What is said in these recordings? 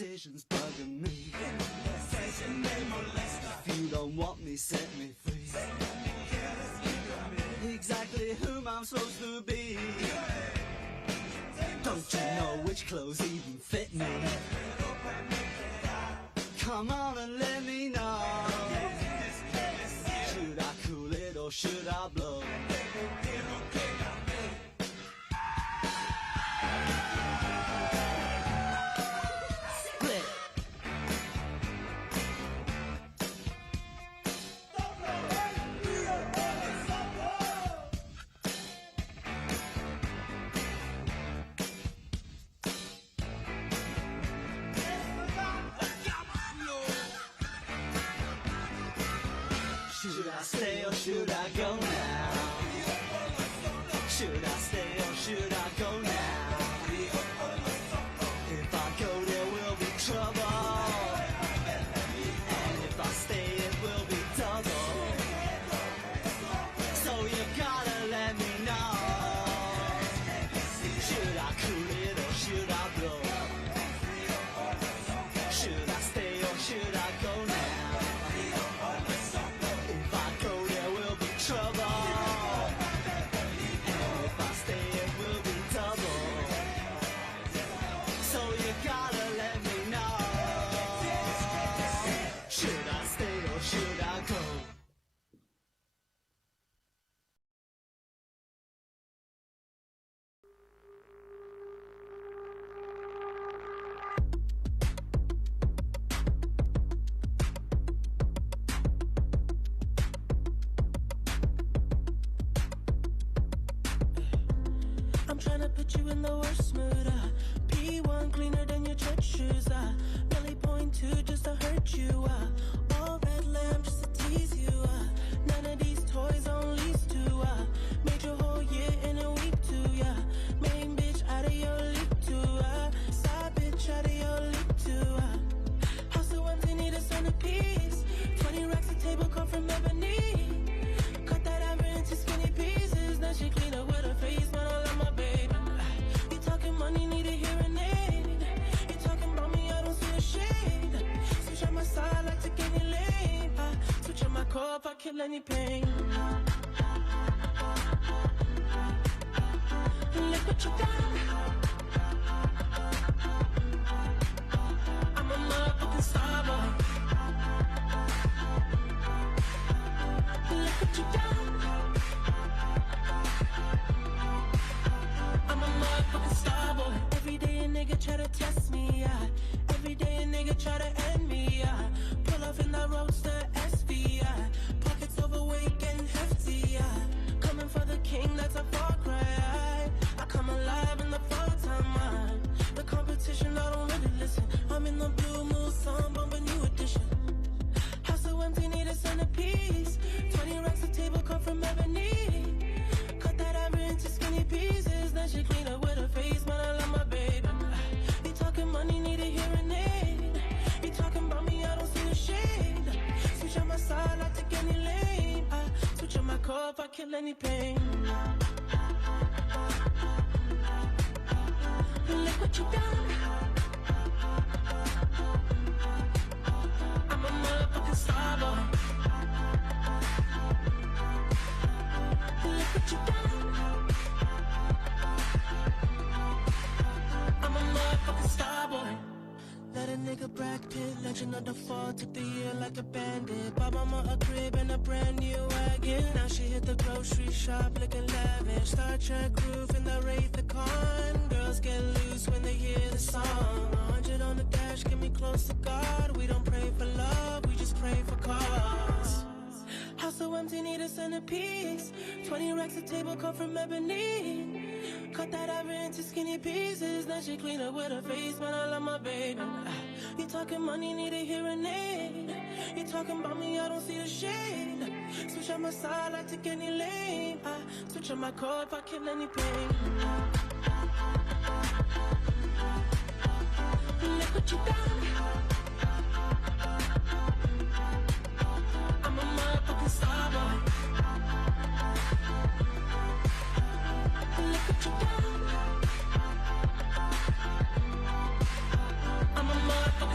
decisions bugging me. If you don't want me, set me free. Exactly whom I'm supposed to be. Don't you know which clothes even fit me? Come on and let me know. Should I cool it or should I blow? Split. Should I stay or should I go now? Should I stay or should I go now? If I go there will be trouble, and if I stay it will be double. So you gotta let me know. Should I cool it or should I blow? Should I stay or should I go now? Tryna put you in the worst mood, P1 cleaner than your church shoes, Belly point 2 just to hurt you, all red lamp just to tease you, none of these toys on lease to, made your whole year in a week too, main bitch out of your league too, side bitch out of your league too, house so empty need a centerpiece, 20 racks of table come from ebony, cut that ever into skinny pieces, now she clean up with her face, man I love my baby. Money need a hearing aid. You talking about me, I don't see a shade. Switch on my side, like take any lane. Switch on my core if I kill any pain. Look what you done. I'm a motherfucking star boy. Look what you done. I'm a motherfucking star boy. Every day a nigga try to test me, every day a nigga try to end me, pull off in that roadster SV, pockets overweight getting hefty, coming for the king, that's a far cry, I come alive in the fall time, the competition I don't really listen, I'm in the blue moon, sun bumping new edition, house so empty need a centerpiece, 20 racks of table come from ebony, cut that ever into skinny pieces, then she clean up with her face, man I love my baby. You talking money, need a hearing aid. You talking about me, I don't see the shade. Switch on my side, I take any lane. Switch on my core if I kill any pain. Look what you done. I'm a motherfucking star boy. Look what you done. I'm a motherfucking star boy. Let a nigga Brad Pitt, legend of the fall, took the year like a bandit. Bought mama a crib and a brand new wagon. Now she hit the grocery shop looking lavish. Star Trek groove in the Wraith the Con. Girls get loose when they hear the song. 100 on the dash, get me close to God. We don't pray for love, we just pray for cause. House so empty, need a centerpiece. 20 racks of table come from ebony. Cut that ever into skinny pieces. Then she clean up with her face, man I love my baby. You talking money, need a hearing aid. You talking about me, I don't see the shade. Switch on my side, I take any lane. Switch on my core if I kill any pain. Look what you done. I'm a motherfucking star boy. Look what you done. I'm a motherfucking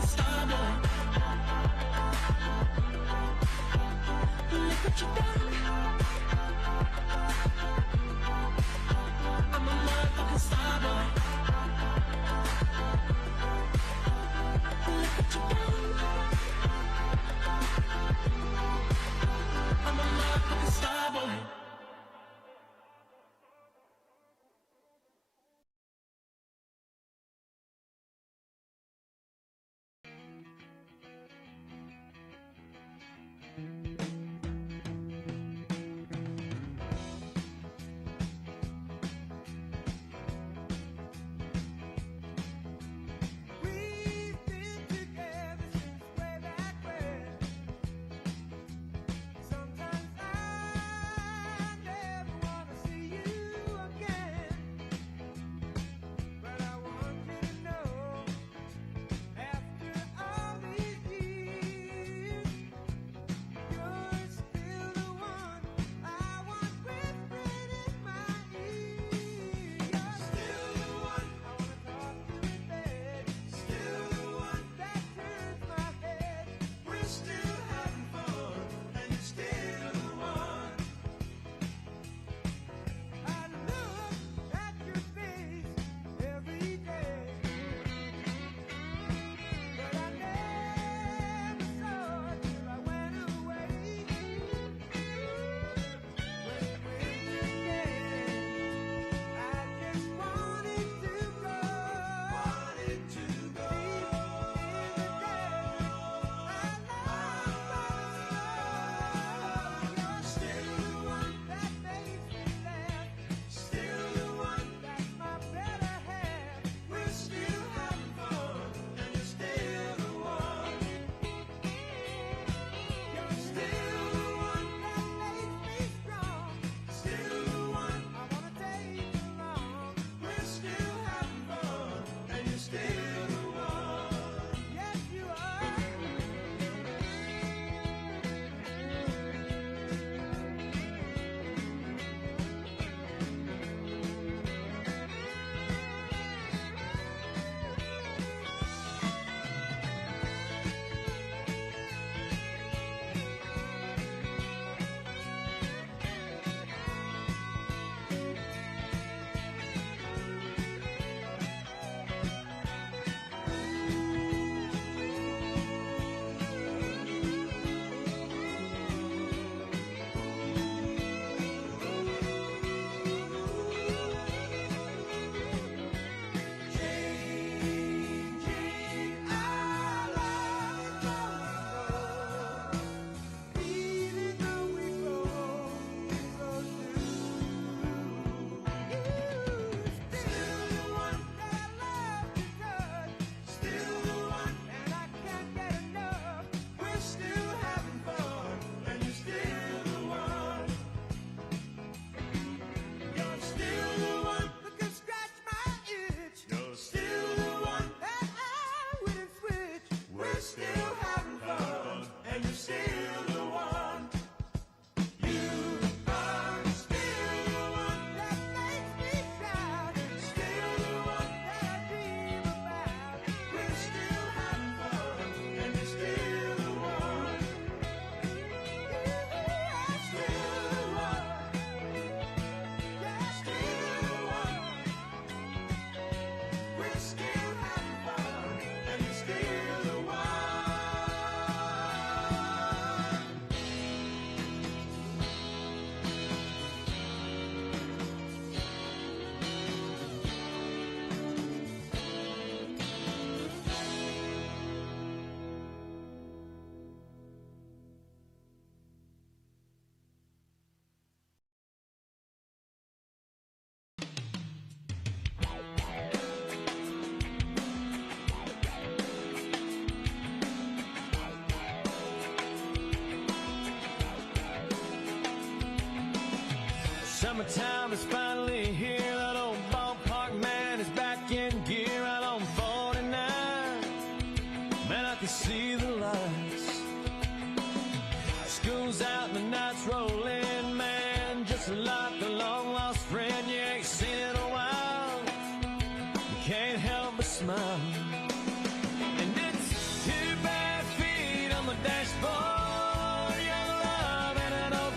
what you done. I'm a motherfucking star boy. Look what you done. I'm a motherfucking star boy. We've been together since way back when. Sometimes I never wanna see you again, but I want you to know, after all these years, you're still the one I want whispering in my ear. You're still the one I wanna talk to in bed. Still the one that turns my head. We're still having fun, and you're still the one. I look at your face every day, but I never saw it till I went away. When we're together, I just wanted to go. Deep in the desert, you're still the one that makes me laugh. Still the one that's my better half. We're still having fun, and you're still the one. You're still the one that makes me strong. Still the one I wanna take along. We're still having fun, and you're still the one. Yes, you are. Changing our lives going slow, even though we both so soon. Still the one that I love to touch. Still the one, and I can't get enough. We're still having fun, and you're still the one. You're still the one who can scratch my itch. You're still the one that I wouldn't switch. We're still having fun, and you're still the one. You are still the one that makes me shout. Still the one that I dream about. We're still having fun, and you're still the one. You are still the one. You're still the one. We're still having fun, and you're still the one. Summertime is finally here. That old ballpark man is back in gear out on 49. Man, I can see the lights. School's out and the night's rolling. Man, just like a long lost friend you ain't seen in a while. You can't help but smile. And it's 2 bare feet on the dashboard. Young love and an old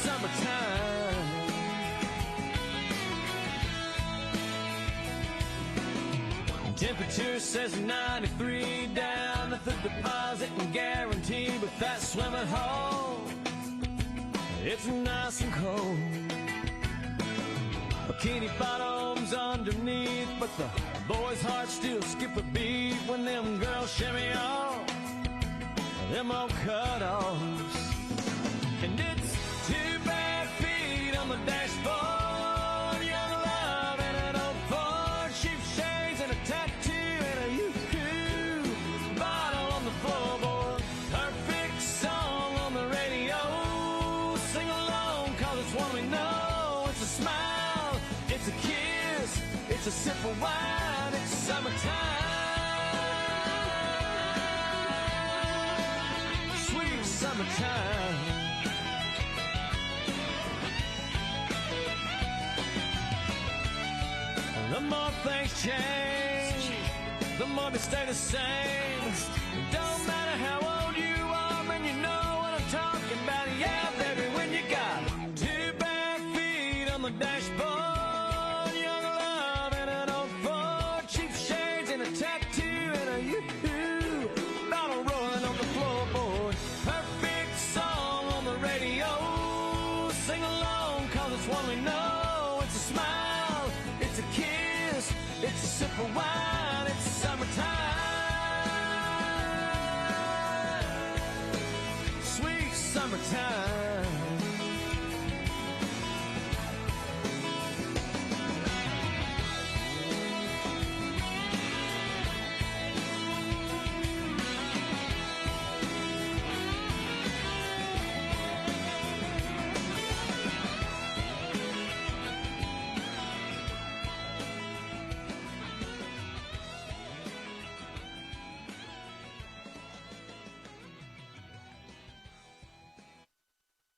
summertime. Temperature says 93 down at the deposit and guarantee, but that swimming hole, it's nice and cold. Bikini bottoms underneath, but the boys' hearts still skip a beat when them girls shimmy off them old cutoffs. And it's 2 bare feet on the dashboard, young love and an old Ford, sheepshades and a tattoo and a yoo-hoo bottle on the floorboard. Perfect song on the radio, sing along 'cause it's one we know. It's a smile, it's a kiss, it's a sip of wine, it's summertime. Sweet summertime. The more things change, the more they stay the same. It don't matter how old you are, man, you know what I'm talking about. Yeah, baby, when you got 2 bare feet on the dashboard, young love and an old Ford, cheap shades and a tattoo and a yoo-hoo bottle rolling on the floorboard. Perfect song on the radio, sing along 'cause it's one we know. It's a smile, it's a kiss, it's a sip of wine, it's summertime. Sweet summertime.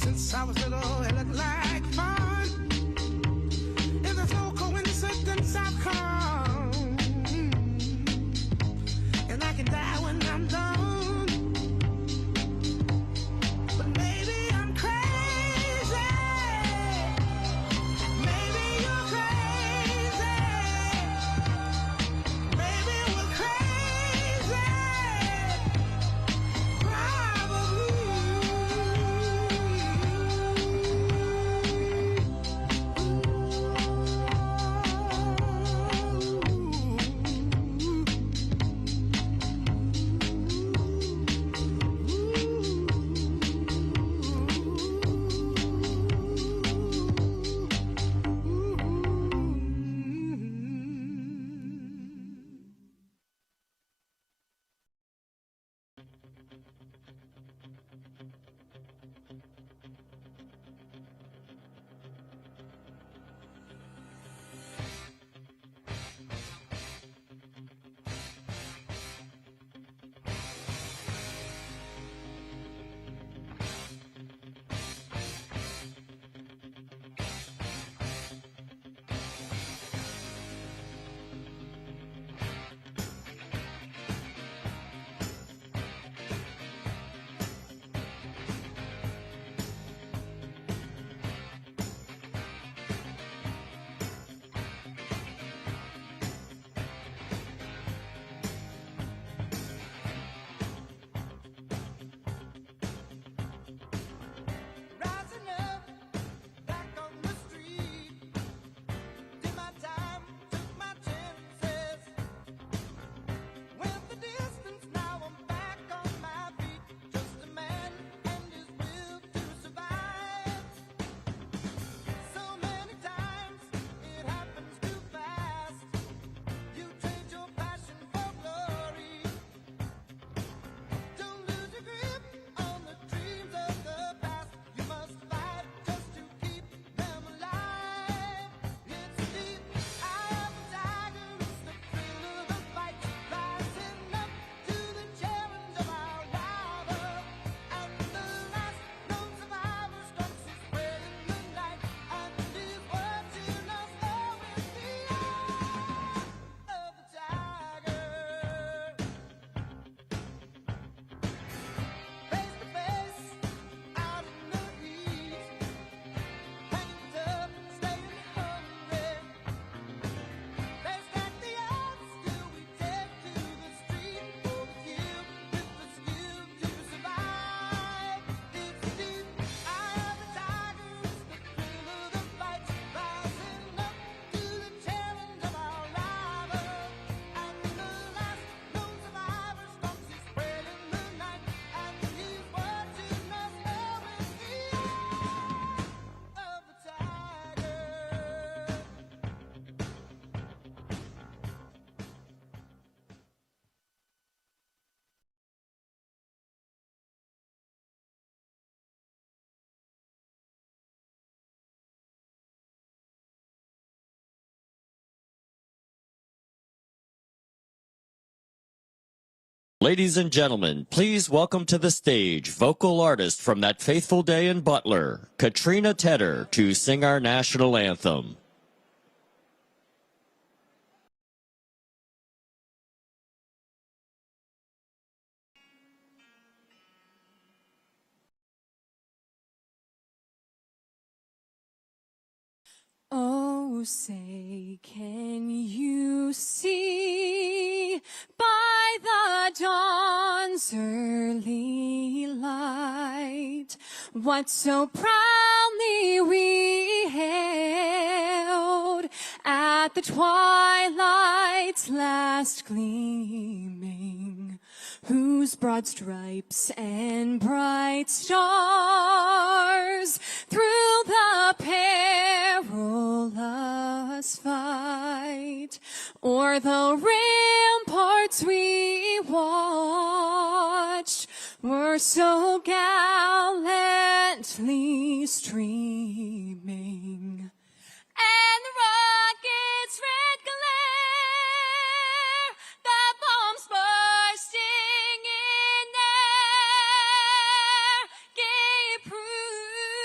Since I was little, it looked like fun. If there's no coincidence, I've come. And I can die when I'm done. But maybe I'm crazy. Maybe you're crazy. Maybe we're crazy. Rising up, back on the street. Did my time, took my chances. Went the distance, now I'm back on my feet. Just a man and his will to survive. So many times it happens too fast. You trade your passion for glory. Don't lose your grip on the dreams of the past. You must fight just to keep them alive. It's the deep eye of the tiger, it's the thrill of the fight, rising up to the challenge of our rival. And the last known survivor stalks his prey in the night, and is watching us all with the eye of the tiger. Face to face, out in the heat, hanging tough, staying hungry. They stack the odds, still we take to the street for the kill, with the skill to survive. It's the deep eye of the tiger, it's the thrill of the fight, rising up to the challenge of our rival. And the last known survivor stalks his prey in the night, and he's watching us all with the eye of the tiger. Ladies and gentlemen, please welcome to the stage vocal artist from that faithful day in Butler, Katrina Tedder, to sing our national anthem. Oh, say, can you see by the dawn's early light what so proudly we hailed at the twilight's last gleaming, whose broad stripes and bright stars through the perilous fight o'er the ramparts we watched were so gallantly streaming. And the rocket's red glare, the bombs bursting in air, gave proof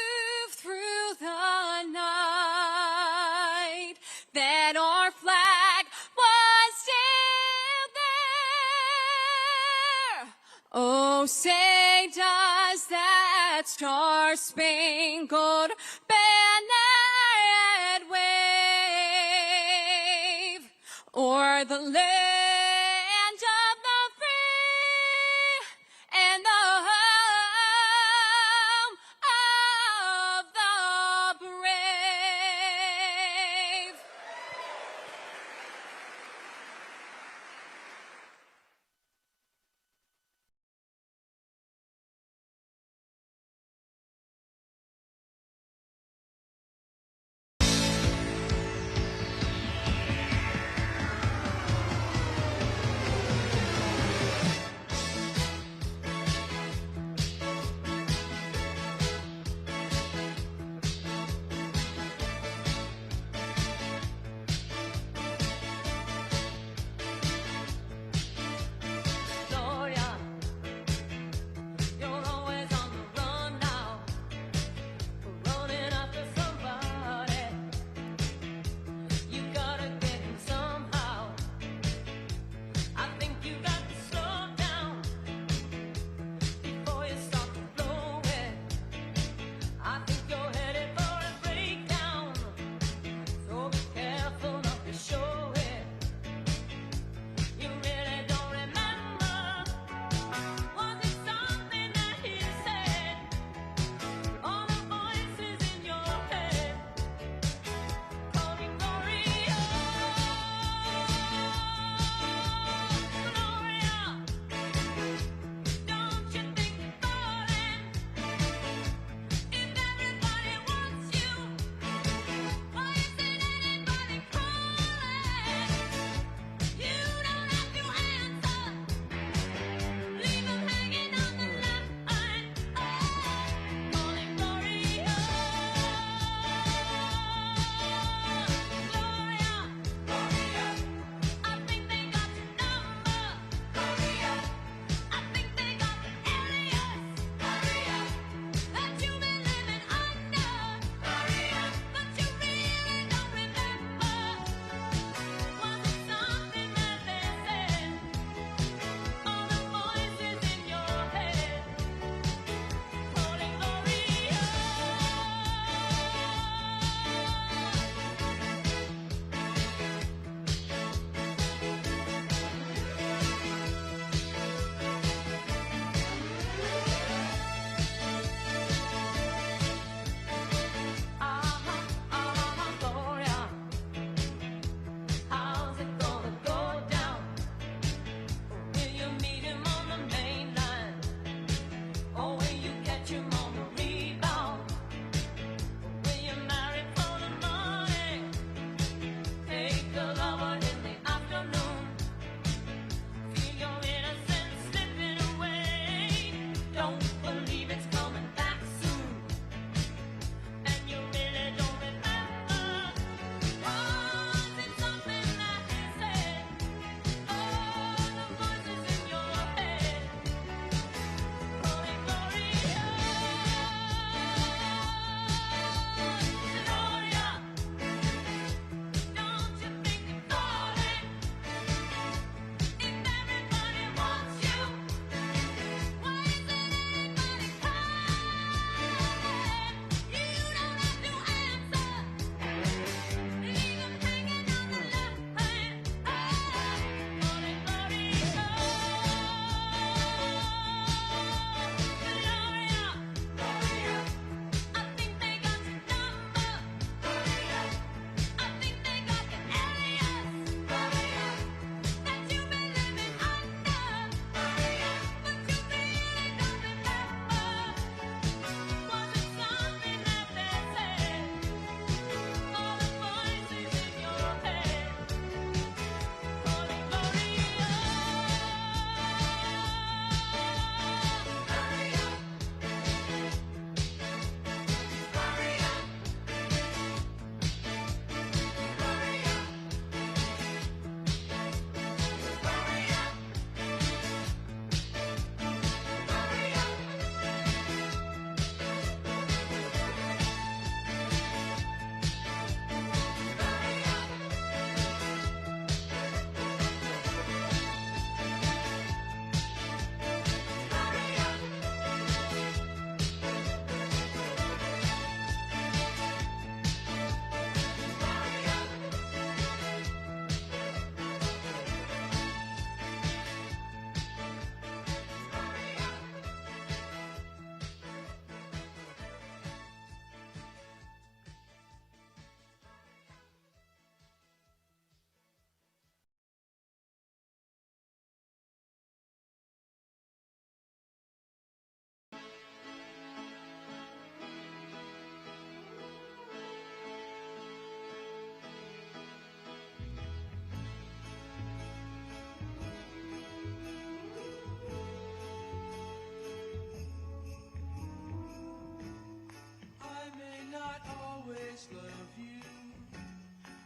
Oh, say does that star-spangled banner wave o'er the land of the free and the home of the brave.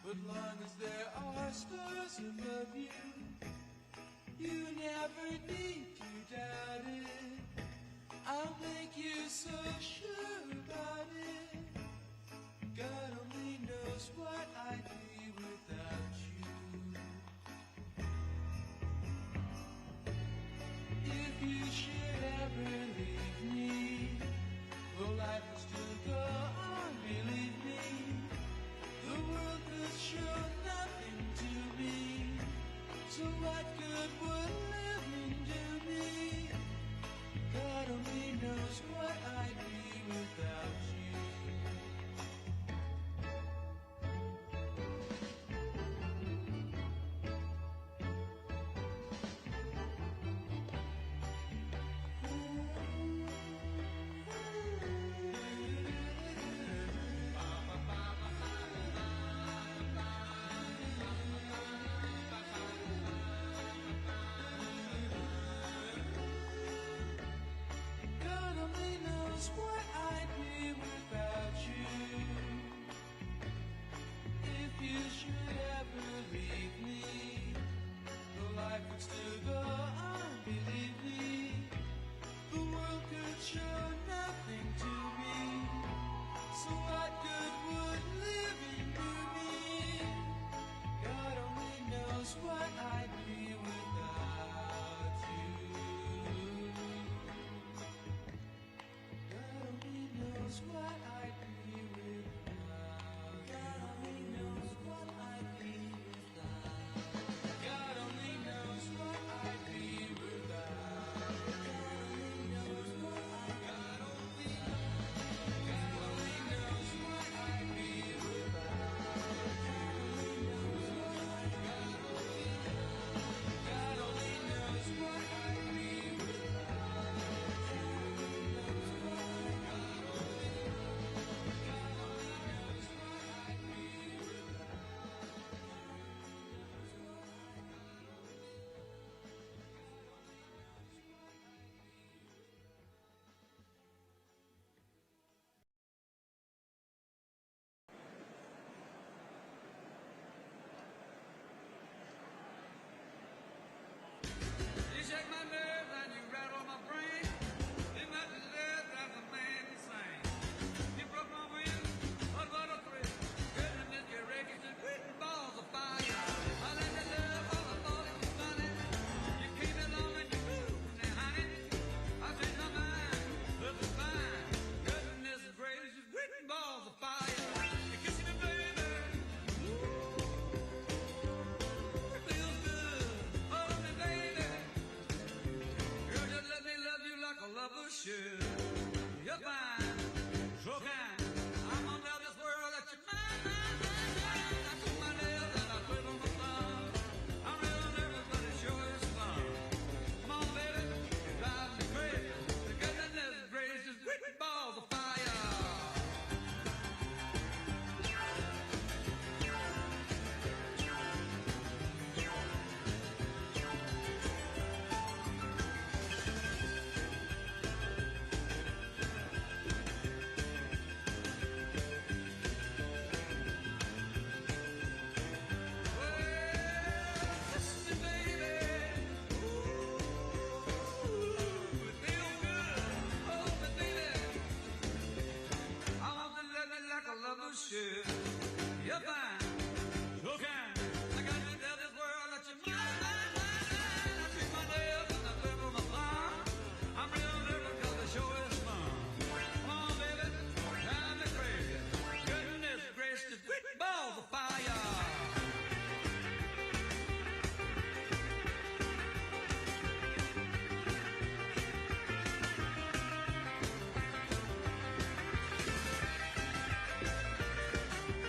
But long as there are stars above you, you never need to doubt it. I'll make you so sure about it. God only knows what I'd be without you. If you should ever leave me, well, life will still go on, believe me. The world could show nothing to me, so what good would living do me? God only knows what I'd be without you. God only knows what I'd be without you. If you should ever leave me, the life would still go on, believe me. The world could show nothing to me, so what good would living do me? God only knows what I'd be without you. God only knows what I'd be without. God only knows what I'd be without. God only knows what I'd be without. God only knows what God only knows what I'd be without. God only knows what I'd be You shake my nerves and you rattle my brain. You make me live as a man insane. You broke my will, what a thrill. Goodness, you're raking and quitting balls of fire. I let you love all I thought it was funny. You came along and you moved and honey. I changed my mind, this is fine. Goodness gracious, quitting balls of fire. You kissing me, baby. It feels good. Hold me, baby. Girl, just let me love you like a lover should. You're fine, so kind. I'm gonna love this world that you're mine, mine, mine, mine. I put my nails and I twiddle my thumbs. I'm real nervous, but it sure is fun. Come on, baby, you drive me crazy. The goodness gracious, quitting balls of fire. Should. You're fine, so kind. I got to tell this world that you're mine, mine, mine, mine. I treat my nails and I twiddle my thumb. I'm real nervous 'cause the show is fun. Come on, baby, drive me crazy. Goodness gracious, quit balls of fire.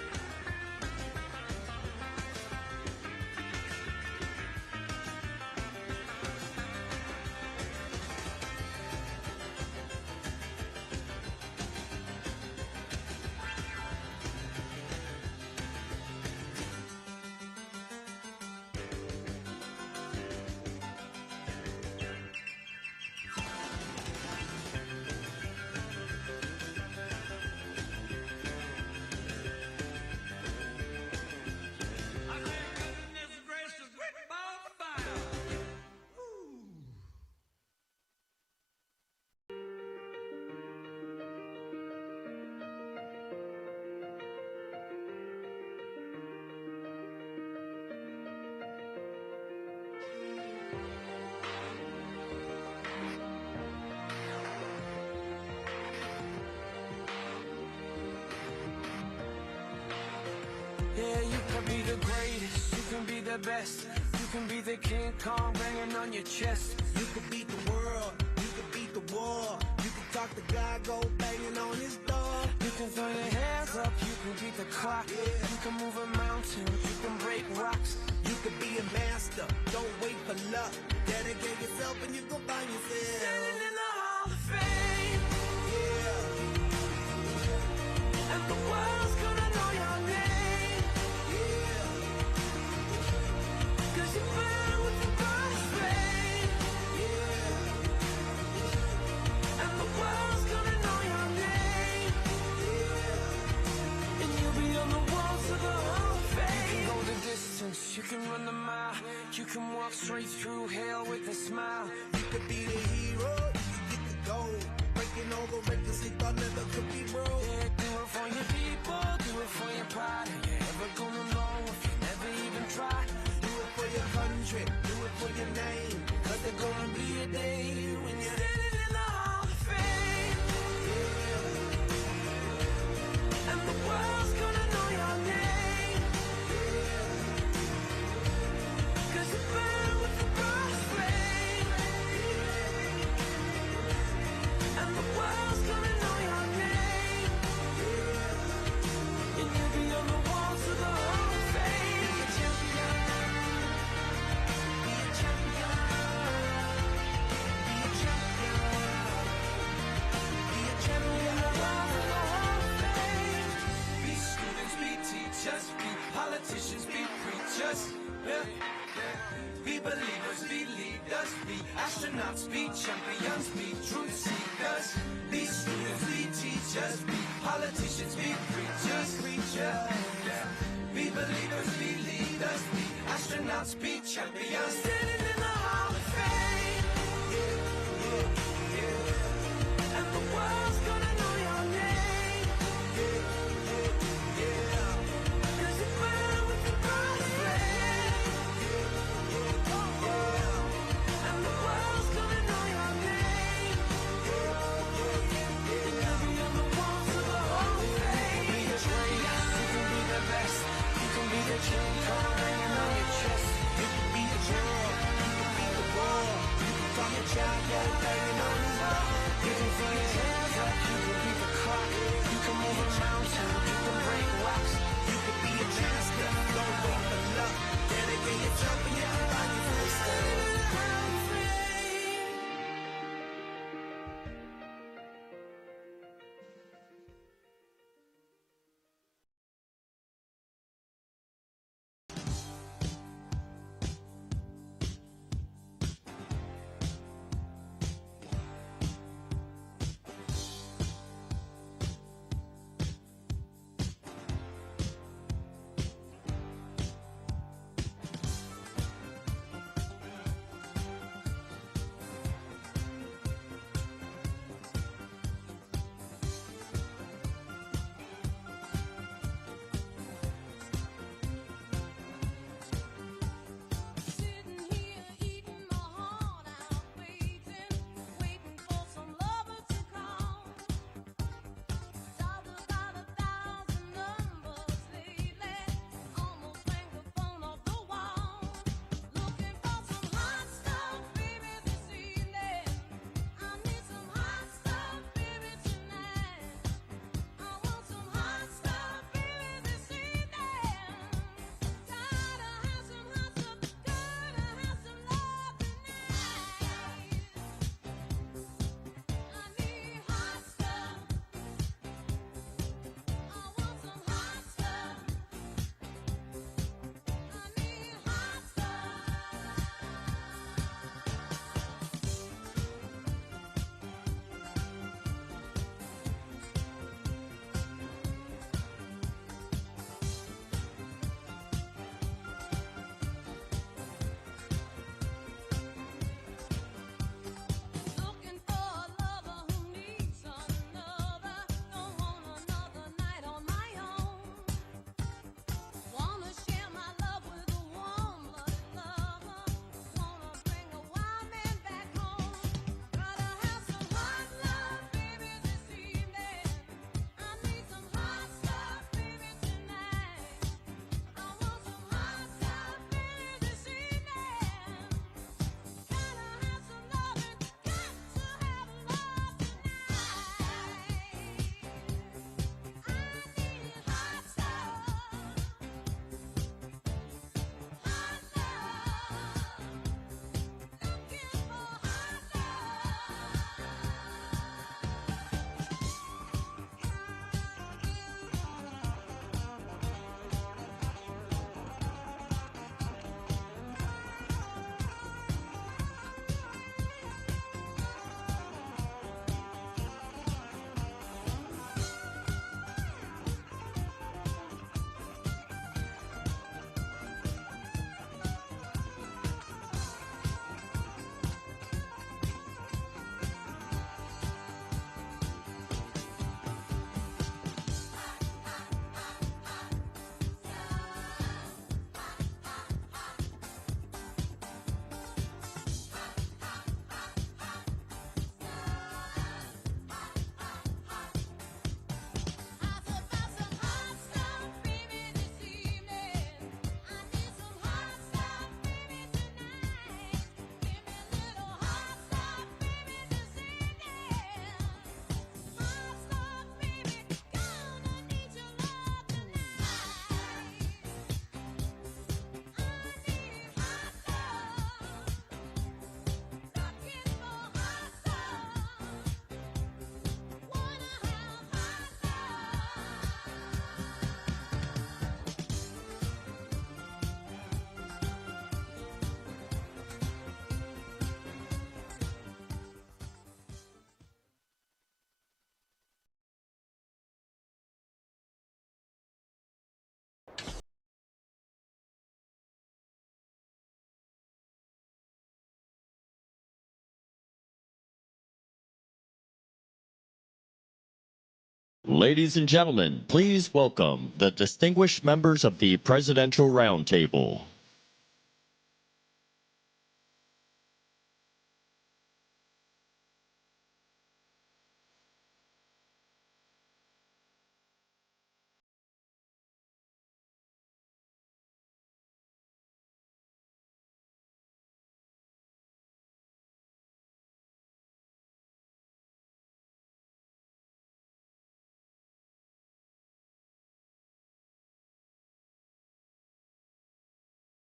Yeah, you can be the greatest, you can be the best. You can be the King Kong banging on your chest. You could beat the world, you could beat the war. You could talk to God, go banging on his door. You can throw your hands up, you can beat the clock. You can move a mountain, you can break rocks. You could be a master, don't wait for luck. Dedicate yourself and you go find yourself. Standing in the Hall of Fame, Yeah, and the world's gonna know your name. yeah, 'Cause you burn with the brightest flame, yeah, and the world's gonna know your name. And you'll be on the walls of the Hall of Fame. You can go the distance, you can run the mile. You can walk straight through hell with a smile. You could be the hero, you could get the gold. Breaking all the records they thought never could be broke. Yeah, do it for your people, do it for your pride. Are you ever gonna know if you never even try? Do it for your country, do it for your name. Cause there's gonna be a day when you're standing in the Hall of Fame, and the world's gonna know your name. 'Cause you burn with the brightest flame, and the world's gonna know your name. And you'll be on the walls of the Hall of Fame. Be a champion, be a champion, be a champion, be a champion of the Hall of Fame. Be students, be teachers, be politicians, be preachers. Yeah. Be believers, be leaders, be astronauts, be champions, be truth seekers. Be students, be teachers, be politicians, be preachers, yeah. Be believers, be leaders, be astronauts, be champions. Standing in the Hall of Fame, and the world's gonna know your name. 'Cause you burn with the brightest flame, and the world's gonna know your name. And you'll be on the walls of the Hall of Fame. You can be the greatest, you can be the best. You can be the King Kong hanging on your chest. You can be the world, you Ladies and gentlemen, please welcome the distinguished members of the Presidential Roundtable.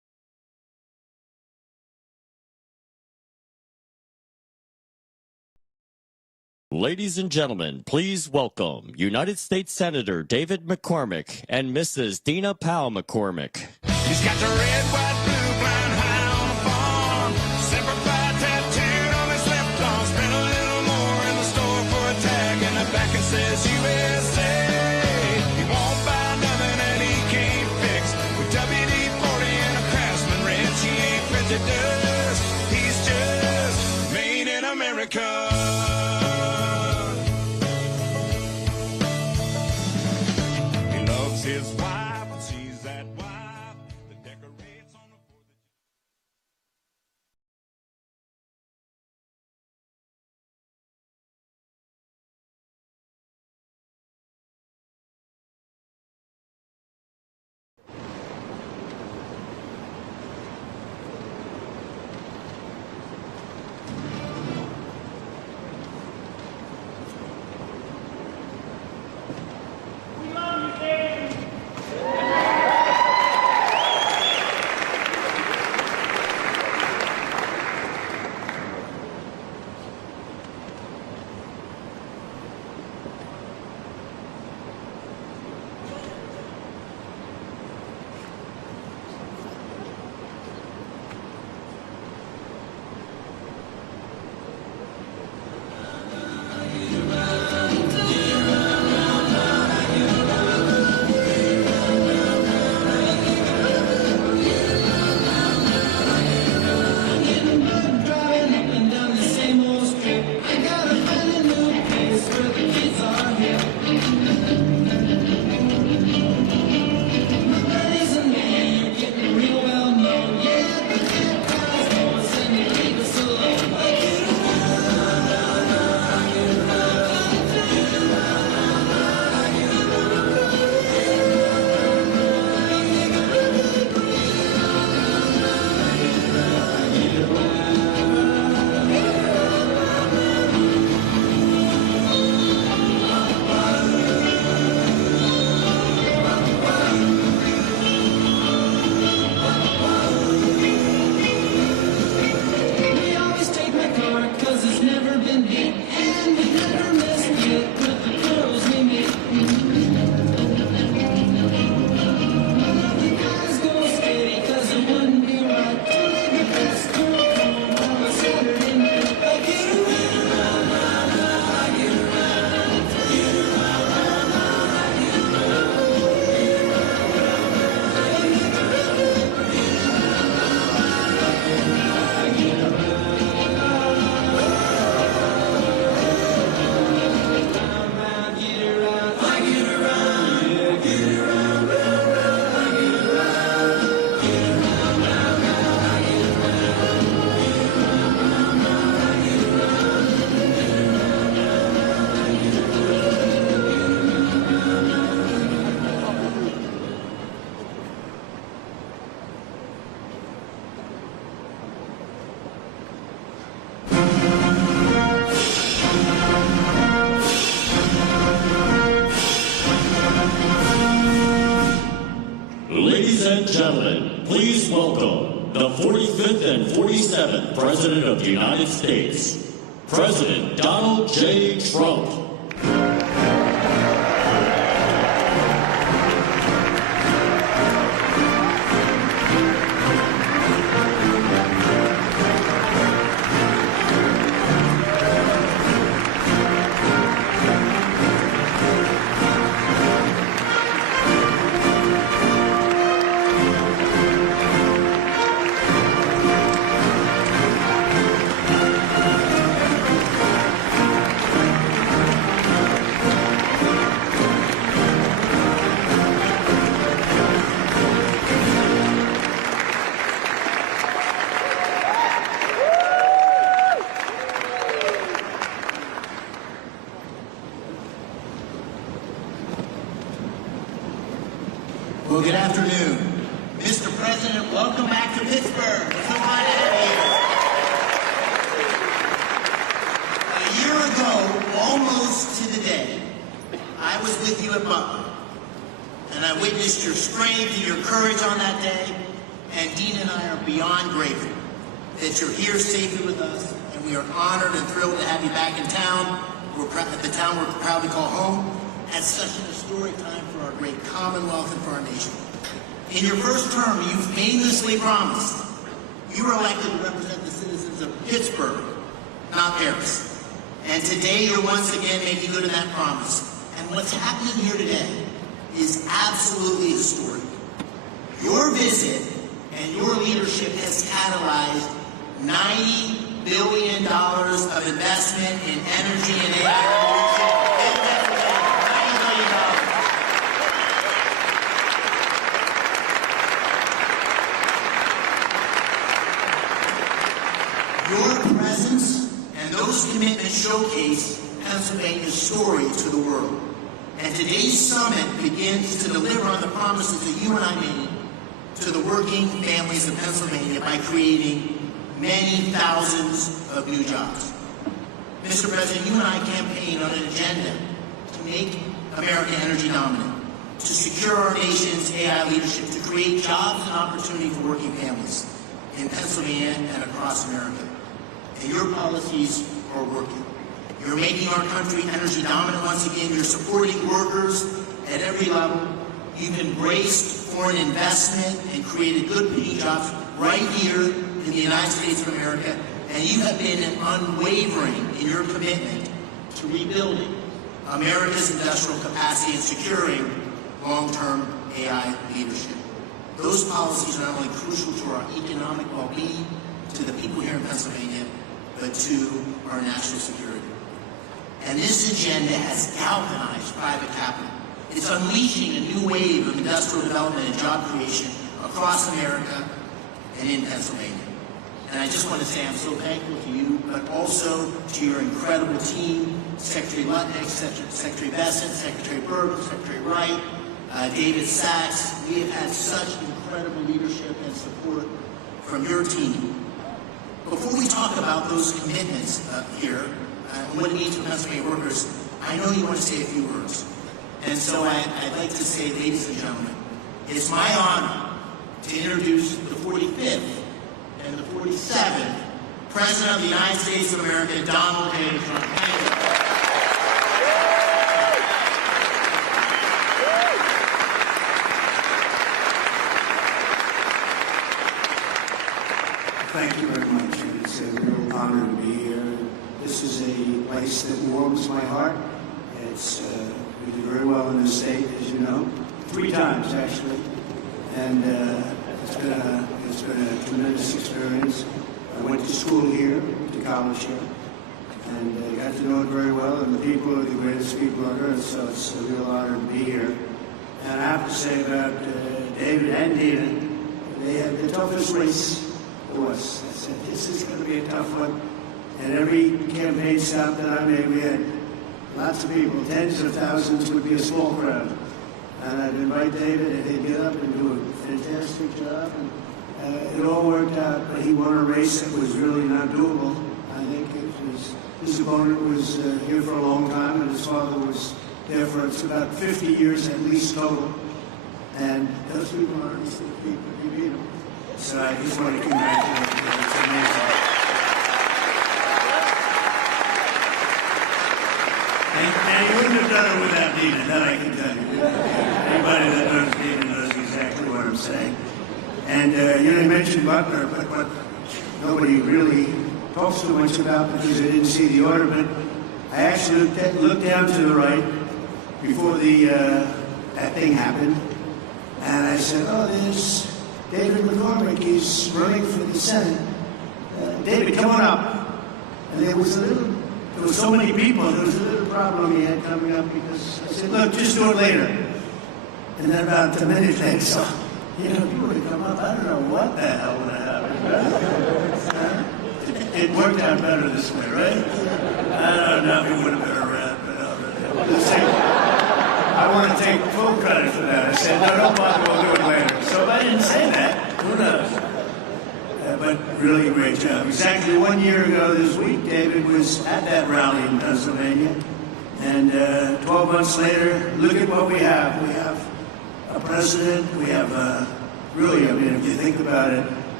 Ladies and gentlemen, please welcome United States Senator David McCormack and Mrs. Dina Powell McCormack. He's got the red, white, blue, blind high on the farm. Semper Fi tattooed on his left arm. Spent a little more in the store for a tag, and the back it says USA. He won't buy nothing that he can't fix. With WD-40 and a Craftsman wrench, he ain't prejudiced. He's just made in America. He loves his wife, and she's that wife that decorates on the 4th of July. We always take my car 'cause it's never been beat, and we never miss a hit with the girls we meet. The guys go steady 'cause it wouldn't be right to let the best girl come on a Saturday night. I get around, I get around, get around, I get Ladies and gentlemen, please welcome the 45th and 47th President of the United States, President Donald J. Trump. Well, good afternoon. Mr. President, welcome back to Pittsburgh. So glad to have you. A year ago, almost to the day, I was with you at Butler, and I witnessed your strength and your courage on that day, and Dean and I are beyond grateful that you're here safely with us, and we are honored and thrilled to have you back in town. At the town we're proud to call home, at such an historic time for our great Commonwealth and for our nation. In your first term, you've famously promised you were elected to represent the citizens of Pittsburgh, not Paris. And today you're once again making good on that promise. And what's happening here today is absolutely historic. Your visit and your leadership has catalyzed $90 billion of investment in energy and AI leadership. $90 billion. Your presence and those commitments showcase Pennsylvania's story to the world. And today's summit begins to deliver on the promises that you and I made to the working families of Pennsylvania by creating many thousands of new jobs. Mr. President, you and I campaigned on an agenda to make America energy dominant, to secure our nation's AI leadership, to create jobs and opportunity for working families in Pennsylvania and across America. And your policies are working. You're making our country energy dominant once again. You're supporting workers at every level. You've embraced foreign investment and created good-paying jobs right here in the United States of America. And you have been unwavering in your commitment to rebuilding America's industrial capacity and securing long-term AI leadership. Those policies are not only crucial to our economic well-being, to the people here in Pennsylvania, but to our national security. And this agenda has galvanized private capital. It's unleashing a new wave of industrial development and job creation across America and in Pennsylvania. And I just want to say I'm so thankful to you, but also to your incredible team, Secretary Lutnick, Secretary Bessent, Secretary Berg, Secretary Wright, David Sachs. We have had such incredible leadership and support from your team. Before we talk about those commitments here, and what it means for Pennsylvania workers, I know you want to say a few words. And so I'd like to say, ladies and gentlemen, it's my honor to introduce the 45th and the 47th President of the United States of America, Donald J. Trump. Thank you. Thank you very much. It's a real honor to be here. This is a place that warms my heart. We do very well in this state, as you know, 3 times actually, and it's been a tremendous experience. I went to school here, to college here, and got to know it very well. And the people are the greatest people on earth, so it's a real honor to be here. And I have to say about David and Dina, they had the toughest race for us. I said, this is going to be a tough one. And every campaign stop that I made, we had lots of people, tens of thousands would be a small crowd. And I'd invite David, and he'd get up and do a fantastic job. And it all worked out, but he won a race that was really not doable. I think his opponent was here for a long time, and his father was there for about 50 years at least total. And those people are the people he beat him. So I just want to congratulate him. It's amazing. And he wouldn't have done it without Dina, that I can tell you. Anybody that knows Dina knows exactly what I'm saying. And you mentioned Butler, but what nobody really talks too much about because they didn't see the order, but I actually looked down to the right before that thing happened, and I said, oh, there's David McCormack, he's running for the Senate. David, come on up. And there was so many people, there was a little problem he had coming up because I said, look, just do it later. And then about a minute later, so, you know, he would have come up, I don't know what the hell would have happened. It worked out better this way, right? I don't know if he would have been around, but I want to take full credit for that. I said, no, don't bother, we'll do it later. So if I didn't say that, who knows? But really great job. Exactly 1 year ago this week, David was at that rally in Pennsylvania. And 12 months later, look at what we have. We have a president, we have really, I mean, if you think about it,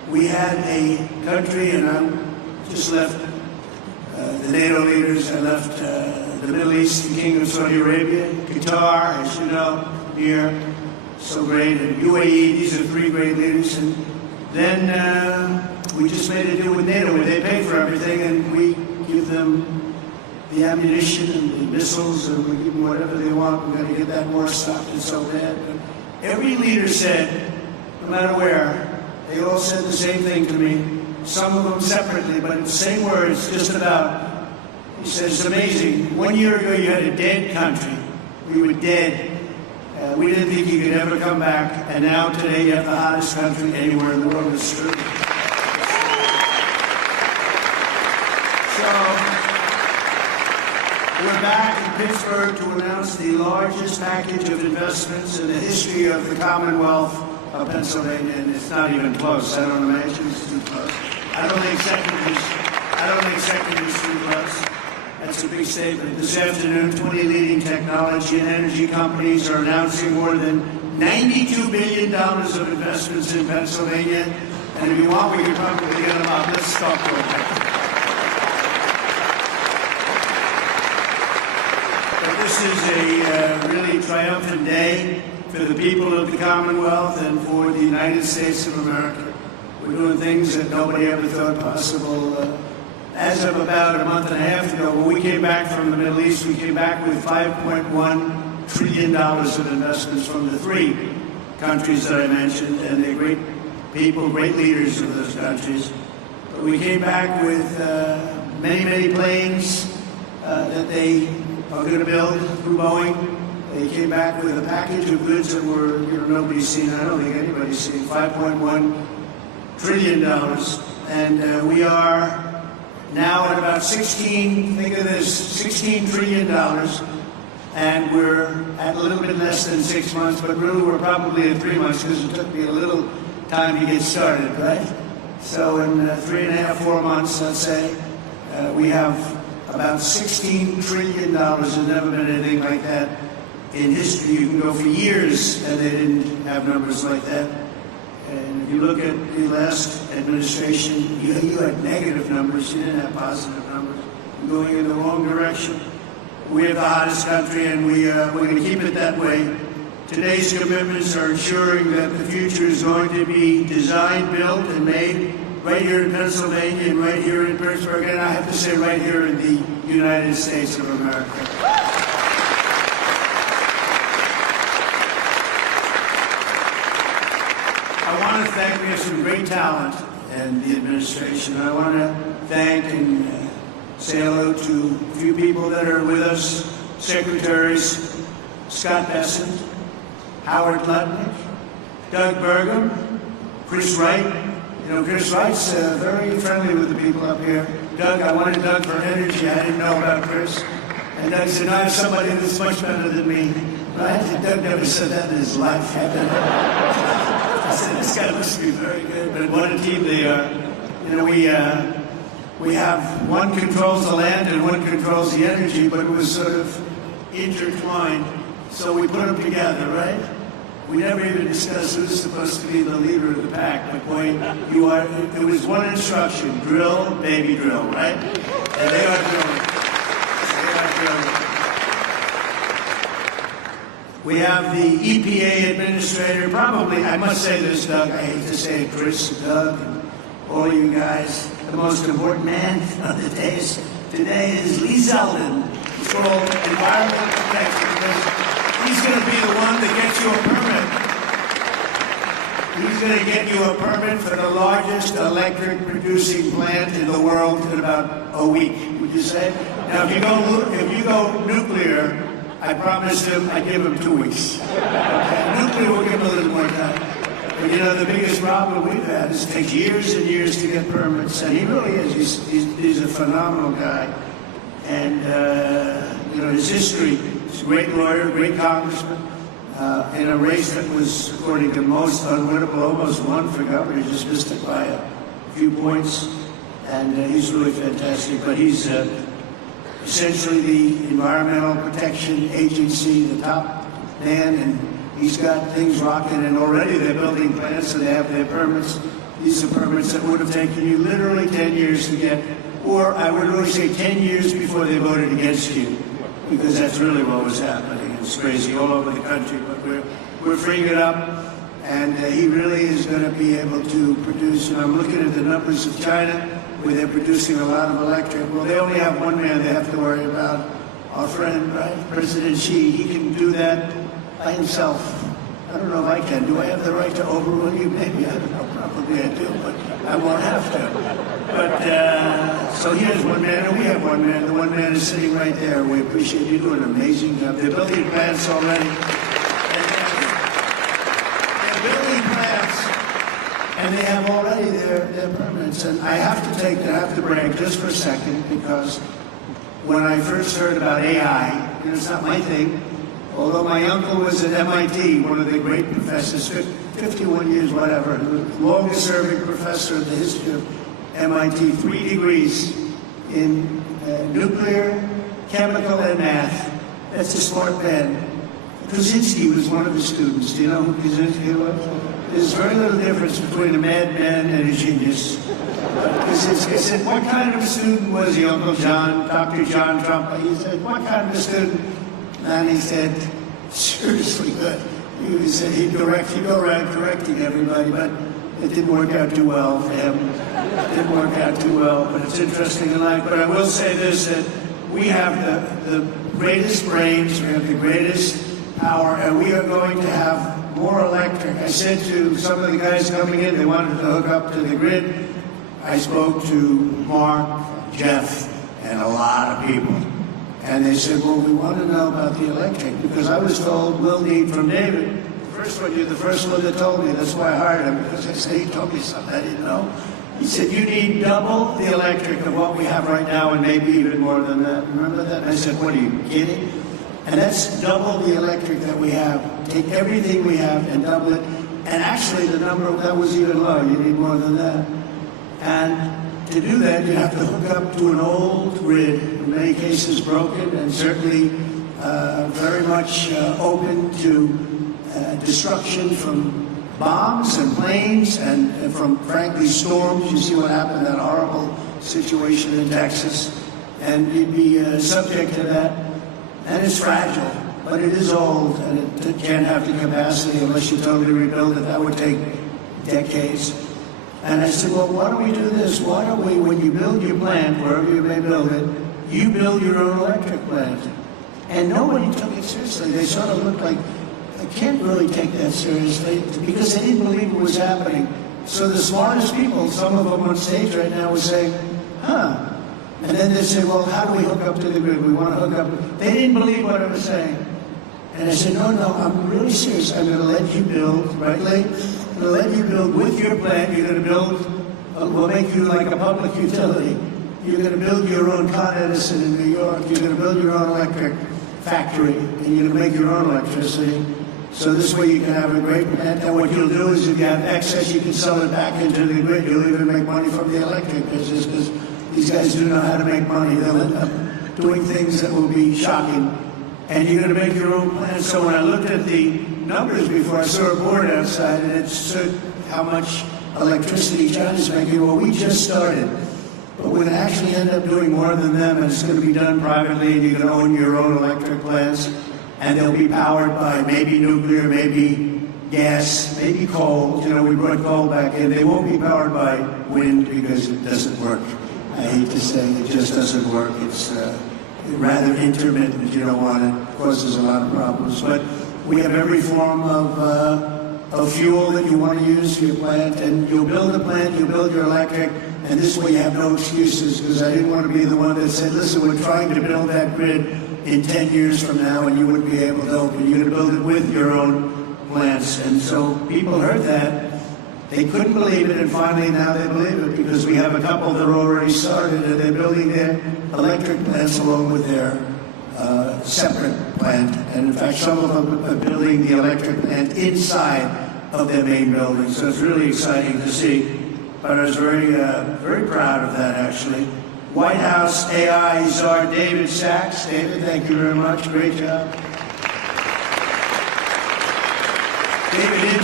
we had a country, and I just left the NATO leaders, I left the Middle East, the Kingdom of Saudi Arabia, Qatar, as you know, here, so great, and UAE, these are three great leaders, and then we just made a deal with NATO where they pay for everything, and we give them the ammunition and the missiles, and we give them whatever they want. We're going to get that war stopped. It's so bad. But every leader said, no matter where, they all said the same thing to me. Some of them separately, but in the same words, just about. He said, it's amazing. 1 year ago, you had a dead country. We were dead. We didn't think you could ever come back. And now, today, you have the hottest country anywhere in the world. It's true. So, we're back in Pittsburgh to announce the largest package of investments in the history of the Commonwealth of Pennsylvania, and it's not even close. I don't imagine it's too close. I don't think second is too close. That's a big statement. This afternoon, 20 leading technology and energy companies are announcing more than $92 billion of investments in Pennsylvania. And if you want, we can probably get them up. Let's talk for a minute. This is a really triumphant day for the people of the Commonwealth and for the United States of America. We're doing things that nobody ever thought possible. As of about a month and a half ago, when we came back from the Middle East, we came back with $5.1 trillion of investments from the three countries that I mentioned, and they're great people, great leaders of those countries. But we came back with many, many planes that they are going to build through Boeing. They came back with a package of goods that were, nobody's seen. I don't think anybody's seen. $5.1 trillion, and we are now at about 16. Think of this, $16 trillion, and we're at a little bit less than 6 months. But really, we're probably at 3 months because it took me a little time to get started, right? So in 3.5, 4 months, let's say, we have about $16 trillion. There's never been anything like that in history. You can go for years and they didn't have numbers like that. And if you look at the last administration, you had negative numbers. You didn't have positive numbers. You're going in the wrong direction. We have the hottest country, and we're going to keep it that way. Today's commitments are ensuring that the future is going to be designed, built, and made right here in Pennsylvania and right here in Pittsburgh, and I have to say right here in the United States of America. I want to thank, we have some great talent in the administration. I want to thank and say hello to a few people that are with us, secretaries, Scott Bessent, Howard Lutnick, Doug Burgum, Chris Wright. Chris Wright's very friendly with the people up here. Doug, I wanted Doug for energy. I didn't know about Chris. And Doug said, I have somebody that's much better than me. Right? Doug never said that in his life. I said, this guy must be very good. But what a team they are. We have one controls the land and one controls the energy, but it was sort of intertwined. So we put them together, right? We never even discussed who's supposed to be the leader of the pack. But boy, it was one instruction: drill, baby, drill, right? And they are drilling. We have the EPA administrator, probably, I must say this, Doug, I hate to say it, Chris, Doug, and all you guys, the most important man of the days today is Lee Zeldin. He's called Environmental Protection. He's going to be the one that gets you a permit. He's going to get you a permit for the largest electric producing plant in the world in about a week, would you say? Now, if you go nuclear, I promised him I'd give him 2 weeks. Okay? Nuclear will give him a little more time. But the biggest problem we've had is it takes years and years to get permits, and he really is. He's a phenomenal guy. And, his history, he's a great lawyer, great congressman, in a race that was, according to most, unwinnable, almost won for governor. He just missed it by a few points. And he's really fantastic. But he's essentially the Environmental Protection Agency, the top man, and he's got things rocking, and already they're building plants and they have their permits. These are permits that would have taken you literally 10 years to get, or I would really say 10 years before they voted against you, because that's really what was happening. It's crazy all over the country, but we're freeing it up, and he really is going to be able to produce, and I'm looking at the numbers of China, where they're producing a lot of electric. Well, they only have one man they have to worry about. Our friend, right, President Xi, he can do that by himself. I don't know if I can. Do I have the right to overrule you? Maybe. I don't know. Probably I do, but I won't have to. But, so here's one man, and we have one man. The one man is sitting right there. We appreciate you doing an amazing job. They're building plants already. They're building plants, and they have already their permits. And I have to brag just for a second, because when I first heard about AI, and it's not my thing, although my uncle was at MIT, one of the great professors, 51 years, whatever, the longest serving professor in the history of MIT, 3 degrees in nuclear, chemical, and math. That's a smart man. Kaczynski was one of his students. Do you know who Kaczynski was? There's very little difference between a madman and a genius. Kaczynski said, what kind of a student was he, Uncle John, Dr. John Trump? He said, what kind of a student? And he said, seriously good. He said he'd go around correcting everybody, but it didn't work out too well for him. It didn't work out too well, but it's interesting in life. But I will say this, that we have the greatest brains, we have the greatest power, and we are going to have more electric. I said to some of the guys coming in, they wanted to hook up to the grid. I spoke to Mark, Jeff, and a lot of people. And they said, well, we want to know about the electric, because I was told we'll need from David. You're the first one that told me. That's why I hired him, because I said, he told me something I didn't know. He said, you need double the electric of what we have right now, and maybe even more than that. Remember that? And I said, what, are you kidding? And that's double the electric that we have. Take everything we have and double it. And actually, the number, that was even low. You need more than that. And to do that, you have to hook up to an old grid, in many cases broken, and certainly very much open to destruction from bombs and planes and from, frankly, storms. You see what happened, that horrible situation in Texas. And you'd be subject to that. And it's fragile, but it is old, and it can't have the capacity unless you totally rebuild it. That would take decades. And I said, well, why don't we do this? Why don't we, when you build your plant, wherever you may build it, you build your own electric plant. And nobody took it seriously. They sort of looked like, I can't really take that seriously, because they didn't believe it was happening. So the smartest people, some of them on stage right now, were saying, huh. And then they say, well, how do we hook up to the grid? We want to hook up. They didn't believe what I was saying. And I said, no, I'm really serious. I'm going to let you build, right, Lee? I'm going to let you build with your plant. You're going to build, we'll make you like a public utility. You're going to build your own Con Edison in New York. You're going to build your own electric factory, and you're going to make your own electricity. So this way you can have a great plant. And what you'll do is if you have excess, you can sell it back into the grid. You'll even make money from the electric business, because these guys do know how to make money. They'll end up doing things that will be shocking. And you're going to make your own plan. So when I looked at the numbers before, I saw a board outside, and it said how much electricity China's making. Well, we just started. But we're going to actually end up doing more than them, and it's going to be done privately, and you're going to own your own electric plants. And they'll be powered by maybe nuclear, maybe gas, maybe coal. You know, we brought coal back in. They won't be powered by wind because it doesn't work. I hate to say it just doesn't work. It's rather intermittent. You don't want it. It causes a lot of problems. But we have every form of fuel that you want to use for your plant. And you'll build a plant, you'll build your electric, and this way you have no excuses, because I didn't want to be the one that said, listen, we're trying to build that grid in 10 years from now, and you wouldn't be able to open. You're going to build it with your own plants. And so people heard that. They couldn't believe it, and finally now they believe it, because we have a couple that are already started, and they're building their electric plants along with their separate plant. And in fact, some of them are building the electric plant inside of their main building. So it's really exciting to see. But I was very, very proud of that, actually. White House AI czar David Sachs. David, thank you very much. Great job. David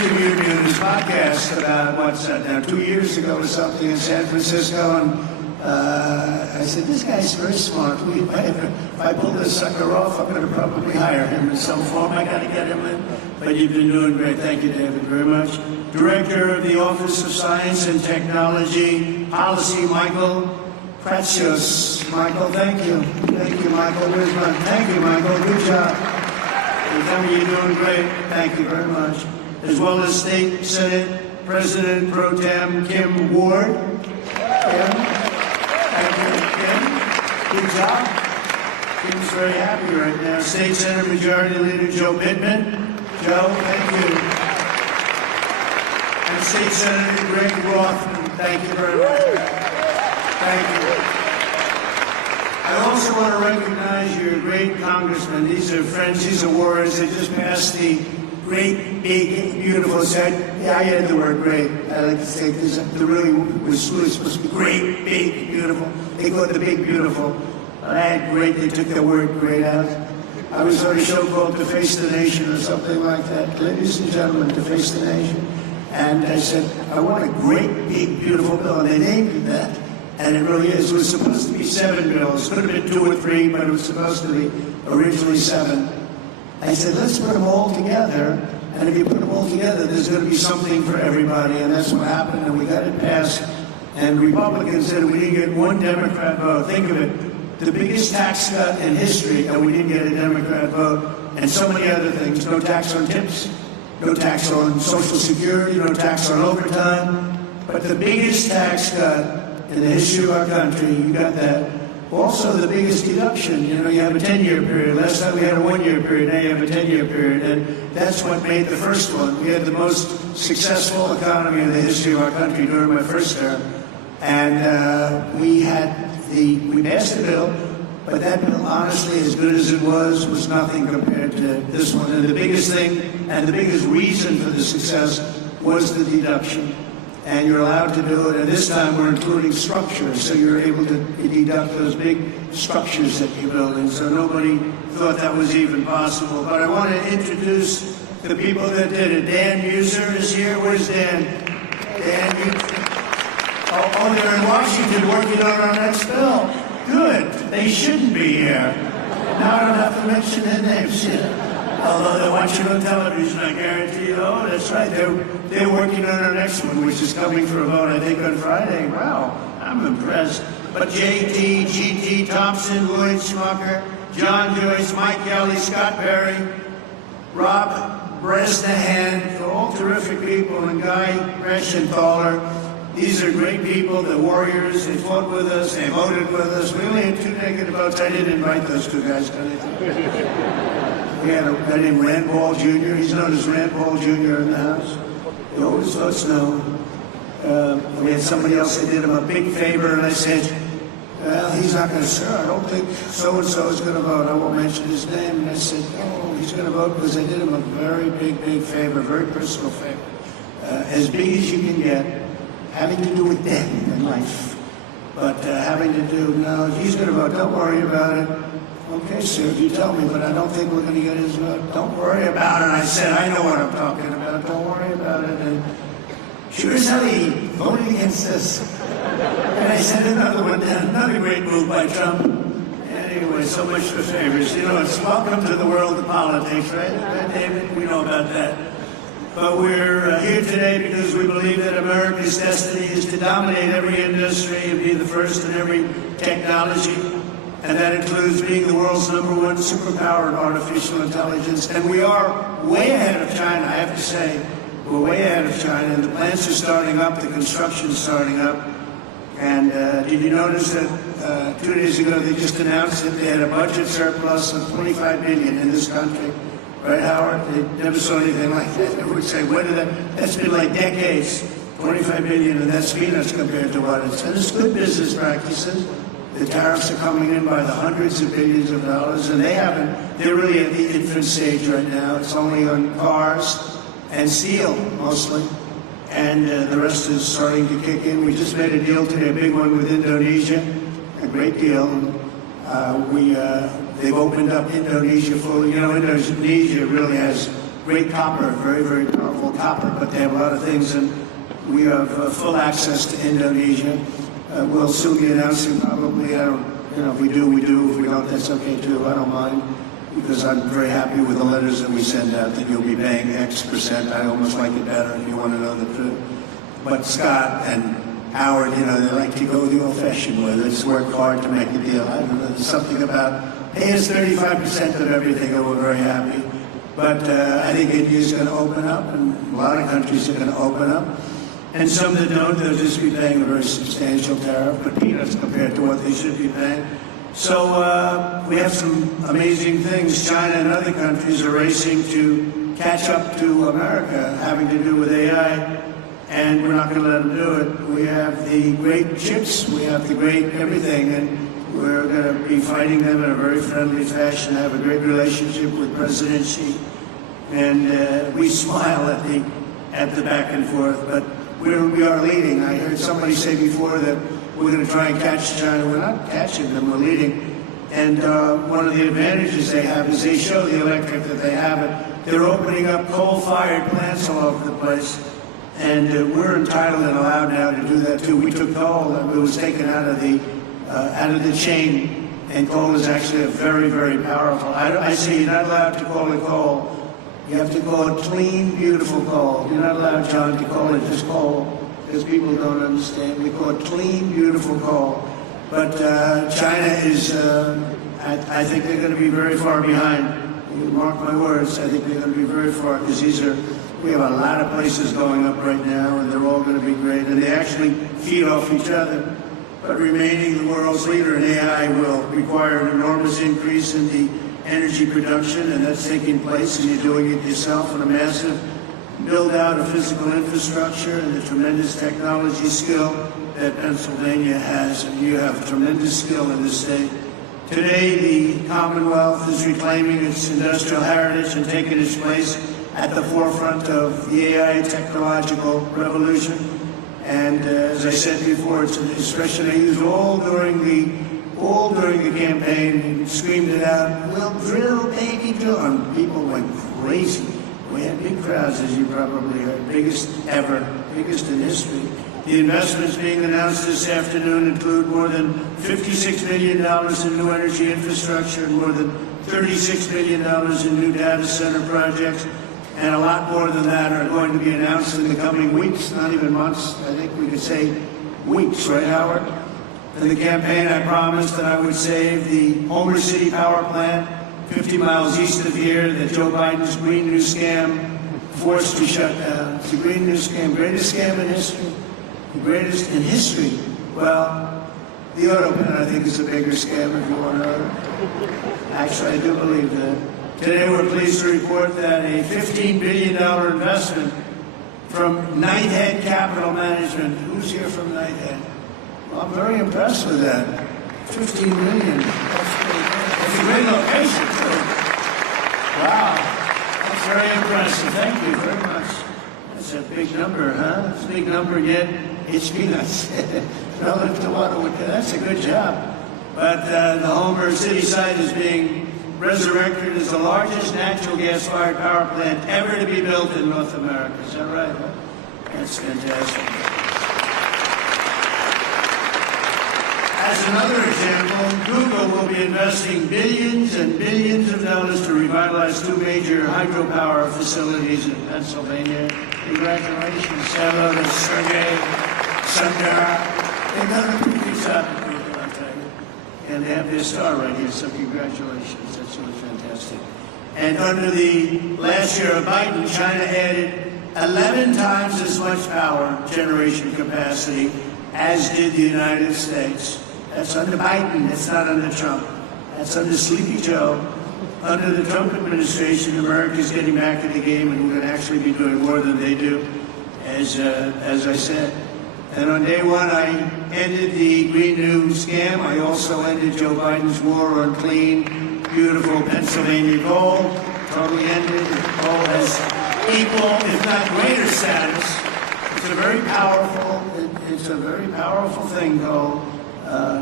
interviewed me on this podcast about, what's that now, 2 years ago or something in San Francisco, and I said, this guy's very smart. If I pull this sucker off, I'm going to probably hire him in some form. I got to get him in. But you've been doing great. Thank you, David, very much. Director of the Office of Science and Technology Policy, Michael Pratsios. Michael, thank you. Thank you, Michael. Where's my... Thank you, Michael. Good job. You tell me you're doing great. Thank you very much. As well as State Senate President Pro Tem Kim Ward. Kim. Thank you, Kim. Good job. Kim's very happy right now. State Senate Majority Leader Joe Bittman. Joe, thank you. And State Senator Greg Rothman. Thank you very much. Thank you. I also want to recognize your great congressmen. These are friends, these are warriors. They just passed the great, big, beautiful set. Yeah, I added the word great. I like to say this, the really was really supposed to be great, big, beautiful. They go to the big, beautiful. I had great, they took the word great out. I was on a show called To Face the Nation or something like that. Ladies and gentlemen, To Face the Nation. And I said, I want a great, big, beautiful bill. And they named it that. And it really is. It was supposed to be 7 bills. Could have been 2 or 3, but it was supposed to be originally 7. I said, let's put them all together. And if you put them all together, there's going to be something for everybody. And that's what happened. And we got it passed. And Republicans said we didn't get one Democrat vote. Think of it. The biggest tax cut in history, and we didn't get a Democrat vote. And so many other things. No tax on tips. No tax on Social Security. No tax on overtime. But the biggest tax cut in the history of our country, you got that. Also, the biggest deduction, you have a 10-year period. Last time we had a 1-year period, now you have a 10-year period. And that's what made the first one. We had the most successful economy in the history of our country during my first term. And we passed the bill, but that bill, honestly, as good as it was nothing compared to this one. And the biggest thing, and the biggest reason for the success was the deduction. And you're allowed to do it, and this time we're including structures, so you're able to deduct those big structures that you're building, so nobody thought that was even possible. But I want to introduce the people that did it. Dan Muser is here. Where's Dan? Dan Muser. Oh, they're in Washington working on our next bill. Good. They shouldn't be here. Now I don't have to mention their names yet. Although they're watching on television, I guarantee you. Oh, that's right. They're working on our next one, which is coming for a vote, I think, on Friday. Wow, I'm impressed. But J.T., G.T. Thompson, Lloyd Schmucker, John Joyce, Mike Kelly, Scott Perry, Rob Bresnahan, they're all terrific people, and Guy Reschenthaler. These are great people, the warriors. They fought with us, they voted with us. We only had 2 negative votes. I didn't invite those 2 guys. We had a guy named Rand Paul Jr. He's known as Rand Paul Jr. in the House. He always votes no. We had somebody else that did him a big favor, and I said, well, he's not going to, sir, I don't think so-and-so is going to vote. I won't mention his name. And I said, oh, he's going to vote because I did him a very big, big favor, very personal favor. As big as you can get, having to do with death in life. But having to do, no, if he's going to vote, don't worry about it. Okay, sir, you tell me, but I don't think we're going to get his vote. Don't worry about it. I said, I know what I'm talking about. Don't worry about it. And sure as hell he voted against this. And I sent another one down, another great move by Trump. Anyway, so much for favors. It's welcome to the world of politics, right, David? We know about that. But we're here today because we believe that America's destiny is to dominate every industry and be the first in every technology. And that includes being the world's #1 superpower in artificial intelligence. And we are way ahead of China, I have to say. We're way ahead of China, and the plants are starting up, the construction's starting up. And did you notice that 2 days ago they just announced that they had a budget surplus of $25 billion in this country? Right, Howard? They never saw anything like that. They would say, when did that? That's been like decades. $25 billion, and that's peanuts compared to what it's. And it's good business practices. The tariffs are coming in by the hundreds of billions of dollars, and they're really at the infant stage right now. It's only on cars and steel, mostly. And the rest is starting to kick in. We just made a deal today, a big one with Indonesia, a great deal. They've opened up Indonesia fully. Indonesia really has great copper, very, very powerful copper, but they have a lot of things, and we have full access to Indonesia. We'll soon be announcing probably, if we do, we do. If we don't, that's okay too. I don't mind, because I'm very happy with the letters that we send out that you'll be paying X%. I almost like it better if you want to know the truth. But Scott and Howard, they like to go the old-fashioned way. Let's work hard to make a deal. I don't know, there's something about pay us 35% of everything, and we're very happy. But I think India's going to open up, and a lot of countries are going to open up. And some that don't, they'll just be paying a very substantial tariff, but peanuts compared to what they should be paying. So we have some amazing things. China and other countries are racing to catch up to America, having to do with AI, and we're not going to let them do it. We have the great chips, we have the great everything, and we're going to be fighting them in a very friendly fashion, have a great relationship with President Xi. And we smile at the back and forth, but we are leading. I heard somebody say before that we're going to try and catch China. We're not catching them, we're leading. And one of the advantages they have is they show the electric that they have it. They're opening up coal-fired plants all over the place. And we're entitled and allowed now to do that too. We took coal and it was taken out of the chain. And coal is actually a very, very powerful. I say you're not allowed to call it coal. You have to call it clean, beautiful coal. You're not allowed, John, to call it just coal, because people don't understand. We call it clean, beautiful coal. But China is, I think they're going to be very far behind. You mark my words, I think they're going to be very far, because we have a lot of places going up right now, and they're all going to be great. And they actually feed off each other. But remaining the world's leader in AI will require an enormous increase in the energy production, and that's taking place, and you're doing it yourself, and a massive build-out of physical infrastructure and the tremendous technology skill that Pennsylvania has, and you have tremendous skill in this state. Today, the Commonwealth is reclaiming its industrial heritage and taking its place at the forefront of the AI technological revolution. And as I said before, it's an expression I used all during the campaign, and screamed it out, "We'll drill, baby, drill." And people went crazy. We had big crowds, as you probably heard, biggest ever, biggest in history. The investments being announced this afternoon include more than $56 million in new energy infrastructure and more than $36 million in new data center projects. And a lot more than that are going to be announced in the coming weeks, not even months. I think we could say weeks, right, Howard? In the campaign, I promised that I would save the Homer City power plant 50 miles east of here that Joe Biden's Green New Scam forced to shut down. It's the Green New Scam, greatest scam in history, the greatest in history. Well, the auto plant, I think, is a bigger scam, if you want to know. Actually, I do believe that. Today, we're pleased to report that a $15 billion investment from Knighthead Capital Management. Who's here from Knighthead? Well, I'm very impressed with that. $15 million. That's a great location, too. Wow. That's very impressive. Thank you very much. That's a big number, huh? It's a big number, yet it's peanuts. Relative to what? That's a good job. But the Homer City site is being resurrected as the largest natural gas-fired power plant ever to be built in North America. Is that right? Huh? That's fantastic. As another example, Google will be investing billions and billions of dollars to revitalize two major hydropower facilities in Pennsylvania. Congratulations, hello to Sergey, Sundar. They've done a pretty good job at Google, I'll tell you. And they have their star right here, so congratulations. That's really fantastic. And under the last year of Biden, China added 11 times as much power generation capacity as did the United States. That's under Biden. That's not under Trump. That's under Sleepy Joe. Under the Trump administration, America's getting back in the game, and we're going to actually be doing more than they do, as I said. And on day one, I ended the Green New Scam. I also ended Joe Biden's war on clean, beautiful Pennsylvania coal. Totally ended. Coal has equal, if not greater status. It's a very powerful thing, coal.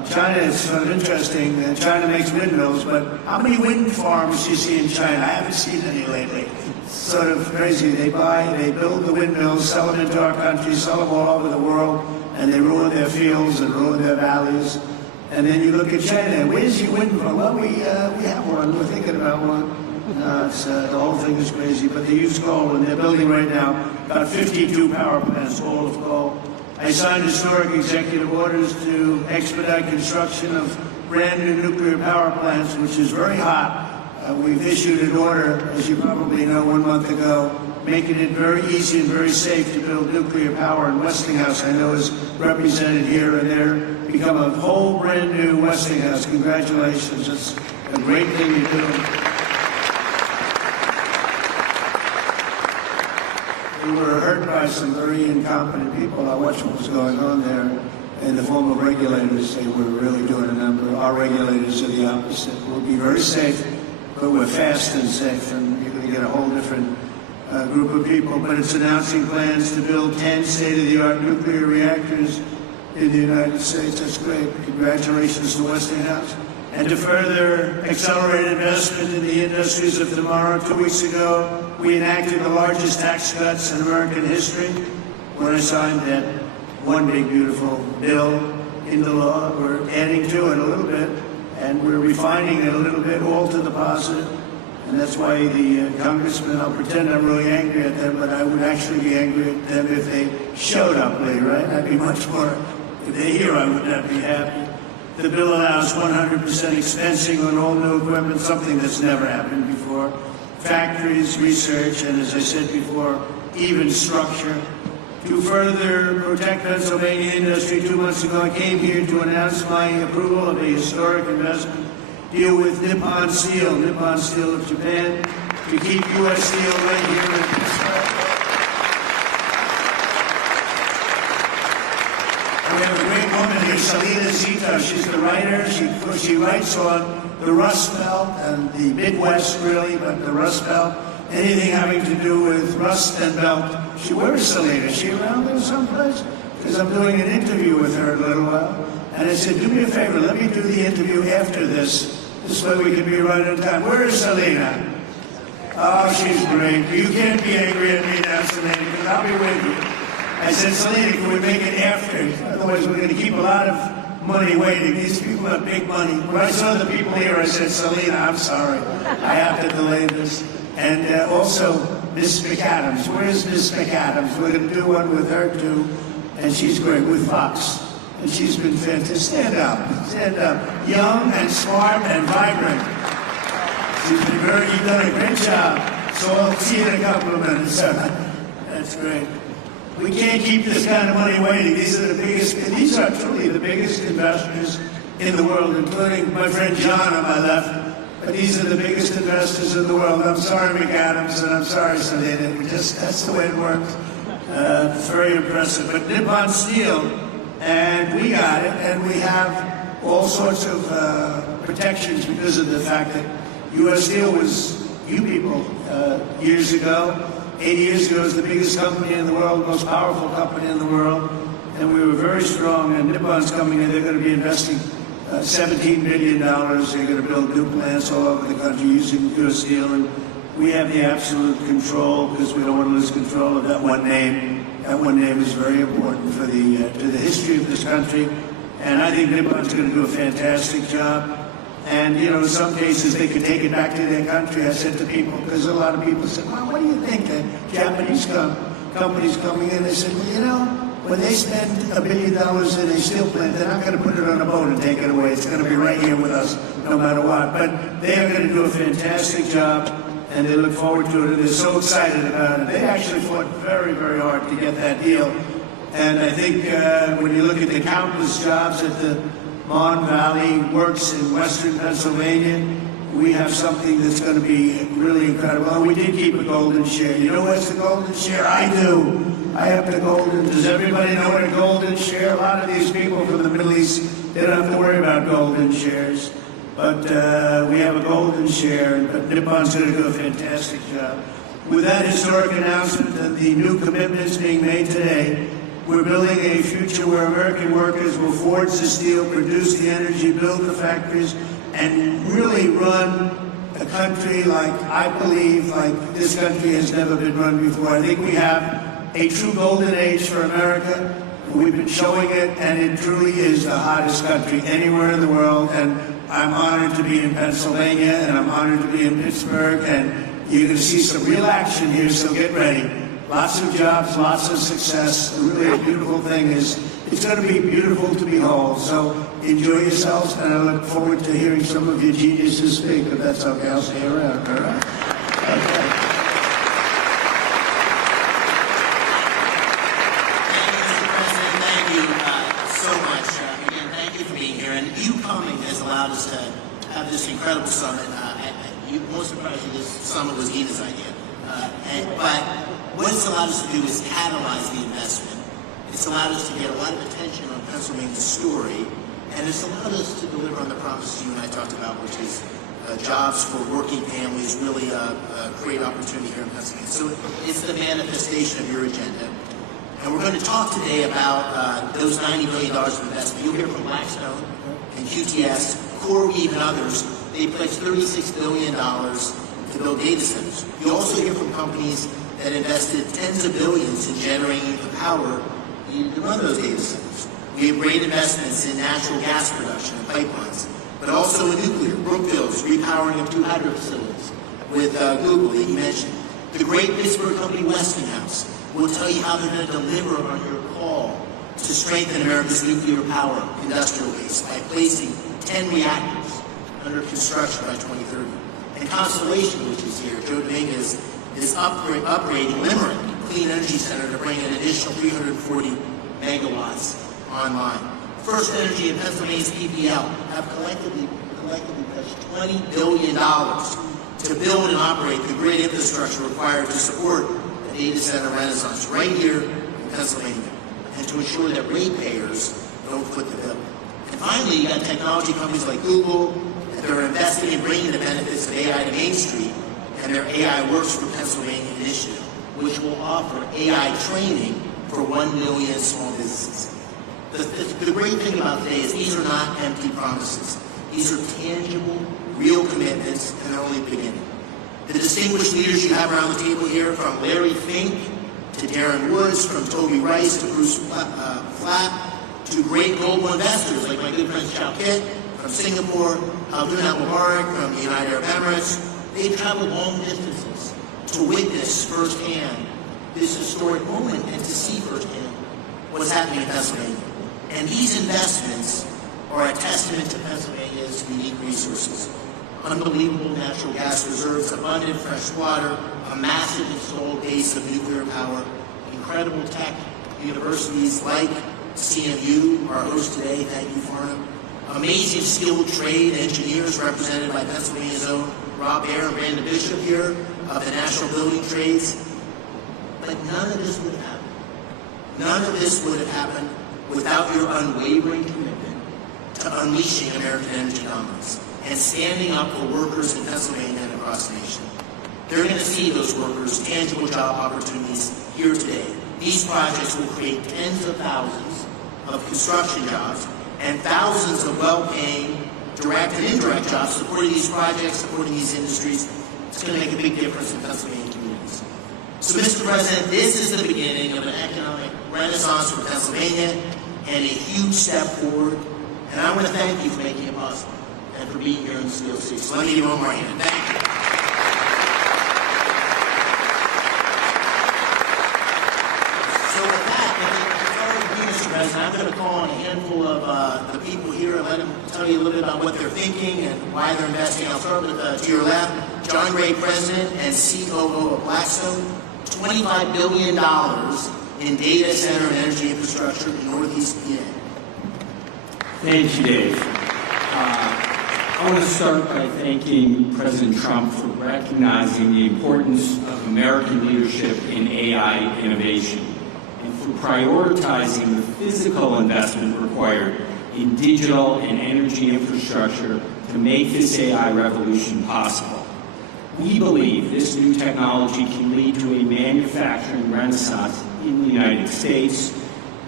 China is sort of interesting. China makes windmills, but how many wind farms do you see in China? I haven't seen any lately. It's sort of crazy. They build the windmills, sell them into our country, sell them all over the world, and they ruin their fields and ruin their valleys. And then you look at China. Where's your wind farm? Well, we have one. We're thinking about one. The whole thing is crazy. But they use coal, and they're building right now about 52 power plants, all of coal. I signed historic executive orders to expedite construction of brand new nuclear power plants, which is very hot. We've issued an order, as you probably know, 1 month ago, making it very easy and very safe to build nuclear power. And Westinghouse, I know, is represented here, and they're become a whole brand new Westinghouse. Congratulations. It's a great thing you're doing. We were hurt by some very incompetent people. I watched what was going on there in the form of regulators. They were really doing a number. Our regulators are the opposite. We'll be very safe, but we're fast and safe, and you're going to get a whole different group of people. But it's announcing plans to build 10 state-of-the-art nuclear reactors in the United States. That's great. Congratulations to Westinghouse. And to further accelerate investment in the industries of tomorrow, 2 weeks ago, we enacted the largest tax cuts in American history when I signed that one big, beautiful bill into law. We're adding to it a little bit, and we're refining it a little bit, all to the positive. And that's why the congressmen, I'll pretend I'm really angry at them, but I would actually be angry at them if they showed up late, right? I'd be much more, if they're here, I would not be happy. The bill allows 100% expensing on all new equipment, something that's never happened before. Factories, research, and as I said before, even structure. To further protect Pennsylvania industry, 2 months ago I came here to announce my approval of a historic investment deal with Nippon Steel of Japan, to keep U.S. steel right here in Pittsburgh. We have a great woman here, Selena Zito. She's the writer. She writes on the Rust Belt and the Midwest, really, but the Rust Belt, anything having to do with rust and belt. Where's Selena? Is she around there someplace? Because I'm doing an interview with her in a little while. And I said, do me a favor, let me do the interview after this. This way we can be right on time. Where is Selena? Oh, she's great. You can't be angry at me now, Selena, because I'll be with you. I said, Selena, can we make it after? Otherwise, we're going to keep a lot of money waiting. These people have big money. When I saw the people here, I said, Selena, I'm sorry. I have to delay this. And also, Miss McAdams. Where's Miss McAdams? We're going to do one with her, too. And she's great, with Fox. And she's been fantastic. Stand up. Young and smart and vibrant. You've done a great job. So I'll see you in a couple of minutes. That's great. We can't keep this kind of money waiting. These are truly the biggest investors in the world, including my friend John on my left. But these are the biggest investors in the world. I'm sorry, McAdams, and I'm sorry, Selena. That's the way it works. It's very impressive. But Nippon Steel, and we got it, and we have all sorts of protections because of the fact that U.S. Steel was, you people, years ago, 80 years ago, was the biggest company in the world, most powerful company in the world, and we were very strong, and Nippon's coming in, they're going to be investing $17 billion. They're going to build new plants all over the country using U.S. Steel, and we have the absolute control because we don't want to lose control of that one name. That one name is very important for to the history of this country, and I think Nippon's going to do a fantastic job. And, you know, in some cases, they could take it back to their country. I said to people, because a lot of people said, well, what do you think? The Japanese companies coming in, they said, well, you know, when they spend $1 billion in a steel plant, they're not going to put it on a boat and take it away. It's going to be right here with us, no matter what. But they are going to do a fantastic job, and they look forward to it, and they're so excited about it. They actually fought very, very hard to get that deal. And I think when you look at the countless jobs at the Mon Valley Works in western Pennsylvania, we have something that's going to be really incredible. And we did keep a golden share. You know what's the golden share? I do. I have the golden. Does everybody know what a golden share? A lot of these people from the Middle East, they don't have to worry about golden shares. But we have a golden share, but Nippon's going to do a fantastic job. With that historic announcement and the new commitments being made today, We're building a future where American workers will forge the steel, produce the energy, build the factories, and really run a country like, I believe, like this country has never been run before. I think we have a true golden age for America. We've been showing it, and it truly is the hottest country anywhere in the world. And I'm honored to be in Pennsylvania, and I'm honored to be in Pittsburgh, and you're going to see some real action here, so get ready. Lots of jobs, lots of success. Really a beautiful thing is, it's going to be beautiful to behold. So enjoy yourselves, and I look forward to hearing some of your geniuses speak, if that's okay. I'll stay around, all right? Okay. Thank you, Mr. President. Thank you so much. Again, thank you for being here. And you coming has allowed us to have this incredible summit. Most surprisingly, this summit was Gina's idea. But what it's allowed us to do is catalyze the investment. It's allowed us to get a lot of attention on Pennsylvania's story, and it's allowed us to deliver on the promises you and I talked about, which is jobs for working families, really a great opportunity here in Pennsylvania. So it's the manifestation of your agenda. And we're going to talk today about those $90 billion of investment. You'll hear from Blackstone and QTS, CoreWeave, and others. They pledged $36 billion to build data centers. You also hear from companies that invested tens of billions in generating the power needed to run those data centers. We have great investments in natural gas production and pipelines, but also in nuclear. Brookfield's repowering of 2 hydro facilities with Google that you mentioned. The great Pittsburgh company Westinghouse will tell you how they're going to deliver on your call to strengthen America's nuclear power industrial base by placing 10 reactors under construction by 2030. And Constellation, which is here, Joe Dominguez, is upgrading Limerick Clean Energy Center to bring an additional 340 megawatts online. First Energy and Pennsylvania's PPL have collectively pledged $20 billion to build and operate the grid infrastructure required to support the data center renaissance right here in Pennsylvania, and to ensure that ratepayers don't foot the bill. And finally, you got technology companies like Google that are investing in bringing the benefits of AI to Main Street, and their AI Works for Pennsylvania initiative, which will offer AI training for 1 million small businesses. The great thing about today is these are not empty promises. These are tangible, real commitments, and they're only beginning. The distinguished leaders you have around the table here, from Larry Fink to Darren Woods, from Toby Rice to Bruce Flatt, to great global investors like my good friend Chow Kit from Singapore, Abdullah Mubarak from the United Arab Emirates. They've traveled long distances to witness firsthand this historic moment and to see firsthand what's happening in Pennsylvania. And these investments are a testament to Pennsylvania's unique resources. Unbelievable natural gas reserves, abundant fresh water, a massive installed base of nuclear power, incredible tech universities like CMU, our host today, thank you for them. Amazing skilled trade engineers represented by Pennsylvania's own Rob Ayer and Brandon Bishop here of the National Building Trades. But none of this would have happened. None of this would have happened without your unwavering commitment to unleashing American energy dominance and standing up for workers in Pennsylvania and across the nation. They're going to see those workers tangible job opportunities here today. These projects will create tens of thousands of construction jobs and thousands of well-paying direct and indirect jobs supporting these projects, supporting these industries. It's going to make a big difference in Pennsylvania communities. So, Mr. President, this is the beginning of an economic renaissance for Pennsylvania and a huge step forward. And I want to thank you for making it possible and for being here in the Steel City. So let me give you one more hand. Thank you. So with that, Mr. President, I'm going to call on a handful of the people here and let them tell you a little bit about what they're thinking and why they're investing. I'll start with, to your left, John Gray, President and COO of Blackstone. $25 billion in data center and energy infrastructure in Northeast PA. Thank you, Dave. I want to start by thanking President Trump for recognizing the importance of American leadership in AI innovation and for prioritizing the physical investment required in digital and energy infrastructure to make this AI revolution possible. We believe this new technology can lead to a manufacturing renaissance in the United States,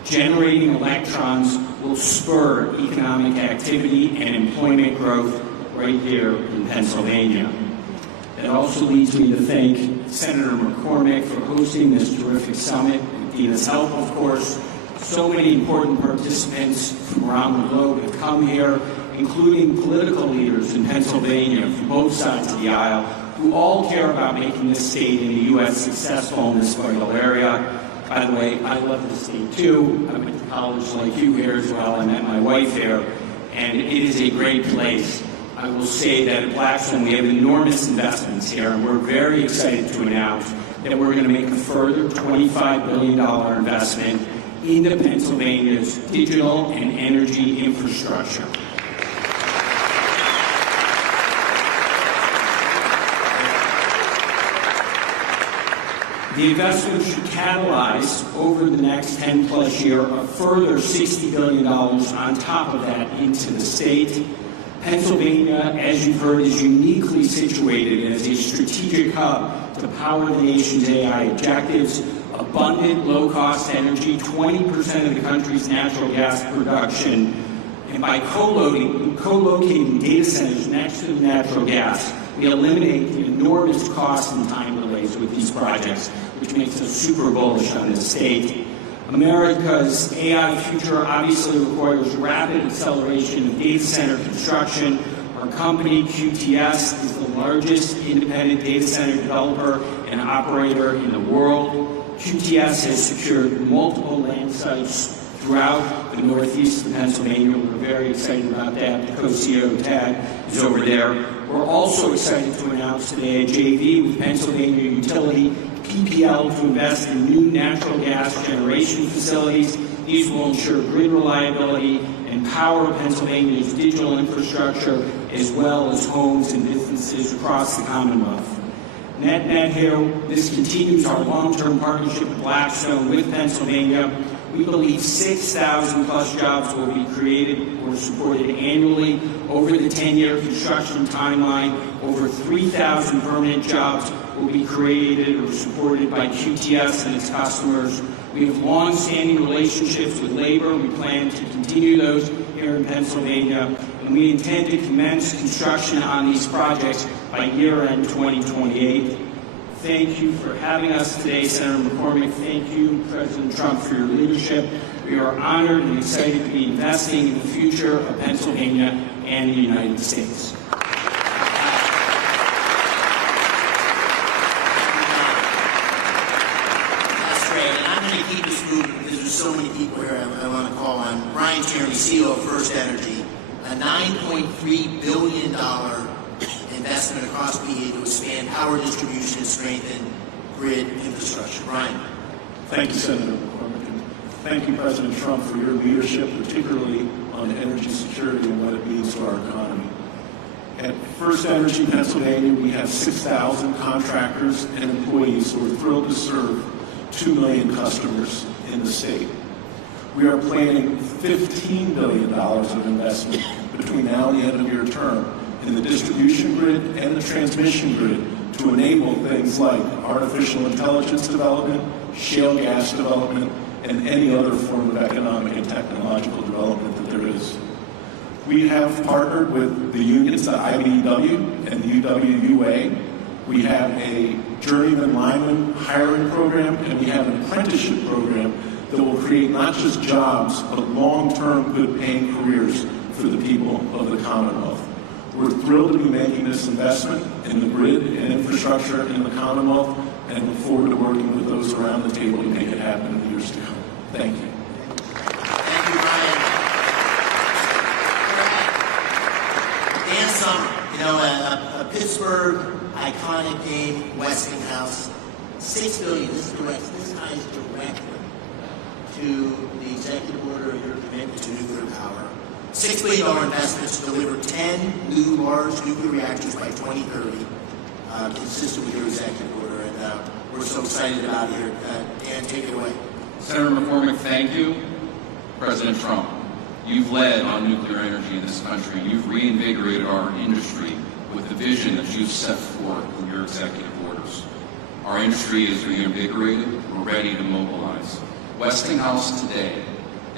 Generating electrons will spur economic activity and employment growth right here in Pennsylvania. That also leads me to thank Senator McCormack for hosting this terrific summit, with Dina's help, of course. So many important participants from around the globe have come here, including political leaders in Pennsylvania from both sides of the aisle, who all care about making this state in the U.S. successful in this vital area. By the way, I love the state too. I went to college like you here as well. I met my wife here, and it is a great place. I will say that at Blackstone we have enormous investments here, and we're very excited to announce that we're going to make a further $25 billion investment into Pennsylvania's digital and energy infrastructure. The investment should catalyze over the next 10-plus year a further $60 billion on top of that into the state. Pennsylvania, as you've heard, is uniquely situated as a strategic hub to power the nation's AI objectives. Abundant, low-cost energy, 20% of the country's natural gas production, and by co-locating data centers next to the natural gas, we eliminate the enormous costs and time delays with these projects, which makes us super bullish on this state. America's AI future obviously requires rapid acceleration of data center construction. Our company, QTS, is the largest independent data center developer and operator in the world. QTS has secured multiple land sites throughout the northeast of Pennsylvania. We're very excited about that. The co-CEO, Tad, is over there. We're also excited to announce today a JV with Pennsylvania utility PPL to invest in new natural gas generation facilities. These will ensure grid reliability and power Pennsylvania's digital infrastructure, as well as homes and businesses across the Commonwealth. Net here, this continues our long-term partnership with Blackstone with Pennsylvania. We believe 6,000 plus jobs will be created or supported annually over the 10-year construction timeline. Over 3,000 permanent jobs will be created or supported by QTS and its customers. We have long-standing relationships with labor. We plan to continue those here in Pennsylvania, and we intend to commence construction on these projects by year-end 2028. Thank you for having us today, Senator McCormack. Thank you, President Trump, for your leadership. We are honored and excited to be investing in the future of Pennsylvania and the United States. That's great, and I'm going to keep this moving because there's so many people here I want to call on. Brian Tierney, CEO of First Energy, a $9.3 billion investment across PA to expand power distribution and strengthen grid infrastructure. Brian. Thank you, Senator McCormack. And thank you, President Trump, for your leadership, particularly on energy security and what it means to our economy. At First Energy Pennsylvania, we have 6,000 contractors and employees who are thrilled to serve 2 million customers in the state. We are planning $15 billion of investment between now and the end of your term in the distribution grid and the transmission grid to enable things like artificial intelligence development, shale gas development, and any other form of economic and technological development that there is. We have partnered with the unions, the IBEW and the UWUA. We have a journeyman lineman hiring program, and we have an apprenticeship program that will create not just jobs, but long-term good-paying careers for the people of the Commonwealth. We're thrilled to be making this investment in the grid and infrastructure in the Commonwealth, and look forward to working with those around the table to make it happen in the years to come. Thank you. Thank you, Brian. Dan Summer, a Pittsburgh iconic name, Westinghouse, $6 billion. This ties directly to the executive order of your commitment to nuclear power. $6 billion investment to deliver 10 new large nuclear reactors by 2030, consistent with your executive order, and we're so excited about it here. Dan, take it away. Senator McCormack, thank you. President Trump, you've led on nuclear energy in this country. You've reinvigorated our industry with the vision that you've set forth in your executive orders. Our industry is reinvigorated. We're ready to mobilize. Westinghouse today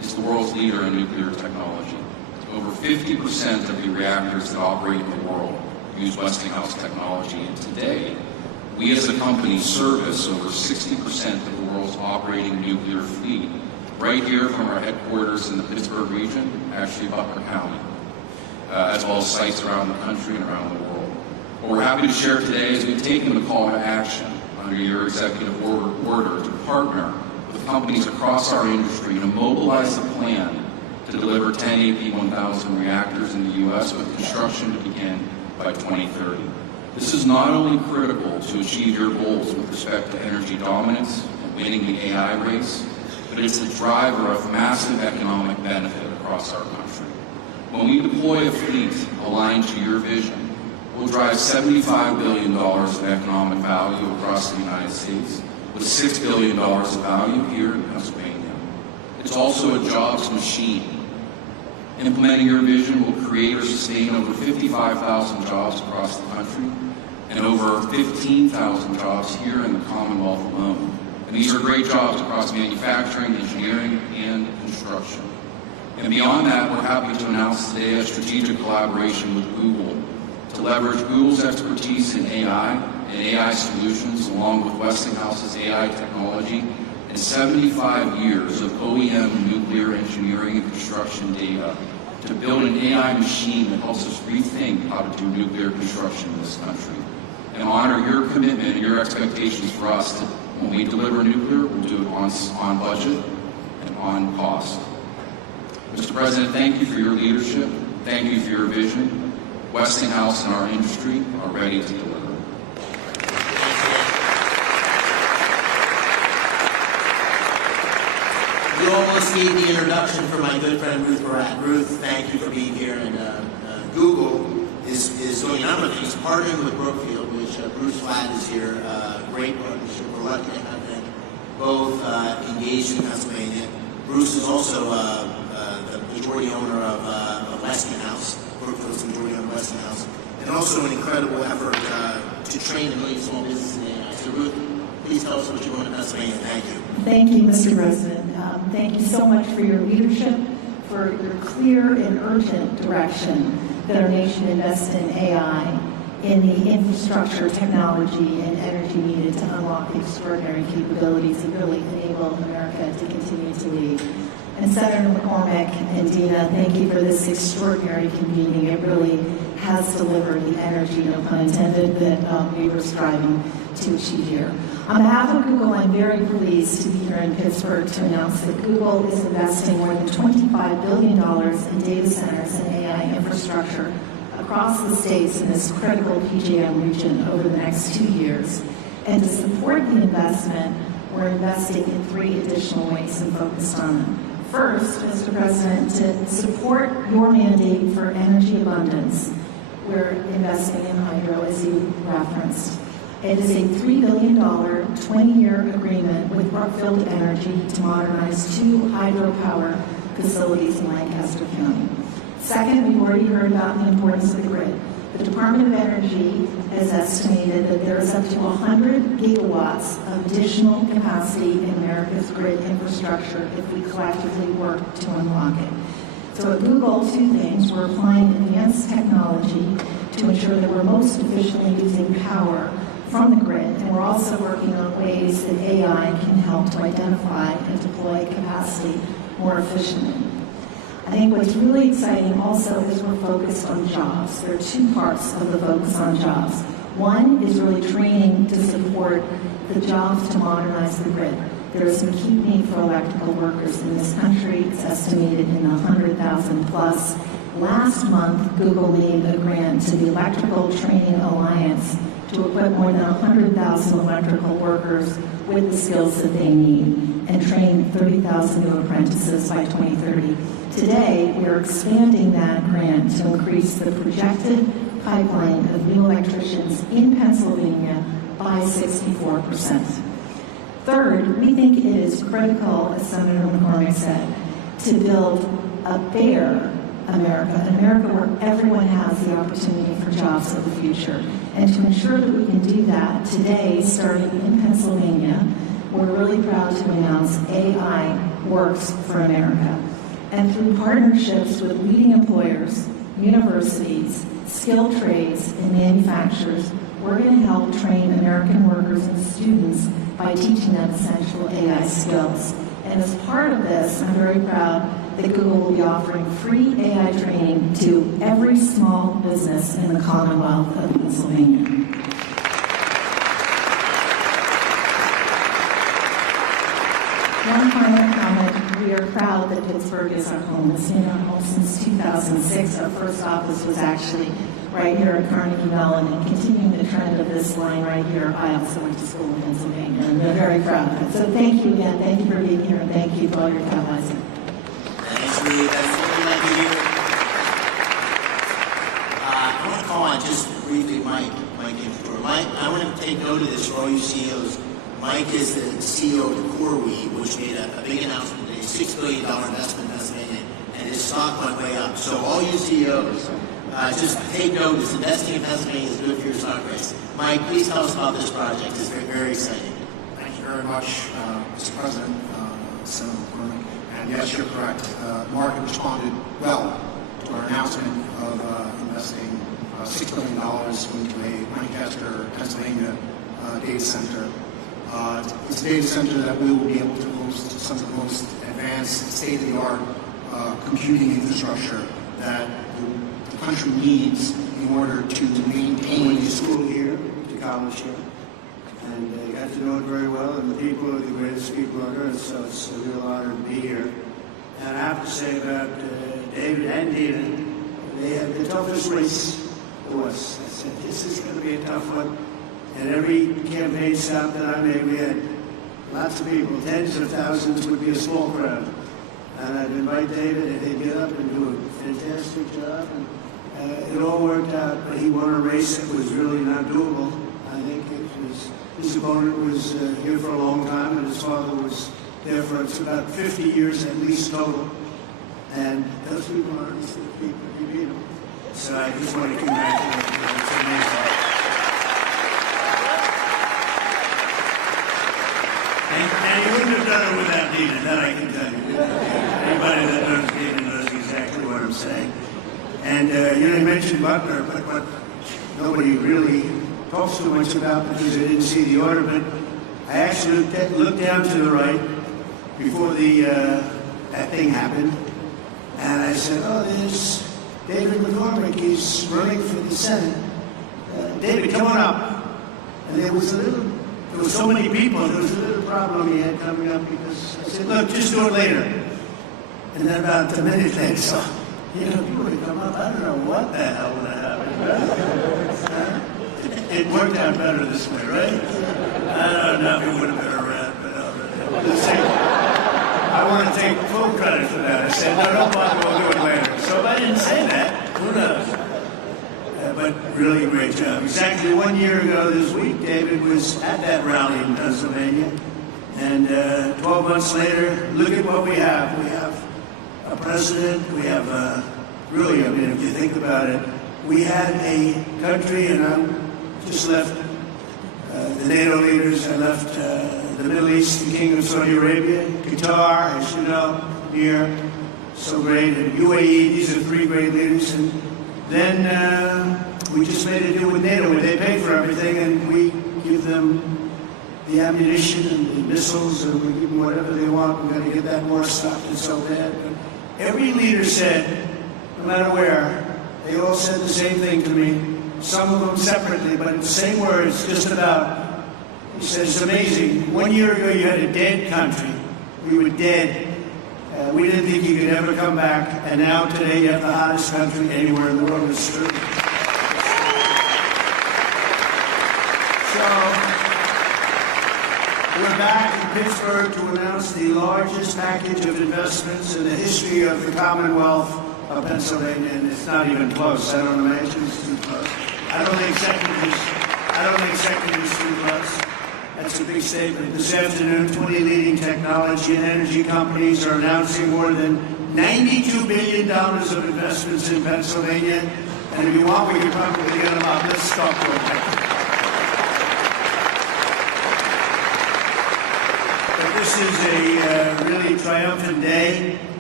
is the world's leader in nuclear technology. Over 50% of the reactors that operate in the world use Westinghouse technology, and today, we as a company service over 60% of the world's operating nuclear fleet, right here from our headquarters in the Pittsburgh region, actually Butler County, as well as sites around the country and around the world. What we're happy to share today is we've taken the call to action under your executive order to partner with companies across our industry to mobilize a plan to deliver 10 AP1000 reactors in the U.S. with construction to begin by 2030. This is not only critical to achieve your goals with respect to energy dominance and winning the AI race, but it's the driver of massive economic benefit across our country. When we deploy a fleet aligned to your vision, we'll drive $75 billion of economic value across the United States, with $6 billion of value here in Pennsylvania. It's also a jobs machine. Implementing your vision will create or sustain over 55,000 jobs across the country and over 15,000 jobs here in the Commonwealth alone. And these are great jobs across manufacturing, engineering, and construction. And beyond that, we're happy to announce today a strategic collaboration with Google to leverage Google's expertise in AI and AI solutions along with Westinghouse's AI technology and 75 years of OEM nuclear engineering and construction data to build an AI machine that helps us rethink how to do nuclear construction in this country and honor your commitment and your expectations for us that when we deliver nuclear, we'll do it on budget and on cost. Mr. President, thank you for your leadership. Thank you for your vision. Westinghouse and our industry are ready to deliver. You almost gave the introduction for my good friend Ruth Barat. Ruth, thank you for being here. And Google is doing a number of things, partnering with Brookfield, which Bruce Flatt is here. Great partnership. We're lucky to have them both engaged in Pennsylvania. Bruce is also the majority owner of Westinghouse. Brookfield's the majority owner of Westinghouse. And also an incredible effort to train a million small businesses in AI. So Ruth, please tell us what you're doing in Pennsylvania. Thank you. Thank you, Mr. President. Thank you so much for your leadership, for your clear and urgent direction that our nation invests in AI, in the infrastructure, technology, and energy needed to unlock the extraordinary capabilities and really enable America to continue to lead. And Senator McCormack and Dina, thank you for this extraordinary convening. It really has delivered the energy, no pun intended, that we were striving to achieve here. On behalf of Google, I'm very pleased to be here in Pittsburgh to announce that Google is investing more than $25 billion in data centers and AI infrastructure across the states in this critical PJM region over the next 2 years. And to support the investment, we're investing in 3 additional ways and focused on them. First, Mr. President, to support your mandate for energy abundance, we're investing in hydro, as you referenced. It is a $3 billion, 20-year agreement with Brookfield Energy to modernize 2 hydropower facilities in Lancaster County. Second, we've already heard about the importance of the grid. The Department of Energy has estimated that there is up to 100 gigawatts of additional capacity in America's grid infrastructure if we collectively work to unlock it. So at Google, 2 things. We're applying advanced technology to ensure that we're most efficiently using power from the grid, and we're also working on ways that AI can help to identify and deploy capacity more efficiently. I think what's really exciting also is we're focused on jobs. There are 2 parts of the focus on jobs. One is really training to support the jobs to modernize the grid. There is an acute need for electrical workers in this country. It's estimated in 100,000 plus. Last month, Google made a grant to the Electrical Training Alliance to equip more than 100,000 electrical workers with the skills that they need and train 30,000 new apprentices by 2030. Today, we are expanding that grant to increase the projected pipeline of new electricians in Pennsylvania by 64%. Third, we think it is critical, as Senator McCormack said, to build a fair America, an America where everyone has the opportunity for jobs of the future. And to ensure that we can do that, today, starting in Pennsylvania, we're really proud to announce AI Works for America. And through partnerships with leading employers, universities, skilled trades, and manufacturers, we're going to help train American workers and students by teaching them essential AI skills. And as part of this, I'm very proud that Google will be offering free AI training to every small business in the Commonwealth of Pennsylvania. One final comment. We are proud that Pittsburgh is our home. It's been our home since 2006. Our first office was actually right here at Carnegie Mellon, and continuing the trend of this line right here, I also went to school in Pennsylvania, and we're very proud of it. So thank you again. Thank you for being here, and thank you for all your advising. Thanks, Lee. That's what we like to hear. I want to call on just briefly Mike Introtor. Mike, I want to take note of this for all you CEOs. Mike is the CEO of CoreWeave, which made a big announcement today, $6 billion investment in Pennsylvania, and his stock went way up. So all you CEOs, just take notice. Investing in Pennsylvania is good for your stock price. Mike, please tell us about this project. It's very, very exciting. Thank you very much, Mr. President, Senator McCormack. And yes, you're correct. The market responded well to our announcement of investing $6 billion into a Lancaster, Pennsylvania data center. It's a data center that we will be able to host some of the most advanced, state-of-the-art computing infrastructure that the country needs in order to maintain. Went to school here, to college here, and got to know it very well, and the people are the greatest people on earth, so it's a real honor to be here. And I have to say about David and Dina, they had the toughest race to us. I said, this is going to be a tough one. And every campaign stop that I made, we had lots of people, tens of thousands would be a small crowd. And I'd invite David, and he'd get up and do a fantastic job. And it all worked out, but he won a race that was really not doable. I think it was, his opponent was here for a long time, and his father was there for about 50 years at least total. And those people are the people who beat him. So I just want to congratulate him. It's amazing. And he wouldn't have done it without Dina, that I can tell you. Anybody that knows Dina knows exactly what I'm saying. And you mentioned Butler, but what nobody really talks too much about because they didn't see the order, but I actually looked down to the right before that thing happened, and I said, oh, there's David McCormack, he's running for the Senate. David, come on up. And there was so many people, there was a little problem he had coming up because I said, look, just do it later. And then about a minute later, so, you would have come up, I don't know what the hell would have happened. It worked out better this way, right? I don't know if it would have been around, but let's see. I want to take full credit for that. I said, no, don't bother, we'll do it later. So if I didn't say that, who knows? But really great job. Exactly 1 year ago this week, David was at that rally in Pennsylvania. And 12 months later, look at what we have. We have a president, we have really, I mean, if you think about it, we had a country, and I just left the NATO leaders, I left the Middle East, the King of Saudi Arabia, Qatar, as you know, here, so great, and UAE, these are three great leaders. And then we just made a deal with NATO where they pay for everything and we give them the ammunition and the missiles and we give them whatever they want. We're going to get that war stopped. It's so bad. But every leader said, no matter where, they all said the same thing to me. Some of them separately, but in the same words, just about. He said, it's amazing. 1 year ago you had a dead country. We were dead. We didn't think you could ever come back, and now today you have the hottest country anywhere in the world. It's true. So we're back in Pittsburgh to announce the largest package of investments in the history of the Commonwealth of Pennsylvania, and it's not even close. I don't imagine it's too close. I don't think second is too close. That's a big statement. This afternoon, 20 leading technology and energy companies are announcing more than $92 billion of investments in Pennsylvania. And if you want, we can probably get them up. Let's stop for a minute. But this is a really triumphant day.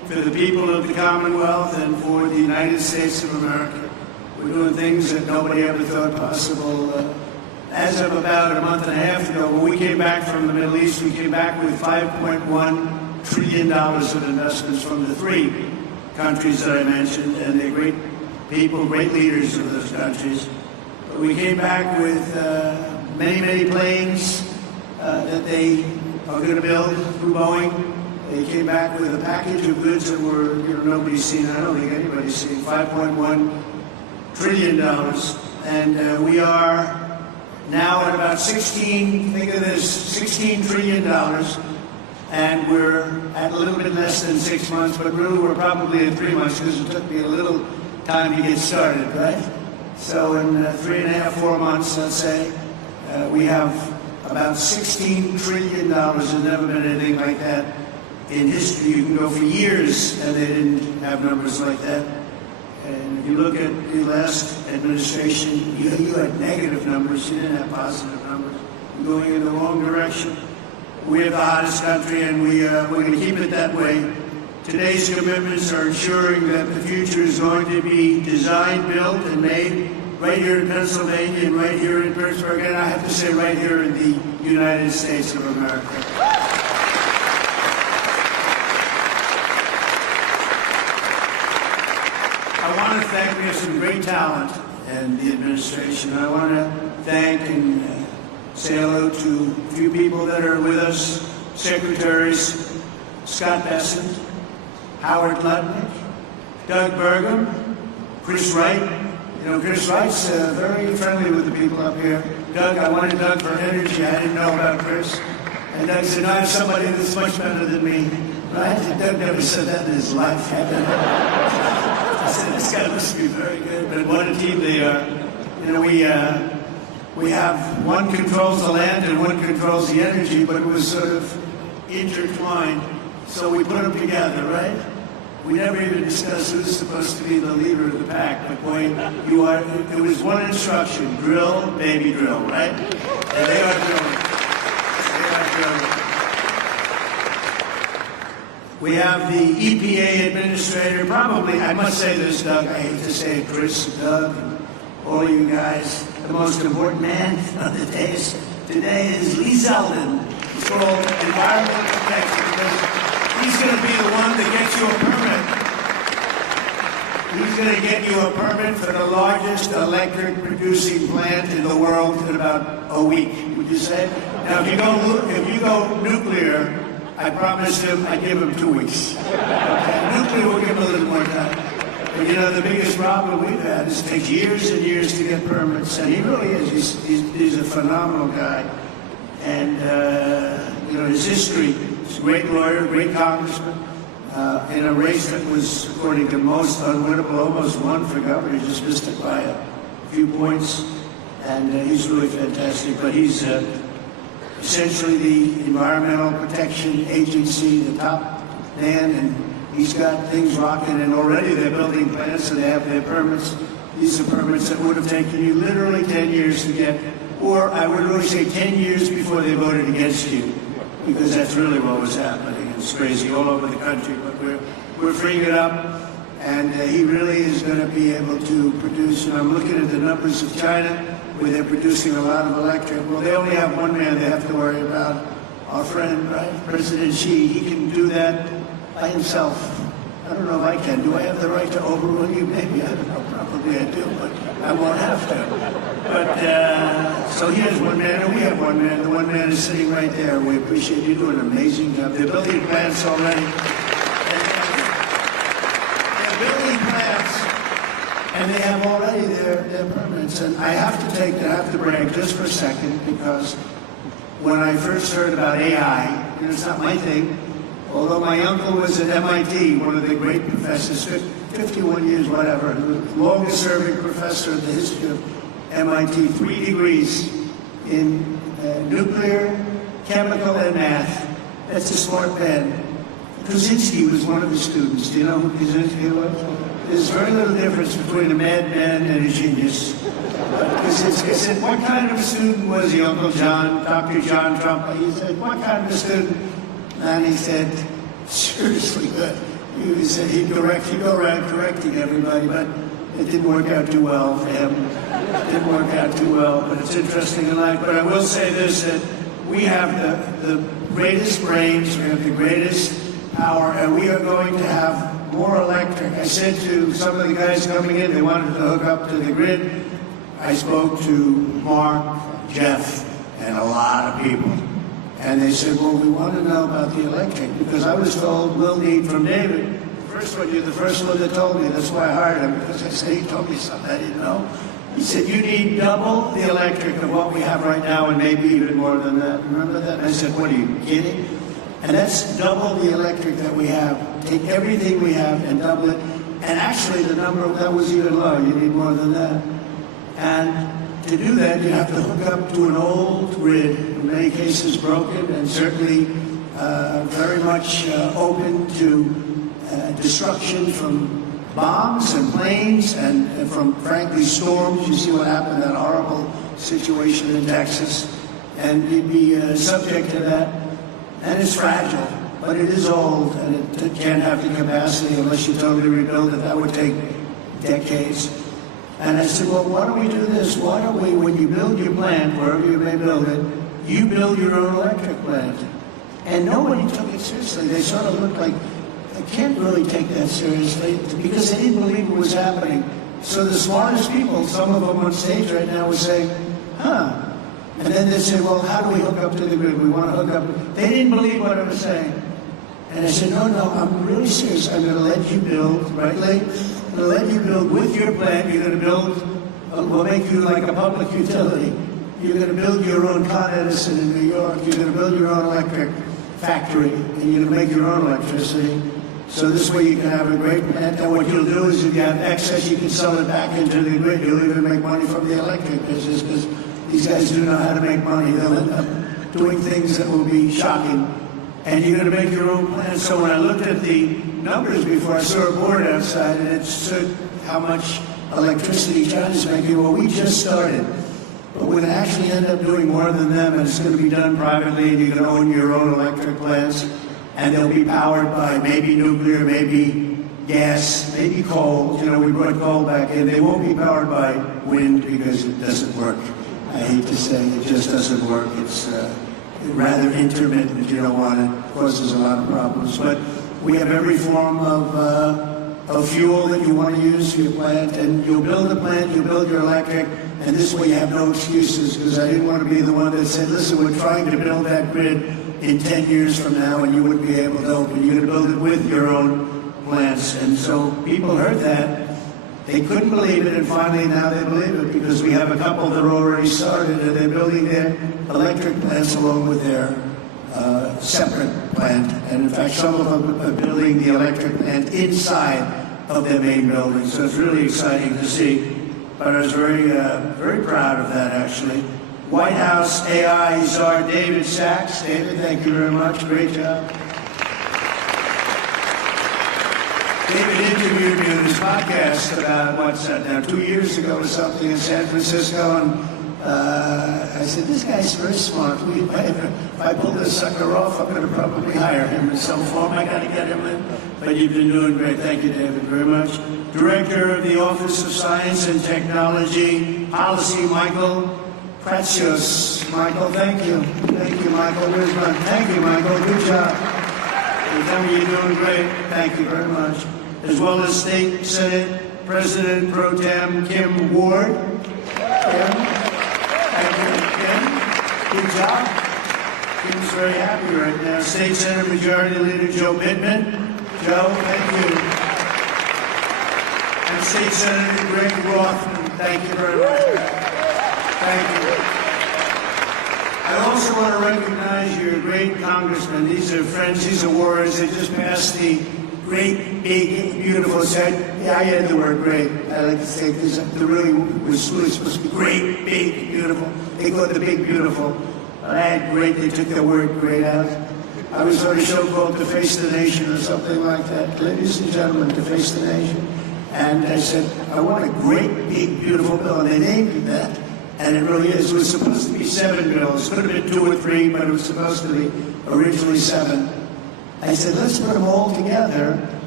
for the people of the Commonwealth and for the United States of America. We're doing things that nobody ever thought possible. As of about a month and a half ago, when we came back from the Middle East, we came back with $5.1 trillion of investments from the three countries that I mentioned, and they're great people, great leaders of those countries. But we came back with many, many planes that they are going to build through Boeing. They came back with a package of goods that were, nobody's seen. I don't think anybody's seen. $5.1 trillion, and we are now at about 16. Think of this, $16 trillion, and we're at a little bit less than 6 months. But really, we're probably at 3 months because it took me a little time to get started, right? So in 3.5, 4 months, let's say, we have about $16 trillion. There's never been anything like that in history. You can go for years and they didn't have numbers like that. And if you look at the last administration, you had negative numbers, you didn't have positive numbers. You're going in the wrong direction. We're the hottest country, and we're going to keep it that way. Today's commitments are ensuring that the future is going to be designed, built, and made right here in Pennsylvania and right here in Pittsburgh, and I have to say right here in the United States of America. I want to thank, we have some great talent in the administration. I want to thank and say hello to a few people that are with us. Secretaries Scott Bessent, Howard Lutnick, Doug Burgum, Chris Wright. Chris Wright's very friendly with the people up here. Doug, I wanted Doug for energy. I didn't know about Chris. And Doug said, I have somebody that's much better than me. Right? And Doug never said that in his life. I said, this guy must be very good. But what a team they are. We have one controls the land and one controls the energy, but it was sort of intertwined. So we put them together, right? We never even discussed who's supposed to be the leader of the pack. But boy, it was one instruction: drill, baby, drill, right? And they are drilling. They are drilling. We have the EPA administrator, probably, I must say this, Doug, I hate to say it, Chris, Doug, all you guys, the most important man of the days today is Lee Zeldin. It's called environmental protection, because he's going to be the one that gets you a permit. He's going to get you a permit for the largest electric producing plant in the world in about a week, would you say? Now, if you go nuclear, I promised him I'd give him 2 weeks. Okay? Nuclear will give him a little more time. But the biggest problem we've had is it takes years and years to get permits, and he really is. He's a phenomenal guy. And, his history, he's a great lawyer, great congressman, in a race that was, according to most, unwinnable, almost won for governor. He just missed it by a few points, and he's really fantastic. But he's essentially the Environmental Protection Agency, the top man, and he's got things rocking, and already they're building plants, so they have their permits. These are permits that would have taken you literally 10 years to get, or I would really say 10 years before they voted against you, because that's really what was happening. It's crazy all over the country, but we're freeing it up, and he really is going to be able to produce. And I'm looking at the numbers of China, where they're producing a lot of electric. Well, they only have one man they have to worry about, our friend, right, President Xi. He can do that by himself. I don't know if I can. Do I have the right to overrule you? Maybe. I don't know. Probably I do, but I won't have to. But, so he has one man, and we have one man. The one man is sitting right there. We appreciate you doing an amazing job. They're building plants already. They're building plants, and they have already their permits. And I have to brag just for a second, because when I first heard about AI, it's not my thing, although my uncle was at MIT, one of the great professors, 51 years, whatever, the longest-serving professor in the history of MIT, 3 degrees in nuclear, chemical, and math. That's a smart man. Kaczynski was one of his students. Do you know who Kaczynski was? There's very little difference between a madman and a genius. Kaczynski said, what kind of a student was he, Uncle John, Dr. John Trump? He said, what kind of a student? And he said, seriously good. He said he'd go around correcting everybody, but it didn't work out too well for him. It didn't work out too well, but it's interesting in life. But I will say this, that we have the greatest brains, we have the greatest power, and we are going to have more electric. I said to some of the guys coming in, they wanted to hook up to the grid. I spoke to Mark, Jeff, and a lot of people. And they said, well, we want to know about the electric, because I was told we'll need from David. You're the first one that told me. That's why I hired him, because I said, he told me something I didn't know. He said, you need double the electric of what we have right now, and maybe even more than that. Remember that? And I said, what are you kidding? And that's double the electric that we have. Take everything we have and double it. And actually, the number, that was even low. You need more than that. And to do that, you have to hook up to an old grid, in many cases broken, and certainly very much open to destruction from bombs and planes and from, frankly, storms. You see what happened, that horrible situation in Texas. And you'd be subject to that. And it's fragile, but it is old, and it can't have the capacity unless you totally rebuild it. That would take decades. And I said, well, why don't we do this? Why don't we, when you build your plant, wherever you may build it, you build your own electric plant. And nobody took it seriously. They sort of looked like, I can't really take that seriously, because they didn't believe it was happening. So the smartest people, some of them on stage right now, would say, huh. And then they'd say, well, how do we hook up to the grid? We want to hook up. They didn't believe what I was saying. And I said, no, I'm really serious. I'm going to let you build, right, Lee? I'm going to let you build with your plant. You're going to build, we'll make you like a public utility. You're going to build your own Con Edison in New York. You're going to build your own electric factory, and you're going to make your own electricity. So this way you can have a great plant. And what you'll do is if you have excess, you can sell it back into the grid. You'll even make money from the electric business, because these guys do know how to make money. They'll end up doing things that will be shocking. And you're going to make your own plan. So when I looked at the numbers before, I saw a board outside, and it said how much electricity China's making. Well, we just started. But we're going to actually end up doing more than them, and it's going to be done privately, and you're going to own your own electric plants. And they'll be powered by maybe nuclear, maybe gas, maybe coal. You know, we brought coal back in. They won't be powered by wind because it doesn't work. I hate to say it just doesn't work. It's rather intermittent. You don't want it. It causes a lot of problems. But we have every form of fuel that you want to use for your plant. And you'll build a plant, you'll build your electric, and this way you have no excuses, because I didn't want to be the one that said, listen, we're trying to build that grid in 10 years from now, and you wouldn't be able to open. You're going to build it with your own plants. And so people heard that. They couldn't believe it, and finally now they believe it, because we have a couple that are already started, and they're building their electric plants along with their separate plant. And in fact, some of them are building the electric plant inside of their main building. So it's really exciting to see. But I was very, very proud of that, actually. White House AI czar David Sachs. David, thank you very much. Great job. David interviewed me on his podcast about, what's that now, 2 years ago or something in San Francisco, and I said, this guy's very smart. If I pull this sucker off, I'm going to probably hire him in some form. I got to get him in. But you've been doing great. Thank you, David, very much. Director of the Office of Science and Technology Policy, Michael Pratsios. Michael, thank you. Thank you, Michael. Where's my... Thank you, Michael. Good job. You tell me you're doing great. Thank you very much. As well as State Senate President Pro Tem Kim Ward. Kim, thank you. Kim, good job. Kim's very happy right now. State Senate Majority Leader Joe Pittman. Joe, thank you. And State Senator Greg Rothman. Thank you very much. Thank you. I also want to recognize your great congressmen. These are friends, these are warriors. They just passed the great, big, beautiful set. Yeah, I had the word great. I like to say this. The really was really supposed to be great, big, beautiful. They got the big, beautiful. I had great. They took the word great out. I was on a show called To Face the Nation or something like that. Ladies and gentlemen, To Face the Nation. And I said, I want a great, big, beautiful bill. And they named it that. And it really is. It was supposed to be 7 bills. Could have been 2 or 3, but it was supposed to be originally 7. I said, let's put them all together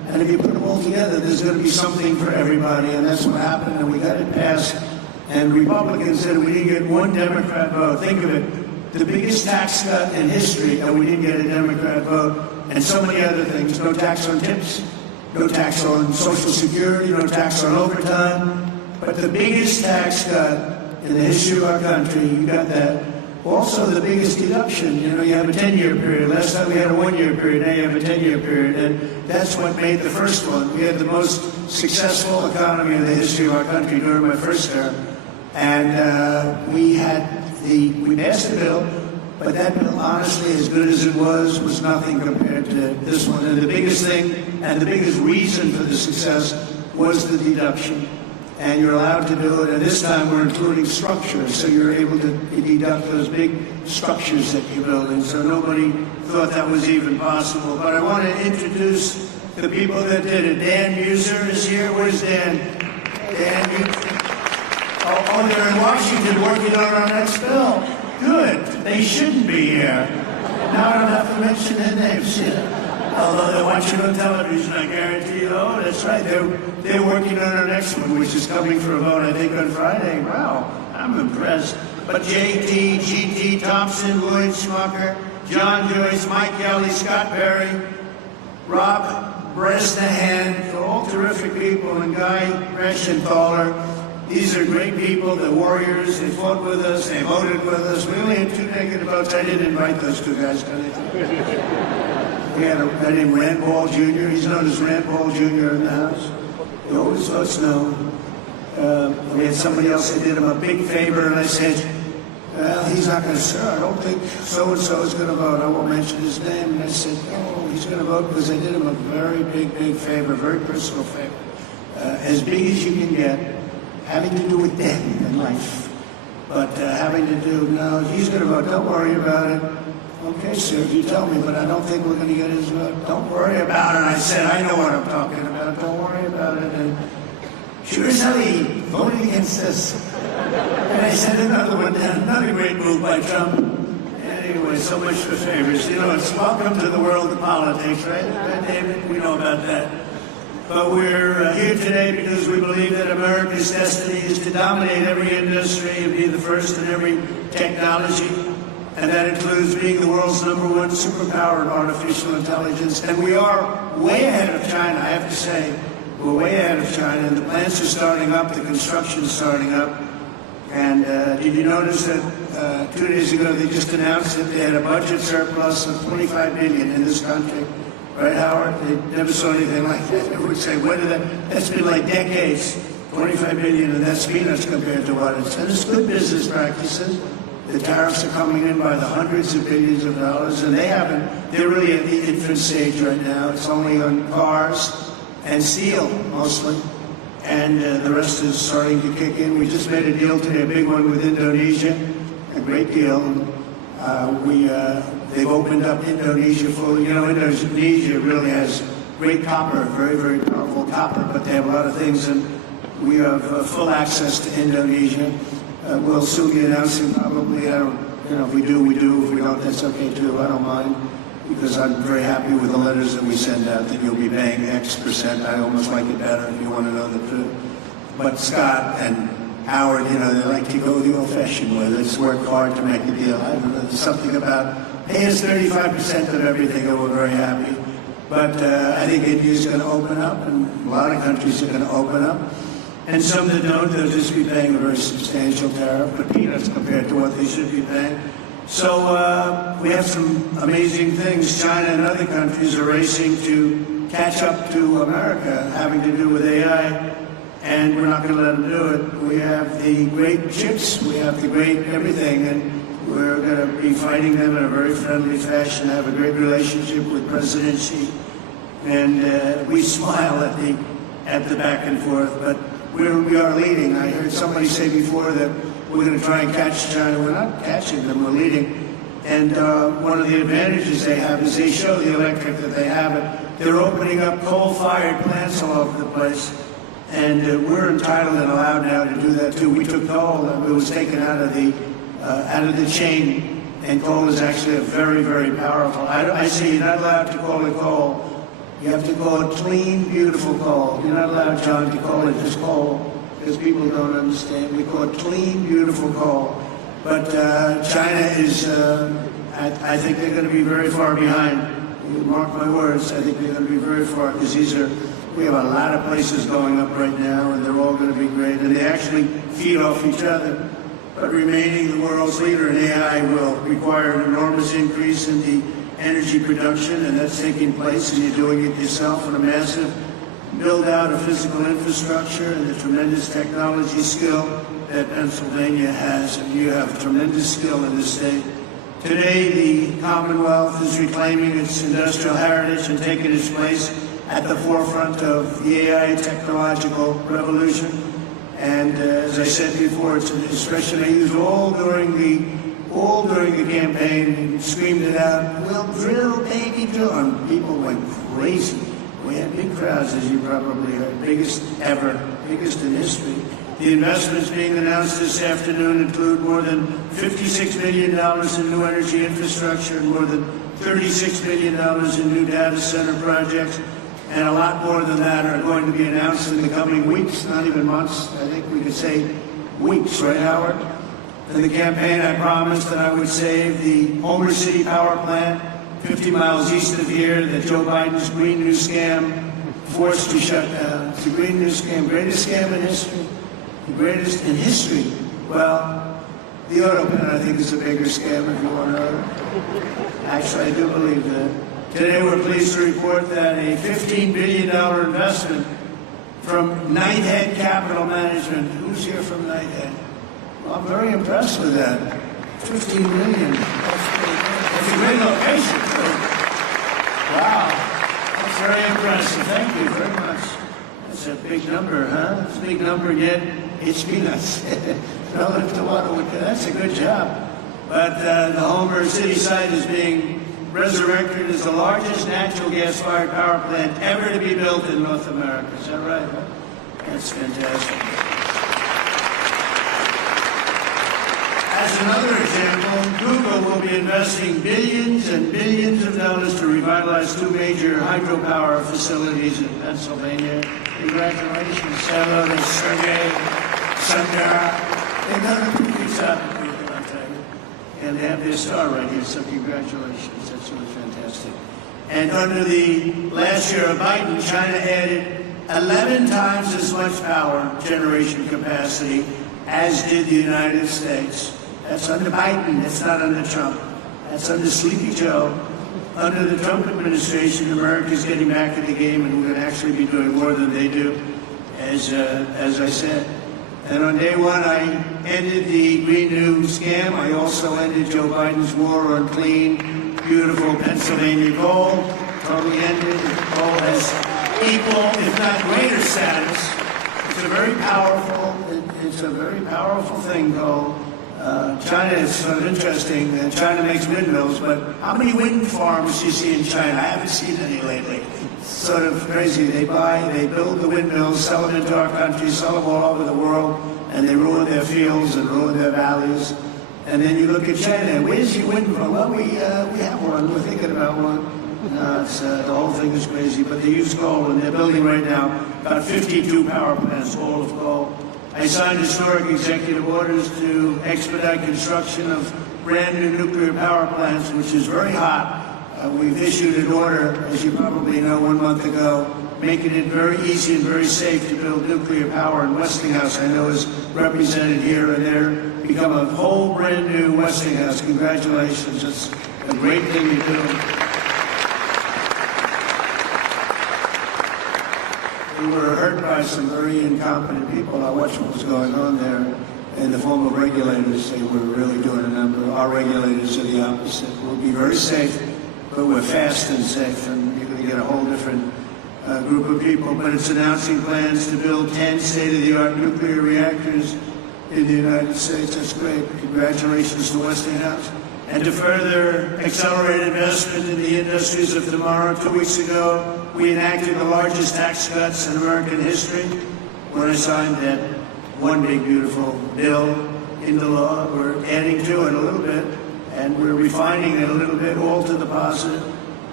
And if you put them all together, there's going to be something for everybody, and that's what happened, and we got it passed. And Republicans said we didn't get one Democrat vote. Think of it, the biggest tax cut in history, and we didn't get a Democrat vote. And so many other things, no tax on tips, no tax on Social Security, no tax on overtime. But the biggest tax cut in the history of our country, you got that. Also the biggest deduction, you have a 10-year period. Last time we had a 1-year period, now you have a 10-year period. And that's what made the first one. We had the most successful economy in the history of our country during my first term. And we passed the bill, but that bill, honestly, as good as it was nothing compared to this one. And the biggest thing, and the biggest reason for the success was the deduction. And you're allowed to do it, and this time we're including structures, so you're able to deduct those big structures that you're building, so nobody thought that was even possible. But I want to introduce the people that did it. Dan Muser is here. Where's Dan? Dan, oh, they're in Washington working on our next bill. Good. They shouldn't be here. Now I don't have to mention their names. Although they watch it on television, I guarantee you. Oh, that's right. They're working on our next one, which is coming for a vote, I think, on Friday. Wow, I'm impressed. But J.T., G.T. Thompson, Lloyd Smucker, John Joyce, Mike Kelly, Scott Perry, Rob Bresnahan, they're all terrific people, and Guy Reschenthaler. These are great people, the warriors. They fought with us, they voted with us. We only had 2 negative votes. I didn't invite those 2 guys. We had a guy named Rand Paul Jr. He's known as Rand Paul Jr. in the House. He always votes no. We had somebody else that did him a big favor, and I said, well, he's not going to, sir, I don't think so-and-so is going to vote. I won't mention his name. And I said, oh, he's going to vote because I did him a very big favor, very personal favor. As big as you can get, having to do with death and life. But having to do, no, he's going to vote. Don't worry about it. Okay, sir, you tell me, but I don't think we're going to get his vote. Don't worry about it. I said, I know what I'm talking about. Don't worry about it. And sure as hell, he voted against us. And I sent another one down. Another great move by Trump. Anyway, so much for favors. It's welcome to the world of politics, right, David? We know about that. But we're here today because we believe that America's destiny is to dominate every industry and be the first in every technology. And that includes being the world's #1 superpower in artificial intelligence. And we are way ahead of China, I have to say. We're way ahead of China, and the plants are starting up, the construction is starting up. And did you notice that 2 days ago they just announced that they had a budget surplus of $25 billion in this country? Right, Howard? They never saw anything like that. They would say, when did that? That's been like decades. $25 billion, and that's peanuts compared to what it's. And it's good business practices. The tariffs are coming in by the hundreds of billions of dollars, and they're really at the infant stage right now. It's only on cars and steel, mostly. And the rest is starting to kick in. We just made a deal today, a big one with Indonesia, a great deal. They've opened up Indonesia fully. Indonesia really has great copper, very powerful copper, but they have a lot of things, and we have full access to Indonesia. We'll soon be announcing probably, if we do, we do. If we don't, that's okay too. I don't mind, because I'm very happy with the letters that we send out that you'll be paying X%. I almost like it better if you want to know the truth. But Scott and Howard, they like to go the old-fashioned way. Let's work hard to make a deal. I don't know, there's something about pay us 35% of everything, and we're very happy. But I think India's going to open up, and a lot of countries are going to open up. And some that don't, they'll just be paying a very substantial tariff, but peanuts compared to what they should be paying. So we have some amazing things. China and other countries are racing to catch up to America, having to do with AI, and we're not going to let them do it. We have the great chips, we have the great everything, and we're going to be fighting them in a very friendly fashion, have a great relationship with President Xi. And we smile at the back and forth, but we are leading. I heard somebody say before that we're going to try and catch China. We're not catching them, we're leading. And one of the advantages they have is they show the electric that they have it. They're opening up coal-fired plants all over the place. And we're entitled and allowed now to do that too. We took coal, it was taken out of the chain, and coal is actually a very powerful. I say you're not allowed to call it coal. You have to call it clean, beautiful coal. You're not allowed, John, to call it just coal because people don't understand. We call it clean, beautiful coal. But China is, I think they're going to be very far behind. You mark my words, I think they're going to be very far because we have a lot of places going up right now and they're all going to be great. And they actually feed off each other. But remaining the world's leader in AI will require an enormous increase in the energy production, and that's taking place, and you're doing it yourself, and a massive build-out of physical infrastructure and the tremendous technology skill that Pennsylvania has, and you have tremendous skill in this state. Today, the Commonwealth is reclaiming its industrial heritage and taking its place at the forefront of the AI technological revolution. And as I said before, it's an expression I used all during the campaign and screamed it out, "We'll drill, baby, drill." And people went crazy. We had big crowds, as you probably heard, biggest ever, biggest in history. The investments being announced this afternoon include more than $56 million in new energy infrastructure and more than $36 million in new data center projects. And a lot more than that are going to be announced in the coming weeks, not even months. I think we could say weeks, right, Howard? In the campaign, I promised that I would save the Homer City power plant 50 miles east of here that Joe Biden's Green New Scam forced to shut down. It's the Green New Scam, greatest scam in history. The greatest in history. Well, the auto plant, I think, is a bigger scam if you want to know. Actually, I do believe that. Today, we're pleased to report that a $15 billion investment from Knighthead Capital Management. Who's here from Knighthead? Well, I'm very impressed with that. $15 million. That's a great location, too. Wow. That's very impressive. Thank you very much. That's a big number, huh? It's a big number, yet it's peanuts. Relative to what? That's a good job. But the Homer City site is being resurrected as the largest natural gas-fired power plant ever to be built in North America. Is that right? Huh? That's fantastic. As another example, Google will be investing billions and billions of dollars to revitalize two major hydropower facilities in Pennsylvania. Congratulations. Hello to Sergey, Sundar. They've done a pretty good job, I'll tell you. And they have their star right here, so congratulations. That's really fantastic. And under the last year of Biden, China added 11 times as much power generation capacity as did the United States. That's under Biden. That's not under Trump. That's under Sleepy Joe. Under the Trump administration, America's getting back in the game, and we're going to actually be doing more than they do, as I said. And on day one, I ended the Green New Scam. I also ended Joe Biden's war on clean, beautiful Pennsylvania coal. Totally ended. Coal has equal, if not greater status. It's a very powerful thing, coal. China is sort of interesting. China makes windmills, but how many wind farms do you see in China? I haven't seen any lately. It's sort of crazy. They build the windmills, sell them into our country, sell them all over the world, and they ruin their fields and ruin their valleys. And then you look at China. Where's your wind farm? Well, we have one. We're thinking about one. The whole thing is crazy. But they use coal, and they're building right now about 52 power plants, all of coal. I signed historic executive orders to expedite construction of brand new nuclear power plants, which is very hot. We've issued an order, as you probably know, 1 month ago, making it very easy and very safe to build nuclear power. And Westinghouse, I know, is represented here, and they're become a whole brand new Westinghouse. Congratulations. It's a great thing to do. We were hurt by some very incompetent people. I watched what was going on there in the form of regulators. They were really doing a number. Our regulators are the opposite. We'll be very safe, but we're fast and safe, and you're going to get a whole different group of people. But it's announcing plans to build 10 state-of-the-art nuclear reactors in the United States. That's great. Congratulations to Westinghouse. And to further accelerate investment in the industries of tomorrow, 2 weeks ago, we enacted the largest tax cuts in American history when I signed that one big, beautiful bill into law. We're adding to it a little bit, and we're refining it a little bit, all to the positive.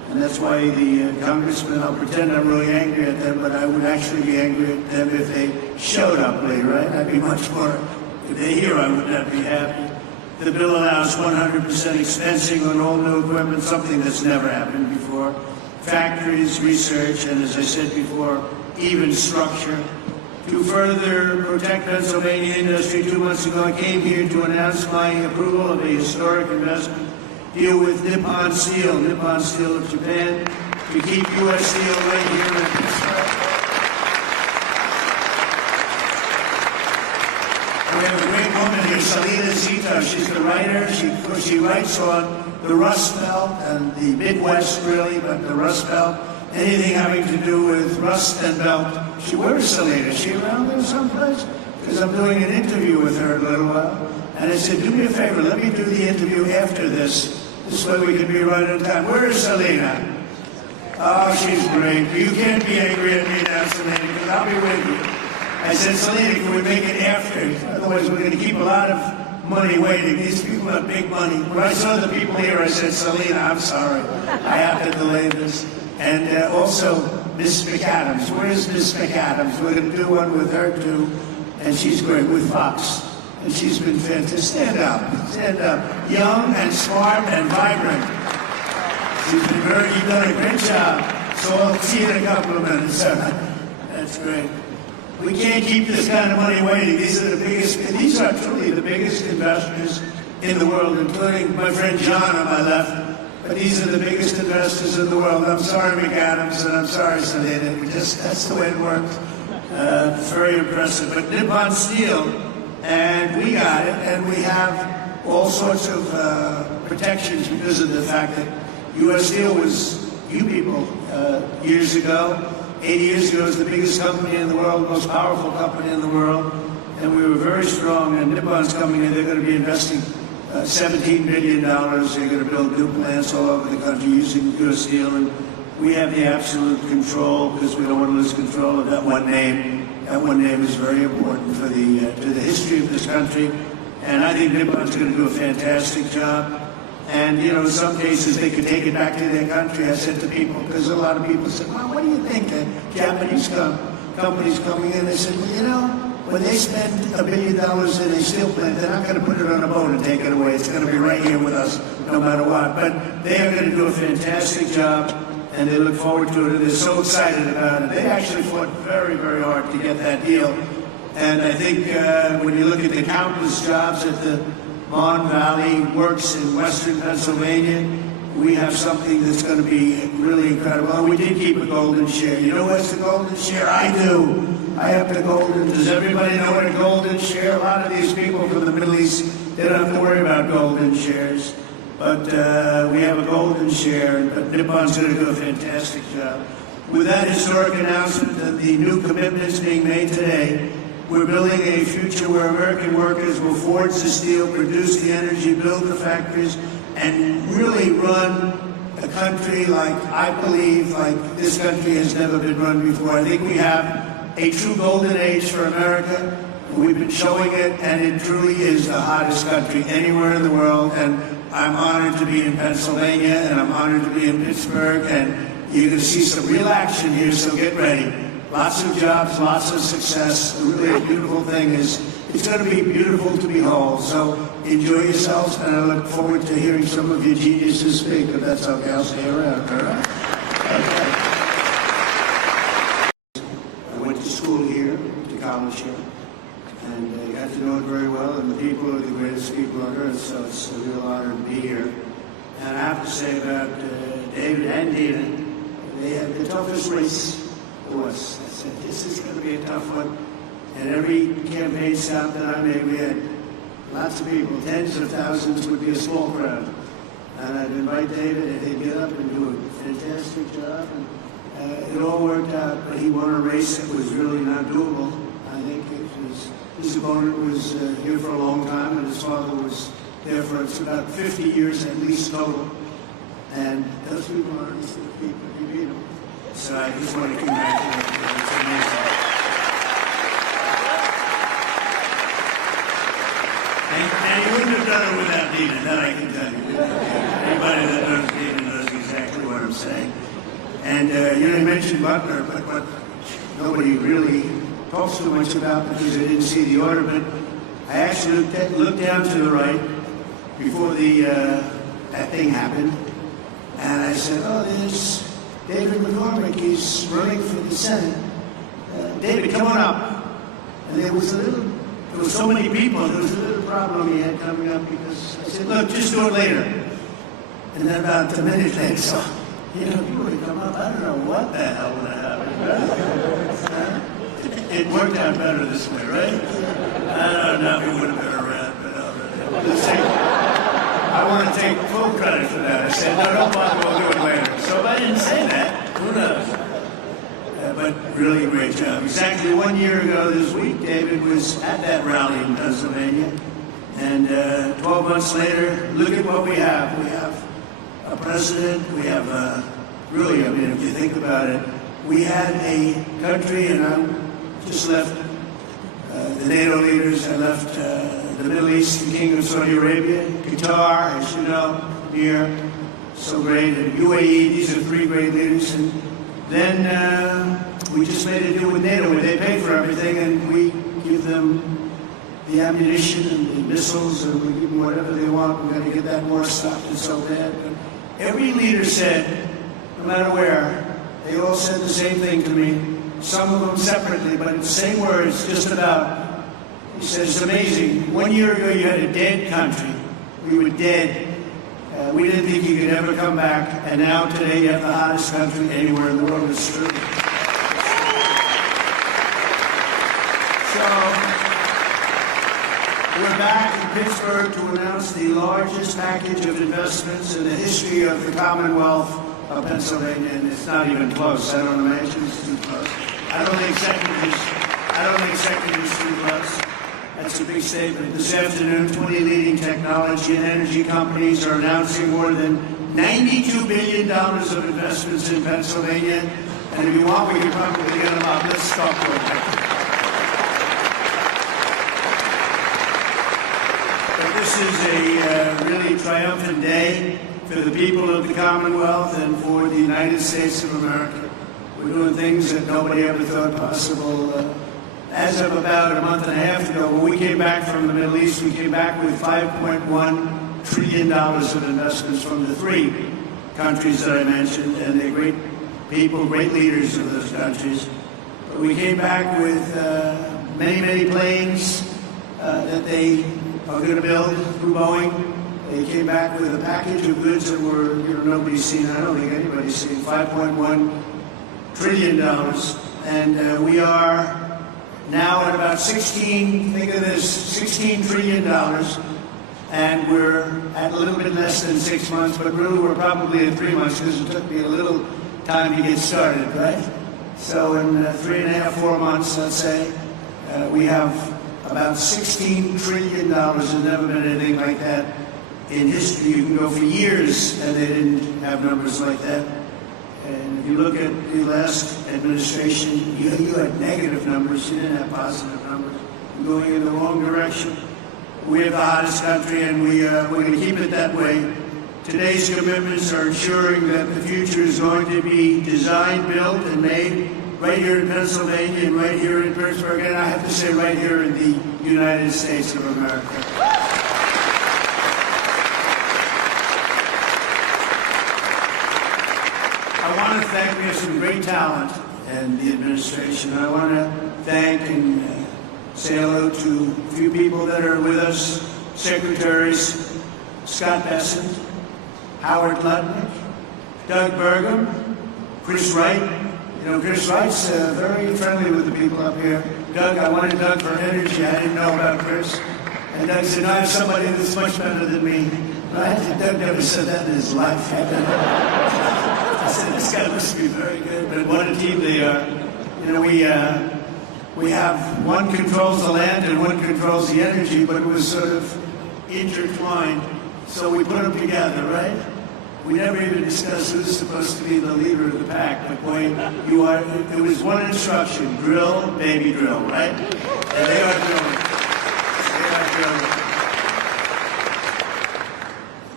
And that's why the congressmen, I'll pretend I'm really angry at them, but I would actually be angry at them if they showed up late, right? I'd be much more, if they're here, I would not be happy. The bill allows 100% expensing on all new equipment, something that's never happened before. Factories, research, and as I said before, even structure. To further protect Pennsylvania industry, 2 months ago I came here to announce my approval of a historic investment deal with Nippon Steel of Japan, to keep U.S. Steel right here in Pittsburgh. We have a great woman here, Selena Zito. She's the writer. She writes on the Rust Belt and the Midwest, really, but the Rust Belt. Anything having to do with rust and belt. Where's Selena? Is she around there someplace? Because I'm doing an interview with her in a little while. And I said, do me a favor, let me do the interview after this. This way we can be right on time. Where is Selena? Oh, she's great. You can't be angry at me now, Selena, because I'll be with you. I said, Selena, can we make it after? Otherwise, we're going to keep a lot of money waiting. These people have big money. When I saw the people here, I said, Selena, I'm sorry. I have to delay this. And also, Miss McAdams. Where's Miss McAdams? We're going to do one with her, too. And she's great, with Fox. And she's been fantastic. Stand up. Young and smart and vibrant. You've done a great job. So I'll see you in a couple of minutes. That's great. We can't keep this kind of money waiting. These are truly the biggest investors in the world, including my friend John on my left. But these are the biggest investors in the world. I'm sorry, McAdams, and I'm sorry, Selena. That's the way it works. Very impressive. But Nippon Steel, and we got it, and we have all sorts of protections because of the fact that U.S. Steel was, you people, years ago, 80 years ago, was the biggest company in the world, the most powerful company in the world, and we were very strong, and Nippon's coming in, they're going to be investing $17 billion. They're going to build new plants all over the country using U.S. Steel, and we have the absolute control because we don't want to lose control of that one name. That one name is very important for to the history of this country, and I think Nippon's going to do a fantastic job. And, you know, in some cases they could take it back to their country. I said to people, because a lot of people said, well, what do you think that Japanese companies coming in? I said, well, you know, when they spend $1 billion in a steel plant, they're not going to put it on a boat and take it away. It's going to be right here with us, no matter what. But they are going to do a fantastic job, and they look forward to it, and they're so excited about it. They actually fought very, very hard to get that deal. And I think when you look at the countless jobs at the Mon Valley Works in western Pennsylvania, we have something that's going to be really incredible. And we did keep a golden share. You know what's the golden share? I do. I have the golden. Does everybody know what a golden share? A lot of these people from the Middle East, they don't have to worry about golden shares. But we have a golden share, but Nippon's going to do a fantastic job. With that historic announcement and the new commitments being made today, we're building a future where American workers will forge the steel, produce the energy, build the factories, and really run a country like, I believe, like this country has never been run before. I think we have a true golden age for America. We've been showing it, and it truly is the hottest country anywhere in the world. And I'm honored to be in Pennsylvania, and I'm honored to be in Pittsburgh, and you're going to see some real action here, so get ready. Lots of jobs, lots of success. The really beautiful thing is it's going to be beautiful to behold. So enjoy yourselves, and I look forward to hearing some of your geniuses speak, if that's okay. I'll stay around, all right? Okay. I went to school here, to college here, and I got to know it very well, and the people are the greatest people on earth, so it's a real honor to be here. And I have to say about David and Dina, they had the toughest race for us. I said, this is going to be a tough one. And every campaign stop that I made, we had lots of people, tens of thousands would be a small crowd. And I'd invite David, and he'd get up and do a fantastic job. And it all worked out, but he won a race that was really not doable. I think his opponent was here for a long time, and his father was there for about 50 years at least total. And those people are the people he beat them. So I just want to congratulate you. It's amazing. And you wouldn't have done it without Dina, that I can tell you. Anybody that knows Dina knows exactly what I'm I'm saying. And, you mentioned Butler, but what nobody really talks too much about because they didn't see the order, but I actually looked down to the right before that thing happened, and I said, oh, there's David McCormack, he's running for the Senate. David, come on up. And there was so many people, there was a little problem he had coming up because I said, look, just do it later. And then about a minute later, so, you would have come up, I don't know what the hell would have happened. It worked out better this way, right? I don't know if it would have been around, but I want to take full credit for that. I said, no, don't bother, we'll do it later. So if I didn't say that, who knows? But really great job. Exactly 1 year ago this week, David was at that rally in Pennsylvania. And 12 months later, look at what we have. We have a president, we have really, if you think about it, we had a country, and I just left the NATO leaders, I left the Middle East, the Kingdom of Saudi Arabia, Qatar, as you know, here, so great, and UAE, these are three great leaders. And then we just made a deal with NATO where they pay for everything and we give them the ammunition and the missiles and we give them whatever they want. We're going to get that war stopped and so bad. But every leader said, no matter where, they all said the same thing to me, some of them separately, but the same words, just about. He said, it's amazing. 1 year ago you had a dead country. We were dead. We didn't think you could ever come back, and now today you have the hottest country anywhere in the world. It's true. So, we're back in Pittsburgh to announce the largest package of investments in the history of the Commonwealth of Pennsylvania, and it's not even close. I don't imagine it's too close. I don't think second is too close. That's a big statement. This afternoon, 20 leading technology and energy companies are announcing more than $92 billion of investments in Pennsylvania. And if you want, we can probably get them up. Let's stop for a minute. But this is a really triumphant day for the people of the Commonwealth and for the United States of America. We're doing things that nobody ever thought possible. As of about a month and a half ago, when we came back from the Middle East, we came back with $5.1 trillion of investments from the three countries that I mentioned, and they're great people, great leaders of those countries. But we came back with many, many planes that they are going to build through Boeing. They came back with a package of goods that were, nobody's seen, I don't think anybody's seen, $5.1 trillion. And we are now at about think of this, $16 trillion, and we're at a little bit less than 6 months, but really we're probably at 3 months because it took me a little time to get started, right? So in 3.5, 4 months, let's say, we have about $16 trillion. There's never been anything like that in history. You can go for years and they didn't have numbers like that. And if you look at the last administration, you had negative numbers, you didn't have positive numbers. You're going in the wrong direction. We have the hottest country, and we're going to keep it that way. Today's commitments are ensuring that the future is going to be designed, built, and made right here in Pennsylvania and right here in Pittsburgh, and I have to say right here in the United States of America. I want to thank, we have some great talent in the administration. I want to thank and say hello to a few people that are with us. Secretaries Scott Bessent, Howard Lutnick, Doug Burgum, Chris Wright. Chris Wright's very friendly with the people up here. Doug, I wanted Doug for energy. I didn't know about Chris. And Doug said, I have somebody that's much better than me. Right? Doug never said that in his life. I said, this guy must be very good, but what a team they are. We have one controls the land and one controls the energy, but it was sort of intertwined. So we put them together, right? We never even discussed who's supposed to be the leader of the pack, but boy, it was one instruction, drill, baby drill, right? And they are drilling.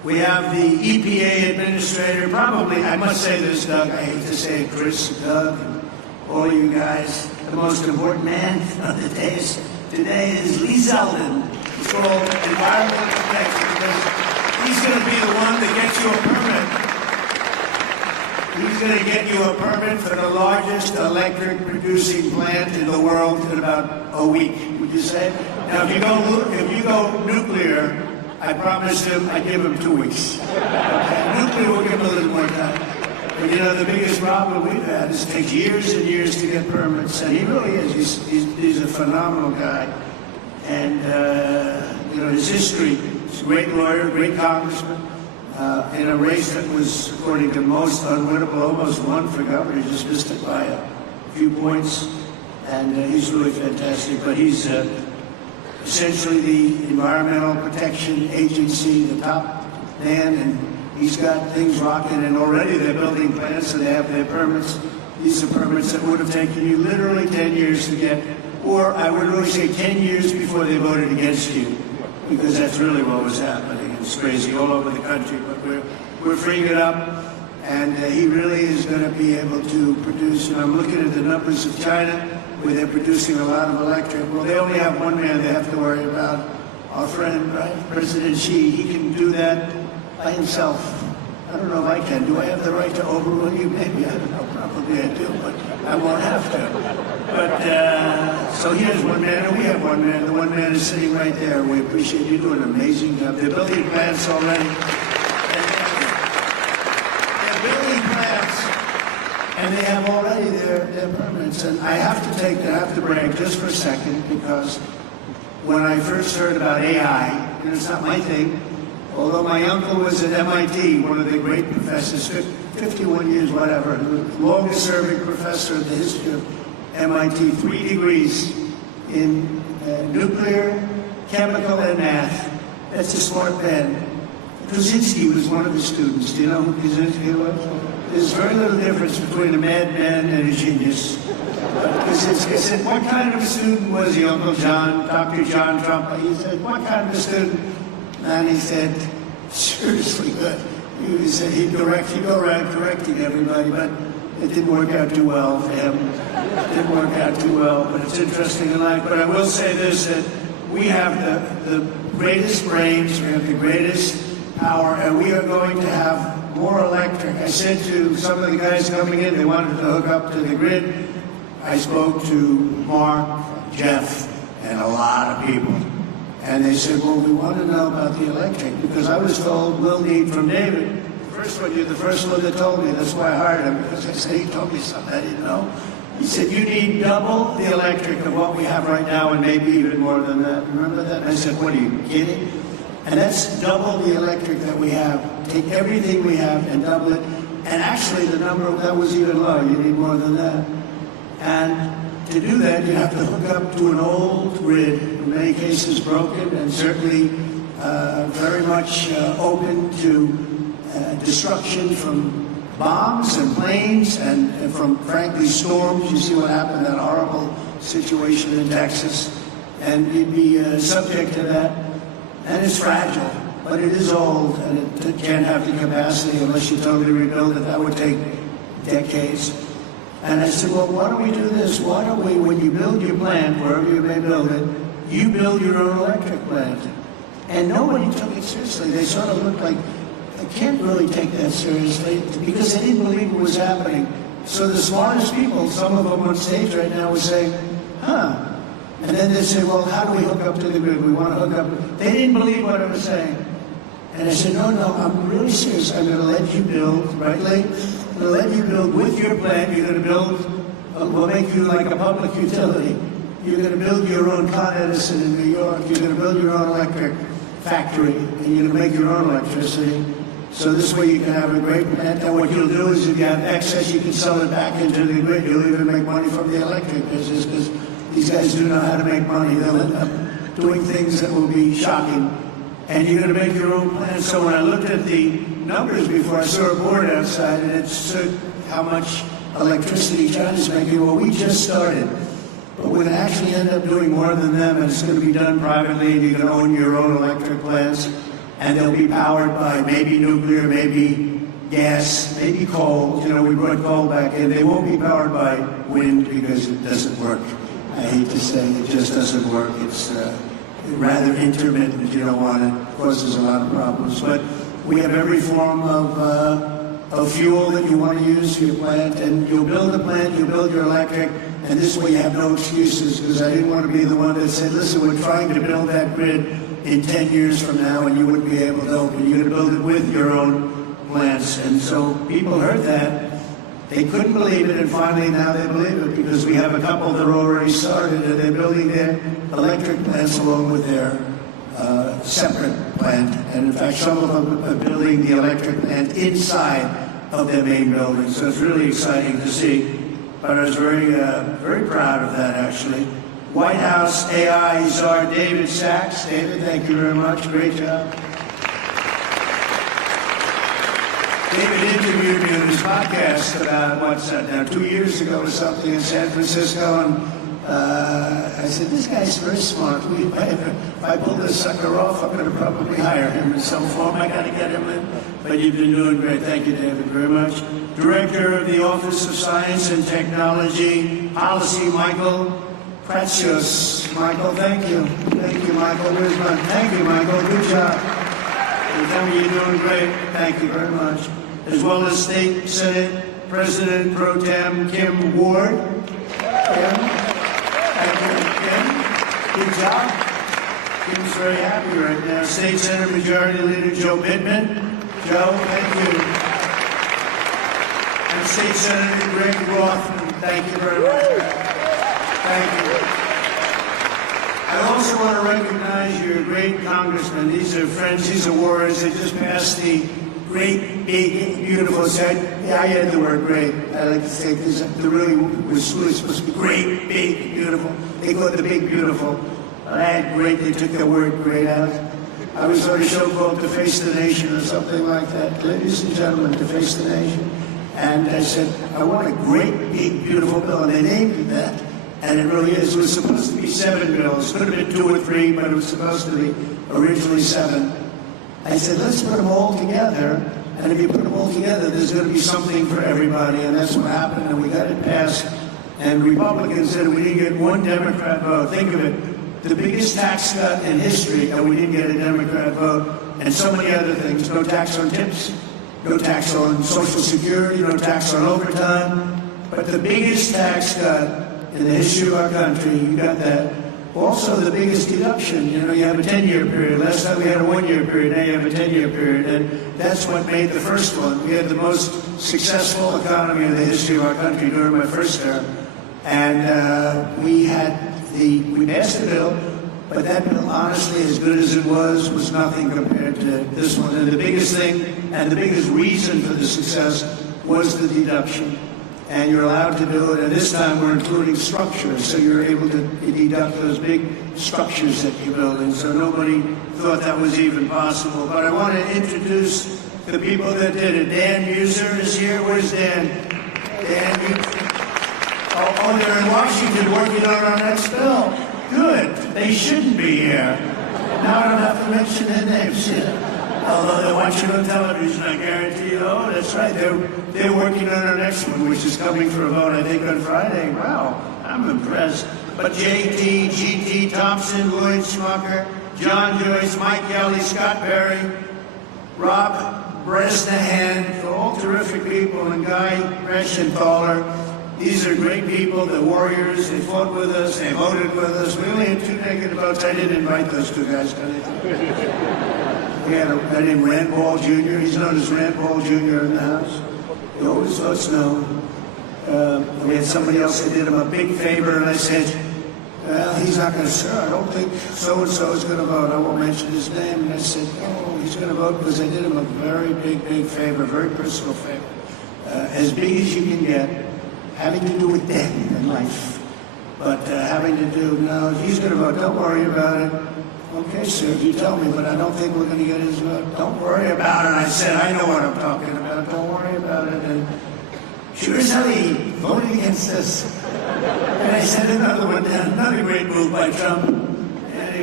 We have the EPA administrator, probably, I must say this, Doug, I hate to say it, Chris, Doug, and all you guys, the most important man of the day is Lee Zeldin. It's called Environmental Protection, because he's going to be the one that gets you a permit. He's going to get you a permit for the largest electric producing plant in the world in about a week, would you say? Now, if you go nuclear, I promised him I'd give him 2 weeks. Nuclear will give him a little more time. But you know, the biggest problem we've had is it takes years and years to get permits, and he really is. He's a phenomenal guy. And, you know, his history, he's a great lawyer, great congressman, in a race that was, according to most, unwinnable, almost won for governor. He just missed it by a few points. And he's really fantastic. But he's essentially the Environmental Protection Agency, the top man, and he's got things rocking, and already they're building plants, so they have their permits. These are permits that would have taken you literally 10 years to get, or I would really say 10 years before they voted against you, because that's really what was happening. It's crazy all over the country, but we're freeing it up, and he really is going to be able to produce, and I'm looking at the numbers of China, where they're producing a lot of electric. Well, they only have one man they have to worry about, our friend, right, President Xi. He can do that by himself. I don't know if I can. Do I have the right to overrule you? Maybe. I don't know. Probably I do, but I won't have to. But, so here's one man, and we have one man. The one man is sitting right there. We appreciate you doing an amazing job. They're building plants already. They're building plants, and they have already their permits. And I have to brag just for a second, because when I first heard about AI, and it's not my thing, although my uncle was at MIT, one of the great professors, 51 years, whatever, the longest serving professor in the history of MIT, 3 degrees in nuclear, chemical, and math. That's a smart man. Kuczynski was one of his students. Do you know who Kuczynski was? There's very little difference between a madman and a genius. Kuczynski said, what kind of a student was he, Uncle John, Dr. John Trump? He said, what kind of a student? And he said, seriously good. He said he'd go around correcting everybody, but it didn't work out too well for him. It didn't work out too well, but it's interesting in life. But I will say this, that we have the greatest brains, we have the greatest power, and we are going to have more electric. I said to some of the guys coming in, they wanted to hook up to the grid. I spoke to Mark, Jeff, and a lot of people. And they said, well, we want to know about the electric, because I was told we'll need from David. You're the first one that told me. That's why I hired him, because I said, he told me something I didn't know. He said, you need double the electric of what we have right now, and maybe even more than that. Remember that? And I said, what, are you kidding? And that's double the electric that we have. Take everything we have and double it. And actually, the number, that was even low. You need more than that. And to do that, you have to hook up to an old grid, in many cases broken, and certainly very much open to destruction from bombs and planes and from, frankly, storms. You see what happened, that horrible situation in Texas. And you'd be subject to that. And it's fragile, but it is old, and it can't have the capacity unless you totally rebuild it. That would take decades. And I said, well, why don't we do this? Why don't we, when you build your plant, wherever you may build it, you build your own electric plant. And nobody took it seriously. They sort of looked like, they can't really take that seriously, because they didn't believe it was happening. So the smartest people, some of them on stage right now, would say, huh. And then they'd say, well, how do we hook up to the grid? We want to hook up. They didn't believe what I was saying. And I said, no, I'm really serious. I'm going to let you build, right, Lee? I'm going to let you build with your plant. You're going to build, we'll make you like a public utility. You're going to build your own Con Edison in New York. You're going to build your own electric factory, and you're going to make your own electricity. So this way you can have a great plant. And what you'll do is if you have excess, you can sell it back into the grid. You'll even make money from the electric business, because these guys do know how to make money. They'll end up doing things that will be shocking. And you're going to make your own plan. So when I looked at the numbers before, I saw a board outside, and it said how much electricity China's making. Well, we just started. But we're going to actually end up doing more than them, and it's going to be done privately, and you're going to own your own electric plants. and they'll be powered by maybe nuclear, maybe gas, maybe coal. You know, we brought coal back in. They won't be powered by wind because it doesn't work. I hate to say it just doesn't work. It's rather intermittent. You don't want it. It causes a lot of problems. But we have every form of fuel that you want to use for your plant, and you'll build a plant, you'll build your electric, and this way you have no excuses, because I didn't want to be the one that said, listen, we're trying to build that grid in 10 years from now, and you wouldn't be able to open. You're going to build it with your own plants. And so people heard that. They couldn't believe it, and finally now they believe it, because we have a couple that are already started, and they're building their electric plants along with their separate plant. And in fact, some of them are building the electric plant inside of their main building. So it's really exciting to see. But I was very proud of that, actually. White House AI czar David Sachs. David, thank you very much. Great job. David interviewed me on his podcast about, what's that now, 2 years ago or something in San Francisco, and I said, this guy's very smart. If I pull this sucker off, I'm going to probably hire him in some form. I got to get him in. But you've been doing great. Thank you, David, very much. Director of the Office of Science and Technology Policy, Michael Pratsios. Michael, thank you. Thank you, Michael. Where's my... Thank you, Michael. Good job. You tell me you're doing great. Thank you very much. As well as State Senate President Pro Tem Kim Ward. Kim. Good job. Kim's very happy right now. State Senate Majority Leader Joe Pittman. Joe, thank you. And State Senator Greg Rothman. Thank you very much. Thank you. I also want to recognize your great congressmen. These are friends, these are warriors. They just passed the great, big, beautiful set. Yeah, I had the word great. I like to say this. The really was really supposed to be great, big, beautiful. They call it the big, beautiful. I had great. They took the word great out. I was on a show called To Face the Nation or something like that. Ladies and gentlemen, To Face the Nation. And I said, I want a great, big, beautiful bill. And they named it that. And it really is. It was supposed to be 7 bills. Could have been 2 or 3, but it was supposed to be originally 7. I said, let's put them all together. And if you put them all together, there's going to be something for everybody. And that's what happened. And we got it passed. And Republicans said we didn't get one Democrat vote. Think of it. The biggest tax cut in history, and we didn't get a Democrat vote. And so many other things. No tax on tips. No tax on Social Security. No tax on overtime. But the biggest tax cut in the history of our country, you got that. Also, the biggest deduction, you know, you have a 10-year period. Last time we had a 1-year period, now you have a 10-year period. And that's what made the first one. We had the most successful economy in the history of our country during my first term. And we passed the bill, but that bill, honestly, as good as it was nothing compared to this one. And the biggest thing, and the biggest reason for the success was the deduction. And you're allowed to do it. And this time we're including structures, so you're able to deduct those big structures that you're building. So nobody thought that was even possible. But I want to introduce the people that did it. Dan Muser is here. Where's Dan? Dan, oh, they're in Washington working on our next bill. Good. They shouldn't be here. Now I don't have to mention their names yet. Although they watch it on television, I guarantee you. Oh, that's right. They're working on our next one, which is coming for a vote, I think, on Friday. Wow, I'm impressed. But J.T., G.T. Thompson, Lloyd Schmucker, John Joyce, Mike Kelly, Scott Perry, Rob Bresnahan, they're all terrific people, and Guy Reschenthaler. These are great people, the warriors. They fought with us, they voted with us. We only had 2 negative votes. I didn't invite those 2 guys. We had a guy named Rand Paul Jr. He's known as Rand Paul Jr. in the House. He always votes no. We had somebody else that did him a big favor, and I said, well, he's not going to serve. I don't think so-and-so is going to vote. I won't mention his name. And I said, oh, he's going to vote because I did him a very big favor, very personal favor. As big as you can get, having to do with death in life. But having to do, no, he's going to vote. Don't worry about it. Okay, sir, you tell me, but I don't think we're going to get his vote. Don't worry about it. I said, I know what I'm talking about. Don't worry about it. And sure as hell, he voted against us. And I said another one down. Another great move by Trump. And he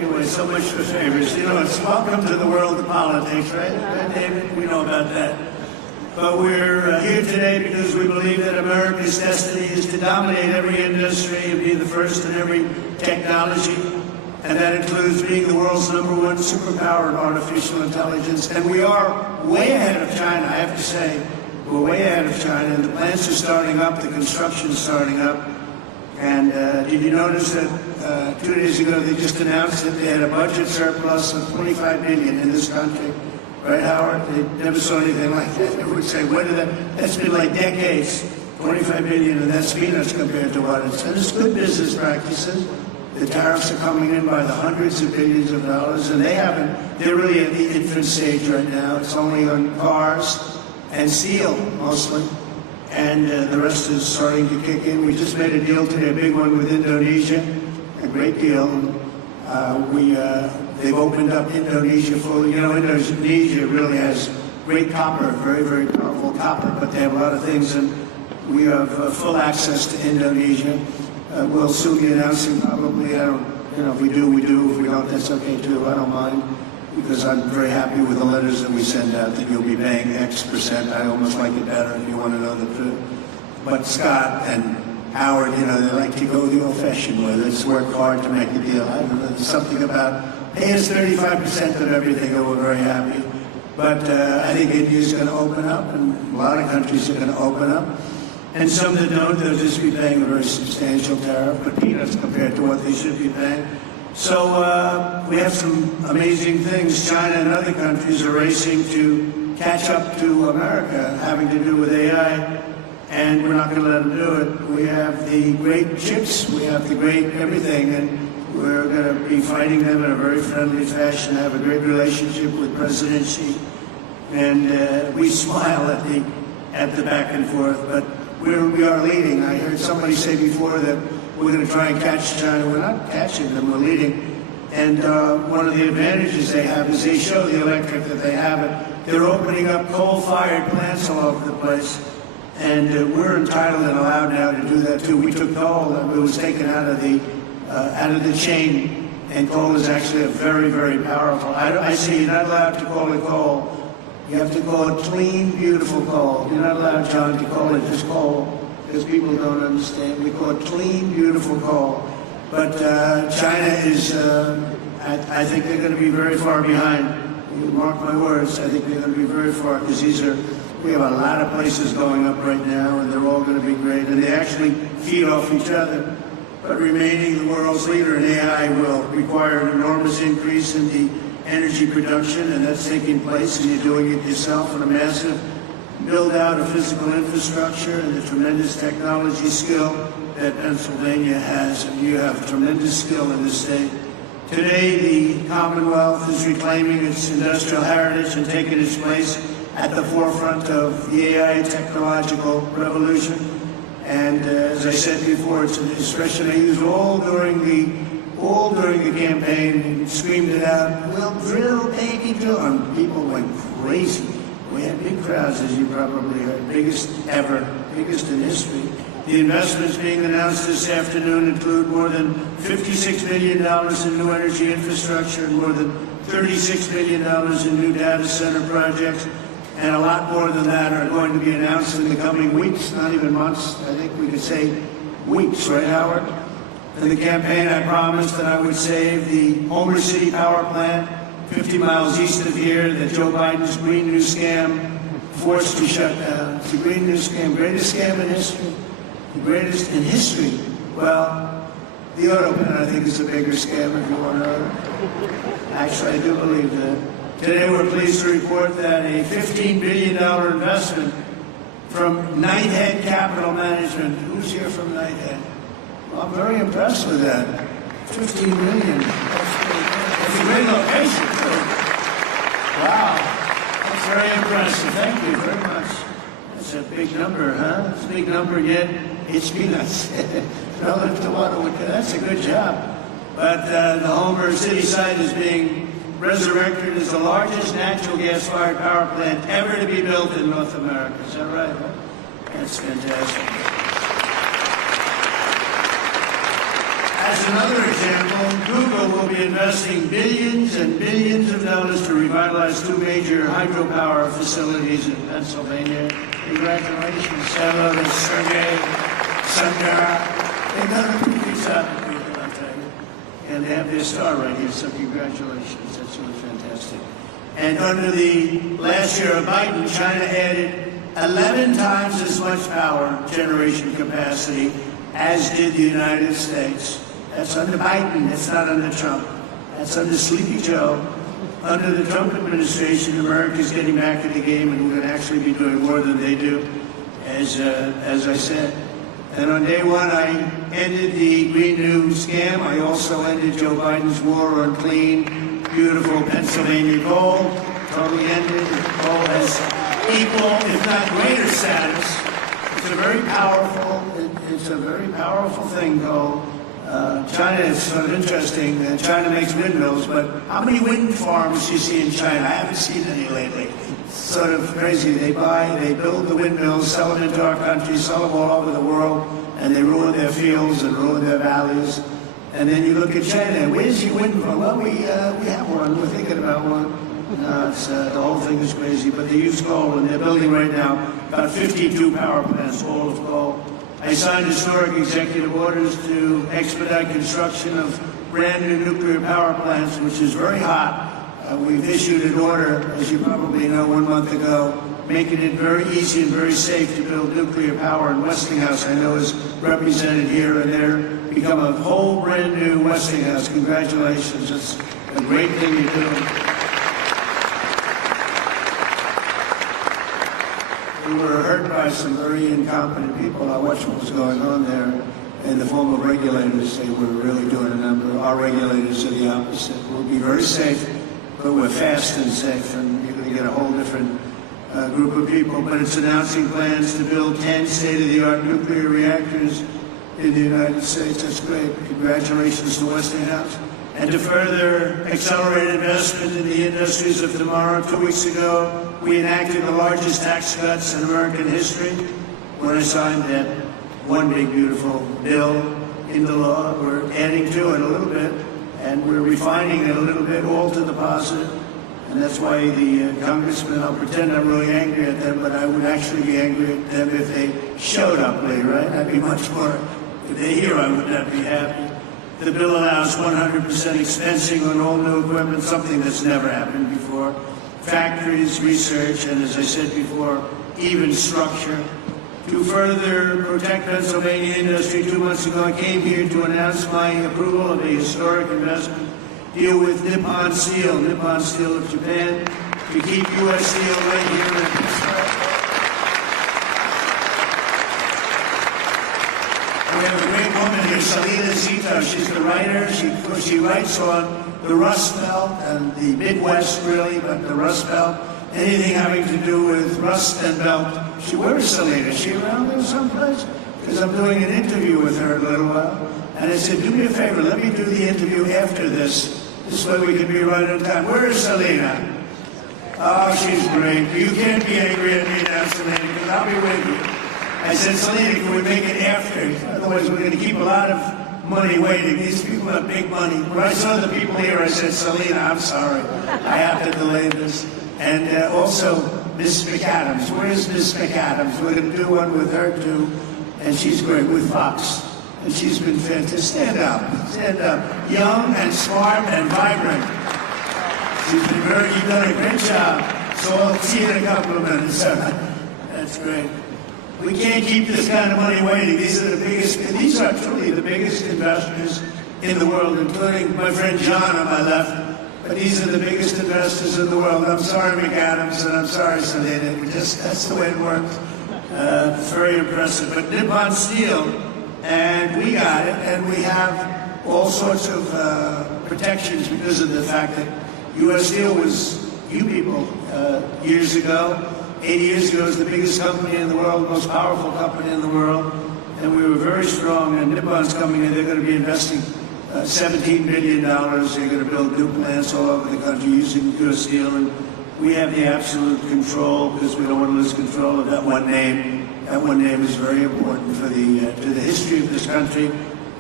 Anyway, so much for favors. You know, it's welcome to the world of politics, right? Right, David? We know about that. But we're here today because we believe that America's destiny is to dominate every industry and be the first in every technology. And that includes being the world's #1 superpower in artificial intelligence. And we are way ahead of China, I have to say. We're way ahead of China, and the plants are starting up, the construction is starting up. And did you notice that 2 days ago they just announced that they had a budget surplus of $25 billion in this country? Right, Howard? They never saw anything like that. They would say, what did that? That's been like decades. $25 billion, and that's peanuts compared to what it's. And it's good business practices. The tariffs are coming in by the hundreds of billions of dollars, and they're really at the infant stage right now. It's only on cars and steel, mostly. And the rest is starting to kick in. We just made a deal today, a big one with Indonesia, a great deal. They've opened up Indonesia fully. You know, Indonesia really has great copper, very, very powerful copper, but they have a lot of things, and we have full access to Indonesia. We'll soon be announcing probably, if we do, we do. If we don't, that's okay too. I don't mind, because I'm very happy with the letters that we send out that you'll be paying X percent. I almost like it better if you want to know the truth. But Scott and Howard, you know, they like to go the old-fashioned way. Let's work hard to make a deal. I don't know, there's something about pay us 35% of everything, and we're very happy. But I think India's going to open up, and a lot of countries are going to open up. And some that don't, they'll just be paying a very substantial tariff, but peanuts compared to what they should be paying. So we have some amazing things. China and other countries are racing to catch up to America, having to do with AI, and we're not going to let them do it. We have the great chips, we have the great everything, and we're going to be fighting them in a very friendly fashion, have a great relationship with President Xi, and we smile at the back and forth, but we are leading. I heard somebody say before that we're going to try and catch China. We're not catching them, we're leading. And one of the advantages they have is they show the electric that they have it. They're opening up coal-fired plants all over the place. And we're entitled and allowed now to do that too. We took coal, it was taken out of the chain, and coal is actually a very, very powerful. I say you're not allowed to call it coal. You have to call it clean, beautiful coal. You're not allowed, John, to call it just coal, because people don't understand. We call it clean, beautiful coal. But China is, I think they're going to be very far behind. You mark my words, I think they're going to be very far, because we have a lot of places going up right now, and they're all going to be great. And they actually feed off each other. But remaining the world's leader in AI will require an enormous increase in the energy production, and that's taking place, and you're doing it yourself, and a massive build-out of physical infrastructure and the tremendous technology skill that Pennsylvania has, and you have tremendous skill in this state. Today, the Commonwealth is reclaiming its industrial heritage and taking its place at the forefront of the AI technological revolution. And as I said before, it's an expression I used all during the campaign, and screamed it out, we'll drill, baby, drill. And people went crazy. We had big crowds, as you probably heard, biggest ever, biggest in history. The investments being announced this afternoon include more than $56 million in new energy infrastructure and more than $36 million in new data center projects. And a lot more than that are going to be announced in the coming weeks, not even months. I think we could say weeks, right, Howard? In the campaign, I promised that I would save the Homer City power plant 50 miles east of here that Joe Biden's Green New Scam forced to shut down. It's the Green New Scam, greatest scam in history. The greatest in history. Well, the auto plant, I think, is a bigger scam, if you want to know. Actually, I do believe that. Today, we're pleased to report that a $15 billion investment from Knighthead Capital Management. Who's here from Knighthead? Well, I'm very impressed with that. $15 million. That's a great location, too. Wow. That's very impressive. Thank you very much. That's a big number, huh? It's a big number, yet it's peanuts. Relative to what it would do. That's a good job. But the Homer City site is being resurrected as the largest natural gas-fired power plant ever to be built in North America. Is that right? That's fantastic. As another example, Google will be investing billions and billions of dollars to revitalize two major hydropower facilities in Pennsylvania. Congratulations, hello to Sergey, Sundar. They've done a pretty good job, I'll tell you. And they have their star right here, so congratulations. That's really fantastic. And under the last year of Biden, China added 11 times as much power generation capacity as did the United States. That's under Biden, that's not under Trump. That's under Sleepy Joe. Under the Trump administration, America's getting back in the game, and we're going to actually be doing more than they do, as I said. And on day one, I ended the Green New scam. I also ended Joe Biden's war on clean, beautiful Pennsylvania coal. Totally ended. Coal has equal, if not greater status. It's a very powerful thing, coal. China is sort of interesting. China makes windmills, but how many wind farms do you see in China? I haven't seen any lately. It's sort of crazy. They build the windmills, sell them into our country, sell them all over the world, and they ruin their fields and ruin their valleys. And then you look at China. Where's your wind farm? Well, we have one. We're thinking about one. The whole thing is crazy, but they use coal, and they're building right now about 52 power plants, all of coal. I signed historic executive orders to expedite construction of brand new nuclear power plants, which is very hot. We've issued an order, as you probably know, 1 month ago, making it very easy and very safe to build nuclear power. And Westinghouse, I know, is represented here, and they're become a whole brand new Westinghouse. Congratulations. It's a great thing you're doing. We were hurt by some very incompetent people. I watched what was going on there in the form of regulators. They were really doing a number. Our regulators are the opposite. We'll be very safe, but we're fast and safe, and you're going to get a whole different group of people. But it's announcing plans to build 10 state-of-the-art nuclear reactors in the United States. That's great. Congratulations to Westinghouse. And to further accelerate investment in the industries of tomorrow, 2 weeks ago, we enacted the largest tax cuts in American history when I signed that one big, beautiful bill into law. We're adding to it a little bit, and we're refining it a little bit, all to the positive. And that's why the congressmen, I'll pretend I'm really angry at them, but I would actually be angry at them if they showed up later, right? I'd be much more, if they're here, I would not be happy. The bill allows 100% expensing on all new equipment, something that's never happened before. Factories, research, and as I said before, even structure. To further protect Pennsylvania industry, 2 months ago I came here to announce my approval of a historic investment deal with Nippon Steel of Japan, to keep U.S. Steel right here in Pittsburgh. We have a great woman here, Selena Zito. She's the writer. She writes on the Rust Belt and the Midwest, really, but the Rust Belt, anything having to do with rust and belt. Where is Selena? Is she around there someplace? Because I'm doing an interview with her in a little while. And I said, do me a favor, let me do the interview after this. This way we can be right on time. Where is Selena? Oh, she's great. You can't be angry at me now, Selena, because I'll be with you. I said, Selena, can we make it after? Otherwise, we're going to keep a lot of money waiting. These people have big money. When I saw the people here, I said, Selena, I'm sorry. I have to delay this. And also, Miss McAdams. Where's Miss McAdams? We're going to do one with her, too. And she's great, with Fox. And she's been fantastic. Stand up. Young and smart and vibrant. You've done a great job. So I'll see you in a couple of minutes. That's great. We can't keep this kind of money waiting. These are truly the biggest investors in the world, including my friend John on my left. But these are the biggest investors in the world. I'm sorry, McAdams, and I'm sorry, Selena. That's the way it works. It's very impressive. But Nippon Steel, and we got it, and we have all sorts of protections because of the fact that U.S. Steel was, you people, years ago, 80 years ago, was the biggest company in the world, the most powerful company in the world, and we were very strong, and Nippon's coming in, they're going to be investing $17 billion. They're going to build new plants all over the country using U.S. Steel, and we have the absolute control because we don't want to lose control of that one name. That one name is very important for to the history of this country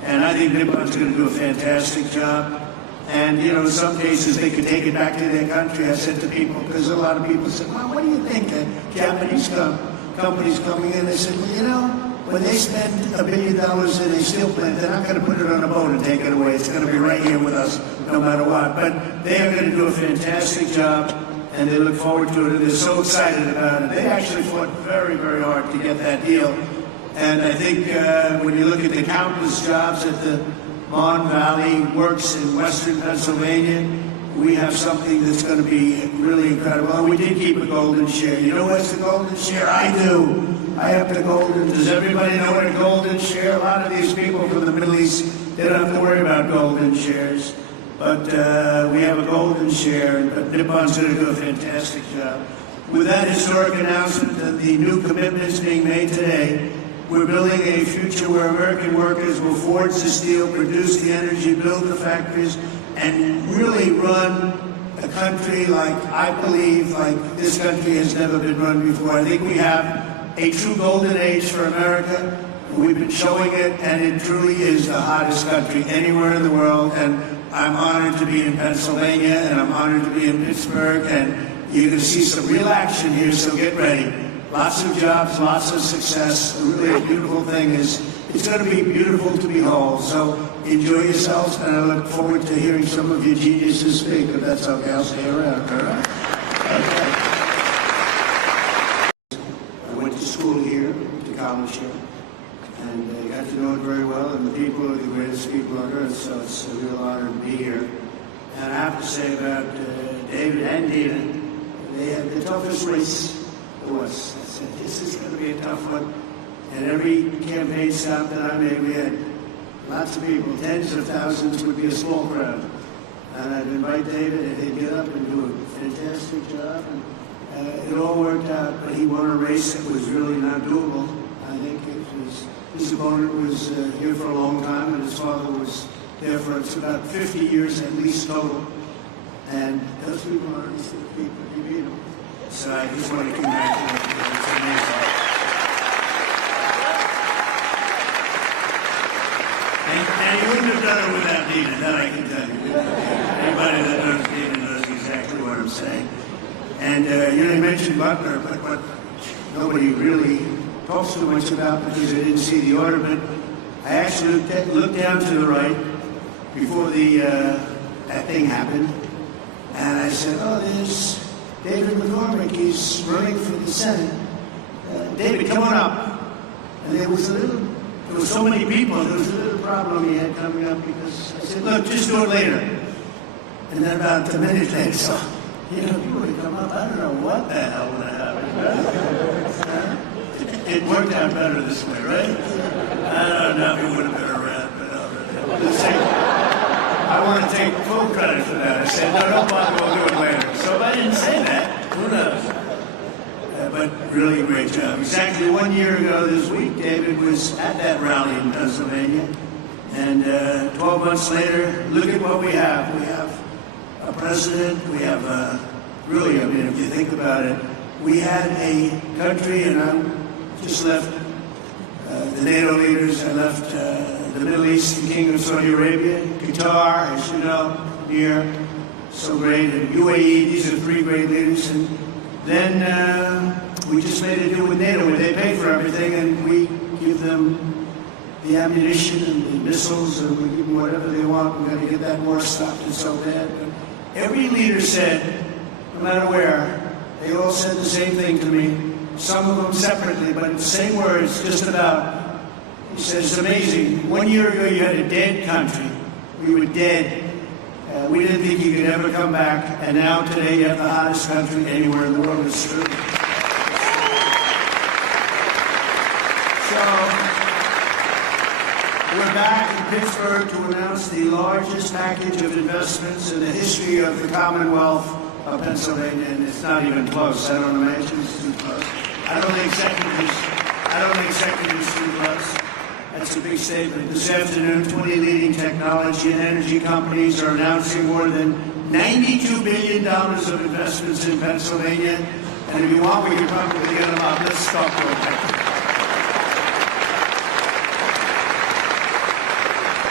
And I think Nippon's going to do a fantastic job. And, you know, in some cases they could take it back to their country. I said to people, because a lot of people said, well, what do you think of Japanese companies coming in? They said, well, you know, when they spend $1 billion in a steel plant, they're not going to put it on a boat and take it away. It's going to be right here with us no matter what. But they are going to do a fantastic job, and they look forward to it, and they're so excited about it. They actually fought very, very hard to get that deal. And I think when you look at the countless jobs at the Mon Valley Works in western Pennsylvania, we have something that's going to be really incredible. And we did keep a golden share. You know what's the golden share? I do. I have the golden. Does everybody know what a golden share? A lot of these people from the Middle East, they don't have to worry about golden shares. But we have a golden share, but Nippon's going to do a fantastic job. With that historic announcement and the new commitments being made today, we're building a future where American workers will forge the steel, produce the energy, build the factories, and really run a country like, I believe, like this country has never been run before. I think we have a true golden age for America. We've been showing it, and it truly is the hottest country anywhere in the world. And I'm honored to be in Pennsylvania, and I'm honored to be in Pittsburgh, and you're going to see some real action here, so get ready. Lots of jobs, lots of success. Really a beautiful thing is, it's going to be beautiful to behold. So enjoy yourselves, and I look forward to hearing some of your geniuses speak, if that's okay. I'll stay around, all right? Okay. I went to school here, to college here, and I got to know it very well, and the people are the greatest people on earth, so it's a real honor to be here. And I have to say about David and Dina, they had the toughest race there was. I said, this is going to be a tough one. And every campaign stop that I made, we had lots of people, tens of thousands would be a small crowd. And I'd invite David, and he'd get up and do a fantastic job. And it all worked out, but he won a race that was really not doable. I think it was, his opponent was here for a long time, and his father was there for about 50 years at least total. And those people are the people he beat them. So I just want to congratulate you. It's amazing. And you wouldn't have done it without Dina, that I can tell you. Anybody that knows Dina knows exactly what I'm saying. And you know, you mentioned Butler, but what nobody really talks too much about because they didn't see the order, but I actually looked down to the right before that thing happened, and I said, oh, there's David McCormack, he's running for the Senate. David, come on up. And there was so many people, there was a little problem he had coming up because I said, look, just do it later. And then about a minute later, so, you know, if you would have come up, I don't know what the hell would have happened. It worked out better this way, right? I don't know if it would have been around, but I want to take full credit for that. I said, no, don't bother, we'll do it later. So if I didn't say that, who knows? But really a great job. Exactly 1 year ago this week, David was at that rally in Pennsylvania. And 12 months later, look at what we have. We have a president, we have really, I mean, if you think about it, we had a country, and I just left the NATO leaders, I left the Middle East, the Kingdom of Saudi Arabia, Qatar, as you know, here, so great, and UAE, these are three great leaders. And then we just made a deal with NATO where they pay for everything, and we give them the ammunition and the missiles, and we give them whatever they want. We're going to get that war stopped. It's so bad. But every leader said, no matter where, they all said the same thing to me, some of them separately, but in the same words, just about. He said, it's amazing. 1 year ago, you had a dead country. We were dead. We didn't think you could ever come back, and now today you have the hottest country anywhere in the world. It's true. So, we're back in Pittsburgh to announce the largest package of investments in the history of the Commonwealth of Pennsylvania, and it's not even close. I don't imagine it's too close. I don't think executives too close. That's a big statement. This afternoon, 20 leading technology and energy companies are announcing more than $92 billion of investments in Pennsylvania. And if you want, we can probably get them up. Let's talk to them.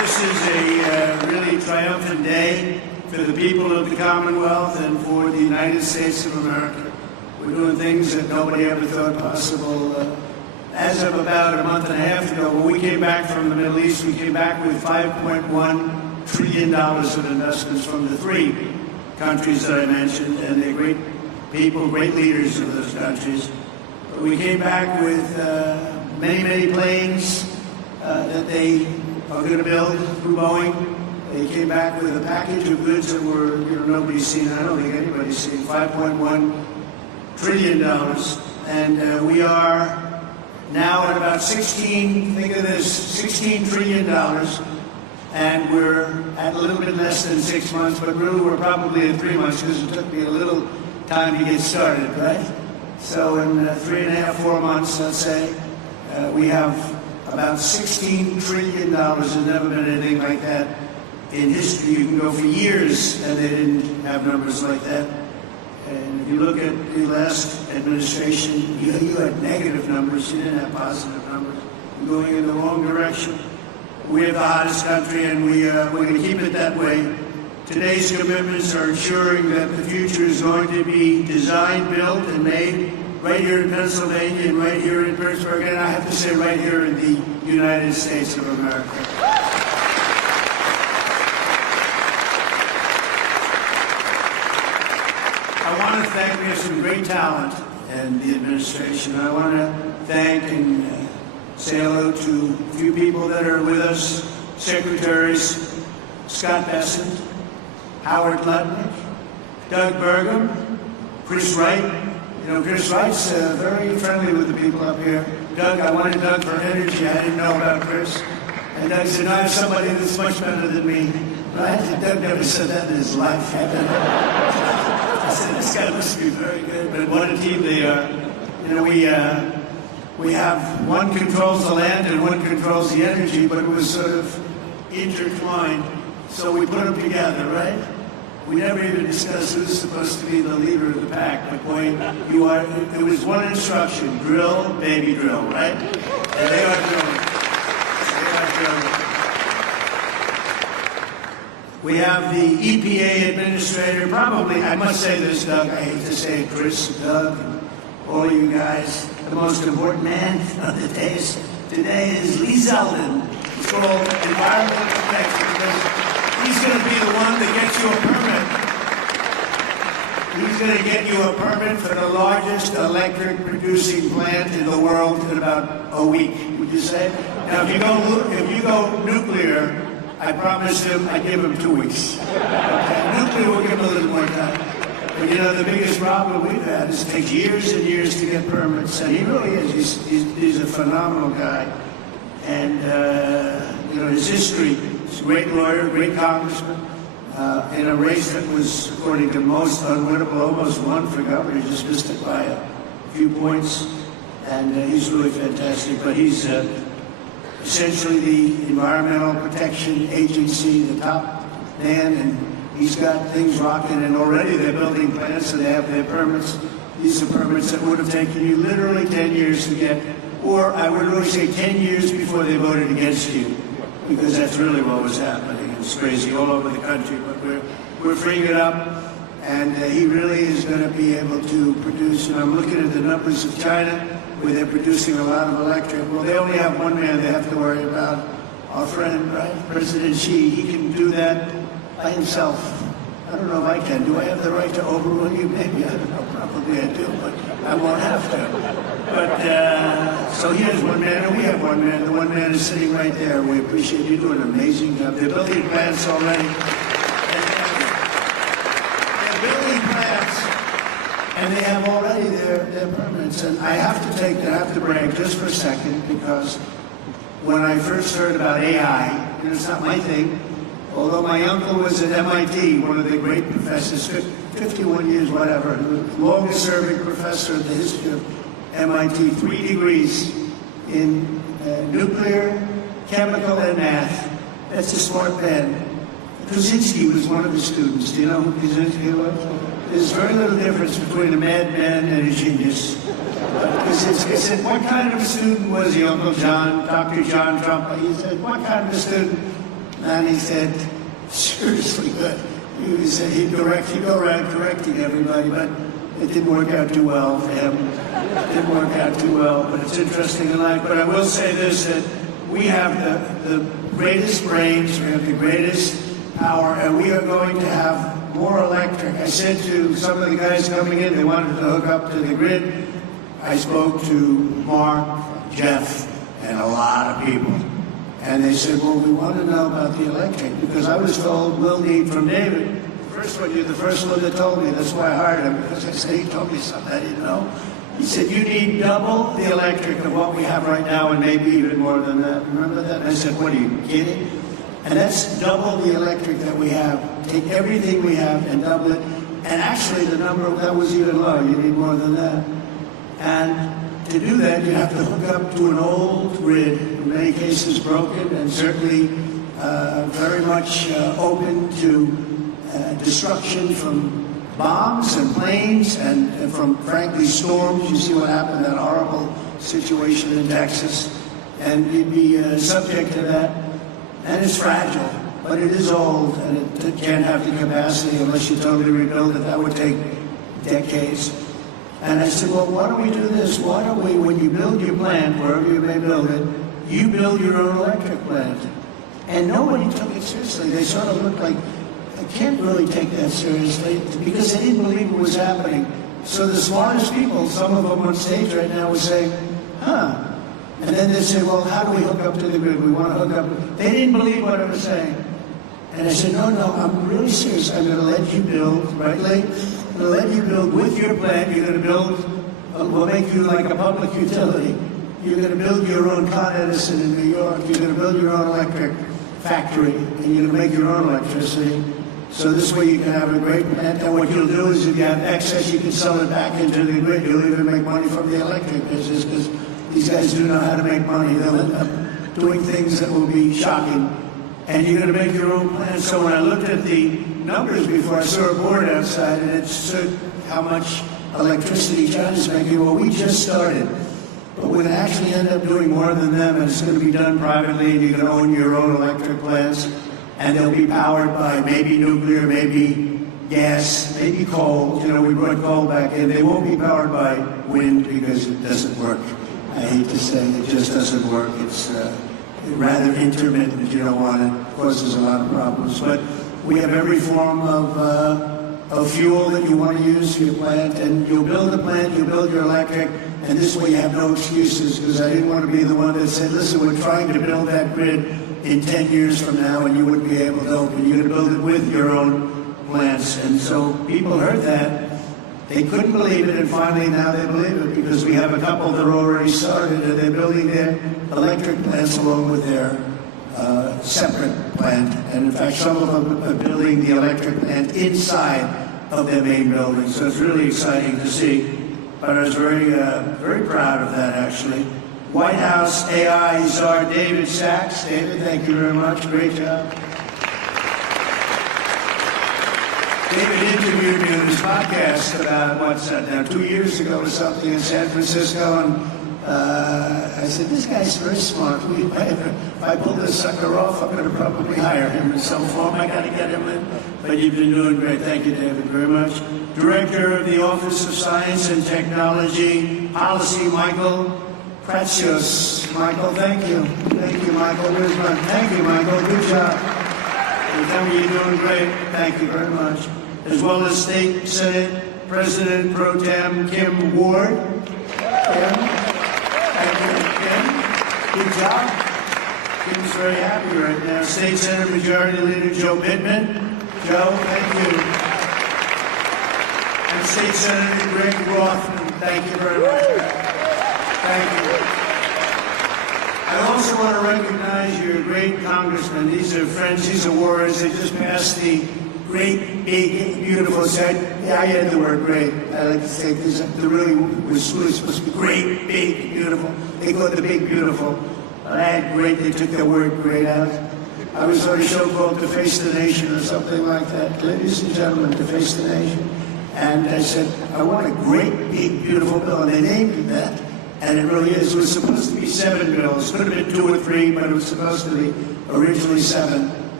This is a really triumphant day for the people of the Commonwealth and for the United States of America. We're doing things that nobody ever thought possible. As of about a month and a half ago, when we came back from the Middle East, we came back with $5.1 trillion of investments from the three countries that I mentioned, and they're great people, great leaders of those countries. But we came back with many, many planes that they are going to build through Boeing. They came back with a package of goods that were, nobody's seen. I don't think anybody's seen. $5.1 trillion, and we are now at about 16. Think of this: $16 trillion, and we're at a little bit less than 6 months. But really, we're probably at 3 months because it took me a little time to get started, right? So in 3.5, 4 months, let's say, we have about $16 trillion. There's never been anything like that in history. You can go for years and they didn't have numbers like that. And if you look at the last administration, you had negative numbers. You didn't have positive numbers. You're going in the wrong direction. We are the hottest country, and we're going to keep it that way. Today's commitments are ensuring that the future is going to be designed, built, and made right here in Pennsylvania and right here in Pittsburgh, and I have to say right here in the United States of America. I want to thank, we have some great talent in the administration. I want to thank and say hello to a few people that are with us, secretaries Scott Bessent, Howard Lutnick, Doug Burgum, Chris Wright. Chris Wright's very friendly with the people up here. Doug, I wanted Doug for energy. I didn't know about Chris. And Doug said, I have somebody that's much better than me. Right? Doug never said that in his life. I said, this guy must be very good. But what a team they are. We have one controls the land and one controls the energy, but it was sort of intertwined. So we put them together, right? We never even discussed who's supposed to be the leader of the pack. But boy, it was one instruction: drill, baby, drill, right? And they are drilling. They are drilling. We have the EPA administrator, probably, I must say this, Doug, I hate to say it, Chris, Doug, all you guys, the most important man of the days today is Lee Zeldin. It's called environmental protection, because he's going to be the one that gets you a permit. He's going to get you a permit for the largest electric producing plant in the world in about a week, would you say? Now, if you go nuclear, I promised him I'd give him 2 weeks. Okay? Nuclear will give him a little more time. But the biggest problem we've had is it takes years and years to get permits, and he really is. He's a phenomenal guy. And, his history, he's a great lawyer, great congressman, in a race that was, according to most, unwinnable, almost won for governor. He just missed it by a few points, and he's really fantastic. But he's essentially the Environmental Protection Agency, the top man, and he's got things rocking, and already they're building plants, and they have their permits. These are permits that would have taken you literally 10 years to get, or I would really say 10 years before they voted against you, because that's really what was happening. It's crazy all over the country, but we're freeing it up, and he really is going to be able to produce. And I'm looking at the numbers of China, where they're producing a lot of electric. Well, they only have one man they have to worry about, our friend, right, President Xi. He can do that by himself. I don't know if I can. Do I have the right to overrule you? Maybe. I don't know. Probably I do, but I won't have to. But, so he has one man, and we have one man. The one man is sitting right there. We appreciate you doing an amazing job. They're building plants already. They're building plants, and they have already their permits. And I have to brag just for a second, because when I first heard about AI, it's not my thing, although my uncle was at MIT, one of the great professors, 51 years, whatever, longest serving professor in the history of MIT, 3 degrees in nuclear, chemical, and math. That's a smart man. Kaczynski was one of his students. Do you know who Kaczynski was? There's very little difference between a madman and a genius. Kaczynski said, what kind of a student was he, Uncle John, Dr. John Trump? He said, what kind of a student? And he said, seriously good. He said he'd go around correcting everybody, but it didn't work out too well for him. It didn't work out too well, but it's interesting in life. But I will say this, that we have the greatest brains, we have the greatest power, and we are going to have more electric. I said to some of the guys coming in, they wanted to hook up to the grid. I spoke to Mark, Jeff, and a lot of people. And they said, well, we want to know about the electric, because I was told we'll need from David. You're the first one that told me. That's why I hired him, because I said, he told me something I didn't know. He said, you need double the electric of what we have right now, and maybe even more than that. Remember that? And I said, what are you kidding? And that's double the electric that we have. Take everything we have and double it. And actually, the number, that was even low. You need more than that. And to do that, you have to hook up to an old grid, in many cases broken, and certainly very much open to destruction from bombs and planes and from, frankly, storms. You see what happened, that horrible situation in Texas. And you'd be subject to that. And it's fragile, but it is old, and it can't have the capacity unless you totally rebuild it. That would take decades. And I said, well, why don't we do this? Why don't we, when you build your plant, wherever you may build it, you build your own electric plant. And nobody took it seriously. They sort of looked like, I can't really take that seriously, because they didn't believe it was happening. So the smartest people, some of them on stage right now, would say, huh. And then they say, well, how do we hook up to the grid? We want to hook up. They didn't believe what I was saying. And I said, no, I'm really serious. I'm going to let you build, right, Lee? I'm going to let you build with your plant. You're going to build, we'll make you like a public utility. You're going to build your own Con Edison in New York. You're going to build your own electric factory, and you're going to make your own electricity. So this way you can have a great plant. And what you'll do is if you have excess, you can sell it back into the grid. You'll even make money from the electric business, because these guys do know how to make money. They'll end up doing things that will be shocking. And you're going to make your own plan. So when I looked at the numbers before, I saw a board outside, and it showed how much electricity China's making. Well, we just started. But we're going to actually end up doing more than them, and it's going to be done privately, and you're going to own your own electric plants. And they'll be powered by maybe nuclear, maybe gas, maybe coal. You know, we brought coal back in. They won't be powered by wind because it doesn't work. I hate to say it just doesn't work. It's rather intermittent. You don't want it. It causes a lot of problems. But we have every form of fuel that you want to use for your plant. And you'll build a plant, you'll build your electric, and this way you have no excuses, because I didn't want to be the one that said, listen, we're trying to build that grid in 10 years from now, and you wouldn't be able to open. You're going to build it with your own plants. And so people heard that. They couldn't believe it, and finally now they believe it, because we have a couple that are already started, and they're building their electric plants along with their separate plant. And in fact, some of them are building the electric plant inside of their main building. So it's really exciting to see. But I was very, very proud of that, actually. White House AI czar David Sachs. David, thank you very much. Great job. David interviewed me on his podcast about, what's that now, 2 years ago or something in San Francisco, and I said, this guy's very smart. If I pull this sucker off, I'm going to probably hire him in some form. I got to get him in. But you've been doing great. Thank you, David, very much. Director of the Office of Science and Technology Policy, Michael Pratsios. Michael, thank you. Thank you, Michael. Thank you, Michael. Good job. Tell me you're doing great. Thank you very much. As well as State Senate President Pro Tem Kim Ward. Kim, thank you, Kim. Good job. Kim's very happy right now. State Senate Majority Leader Joe Bittman. Joe, thank you. And State Senator Greg Rothman. Thank you very much. Thank you. I also want to recognize your great congressmen. These are friends, these are warriors. They just passed the great, big, beautiful set. Yeah, I had the word great. I like to say this. The really was really supposed to be great, big, beautiful. They call it the big, beautiful. I had great, they took the word great out. I was on a show called To Face the Nation or something like that. Ladies and gentlemen, To Face the Nation. And I said, I want a great, big, beautiful bill. And they named it that. And it really is. It was supposed to be 7 bills. Could have been 2 or 3, but it was supposed to be originally 7.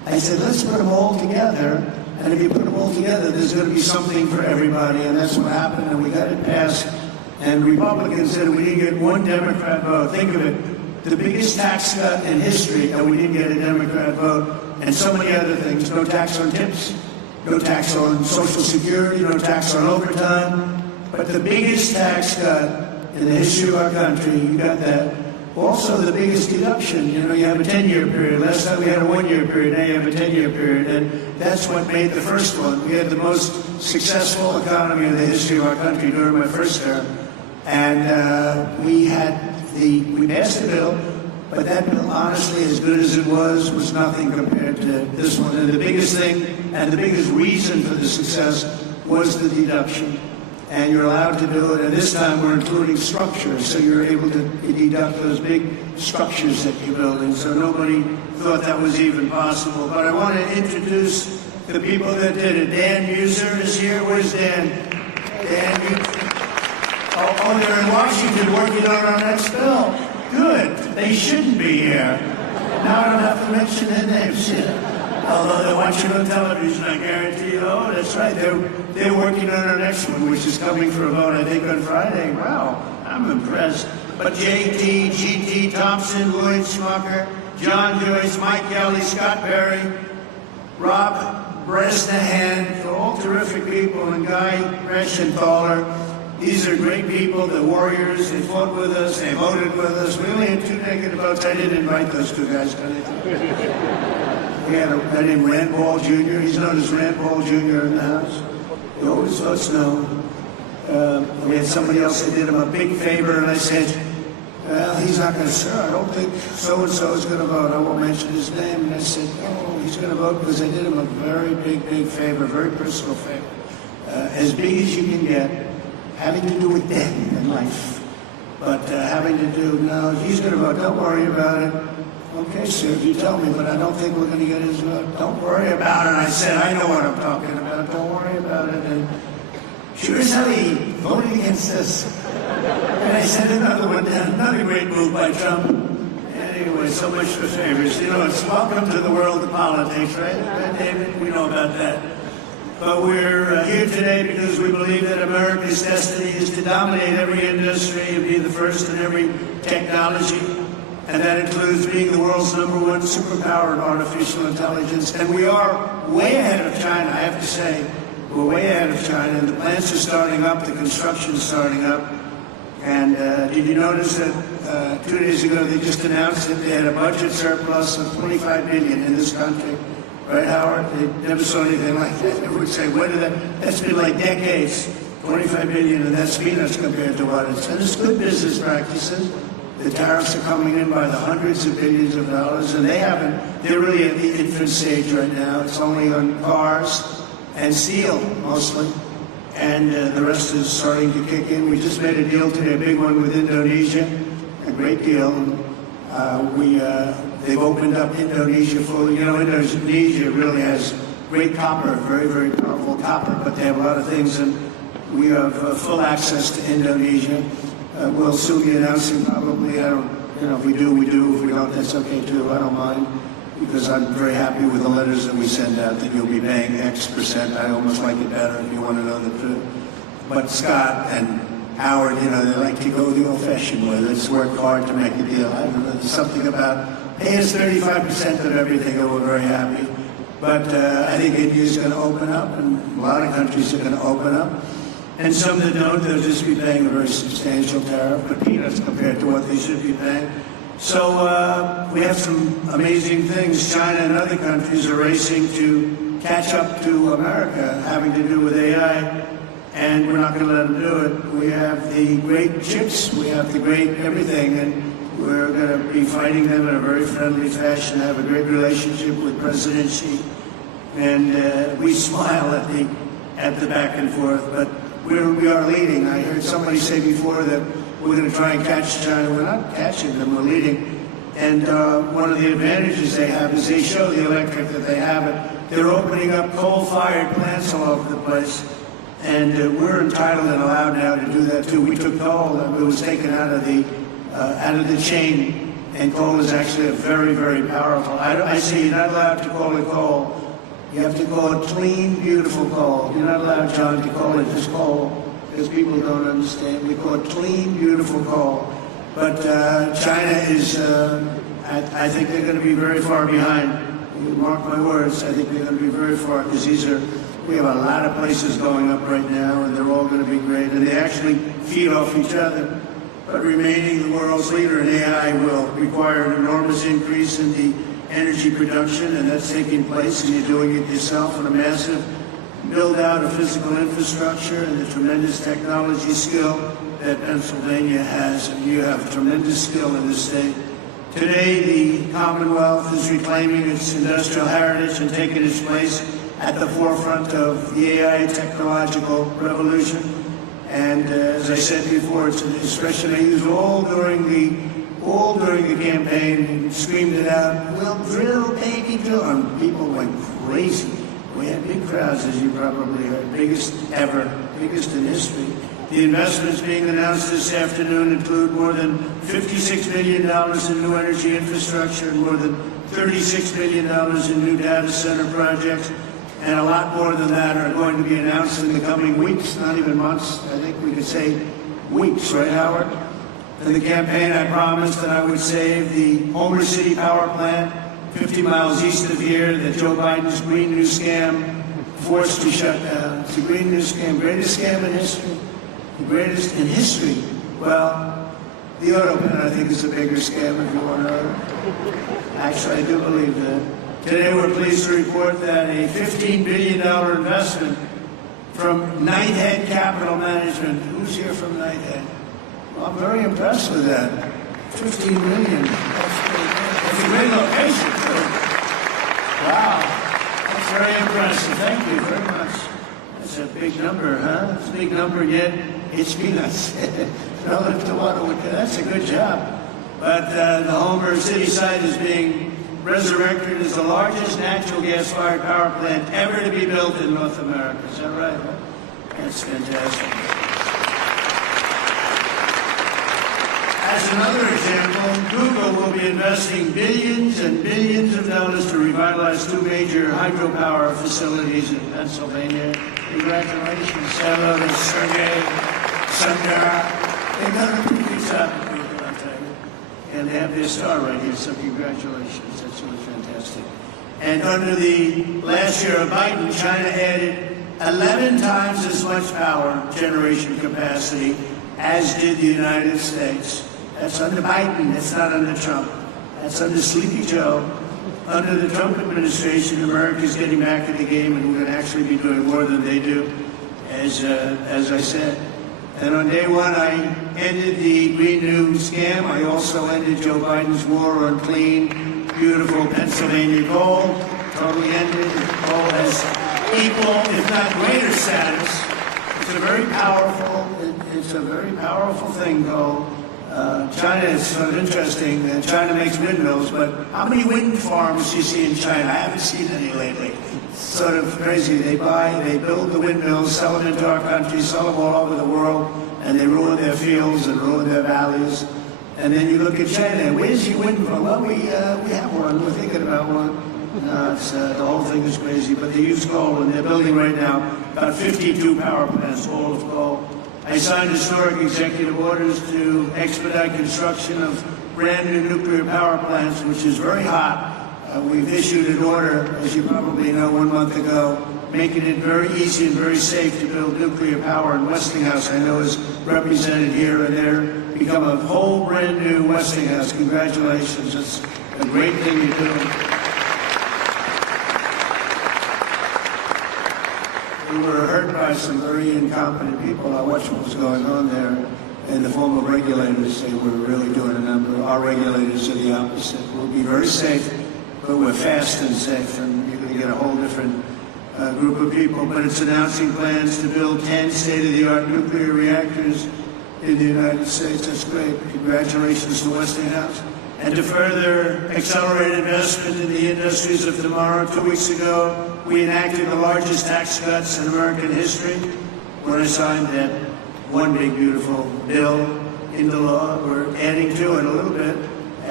I said, let's put them all together, and if you put them all together, there's going to be something for everybody, and that's what happened, and we got it passed. And Republicans said we didn't get one Democrat vote. Think of it, the biggest tax cut in history, and we didn't get a Democrat vote, and so many other things. No tax on tips, no tax on Social Security, no tax on overtime. But the biggest tax cut in the history of our country, you got that. Also the biggest deduction, you have a 10-year period. Last time we had a 1-year period, now you have a 10-year period. And that's what made the first one. We had the most successful economy in the history of our country during my first term. And we passed the bill, but that bill, honestly, as good as it was nothing compared to this one. And the biggest thing, and the biggest reason for the success was the deduction. And you're allowed to do it, and this time we're including structures, so you're able to deduct those big structures that you're building. So nobody thought that was even possible. But I want to introduce the people that did it. Dan Muser is here. Where's Dan? Dan Muser. Oh, they're in Washington working on our next bill. Good. They shouldn't be here. Now I don't have to mention their names yet. Although they're watching on television, I guarantee you. Oh, that's right. They're working on our next one, which is coming for a vote, I think, on Friday. Wow, I'm impressed. But J.T., G.T. Thompson, Lloyd Schmucker, John Joyce, Mike Kelly, Scott Perry, Rob Bresnahan, all terrific people, and Guy Reschenthaler. These are great people, the warriors. They fought with us. They voted with us. We only had 2 negative votes. I didn't invite those 2 guys. We had a guy named Rand Paul Jr. He's known as Rand Paul Jr. in the House. He always votes no. We had somebody else that did him a big favor, and I said, well, he's not going to serve. I don't think so-and-so is going to vote. I won't mention his name. And I said, oh, he's going to vote because I did him a very big favor, very personal favor. As big as you can get, having to do with death in life. But having to do, no, he's going to vote. Don't worry about it. Okay, sir, if you tell me, but I don't think we're going to get his vote. Don't worry about it. I said, I know what I'm talking about. Don't worry about it. And sure as hell he voted against us. And I sent another one down. Another great move by Trump. Anyway, so much for favors. It's welcome to the world of politics, right, David? We know about that. But we're here today because we believe that America's destiny is to dominate every industry and be the first in every technology. And that includes being the world's #1 superpower in artificial intelligence. And we are way ahead of China, I have to say. We're way ahead of China, and the plants are starting up, the construction's starting up. And did you notice that 2 days ago they just announced that they had a budget surplus of $25 billion in this country? Right, Howard? They never saw anything like that. They would say, what did that's been like decades, $25 billion, and that's peanuts compared to what it's. And it's good business practices. The tariffs are coming in by the hundreds of billions of dollars, and they're really at the infant stage right now. It's only on cars and steel, mostly. And the rest is starting to kick in. We just made a deal today, a big one with Indonesia, a great deal. They've opened up Indonesia fully. Indonesia really has great copper, very powerful copper, but they have a lot of things, and we have full access to Indonesia. We'll soon be announcing probably, if we do, we do. If we don't, that's okay too. I don't mind, because I'm very happy with the letters that we send out that you'll be paying X%. I almost like it better if you want to know the truth. But Scott and Howard, they like to go the old-fashioned way. Let's work hard to make a deal. I don't know, there's something about pay us 35% of everything, and we're very happy. But I think India's going to open up, and a lot of countries are going to open up. And some that don't, they'll just be paying a very substantial tariff, but peanuts compared to what they should be paying. So we have some amazing things. China and other countries are racing to catch up to America, having to do with AI, and we're not going to let them do it. We have the great chips, we have the great everything, and we're going to be fighting them in a very friendly fashion, have a great relationship with President Xi. And we smile at the back and forth, but we are leading. I heard somebody say before that we're going to try and catch China. We're not catching them, we're leading. And one of the advantages they have is they show the electric that they have it. They're opening up coal-fired plants all over the place. And we're entitled and allowed now to do that too. We took coal, it was taken out of the chain and coal is actually a very, very powerful. I say you're not allowed to call it coal. You have to call it clean, beautiful coal. You're not allowed, John, to call it just coal, because people don't understand. We call it clean, beautiful coal. But China is, I think they're going to be very far behind. You mark my words, I think they're going to be very far, because we have a lot of places going up right now, and they're all going to be great, and they actually feed off each other. But remaining the world's leader in AI will require an enormous increase in the energy production, and that's taking place, and you're doing it yourself, and a massive build-out of physical infrastructure and the tremendous technology skill that Pennsylvania has, and you have tremendous skill in this state. Today, the Commonwealth is reclaiming its industrial heritage and taking its place at the forefront of the AI technological revolution. And as I said before, it's an expression I used all during the campaign, and screamed it out, "We'll drill, baby, drill." And people went crazy. We had big crowds, as you probably heard, biggest ever, biggest in history. The investments being announced this afternoon include more than $56 million in new energy infrastructure and more than $36 million in new data center projects. And a lot more than that are going to be announced in the coming weeks, not even months. I think we could say weeks, right, Howard? In the campaign, I promised that I would save the Homer City power plant 50 miles east of here that Joe Biden's Green New Scam forced to shut down. It's the Green New Scam, greatest scam in history. The greatest in history. Well, the auto pen, I think, is a bigger scam, if you want to know. Actually, I do believe that. Today, we're pleased to report that a $15 billion investment from Knighthead Capital Management. Who's here from Knighthead? Well, I'm very impressed with that. $15 million. That's pretty good. It's a great location, too. Wow. That's very impressive. Thank you very much. That's a big number, huh? It's a big number, yet it's peanuts. Relative to what would, that's a good job. But the Homer City site is being resurrected as the largest natural gas-fired power plant ever to be built in North America. Is that right? That's fantastic. As another example, Google will be investing billions and billions of dollars to revitalize two major hydropower facilities in Pennsylvania. Congratulations, hello to Sergey, Sundar. They've done a pretty good job, Google, I'll tell you. And they have their star right here, so congratulations. That's really fantastic. And under the last year of Biden, China added 11 times as much power generation capacity as did the United States. That's under Biden. That's not under Trump. That's under Sleepy Joe. Under the Trump administration, America's getting back in the game, and we're going to actually be doing more than they do, as I said. And on day one, I ended the Green New Scam. I also ended Joe Biden's war on clean, beautiful Pennsylvania coal. Totally ended. Coal has equal, if not greater status. It's a very powerful thing, coal. China is sort of interesting. China makes windmills, but how many wind farms do you see in China? I haven't seen any lately. It's sort of crazy. They build the windmills, sell them into our country, sell them all over the world, and they ruin their fields and ruin their valleys. And then you look at China. Where's your wind farm? Well, we have one. We're thinking about one. No, the whole thing is crazy. But they use coal, and they're building right now about 52 power plants, all of coal. I signed historic executive orders to expedite construction of brand new nuclear power plants, which is very hot. We've issued an order, as you probably know, 1 month ago, making it very easy and very safe to build nuclear power. And Westinghouse, I know, is represented here, and they're become a whole brand new Westinghouse. Congratulations. It's a great thing you're doing. We were hurt by some very incompetent people. I watched what was going on there, and the former regulators say we're really doing a number. Our regulators are the opposite. We'll be very safe, but we're fast and safe, and you're going to get a whole different group of people. But it's announcing plans to build 10 state-of-the-art nuclear reactors in the United States. That's great. Congratulations to Westinghouse. And to further accelerate investment in the industries of tomorrow, 2 weeks ago, we enacted the largest tax cuts in American history when I signed that one big, beautiful bill into law. We're adding to it a little bit,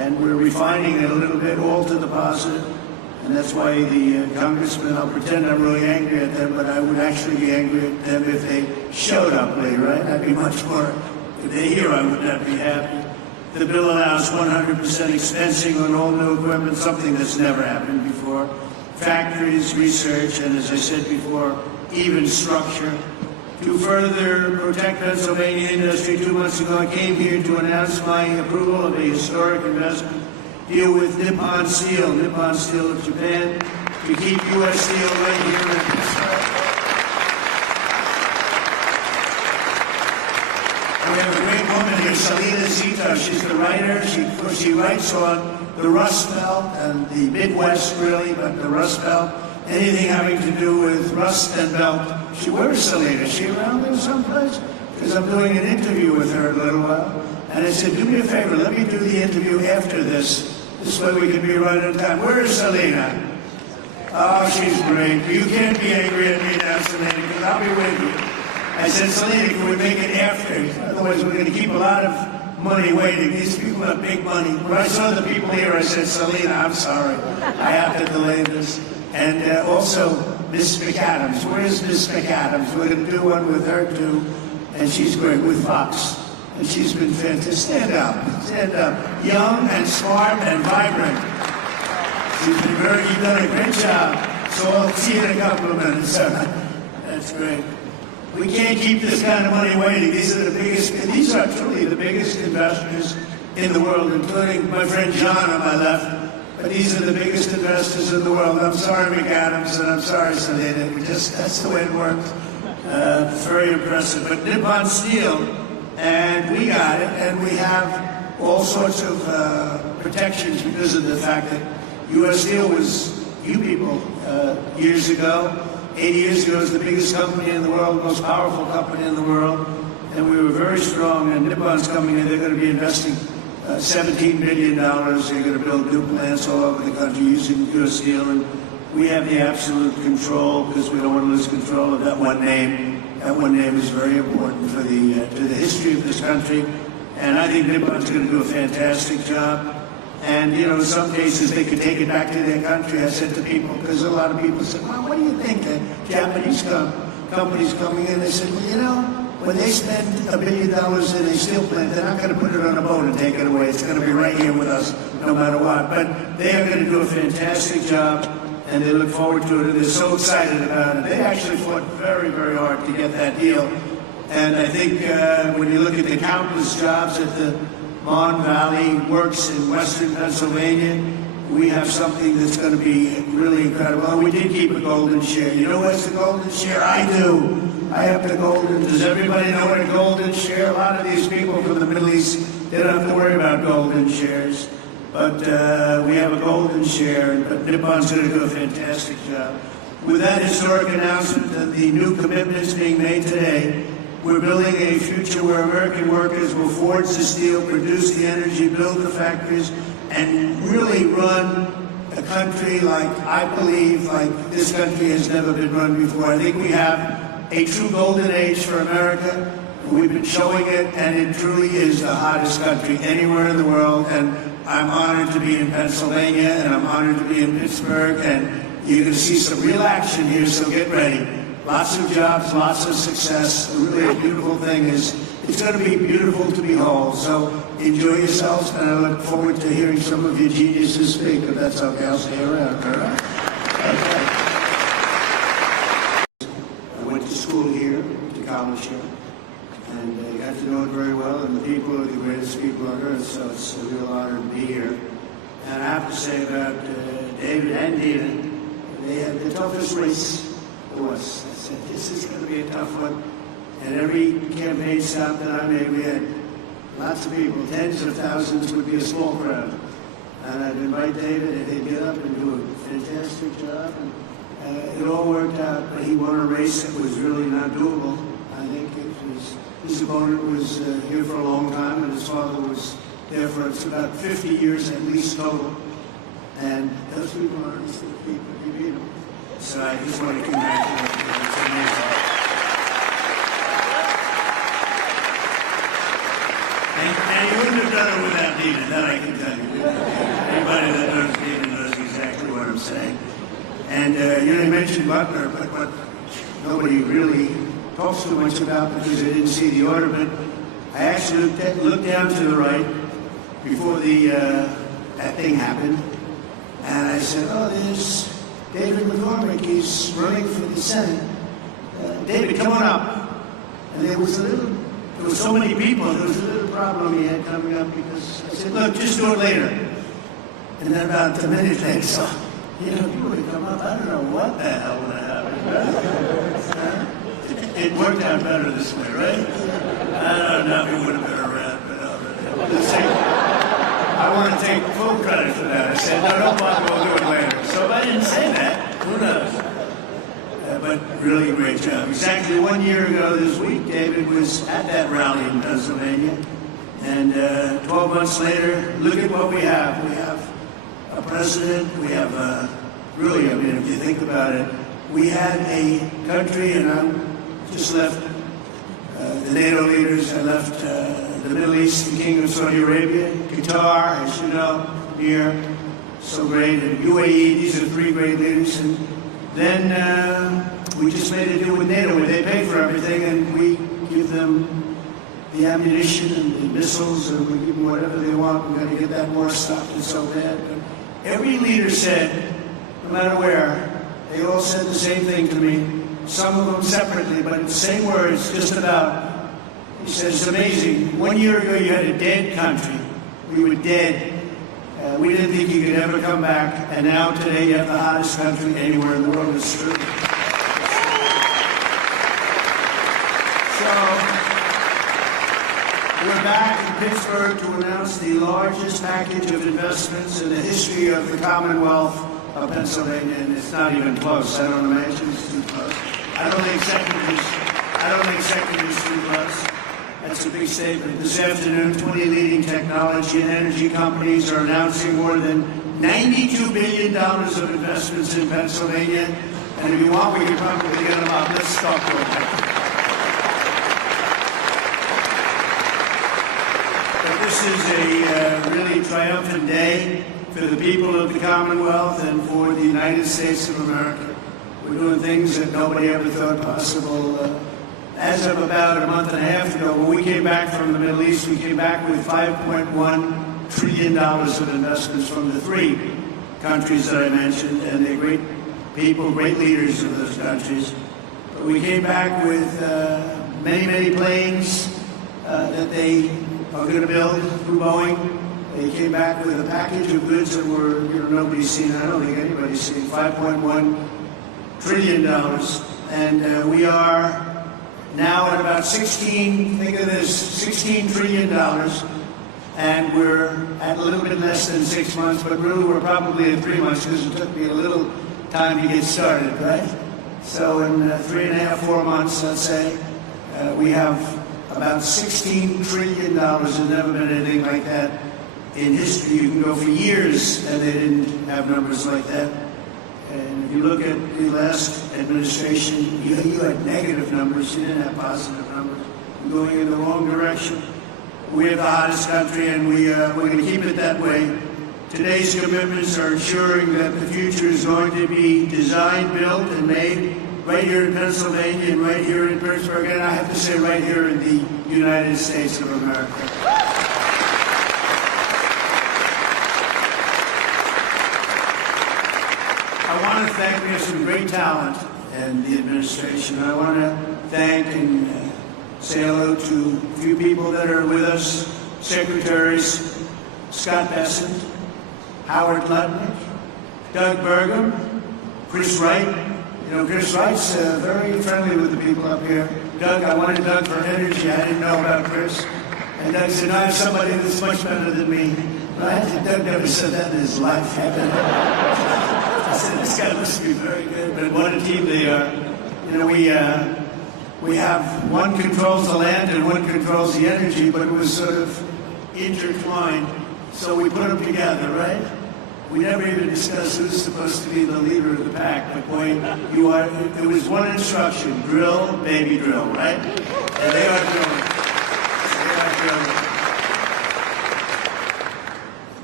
and we're refining it a little bit, all to the positive. And that's why the congressmen, I'll pretend I'm really angry at them, but I would actually be angry at them if they showed up late, right? I'd be much more, if they're here, I would not be happy. The bill allows 100% expensing on all new equipment, something that's never happened before. Factories, research, and as I said before, even structure. To further protect Pennsylvania industry, 2 months ago I came here to announce my approval of a historic investment deal with Nippon Steel of Japan, to keep U.S. Steel right here in Pittsburgh. We have a great woman here, Selena Zito. She's the writer. She writes on the Rust Belt and the Midwest, really, but the Rust Belt. Anything having to do with Rust and Belt. Where is Selena? Is she around there someplace? Because I'm doing an interview with her in a little while. And I said, do me a favor, let me do the interview after this. This way we can be right on time. Where is Selena? Oh, she's great. You can't be angry at me now, Selena, because I'll be with you. I said, Selena, can we make it after? Otherwise, we're going to keep a lot of money waiting. These people have big money. When I saw the people here, I said, Selena, I'm sorry. I have to delay this. And also, Miss McAdams. Where's Miss McAdams? We're going to do one with her, too. And she's great with Fox. And she's been fantastic. Stand up. Stand up. Young and smart and vibrant. You've done a great job. So I'll see you in a couple of minutes. That's great. We can't keep this kind of money waiting. These are truly the biggest investors in the world, including my friend John on my left. But these are the biggest investors in the world. I'm sorry, McAdams, and I'm sorry, Selena. That's the way it works. Very impressive. But Nippon Steel, and we got it, and we have all sorts of protections because of the fact that U.S. Steel was, you people, years ago, 80 years ago, was the biggest company in the world, most powerful company in the world, and we were very strong, and Nippon's coming in, they're going to be investing $17 billion. They're going to build new plants all over the country using U.S. Steel, and we have the absolute control because we don't want to lose control of that one name. That one name is very important for to the history of this country, and I think Nippon's going to do a fantastic job. And, you know, in some cases they could take it back to their country. I said to people, because a lot of people said, well, what do you think of Japanese companies coming in? I said, well, you know, when they spend $1 billion in a steel plant, they're not going to put it on a boat and take it away. It's going to be right here with us no matter what. But they are going to do a fantastic job, and they look forward to it, and they're so excited about it. They actually fought very, very hard to get that deal. And I think when you look at the countless jobs at the Mon Valley Works in western Pennsylvania, we have something that's going to be really incredible. And we did keep a golden share. You know what's the golden share? I do. I have the golden. Does everybody know what a golden share? A lot of these people from the Middle East, they don't have to worry about golden shares. But we have a golden share, but Nippon's going to do a fantastic job. With that historic announcement and the new commitments being made today, we're building a future where American workers will forge the steel, produce the energy, build the factories, and really run a country like, I believe, like this country has never been run before. I think we have a true golden age for America. We've been showing it, and it truly is the hottest country anywhere in the world. And I'm honored to be in Pennsylvania, and I'm honored to be in Pittsburgh, and you're going to see some real action here, so get ready. Lots of jobs, lots of success. Really a beautiful thing is, it's going to be beautiful to behold. So enjoy yourselves, and I look forward to hearing some of your geniuses speak, if that's okay. I'll stay around, all right? Okay. I went to school here, to college here, and I got to know it very well, and the people are the greatest people on earth, so it's a real honor to be here. And I have to say about David and Dina, they had the toughest race for us. I said, this is going to be a tough one. And every campaign stop that I made, we had lots of people, tens of thousands would be a small crowd. And I'd invite David, and he'd get up and do a fantastic job. And it all worked out, but he won a race that was really not doable. I think it was, his opponent was here for a long time, and his father was there for about 50 years at least total. And those people are the people who beat him. So I just want to congratulate you. It's amazing. Now, you wouldn't have done it without Dina, that I can tell you. Anybody that knows Dina knows exactly what I'm saying. And, you mentioned Butler, but what nobody really talks too much about because they didn't see the order, but I actually looked down to the right before that thing happened, and I said, oh, there's David McCormack, he's running for the Senate. David, come on up. And there was so many people, there was a little problem he had coming up because I said, look, just do it later. And then about a minute later, so, you would have come up, I don't know what the hell would have happened. It worked out better this way, right? I don't know if he would have been around, but I want to take full credit for that. I said, no, don't bother, we'll do it later. So if I didn't say that, who knows? But really great job. Exactly 1 year ago this week, David was at that rally in Pennsylvania. And 12 months later, look at what we have. We have a president, we have really, if you think about it, we had a country, and I just left the NATO leaders, I left the Middle East, the Kingdom of Saudi Arabia, Qatar, as you know, here, so great, and UAE, these are three great leaders. And then we just made a deal with NATO where they pay for everything and we give them the ammunition and the missiles and we give them whatever they want. We're going to get that war stopped and so bad. But every leader said, no matter where, they all said the same thing to me, some of them separately, but in the same words, just about. He said, it's amazing. 1 year ago you had a dead country. We were dead. We didn't think you could ever come back, and now today you have the hottest country anywhere in the world. It's true. So, we're back in Pittsburgh to announce the largest package of investments in the history of the Commonwealth of Pennsylvania, and it's not even close. I don't imagine it's too close. I don't think second is too close. That's a big statement. This afternoon, 20 leading technology and energy companies are announcing more than $92 billion of investments in Pennsylvania. And if you want, we can probably get them up. Let's talk for a minute. But this is a really triumphant day for the people of the Commonwealth and for the United States of America. We're doing things that nobody ever thought possible. As of about a month and a half ago, when we came back from the Middle East, we came back with $5.1 trillion of investments from the three countries that I mentioned, and they're great people, great leaders of those countries. But we came back with many, many planes that they are going to build through Boeing. They came back with a package of goods that were, nobody's seen, I don't think anybody's seen, $5.1 trillion. And we are now at about think of this, $16 trillion, and we're at a little bit less than 6 months, but really we're probably at 3 months because it took me a little time to get started, right? So in 3.5, 4 months, let's say, we have about $16 trillion. There's never been anything like that in history. You can go for years and they didn't have numbers like that. And if you look at the last administration, you had negative numbers, you didn't have positive numbers. You're going in the wrong direction. We have the hottest country, and we're going to keep it that way. Today's commitments are ensuring that the future is going to be designed, built, and made right here in Pennsylvania and right here in Pittsburgh, and I have to say right here in the United States of America. I want to thank, we have some great talent in the administration. I want to thank and say hello to a few people that are with us. Secretaries Scott Bessent, Howard Lutnick, Doug Burgum, Chris Wright. Chris Wright's very friendly with the people up here. Doug, I wanted Doug for energy. I didn't know about Chris. And Doug said, I have somebody that's much better than me. Right? Doug never said that in his life. I said, this guy must be very good, but what a team they are. We have one controls the land and one controls the energy, but it was sort of intertwined, so we put them together, right? We never even discussed who's supposed to be the leader of the pack, but boy, it was one instruction, drill, baby drill, right? And they are drilling.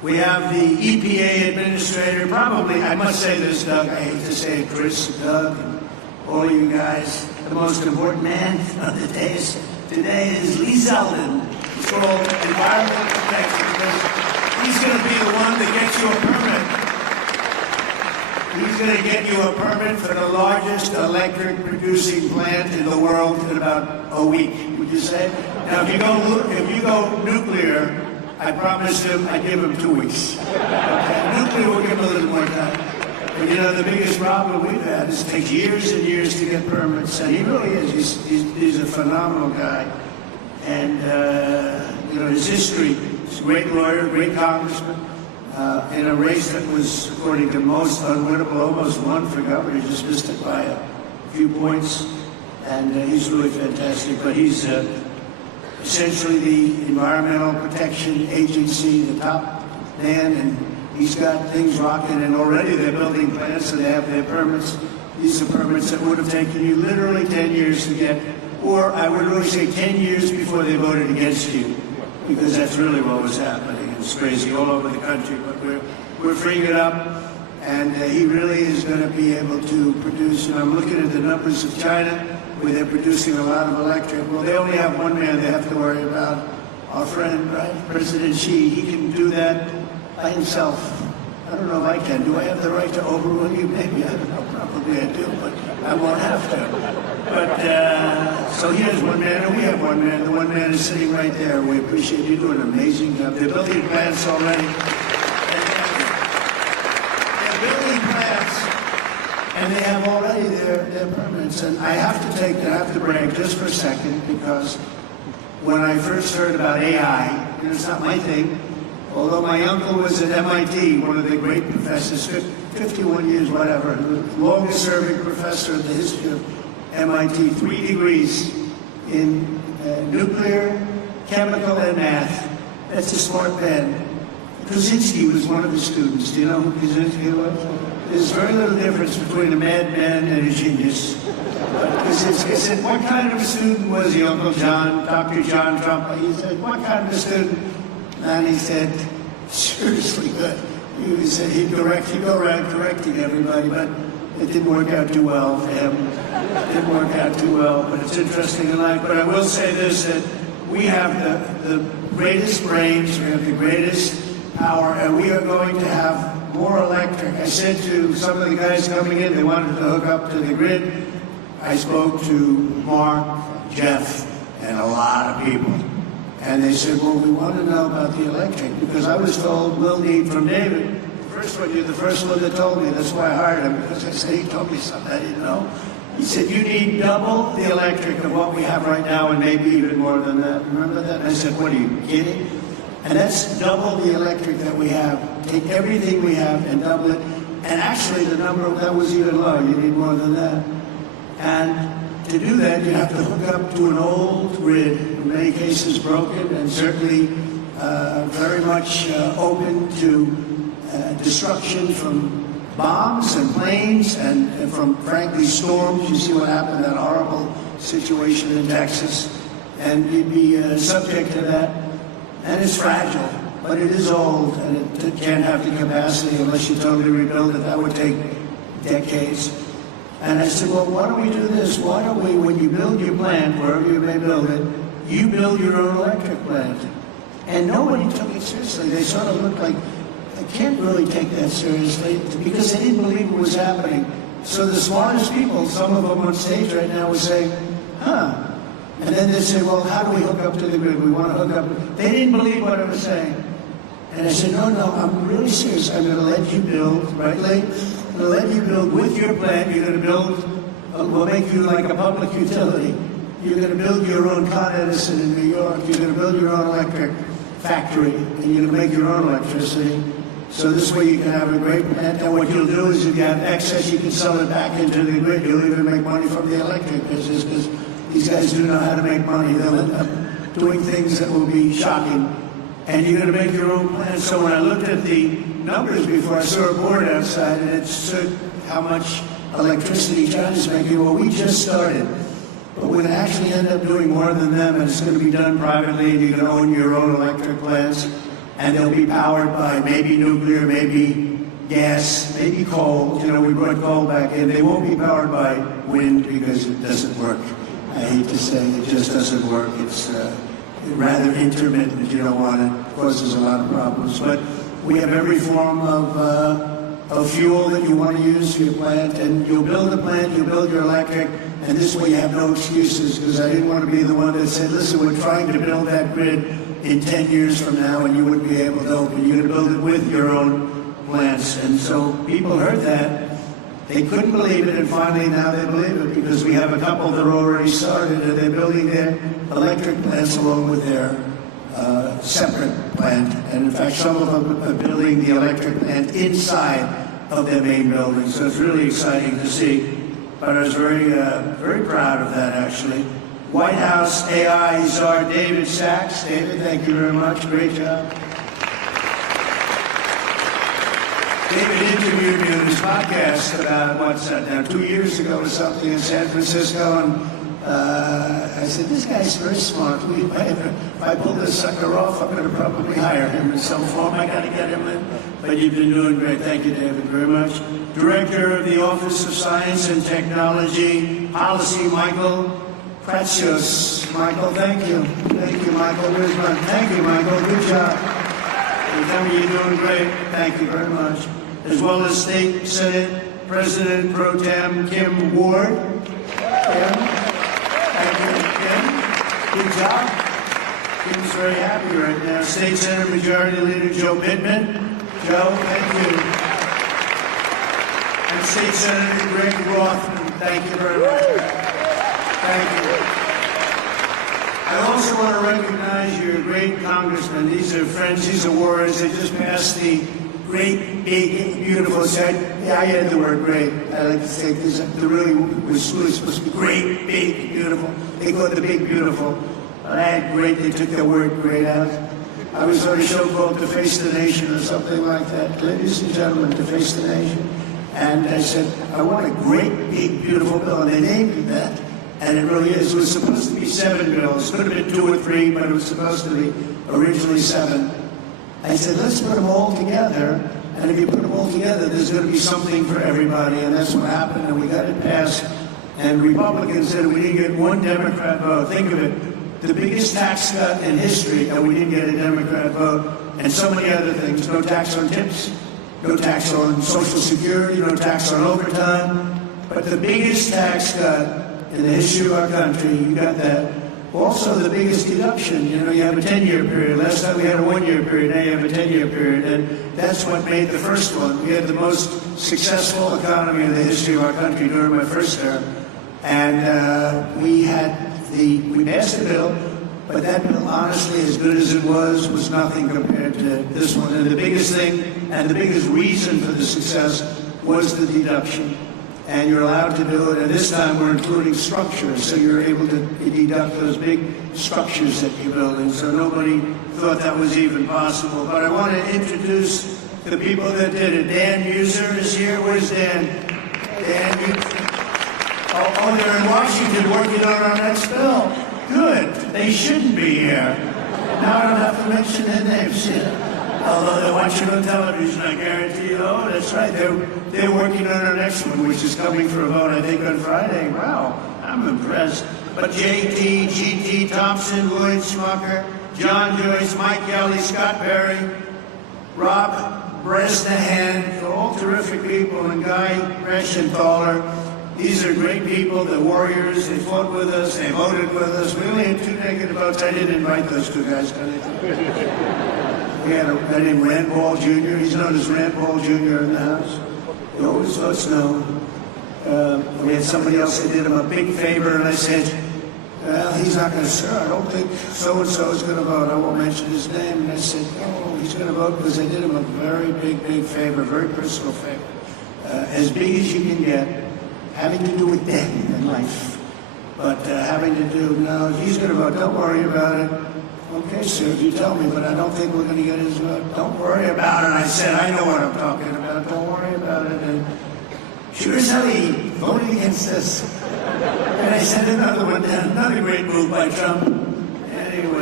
We have the EPA administrator, probably, I must say this, Doug, I hate to say it, Chris, Doug, and all of you guys, the most important man of the day is Lee Zeldin. It's called environmental protection, because he's going to be the one that gets you a permit. He's going to get you a permit for the largest electric producing plant in the world in about a week, would you say? Now, if you go nuclear, I promised him I'd give him 2 weeks. Okay? Nuclear will give him a little more time. But the biggest problem we've had is it takes years and years to get permits, and he really is. He's a phenomenal guy. And, his history, he's a great lawyer, great congressman, in a race that was, according to most, unwinnable, almost won for governor. He just missed it by a few points, and he's really fantastic. But he's essentially the Environmental Protection Agency, the top man, and he's got things rocking, and already they're building plants, and they have their permits. These are permits that would have taken you literally 10 years to get, or I would really say 10 years before they voted against you, because that's really what was happening. It's crazy all over the country, but we're freeing it up, and he really is going to be able to produce. I'm looking at the numbers of China, where they're producing a lot of electric. Well, they only have one man they have to worry about, our friend, right, President Xi. He can do that by himself. I don't know if I can. Do I have the right to overrule you? Maybe. I don't know. Probably I do, but I won't have to. But, so he has one man, and we have one man. The one man is sitting right there. We appreciate you doing an amazing job. They're building plants already. They're building plants, and they have already their permits. And I have to brag just for a second, because when I first heard about AI, it's not my thing, although my uncle was at MIT, one of the great professors, 51 years, whatever, the longest serving professor in the history of MIT, 3 degrees in nuclear, chemical, and math. That's a smart man. Kaczynski was one of his students. Do you know who Kaczynski was? There's very little difference between a madman and a genius. Kaczynski said, what kind of a student was he, Uncle John, Dr. John Trump? He said, what kind of a student? And he said, seriously good. He said he'd go around correcting everybody, but it didn't work out too well for him. It didn't work out too well, but it's interesting in life. But I will say this, that we have the greatest brains, we have the greatest power, and we are going to have more electric. I said to some of the guys coming in, they wanted to hook up to the grid. I spoke to Mark, Jeff, and a lot of people. And they said, well, we want to know about the electric, because I was told we'll need from David. You're the first one that told me. That's why I hired him, because I said, he told me something I didn't know. He said, you need double the electric of what we have right now, and maybe even more than that. Remember that? And I said, what, are you kidding? And that's double the electric that we have. Take everything we have and double it. And actually, the number, that was even low. You need more than that. And to do that, you have to hook up to an old grid, in many cases broken, and certainly very much open to destruction from bombs and planes and from, frankly, storms. You see what happened, that horrible situation in Texas. And you'd be subject to that. And it's fragile, but it is old, and it can't have the capacity unless you totally rebuild it. That would take decades. And I said, well, why don't we do this? Why don't we, when you build your plant, wherever you may build it, you build your own electric plant. And nobody took it seriously. They sort of looked like, they can't really take that seriously, because they didn't believe it was happening. So the smartest people, some of them on stage right now, would say, huh. And then they say, well, how do we hook up to the grid? We want to hook up. They didn't believe what I was saying. And I said, no, I'm really serious. I'm going to let you build, right, Lee? I'm going to let you build with your plant. You're going to build, we'll make you like a public utility. You're going to build your own Con Edison in New York. You're going to build your own electric factory, and you're going to make your own electricity. So this way you can have a great plant. And what you'll do is if you have excess, you can sell it back into the grid. You'll even make money from the electric business, because these guys do know how to make money. They'll end up doing things that will be shocking. And you're going to make your own plan. So when I looked at the numbers before, I saw a board outside, and it showed how much electricity China's making. Well, we just started. But we're going to actually end up doing more than them, and it's going to be done privately, and you're going to own your own electric plants. and they'll be powered by maybe nuclear, maybe gas, maybe coal. You know, we brought coal back in. They won't be powered by wind because it doesn't work. I hate to say it just doesn't work. It's rather intermittent. You don't want it. It causes a lot of problems. But we have every form of fuel that you want to use for your plant, and you'll build a plant, you'll build your electric, and this way you have no excuses, because I didn't want to be the one that said, listen, we're trying to build that grid in 10 years from now, and you wouldn't be able to open. You're going to build it with your own plants. And so people heard that. They couldn't believe it, and finally now they believe it, because we have a couple that are already started, and they're building their electric plants along with their separate plant. And in fact, some of them are building the electric plant inside of their main building. So it's really exciting to see. But I was very proud of that, actually. White House AI czar David Sachs. David, thank you very much. Great job. David interviewed me on his podcast about, what's that now, 2 years ago or something in San Francisco, and I said, this guy's very smart. If I pull this sucker off, I'm going to probably hire him in some form. I got to get him in. But you've been doing great. Thank you, David, very much. Director of the Office of Science and Technology Policy, Michael Pratsios. Michael, thank you. Thank you, Michael. Thank you, Michael. Good job. Tell me you're doing great. Thank you very much. As well as State Senate President Pro Tem Kim Ward. Kim. Thank you, Kim. Good job. Kim's very happy right now. State Senate Majority Leader Joe Bittman. Joe, thank you. And State Senator Greg Rothman. Thank you very much. Thank you. I also want to recognize your great congressmen. These are friends, these are warriors. They just passed the great, big, beautiful set. Yeah, I had the word great. I like to say this. The really was really supposed to be great, big, beautiful. They call it the big, beautiful. I had great. They took the word great out. I was on a show called To Face the Nation or something like that. Ladies and gentlemen, To Face the Nation. And I said, I want a great, big, beautiful bill. And they named it that. And it really is. It was supposed to be 7 bills. Could have been 2 or 3, but it was supposed to be originally 7. I said, let's put them all together. And if you put them all together, there's going to be something for everybody. And that's what happened. And we got it passed. And Republicans said we didn't get one Democrat vote. Think of it. The biggest tax cut in history, and we didn't get a Democrat vote. And so many other things. No tax on tips. No tax on Social Security. No tax on overtime. But the biggest tax cut in the history of our country, you got that. Also, the biggest deduction, you know, you have a 10-year period. Last time we had a 1-year period, now you have a 10-year period. And that's what made the first one. We had the most successful economy in the history of our country during my first term. And we passed the bill, but that bill, honestly, as good as it was nothing compared to this one. And the biggest thing, and the biggest reason for the success was the deduction. And you're allowed to do it, and this time we're including structures, so you're able to deduct those big structures that you're building, so nobody thought that was even possible. But I want to introduce the people that did it. Dan Muser is here. Where's Dan? Dan Muser. Oh, they're in Washington working on our next bill. Good. They shouldn't be here. Now I don't have to mention their names. Although they're watching on television, I guarantee you. Oh, that's right. They're working on our next one, which is coming for a vote, I think, on Friday. Wow, I'm impressed. But J.T., G.T. Thompson, Lloyd Smucker, John Joyce, Mike Kelly, Scott Perry, Rob Bresnahan, all terrific people, and Guy Reschenthaler. These are great people, the warriors. They fought with us. They voted with us. We only had 2 negative votes. I didn't invite those 2 guys. We had a guy named Rand Paul Jr. He's known as Rand Paul Jr. in the House. He always votes no. We had somebody else that did him a big favor, and I said, well, he's not going to serve. I don't think so-and-so is going to vote. I won't mention his name. And I said, oh, he's going to vote because I did him a very big, big favor, very personal favor. As big as you can get, having to do with death in life. But having to do, no, he's going to vote. Don't worry about it. Okay, sir, you tell me, but I don't think we're going to get his vote. Don't worry about it. I said, I know what I'm talking about. Don't worry about it. And sure as hell, he voted against us. And I sent another one down. Not a great move by Trump. Anyway,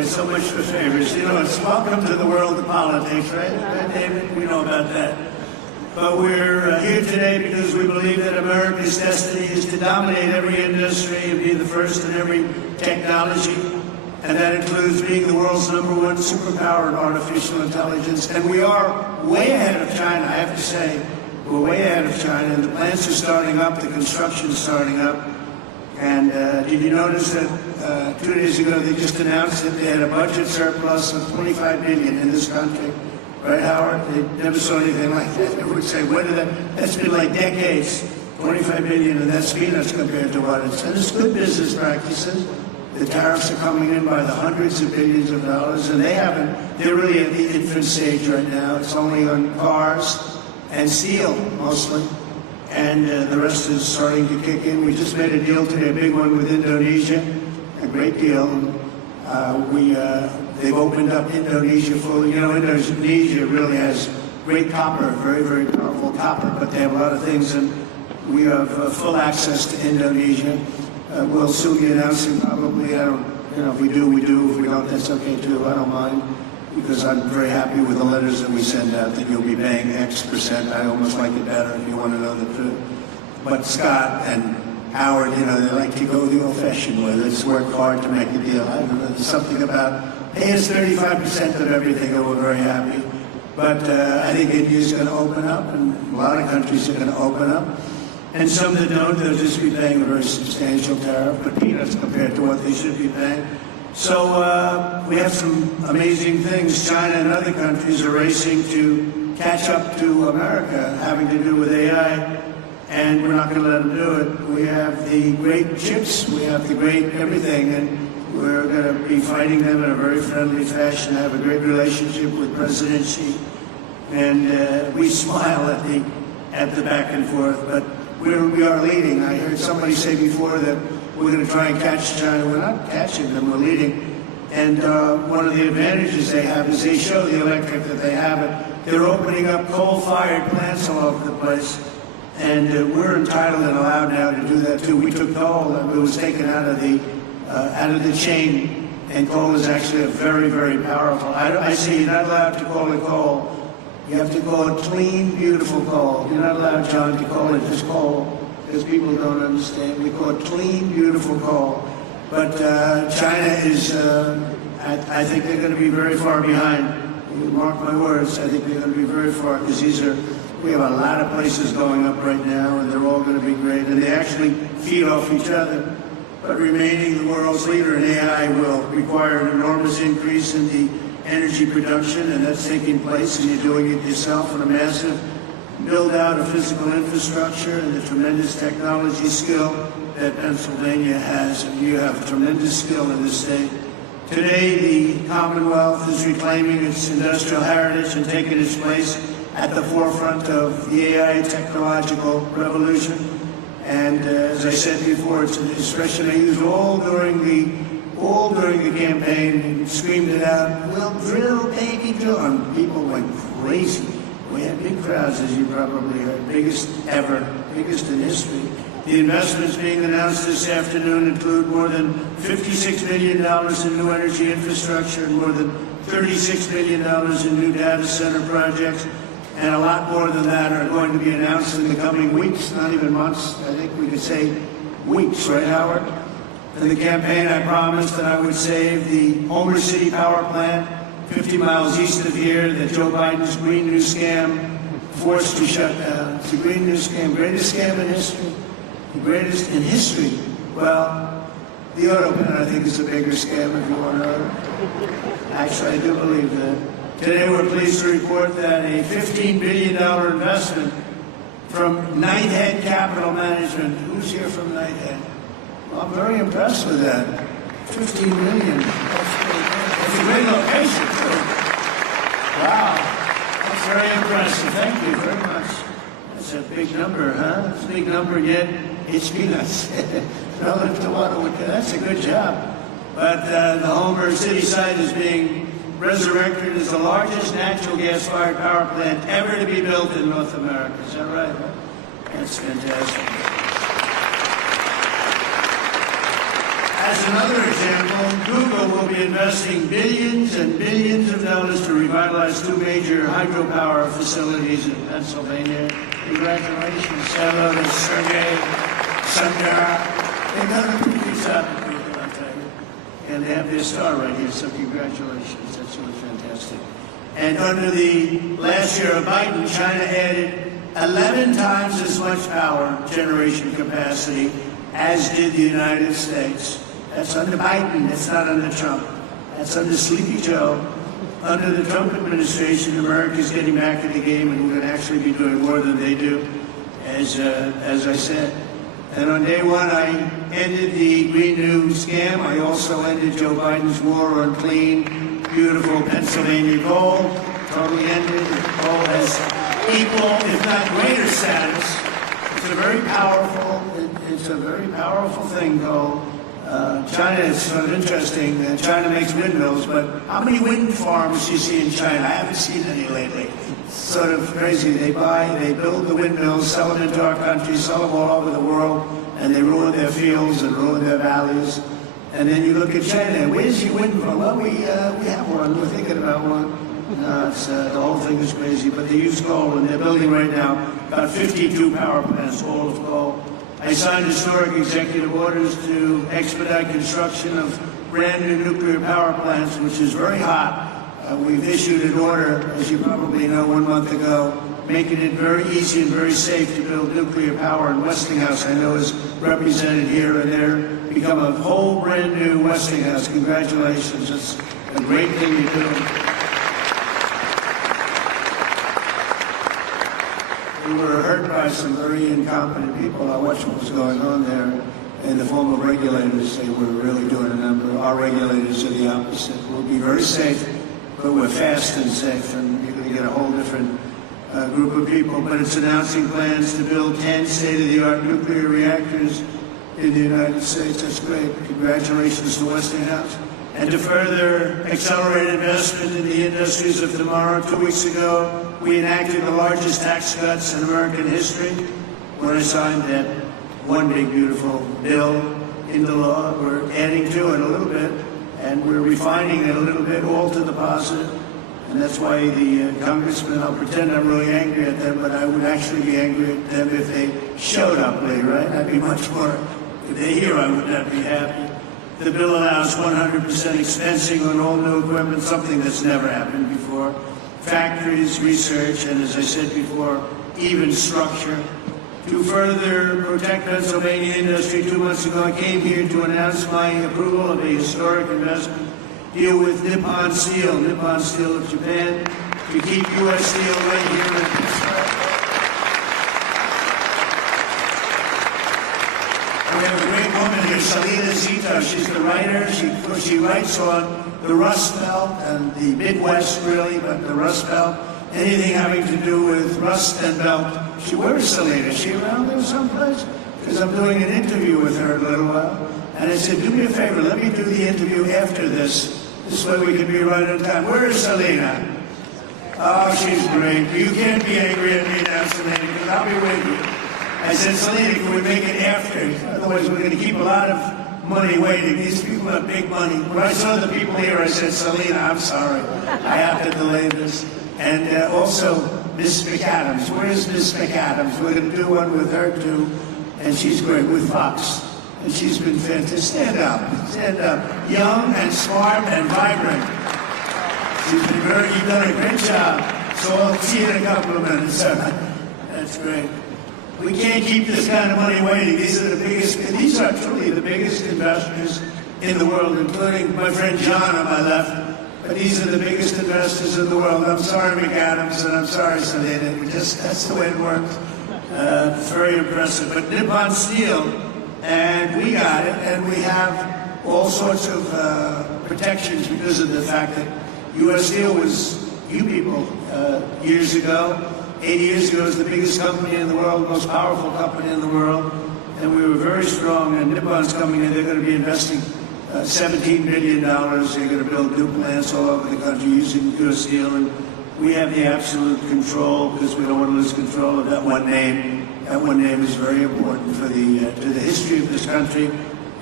with so much for favors. You know, it's welcome to the world of politics, right? Right, David? We know about that. But we're here today because we believe that America's destiny is to dominate every industry and be the first in every technology. And that includes being the world's #1 superpower in artificial intelligence. And we are way ahead of China, I have to say. We're way ahead of China, and the plants are starting up, the construction's starting up. And did you notice that 2 days ago they just announced that they had a budget surplus of $25 billion in this country? Right, Howard? They never saw anything like that. They would say, when did that? That's been like decades. $25 billion, and that's peanuts compared to what it's. And it's good business practices. The tariffs are coming in by the hundreds of billions of dollars, and they're really at the infant stage right now. It's only on cars and steel, mostly. And the rest is starting to kick in. We just made a deal today, a big one with Indonesia, a great deal. They've opened up Indonesia fully. You know, Indonesia really has great copper, very, very powerful copper, but they have a lot of things, and we have full access to Indonesia. We'll soon be announcing probably, if we do, we do. If we don't, that's okay too. I don't mind, because I'm very happy with the letters that we send out that you'll be paying X%. I almost like it better if you want to know the truth. But Scott and Howard, they like to go the old-fashioned way. Let's work hard to make a deal. I don't know, there's something about pay us 35% of everything, and we're very happy. But I think India's going to open up, and a lot of countries are going to open up. And some that don't, they'll just be paying a very substantial tariff, but peanuts compared to what they should be paying. So we have some amazing things. China and other countries are racing to catch up to America, having to do with AI, and we're not going to let them do it. We have the great chips, we have the great everything, and we're going to be fighting them in a very friendly fashion. I have a great relationship with President Xi, and we smile at the back and forth, but we are leading. I heard somebody say before that we're going to try and catch China. We're not catching them, we're leading. And one of the advantages they have is they show the electric that they have it. They're opening up coal-fired plants all over the place. And we're entitled and allowed now to do that too. We took coal, it was taken out of the chain, and coal is actually a very, very powerful. I say you're not allowed to call it coal. You have to call it clean, beautiful coal. You're not allowed, John, to call it just coal, because people don't understand. We call it clean, beautiful coal. But China is, I think they're going to be very far behind. You mark my words, I think they're going to be very far, because we have a lot of places going up right now, and they're all going to be great, and they actually feed off each other. But remaining the world's leader in AI will require an enormous increase in the energy production, and that's taking place, and you're doing it yourself, and a massive build-out of physical infrastructure and the tremendous technology skill that Pennsylvania has, and you have tremendous skill in this state. Today, the Commonwealth is reclaiming its industrial heritage and taking its place at the forefront of the AI technological revolution. And as I said before, it's an expression I used all during the campaign, and screamed it out, "We'll drill, baby, drill." And people went crazy. We had big crowds, as you probably heard, biggest ever, biggest in history. The investments being announced this afternoon include more than $56 billion in new energy infrastructure and more than $36 billion in new data center projects. And a lot more than that are going to be announced in the coming weeks, not even months. I think we could say weeks, right, Howard? In the campaign, I promised that I would save the Homer City power plant 50 miles east of here that Joe Biden's Green New Scam forced to shut down. It's the Green New Scam, greatest scam in history. The greatest in history. Well, the auto plant, I think, is a bigger scam, if you want to know. Actually, I do believe that. Today, we're pleased to report that a $15 billion investment from Knighthead Capital Management. Who's here from Knighthead? Well, I'm very impressed with that. $15 million. That's a great location, too. Wow. That's very impressive. Thank you very much. That's a big number, huh? It's a big number, yet it's peanuts. Relative to what? That's a good job. But the Homer City site is being resurrected as the largest natural gas-fired power plant ever to be built in North America. Is that right? That's fantastic. As another example, Google will be investing billions and billions of dollars to revitalize two major hydropower facilities in Pennsylvania. Congratulations. Hello to Sergey, Sundar. They've done a pretty good job at Google, I'll tell you. And they have their star right here, so congratulations. That's really fantastic. And under the last year of Biden, China added 11 times as much power generation capacity as did the United States. That's under Biden. That's not under Trump. That's under Sleepy Joe. Under the Trump administration, America's getting back in the game, and we're going to actually be doing more than they do, as I said. And on day one, I ended the Green New scam. I also ended Joe Biden's war on clean, beautiful Pennsylvania coal. Totally ended. Coal has equal, if not greater status. It's a very powerful thing, coal. China is sort of interesting. China makes windmills, but how many wind farms do you see in China? I haven't seen any lately. It's sort of crazy. They build the windmills, sell them into our country, sell them all over the world, and they ruin their fields and ruin their valleys. And then you look at China. Where's your wind farm? Well, we have one. We're thinking about one. The whole thing is crazy. But they use coal, and they're building right now about 52 power plants, all of coal. I signed historic executive orders to expedite construction of brand new nuclear power plants, which is very hot. We've issued an order, as you probably know, 1 month ago, making it very easy and very safe to build nuclear power. And Westinghouse, I know, is represented here, and they're become a whole brand new Westinghouse. Congratulations. It's a great thing to do. We were hurt by some very incompetent people. I watched what was going on there. In the form of regulators, they were really doing a number. Our regulators are the opposite. We'll be very safe, but we're fast and safe, and you're going to get a whole different group of people. But it's announcing plans to build 10 state-of-the-art nuclear reactors in the United States. That's great. Congratulations to Westinghouse. And to further accelerate investment in the industries of tomorrow, 2 weeks ago, we enacted the largest tax cuts in American history when I signed that one big, beautiful bill into law. We're adding to it a little bit, and we're refining it a little bit, all to the positive. And that's why the congressmen, I'll pretend I'm really angry at them, but I would actually be angry at them if they showed up late, right? I'd be much more, if they're here, I would not be happy. The bill allows 100% expensing on all new equipment, something that's never happened before. Factories, research, and as I said before, even structure. To further protect Pennsylvania industry, 2 months ago I came here to announce my approval of a historic investment deal with Nippon Steel of Japan, to keep U.S. Steel right here in Pittsburgh. We have a great woman here, Salina Zito. She's the writer. She writes on the Rust Belt and the Midwest, really, but the Rust Belt, anything having to do with rust and belt. Where is Salina? Is she around there someplace? Because I'm doing an interview with her in a little while. And I said, do me a favor, let me do the interview after this. This way we can be right on time. Where is Salina? Oh, she's great. You can't be angry at me now, Salina, because I'll be with you. I said, Salina, can we make it after? Otherwise, we're going to keep a lot of money waiting. These people have big money. When I saw the people here, I said, Salina, I'm sorry. I have to delay this. And also, Miss McAdams. Where's Miss McAdams? We're going to do one with her, too. And she's great with Fox. And she's been fantastic. Stand up. Stand up. Young and smart and vibrant. You've done a great job. So I'll see you in a couple of minutes. That's great. We can't keep this kind of money waiting. These are truly the biggest investors in the world, including my friend John on my left. But these are the biggest investors in the world. I'm sorry, McAdams, and I'm sorry, Salina. That's the way it works. It's very impressive. But Nippon Steel, and we got it, and we have all sorts of protections because of the fact that U.S. Steel was, you people, years ago, 80 years ago, was the biggest company in the world, most powerful company in the world, and we were very strong, and Nippon's coming in, they're going to be investing $17 billion. They're going to build new plants all over the country using U.S. Steel, and we have the absolute control because we don't want to lose control of that one name. That one name is very important for to the history of this country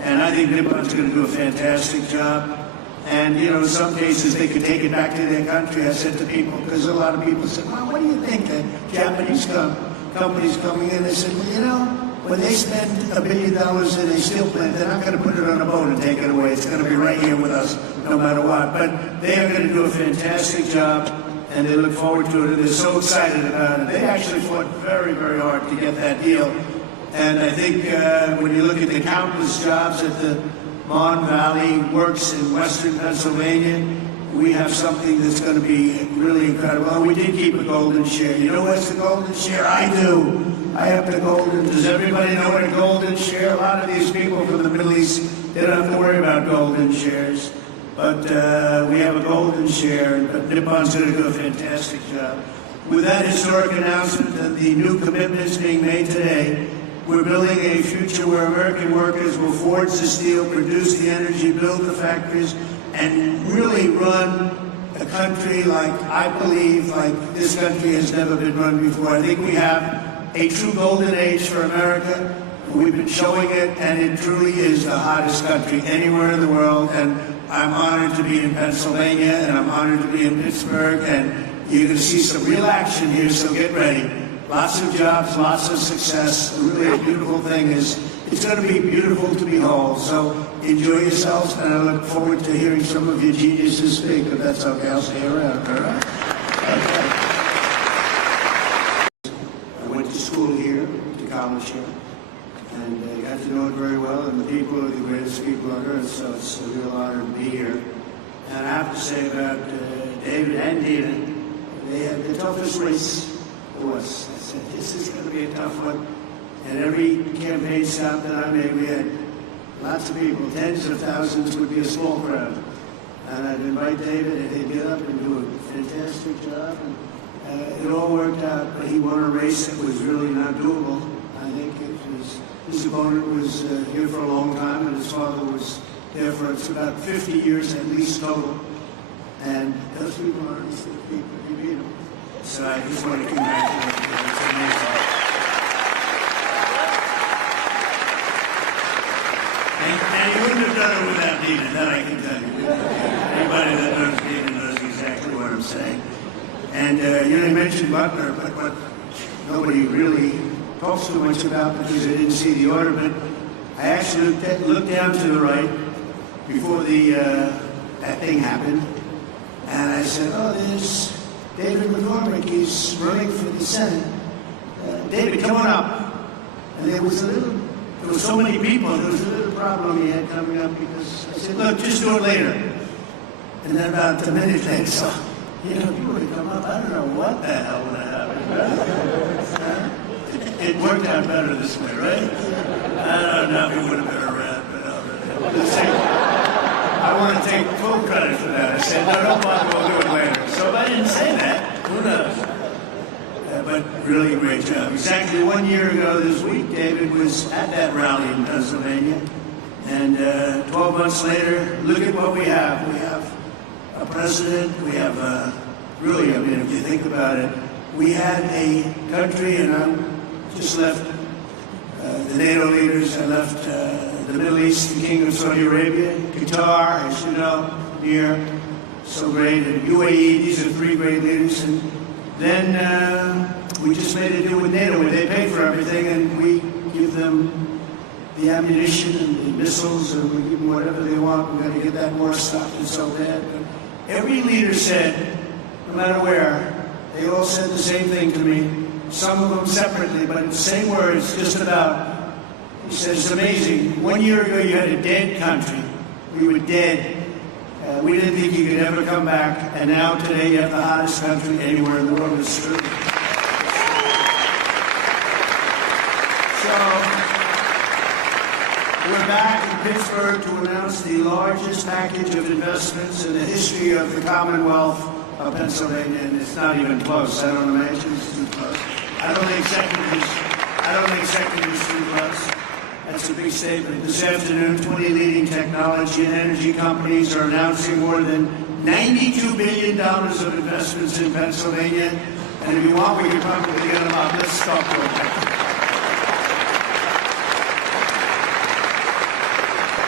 And I think Nippon's going to do a fantastic job. And, you know, in some cases, they could take it back to their country. I said to people, because a lot of people said, well, what do you think that Japanese companies coming in? I said, well, you know, when they spend $1 billion in a steel plant, they're not going to put it on a boat and take it away. It's going to be right here with us, no matter what. But they are going to do a fantastic job, and they look forward to it, and they're so excited about it. They actually fought very, very hard to get that deal. And I think when you look at the countless jobs at the Mon Valley Works in western Pennsylvania, we have something that's going to be really incredible. Oh, we did keep a golden share. You know what's the golden share? I do. I have the golden. Does everybody know what a golden share? A lot of these people from the Middle East, they don't have to worry about golden shares. But we have a golden share, but Nippon's going to do a fantastic job. With that historic announcement and the new commitments being made today, we're building a future where American workers will forge the steel, produce the energy, build the factories, and really run a country like, I believe, like this country has never been run before. I think we have a true golden age for America. We've been showing it, and it truly is the hottest country anywhere in the world. And I'm honored to be in Pennsylvania, and I'm honored to be in Pittsburgh, and you're going to see some real action here, so get ready. Lots of jobs, lots of success. The really beautiful thing is it's going to be beautiful to behold. So enjoy yourselves, and I look forward to hearing some of your geniuses speak. If that's okay, I'll stay around. All right? Okay. I went to school here, to college here, and I got to know it very well. And the people are the greatest people on earth, so it's a real honor to be here. And I have to say about David and Dina, they had the toughest race. Was. I said, this is going to be a tough one. And every campaign stop that I made, we had lots of people, tens of thousands would be a small crowd. And I'd invite David, and he'd get up and do a fantastic job. And it all worked out, but he won a race that was really not doable. I think it was, his opponent was here for a long time, and his father was there for about 50 years at least total. And those people are the people who beat him. So I just want to congratulate you. It's amazing. And you wouldn't have done it without Dina, that I can tell you. Anybody that knows Dina knows exactly what I'm saying. And you know, you mentioned Butler, but what nobody really talks too much about because they didn't see the order, but I actually looked down to the right before that thing happened, and I said, oh, there's David McCormack, he's running for the Senate. David, come on up. And there was so many people, there was a little problem he had coming up because I said, look, just do it later. And then about a minute later, so, you know, if you would have come up, I don't know what the hell would have happened. It worked out better this way, right? I don't know if he would have been around, but I want to take full credit for that. I said, no, don't bother, we'll do it later. So if I didn't say that, who knows? But really great job. Exactly 1 year ago this week, David was at that rally in Pennsylvania. And 12 months later, look at what we have. We have a president, we have really, I mean, if you think about it, we had a country, and I just left the NATO leaders, I left the Middle East, the Kingdom of Saudi Arabia, Qatar, as you know, here, so great, and UAE, these are three great leaders. And then we just made a deal with NATO where they pay for everything, and we give them the ammunition and the missiles, and we give them whatever they want. We're going to get that war stopped and so bad. But every leader said, no matter where, they all said the same thing to me, some of them separately, but in the same words, just about. He said, it's amazing. 1 year ago, you had a dead country. We were dead. We didn't think you could ever come back. And now, today, you have the hottest country anywhere in the world. It's true. So, we're back in Pittsburgh to announce the largest package of investments in the history of the Commonwealth of Pennsylvania, and it's not even close. I don't imagine it's too close. I don't think second is too close. That's a big statement. This afternoon, 20 leading technology and energy companies are announcing more than $92 billion of investments in Pennsylvania. And if you want, we can probably get them up. Let's talk about that.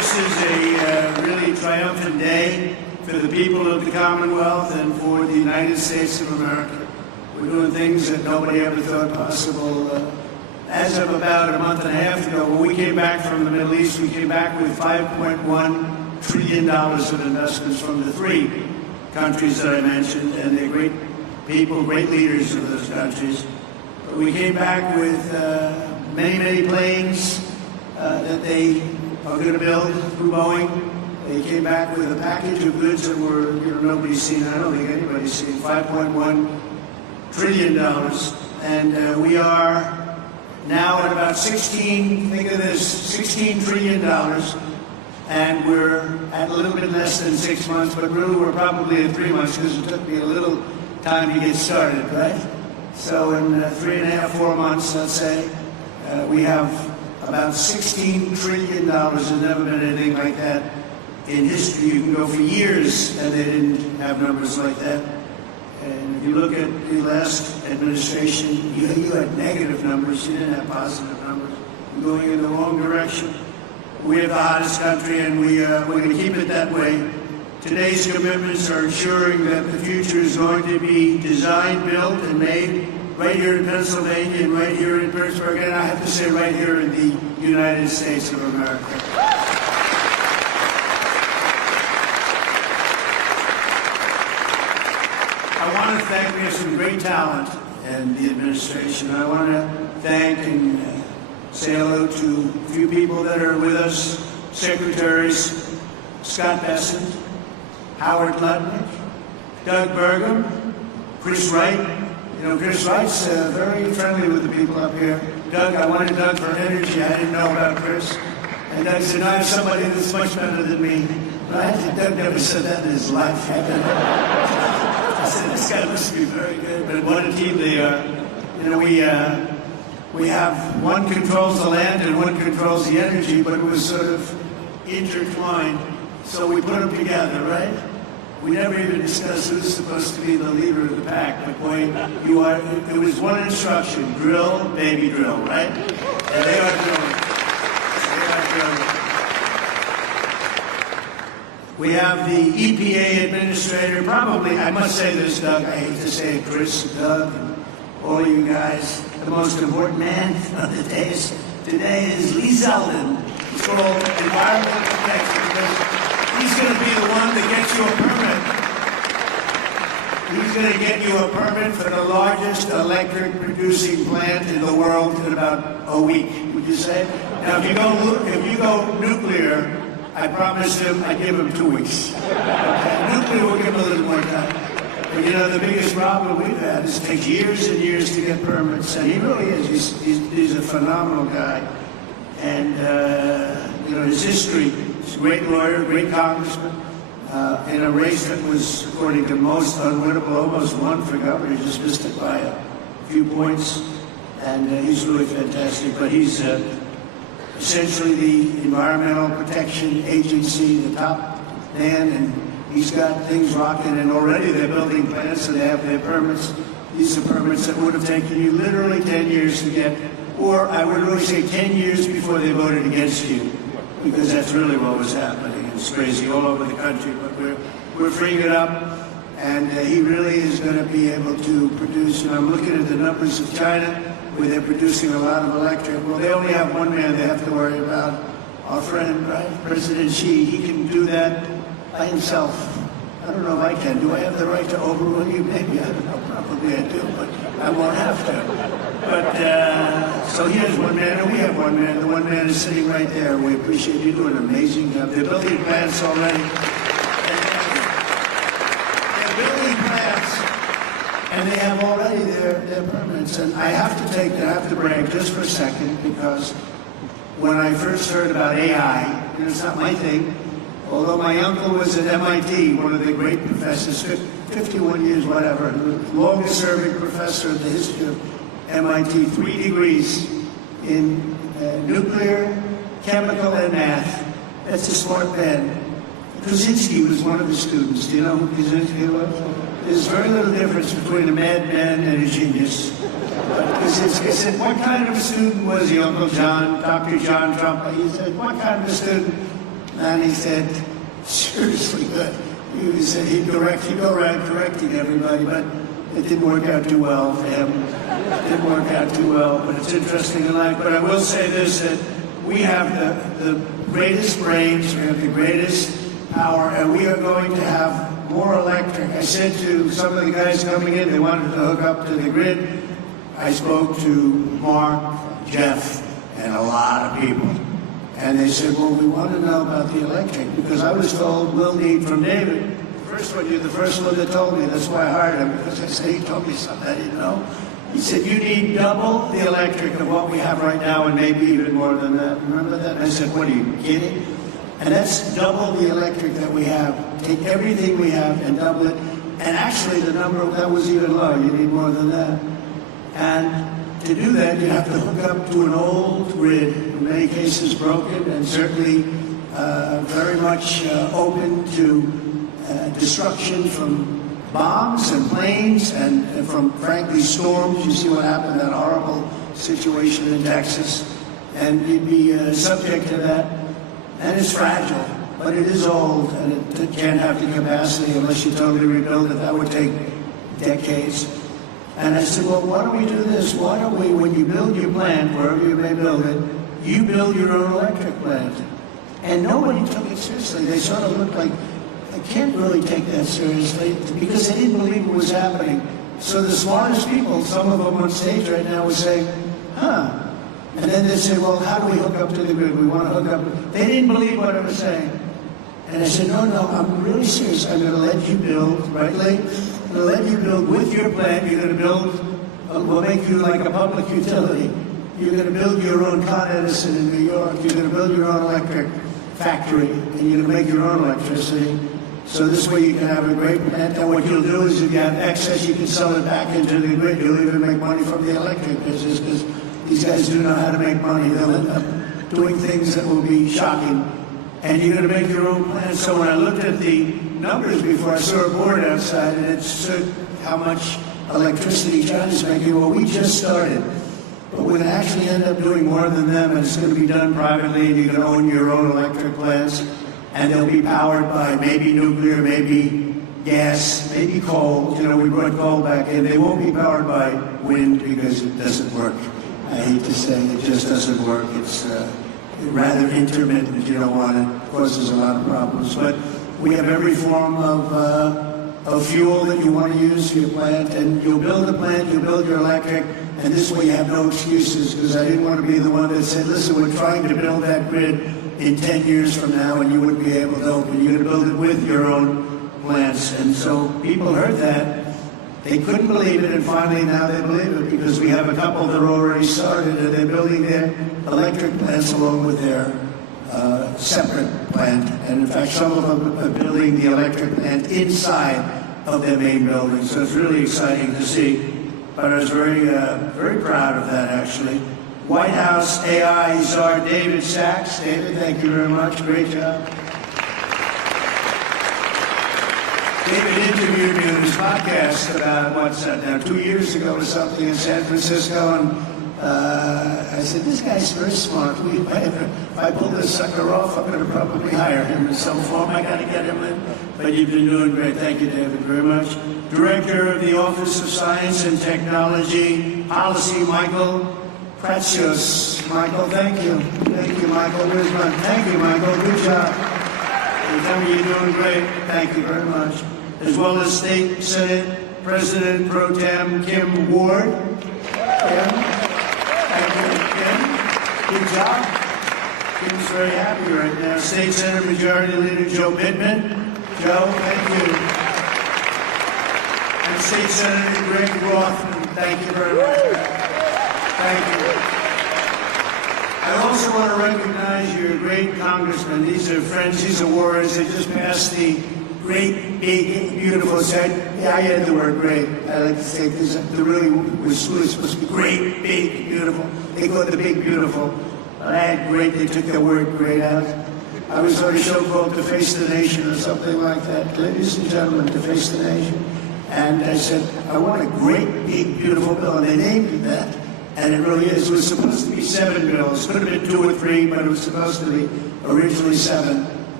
This is a really triumphant day for the people of the Commonwealth and for the United States of America. We're doing things that nobody ever thought possible. As of about a month and a half ago, when we came back from the Middle East, we came back with $5.1 trillion of investments from the three countries that I mentioned, and they're great people, great leaders of those countries. But we came back with many, many planes that they are going to build through Boeing. They came back with a package of goods that were, nobody's seen. I don't think anybody's seen. $5.1 trillion, and we are now at about 16. Think of this, $16 trillion, and we're at a little bit less than 6 months, but really we're probably at 3 months because it took me a little time to get started, right? So in 3.5, 4 months, let's say, we have about $16 trillion. There's never been anything like that in history. You can go for years and they didn't have numbers like that. And if you look at the last administration, you had negative numbers, you didn't have positive numbers. You're going in the wrong direction. We're the hottest country, and we're going to keep it that way. Today's commitments are ensuring that the future is going to be designed, built, and made right here in Pennsylvania and right here in Pittsburgh, and I have to say right here in the United States of America. I want to thank, we have some great talent in the administration. I want to thank and say hello to a few people that are with us, secretaries, Scott Bessent, Howard Lutnick, Doug Burgum, Chris Wright. Chris Wright's very friendly with the people up here. Doug, I wanted Doug for energy. I didn't know about Chris. And Doug said, I have somebody that's much better than me. Right? Doug never said that in his life. I said, this guy must be very good. But what a team they are. We have one controls the land and one controls the energy, but it was sort of intertwined. So we put them together, right? We never even discussed who's supposed to be the leader of the pack. But boy, it was one instruction: drill, baby, drill, right? And they are drilling. We have the EPA administrator, probably, I must say this, Doug, I hate to say it, Chris, Doug, and all you guys, the most important man of the days today is Lee Zeldin. It's called environmental protection, because he's going to be the one that gets you a permit. He's going to get you a permit for the largest electric producing plant in the world in about a week, would you say? Now, if you go nuclear, I promised him I'd give him 2 weeks. Okay? Nuclear will give him a little more time. But the biggest problem we've had is it takes years and years to get permits, and he really is. He's a phenomenal guy. And, his history, he's a great lawyer, great congressman, in a race that was, according to most, unwinnable, almost won for governor. He just missed it by a few points, and he's really fantastic. But he's essentially the Environmental Protection Agency, the top man, and he's got things rocking, and already they're building plants, so they have their permits. These are permits that would have taken you literally 10 years to get, or I would really say 10 years before they voted against you, because that's really what was happening. It's crazy all over the country, but we're freeing it up, and he really is going to be able to produce. I'm looking at the numbers of China, where they're producing a lot of electric. Well, they only have one man they have to worry about, our friend, right, President Xi. He can do that by himself. I don't know if I can. Do I have the right to overrule you? Maybe. I don't know. Probably I do, but I won't have to. But, so he has one man, and we have one man. The one man is sitting right there. We appreciate you doing an amazing job. They're building plants already. They're building plants, and they have already their permits. And I have to brag just for a second, because when I first heard about AI, it's not my thing, although my uncle was at MIT, one of the great professors, 51 years, whatever, the longest-serving professor in the history of MIT, 3 degrees in nuclear, chemical, and math. That's a smart man. Kaczynski was one of the students. Do you know who Kaczynski was? There's very little difference between a madman and a genius. Kaczynski said, what kind of a student was he, Uncle John, Dr. John Trump? He said, what kind of a student? And he said, seriously good. He said he'd go around correcting everybody, but it didn't work out too well for him. It didn't work out too well, but it's interesting in life. But I will say this, that we have the greatest brains, we have the greatest power, and we are going to have more electric. I said to some of the guys coming in, they wanted to hook up to the grid. I spoke to Mark, Jeff, and a lot of people. And they said, well, we want to know about the electric, because I was told we'll need from David. You're the first one that told me. That's why I hired him, because I said, he told me something I didn't know. He said, you need double the electric of what we have right now, and maybe even more than that. Remember that? And I said, what are you kidding? And that's double the electric that we have. Take everything we have and double it. And actually, the number, that was even low. You need more than that. And to do that, you have to hook up to an old grid, in many cases broken, and certainly very much open to destruction from bombs and planes and from, frankly, storms. You see what happened, that horrible situation in Texas. And you'd be subject to that. And it's fragile, but it is old, and it can't have the capacity unless you totally rebuild it. That would take decades. And I said, well, why don't we do this? Why don't we, when you build your plant, wherever you may build it, you build your own electric plant. And nobody took it seriously. They sort of looked like, I can't really take that seriously, because they didn't believe it was happening. So the smartest people, some of them on stage right now, would say, huh. And then they say, well, how do we hook up to the grid? We want to hook up. They didn't believe what I was saying. And I said, no, I'm really serious. I'm going to let you build, right, Lee? I'm going to let you build with your plant. You're going to build, we'll make you like a public utility. You're going to build your own Con Edison in New York. You're going to build your own electric factory, and you're going to make your own electricity. So this way you can have a great plant. And what you'll do is if you have excess, you can sell it back into the grid. You'll even make money from the electric business, because these guys do know how to make money. They'll end up doing things that will be shocking. And you're going to make your own plan. So when I looked at the numbers before, I saw a board outside, and it said how much electricity China's making. Well, we just started. But we're going to actually end up doing more than them, and it's going to be done privately, and you're going to own your own electric plants. And they'll be powered by maybe nuclear, maybe gas, maybe coal. You know, we brought coal back in. They won't be powered by wind because it doesn't work. I hate to say it just doesn't work. It's rather intermittent. You don't want it. It causes a lot of problems. But we have every form of fuel that you want to use for your plant. And you'll build a plant, you'll build your electric, and this way you have no excuses, because I didn't want to be the one that said, listen, we're trying to build that grid in 10 years from now, and you wouldn't be able to open. You're going to build it with your own plants. And so people heard that. They couldn't believe it, and finally now they believe it, because we have a couple that are already started, and they're building their electric plants along with their separate plant. And in fact, some of them are building the electric plant inside of their main building. So it's really exciting to see. But I was very proud of that, actually. White House AI czar David Sachs. David, thank you very much. Great job. David interviewed me on his podcast about, what's that now, 2 years ago or something in San Francisco, and I said, this guy's very smart. If I pull this sucker off, I'm going to probably hire him in some form. I got to get him in. But you've been doing great. Thank you, David, very much. Director of the Office of Science and Technology Policy, Michael Pratsios. Michael, thank you. Thank you, Michael. Where's my... Thank you, Michael. Good job. You tell me you're doing great. Thank you very much. As well as State Senate President Pro Tem Kim Ward. Kim. Thank you, Kim. Good job. Kim's very happy right now. State Senate Majority Leader Joe Pittman. Joe, thank you. And State Senator Greg Rothman. Thank you very much. Thank you. I also want to recognize your great congressmen. These are friends, these are warriors. They just passed the great, big, beautiful set. Yeah, I had the word great. I like to say this. The really was really supposed to be great, big, beautiful. They call it the big, beautiful. I had great. They took the word great out. I was on a show called To Face the Nation or something like that. Ladies and gentlemen, To Face the Nation. And I said, I want a great, big, beautiful bill. And they named it that. And it really is. It was supposed to be 7 bills. Could have been 2 or 3, but it was supposed to be originally 7.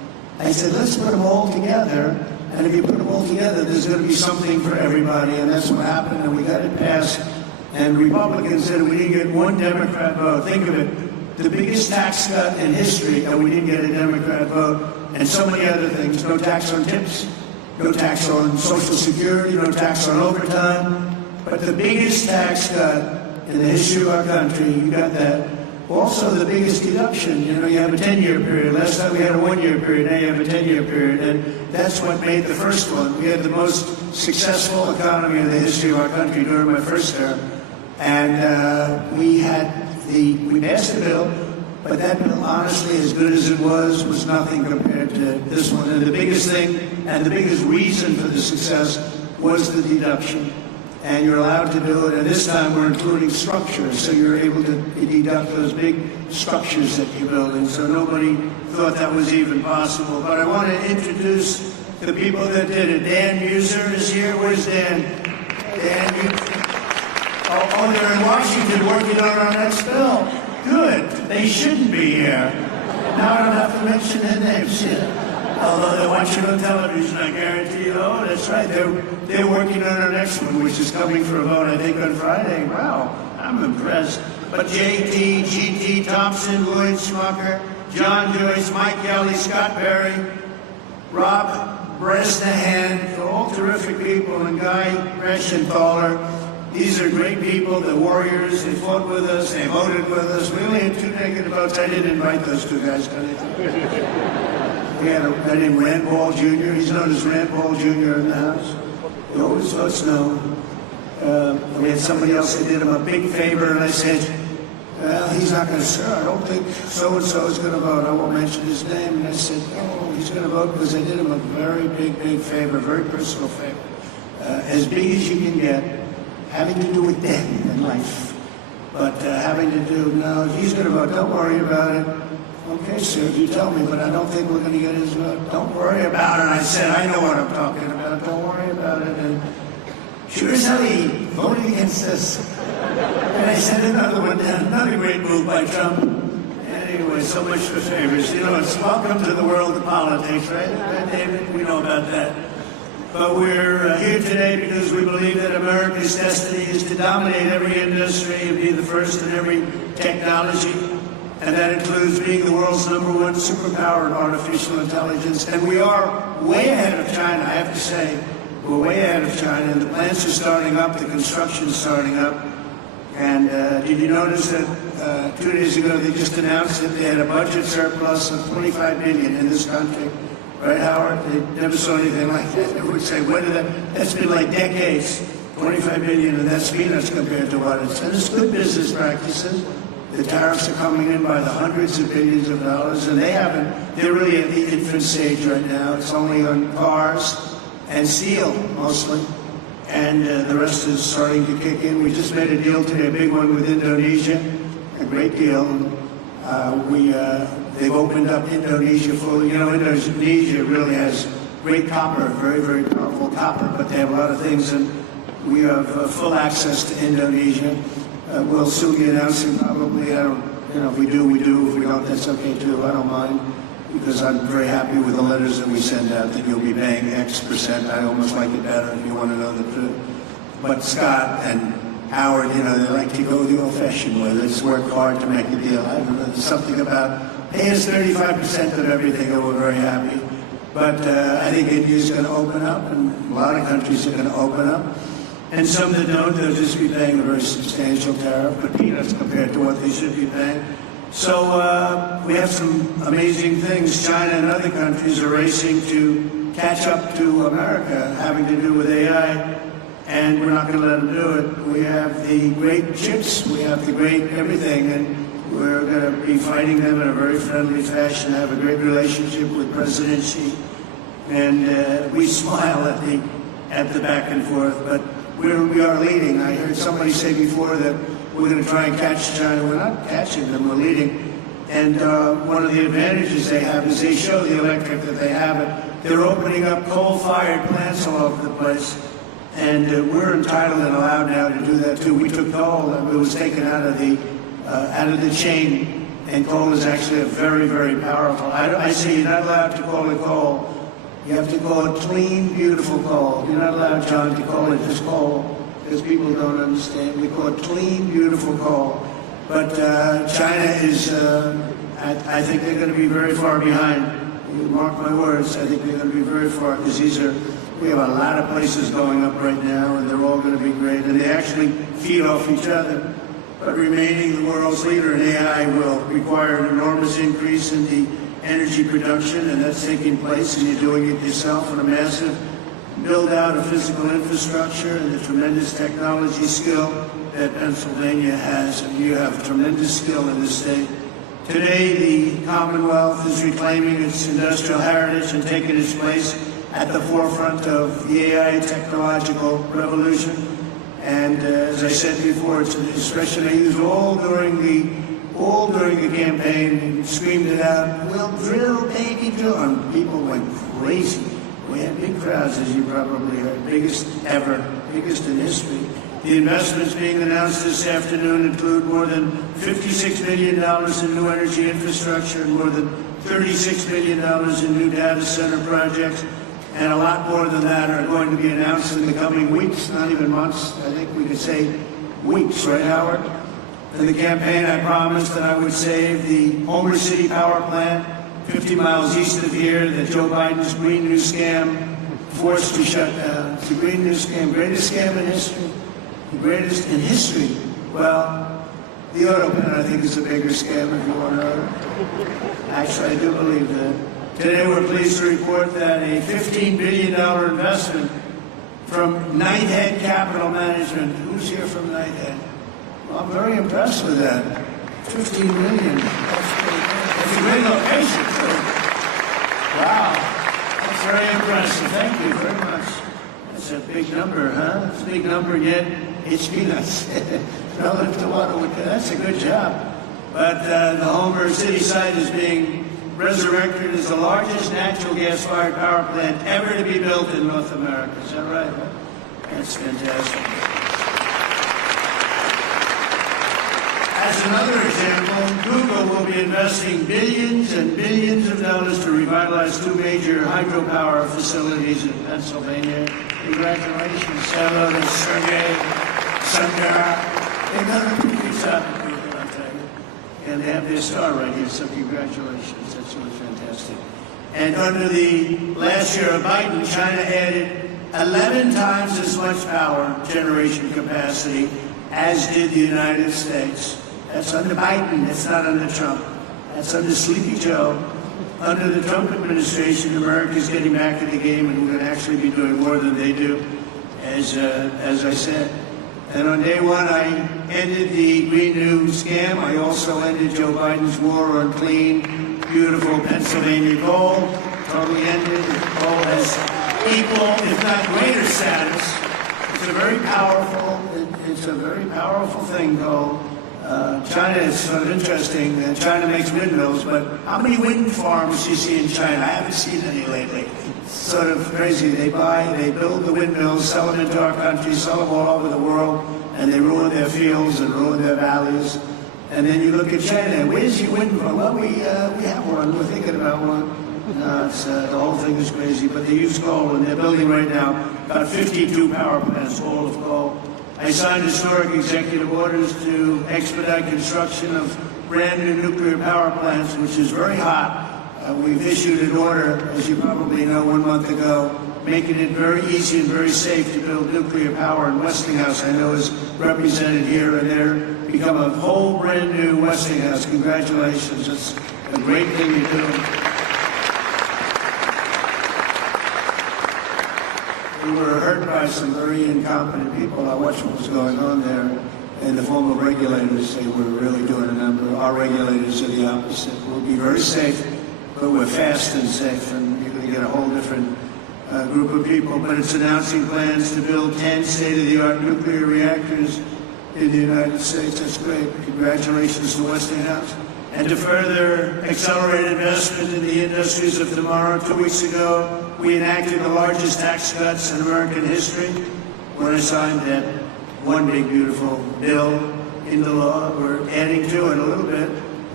I said, let's put them all together, and if you put them all together, there's going to be something for everybody, and that's what happened, and we got it passed. And Republicans said we didn't get one Democrat vote. Think of it, the biggest tax cut in history, and we didn't get a Democrat vote, and so many other things. No tax on tips, no tax on Social Security, no tax on overtime. But the biggest tax cut in the history of our country, you got that. Also the biggest deduction, you have a 10-year period. Last time we had a 1-year period, now you have a 10-year period. And that's what made the first one. We had the most successful economy in the history of our country during my first term. And we passed the bill, but that bill, honestly, as good as it was nothing compared to this one. And the biggest thing, and the biggest reason for the success was the deduction. And you're allowed to do it, and this time we're including structures, so you're able to deduct those big structures that you're building, so nobody thought that was even possible. But I want to introduce the people that did it. Dan Muser is here. Where's Dan? Dan, oh, they're in Washington working on our next bill. Good. They shouldn't be here. Now I don't have to mention their names yet. Although they watch it on television, I guarantee you. Oh, that's right. They're working on our next one, which is coming for a vote, I think, on Friday. Wow, I'm impressed. But JT, GT, Thompson, Lloyd Schmucker, John Joyce, Mike Kelly, Scott Perry, Rob Bresnahan, they're all terrific people, and Guy Reschenthaler. These are great people, the warriors. They fought with us, they voted with us. We only had 2 negative votes. I didn't invite those 2 guys. We had a guy named Rand Paul Jr. He's known as Rand Paul Jr. in the House. He always votes no. We had somebody else that did him a big favor, and I said, well, he's not going to serve. I don't think so-and-so is going to vote. I won't mention his name. And I said, oh, he's going to vote because I did him a very big favor, very personal favor. As big as you can get, having to do with death in life. But having to do, no, he's going to vote. Don't worry about it. Okay, sir, you tell me, but I don't think we're going to get his vote. Don't worry about it. I said, I know what I'm talking about. Don't worry about it. And sure as hell, he voted against us. And I sent another one down. Another great move by Trump. Anyway, so much for favors. It's welcome to the world of politics, right, David? We know about that. But we're here today because we believe that America's destiny is to dominate every industry and be the first in every technology. And that includes being the world's #1 superpower in artificial intelligence. And we are way ahead of China, I have to say. We're way ahead of China, and the plants are starting up, the construction's starting up. And did you notice that 2 days ago they just announced that they had a budget surplus of $25 billion in this country? Right, Howard? They never saw anything like that. They would say, when did that? That's been like decades. $25 billion, and that's peanuts compared to what it's. And it's good business practices. The tariffs are coming in by the hundreds of billions of dollars, and they're really at the infant stage right now. It's only on cars and steel, mostly. And the rest is starting to kick in. We just made a deal today, a big one with Indonesia, a great deal. They've opened up Indonesia fully. Indonesia really has great copper, very, very powerful copper, but they have a lot of things, and we have full access to Indonesia. We'll soon be announcing probably, if we do, we do. If we don't, that's okay too. I don't mind, because I'm very happy with the letters that we send out that you'll be paying X%. I almost like it better if you want to know the truth. But Scott and Howard, they like to go the old-fashioned way. Let's work hard to make a deal. I don't know, there's something about pay us 35% of everything, and we're very happy. But I think India's going to open up, and a lot of countries are going to open up. And some that don't, they'll just be paying a very substantial tariff, but peanuts compared to what they should be paying. So we have some amazing things. China and other countries are racing to catch up to America, having to do with AI, and we're not going to let them do it. We have the great chips, we have the great everything, and we're going to be fighting them in a very friendly fashion, have a great relationship with President Xi. And we smile at the back and forth, but we are leading. I heard somebody say before that we're going to try and catch China. We're not catching them, we're leading. And one of the advantages they have is they show the electric that they have it. They're opening up coal-fired plants all over the place. And we're entitled and allowed now to do that too. We took coal, it was taken out of the chain And coal is actually a very, very powerful. I say you're not allowed to call it coal. You have to call it clean, beautiful coal. You're not allowed, John, to call it just coal, because people don't understand. We call it clean, beautiful coal. But China is, I think they're going to be very far behind. You mark my words, I think they're going to be very far, because we have a lot of places going up right now, and they're all going to be great. And they actually feed off each other. But remaining the world's leader in AI will require an enormous increase in the energy production, and that's taking place, and you're doing it yourself, and a massive build-out of physical infrastructure and the tremendous technology skill that Pennsylvania has, and you have tremendous skill in this state. Today, the Commonwealth is reclaiming its industrial heritage and taking its place at the forefront of the AI technological revolution. And as I said before, it's an expression I used all during the campaign, and screamed it out, "We'll drill, baby, drill," and people went crazy. We had big crowds, as you probably heard, biggest ever, biggest in history. The investments being announced this afternoon include more than $56 million in new energy infrastructure and more than $36 million in new data center projects. And a lot more than that are going to be announced in the coming weeks, not even months. I think we could say weeks, right, Howard? In the campaign, I promised that I would save the Homer City power plant 50 miles east of here that Joe Biden's Green New Scam forced to shut down. It's the Green New Scam, greatest scam in history. The greatest in history. Well, the auto plant, I think, is a bigger scam, if you want to know. Actually, I do believe that. Today, we're pleased to report that a $15 billion investment from Knighthead Capital Management. Who's here from Knighthead? Well, I'm very impressed with that. $15 million. That's a great location, too. Wow. That's very impressive. Thank you very much. That's a big number, huh? It's a big number, yet it's peanuts. Relative to what that's a good job. But the Homer City site is being resurrected as the largest natural gas-fired power plant ever to be built in North America. Is that right? That's fantastic. As another example, Google will be investing billions and billions of dollars to revitalize two major hydropower facilities in Pennsylvania. Congratulations. Hello to Sergey, Sundar. They've done a pretty good job, I'll tell you. And they have their star right here, so congratulations. That's really fantastic. And under the last year of Biden, China added 11 times as much power generation capacity as did the United States. That's under Biden. That's not under Trump. That's under Sleepy Joe. Under the Trump administration, America's getting back in the game, and we're going to actually be doing more than they do, as I said. And on day one, I ended the Green New Scam. I also ended Joe Biden's war on clean, beautiful Pennsylvania coal. Totally ended. Coal has equal, if not greater status. It's a very powerful thing, coal. China is sort of interesting. China makes windmills, but how many wind farms do you see in China? I haven't seen any lately. It's sort of crazy. They build the windmills, sell them into our country, sell them all over the world, and they ruin their fields and ruin their valleys. And then you look at China. Where's your wind farm? Well, we have one. We're thinking about one. No, the whole thing is crazy. But they use coal, and they're building right now about 52 power plants, all of coal. I signed historic executive orders to expedite construction of brand new nuclear power plants, which is very hot. We've issued an order, as you probably know, 1 month ago, making it very easy and very safe to build nuclear power. And Westinghouse, I know, is represented here, and they're become a whole brand new Westinghouse. Congratulations. It's a great thing you're doing. We were hurt by some very incompetent people. I watched what was going on there. In the form of regulators, they were really doing a number. Our regulators are the opposite. We'll be very safe, but we're fast and safe, and you're going to get a whole different group of people. But it's announcing plans to build 10 state-of-the-art nuclear reactors in the United States. That's great. Congratulations to Westinghouse. And to further accelerate investment in the industries of tomorrow, 2 weeks ago, we enacted the largest tax cuts in American history when I signed that one big, beautiful bill into law. We're adding to it a little bit,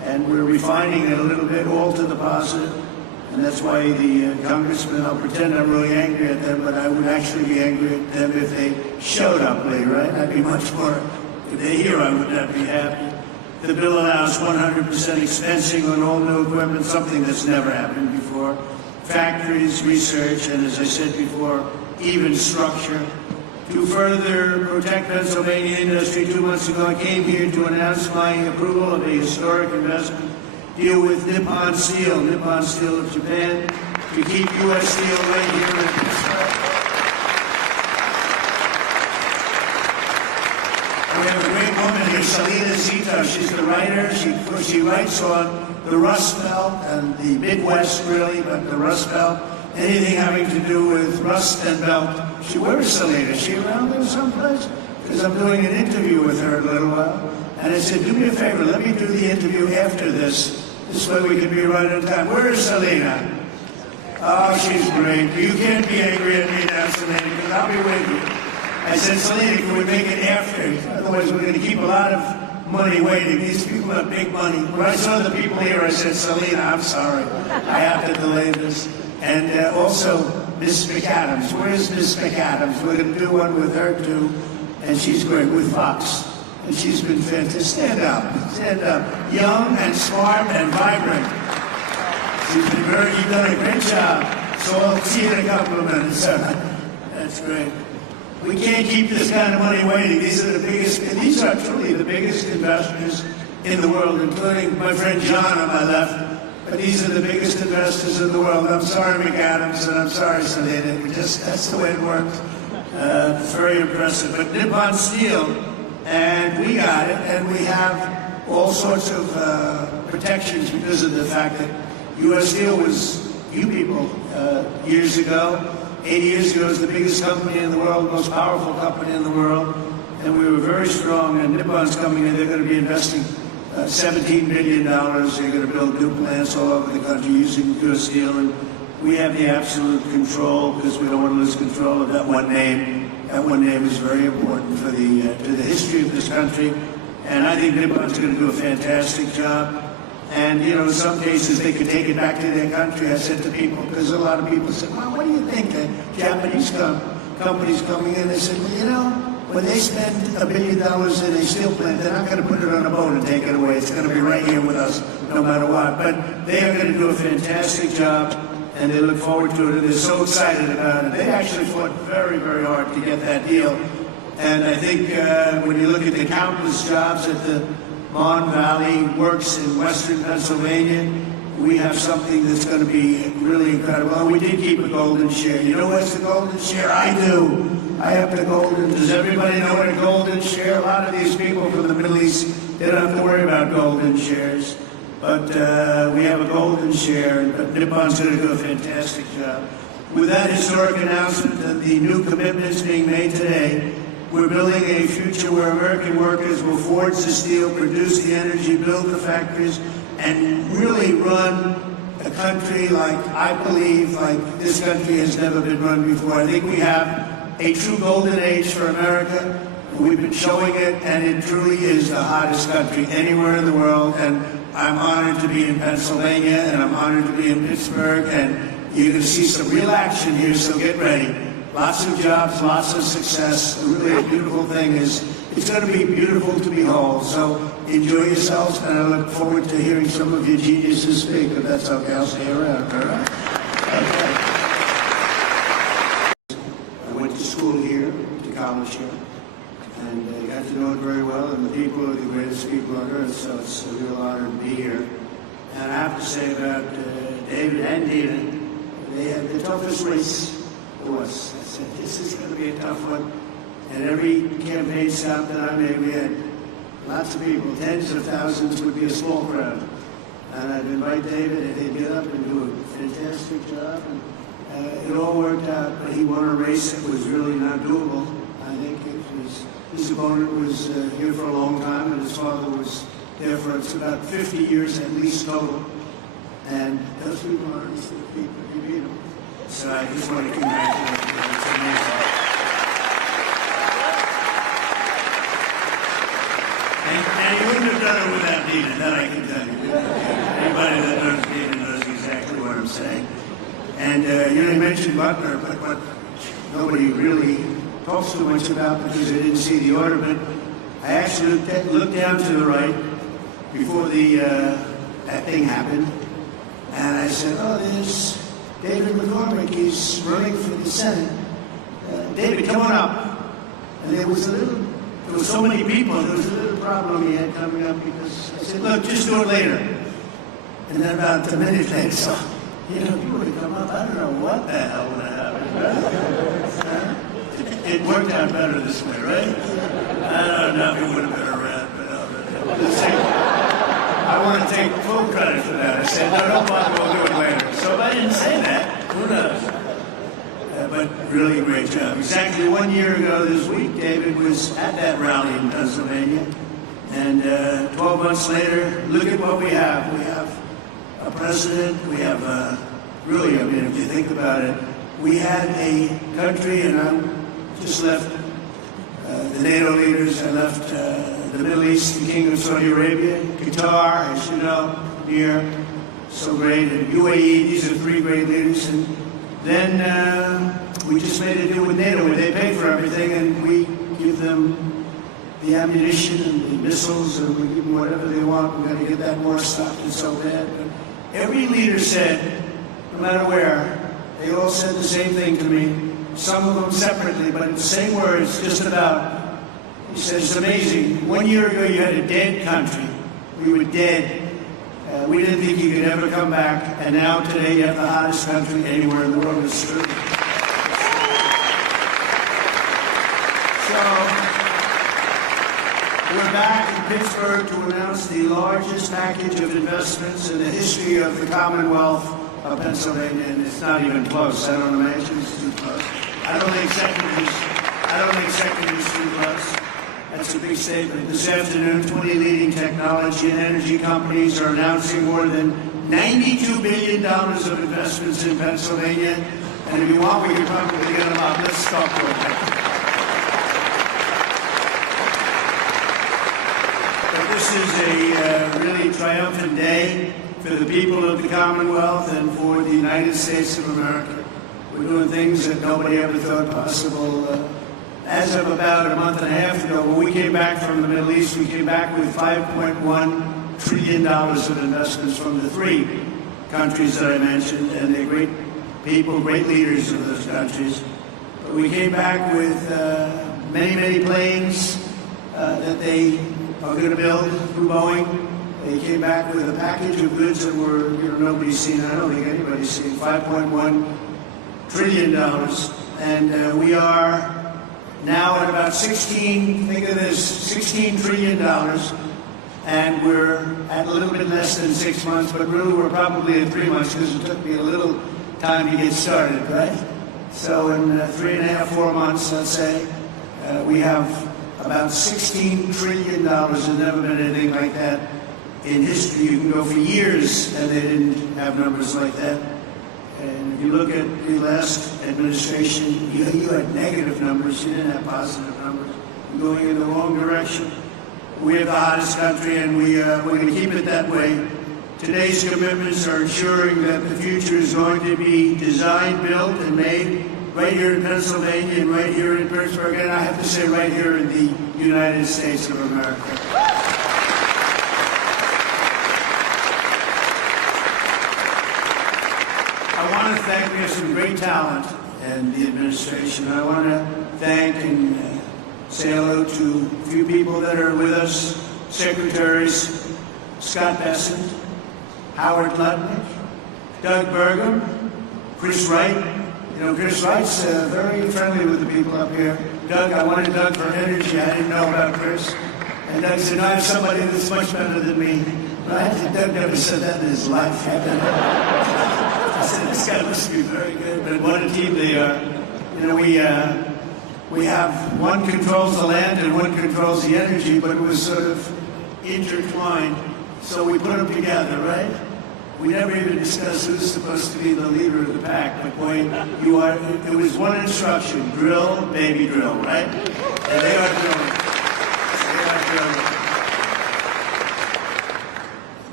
and we're refining it a little bit, all to the positive. And that's why the congressmen, I'll pretend I'm really angry at them, but I would actually be angry at them if they showed up late, right? I'd be much more, if they're here, I would not be happy. The bill allows 100% expensing on all new equipment, something that's never happened before. Factories, research, and as I said before, even structure. To further protect Pennsylvania industry, 2 months ago I came here to announce my approval of a historic investment deal with Nippon Steel of Japan, to keep U.S. Steel right here in Pittsburgh. We have a great woman here, Selena Zito. She's the writer. She writes on the Rust Belt and the Midwest, really, but the Rust Belt, anything having to do with rust and belt. Where is Selena? Is she around there someplace? Because I'm doing an interview with her in a little while. And I said, do me a favor, let me do the interview after this. This way we can be right on time. Where is Selena? Oh, she's great. You can't be angry at me now, Selena, because I'll be with you. I said, Selena, can we make it after? Otherwise, we're going to keep a lot of money waiting. These people have big money. When I saw the people here, I said, Selena, I'm sorry. I have to delay this. And also, Miss McAdams. Where's Miss McAdams? We're going to do one with her, too. And she's great with Fox. And she's been fantastic. Stand up. Stand up. Young and smart and vibrant. You've done a great job. So I'll see you in a couple of minutes. That's great. We can't keep this kind of money waiting. These are truly the biggest investors in the world, including my friend John on my left. But these are the biggest investors in the world. I'm sorry, McAdams, and I'm sorry, Selena. That's the way it works. Very impressive. But Nippon Steel, and we got it, and we have all sorts of protections because of the fact that U.S. Steel was, you people, years ago, 80 years ago, was the biggest company in the world, most powerful company in the world, and we were very strong, and Nippon's coming in, they're going to be investing $17 billion. They're going to build new plants all over the country using U.S. Steel, and we have the absolute control because we don't want to lose control of that one name. That one name is very important for to the history of this country, and I think Nippon's going to do a fantastic job. And, you know, in some cases they could take it back to their country. I said to people, because a lot of people said, well, what do you think the Japanese companies coming in? They said, well, you know, when they spend $1 billion in a steel plant, they're not going to put it on a boat and take it away. It's going to be right here with us no matter what. But they are going to do a fantastic job, and they look forward to it, and they're so excited about it. They actually fought very, very hard to get that deal. And I think when you look at the countless jobs at the Mon Valley Works in western Pennsylvania, we have something that's going to be really incredible. And we did keep a golden share. You know what's the golden share? I do. I have the golden. Does everybody know what a golden share? A lot of these people from the Middle East, they don't have to worry about golden shares. But we have a golden share, and Nippon's going to do a fantastic job. With that historic announcement and the new commitments being made today, we're building a future where American workers will forge the steel, produce the energy, build the factories, and really run a country like, I believe, like this country has never been run before. I think we have a true golden age for America. We've been showing it, and it truly is the hottest country anywhere in the world. And I'm honored to be in Pennsylvania, and I'm honored to be in Pittsburgh, and you're going to see some real action here, so get ready. Lots of jobs, lots of success. Really a beautiful thing is, it's going to be beautiful to behold. So enjoy yourselves, and I look forward to hearing some of your geniuses speak. If that's okay, I'll stay around. All right? Okay. I went to school here, to college here, and I got to know it very well, and the people are the greatest people on earth, so it's a real honor to be here. And I have to say about David and Dina, they had the toughest race for us. I said, this is going to be a tough one. And every campaign stop that I made, we had lots of people, tens of thousands would be a small crowd. And I'd invite David, and he'd get up and do a fantastic job. And it all worked out, but he won a race that was really not doable. I think his opponent was here for a long time, and his father was there for about 50 years at least total. And those people are the people who beat him. So I just want to congratulate you. It's amazing. And you wouldn't have done it without Dina, that I can tell you. Anybody that knows David knows exactly what I'm saying. And you mentioned Butler, but what nobody really talks too much about because they didn't see the order, but I actually looked down to the right before that thing happened, and I said, oh, there's David McCormack, he's running for the Senate. David, come on up. And there was so many people, there was a little problem he had coming up because I said, look, just do it later. And then about a minute later, so, people would come up, I don't know what the hell would have happened. It worked out better this way, right? I don't know if it would have been around, but I want to take full credit for that. I said, no, don't bother, we'll do it later. So if I didn't say that, who knows? But really great job. Exactly 1 year ago this week, David was at that rally in Pennsylvania. And 12 months later, look at what we have. We have a president, we have really, I mean, if you think about it, we had a country, and I just left the NATO leaders, I left the Middle East, the Kingdom of Saudi Arabia, Qatar, as you know, here, so great, and UAE, these are three great leaders. And then we just made a deal with NATO where they pay for everything and we give them the ammunition and the missiles and we give them whatever they want. We're going to get that war stopped and so bad. But every leader said, no matter where, they all said the same thing to me. Some of them separately, but in the same words, just about. He said, it's amazing. 1 year ago, you had a dead country. We were dead. We didn't think you could ever come back. And now, today, you have the hottest country anywhere in the world. It's true. So, we're back in Pittsburgh to announce the largest package of investments in the history of the Commonwealth of Pennsylvania, and it's not even close. I don't imagine it's too close. I don't think second is too close. That's a big statement. This afternoon, 20 leading technology and energy companies are announcing more than $92 billion of investments in Pennsylvania. And if you want, we can probably get them up. Let's stop for a minute. But this is a really triumphant day for the people of the Commonwealth and for the United States of America. We're doing things that nobody ever thought possible. As of about a month and a half ago, when we came back from the Middle East, we came back with $5.1 trillion of investments from the three countries that I mentioned, and they're great people, great leaders of those countries. But we came back with many, many planes that they are going to build through Boeing. They came back with a package of goods that were, nobody's seen. I don't think anybody's seen. $5.1 trillion, and we are now at about 16. Think of this, $16 trillion, and we're at a little bit less than 6 months, but really we're probably at 3 months because it took me a little time to get started, right? So in 3.5, 4 months, let's say, we have about $16 trillion. There's never been anything like that in history. You can go for years and they didn't have numbers like that. And if you look at the last administration, you had negative numbers, you didn't have positive numbers. You're going in the wrong direction. We have the hottest country and we're going to keep it that way. Today's commitments are ensuring that the future is going to be designed, built, and made right here in Pennsylvania and right here in Pittsburgh, and I have to say right here in the United States of America. I want to thank, we have some great talent in the administration. I want to thank and say hello to a few people that are with us. Secretaries Scott Bessent, Howard Lutnick, Doug Burgum, Chris Wright. Chris Wright's very friendly with the people up here. Doug, I wanted Doug for energy. I didn't know about Chris. And Doug said, I have somebody that's much better than me. Right? Doug never said that in his life. I said, this guy must be very good. But what a team they are. We have one controls the land and one controls the energy, but it was sort of intertwined. So we put them together, right? We never even discussed who's supposed to be the leader of the pack, but boy, it was one instruction, drill, baby drill, right? And they are drilling.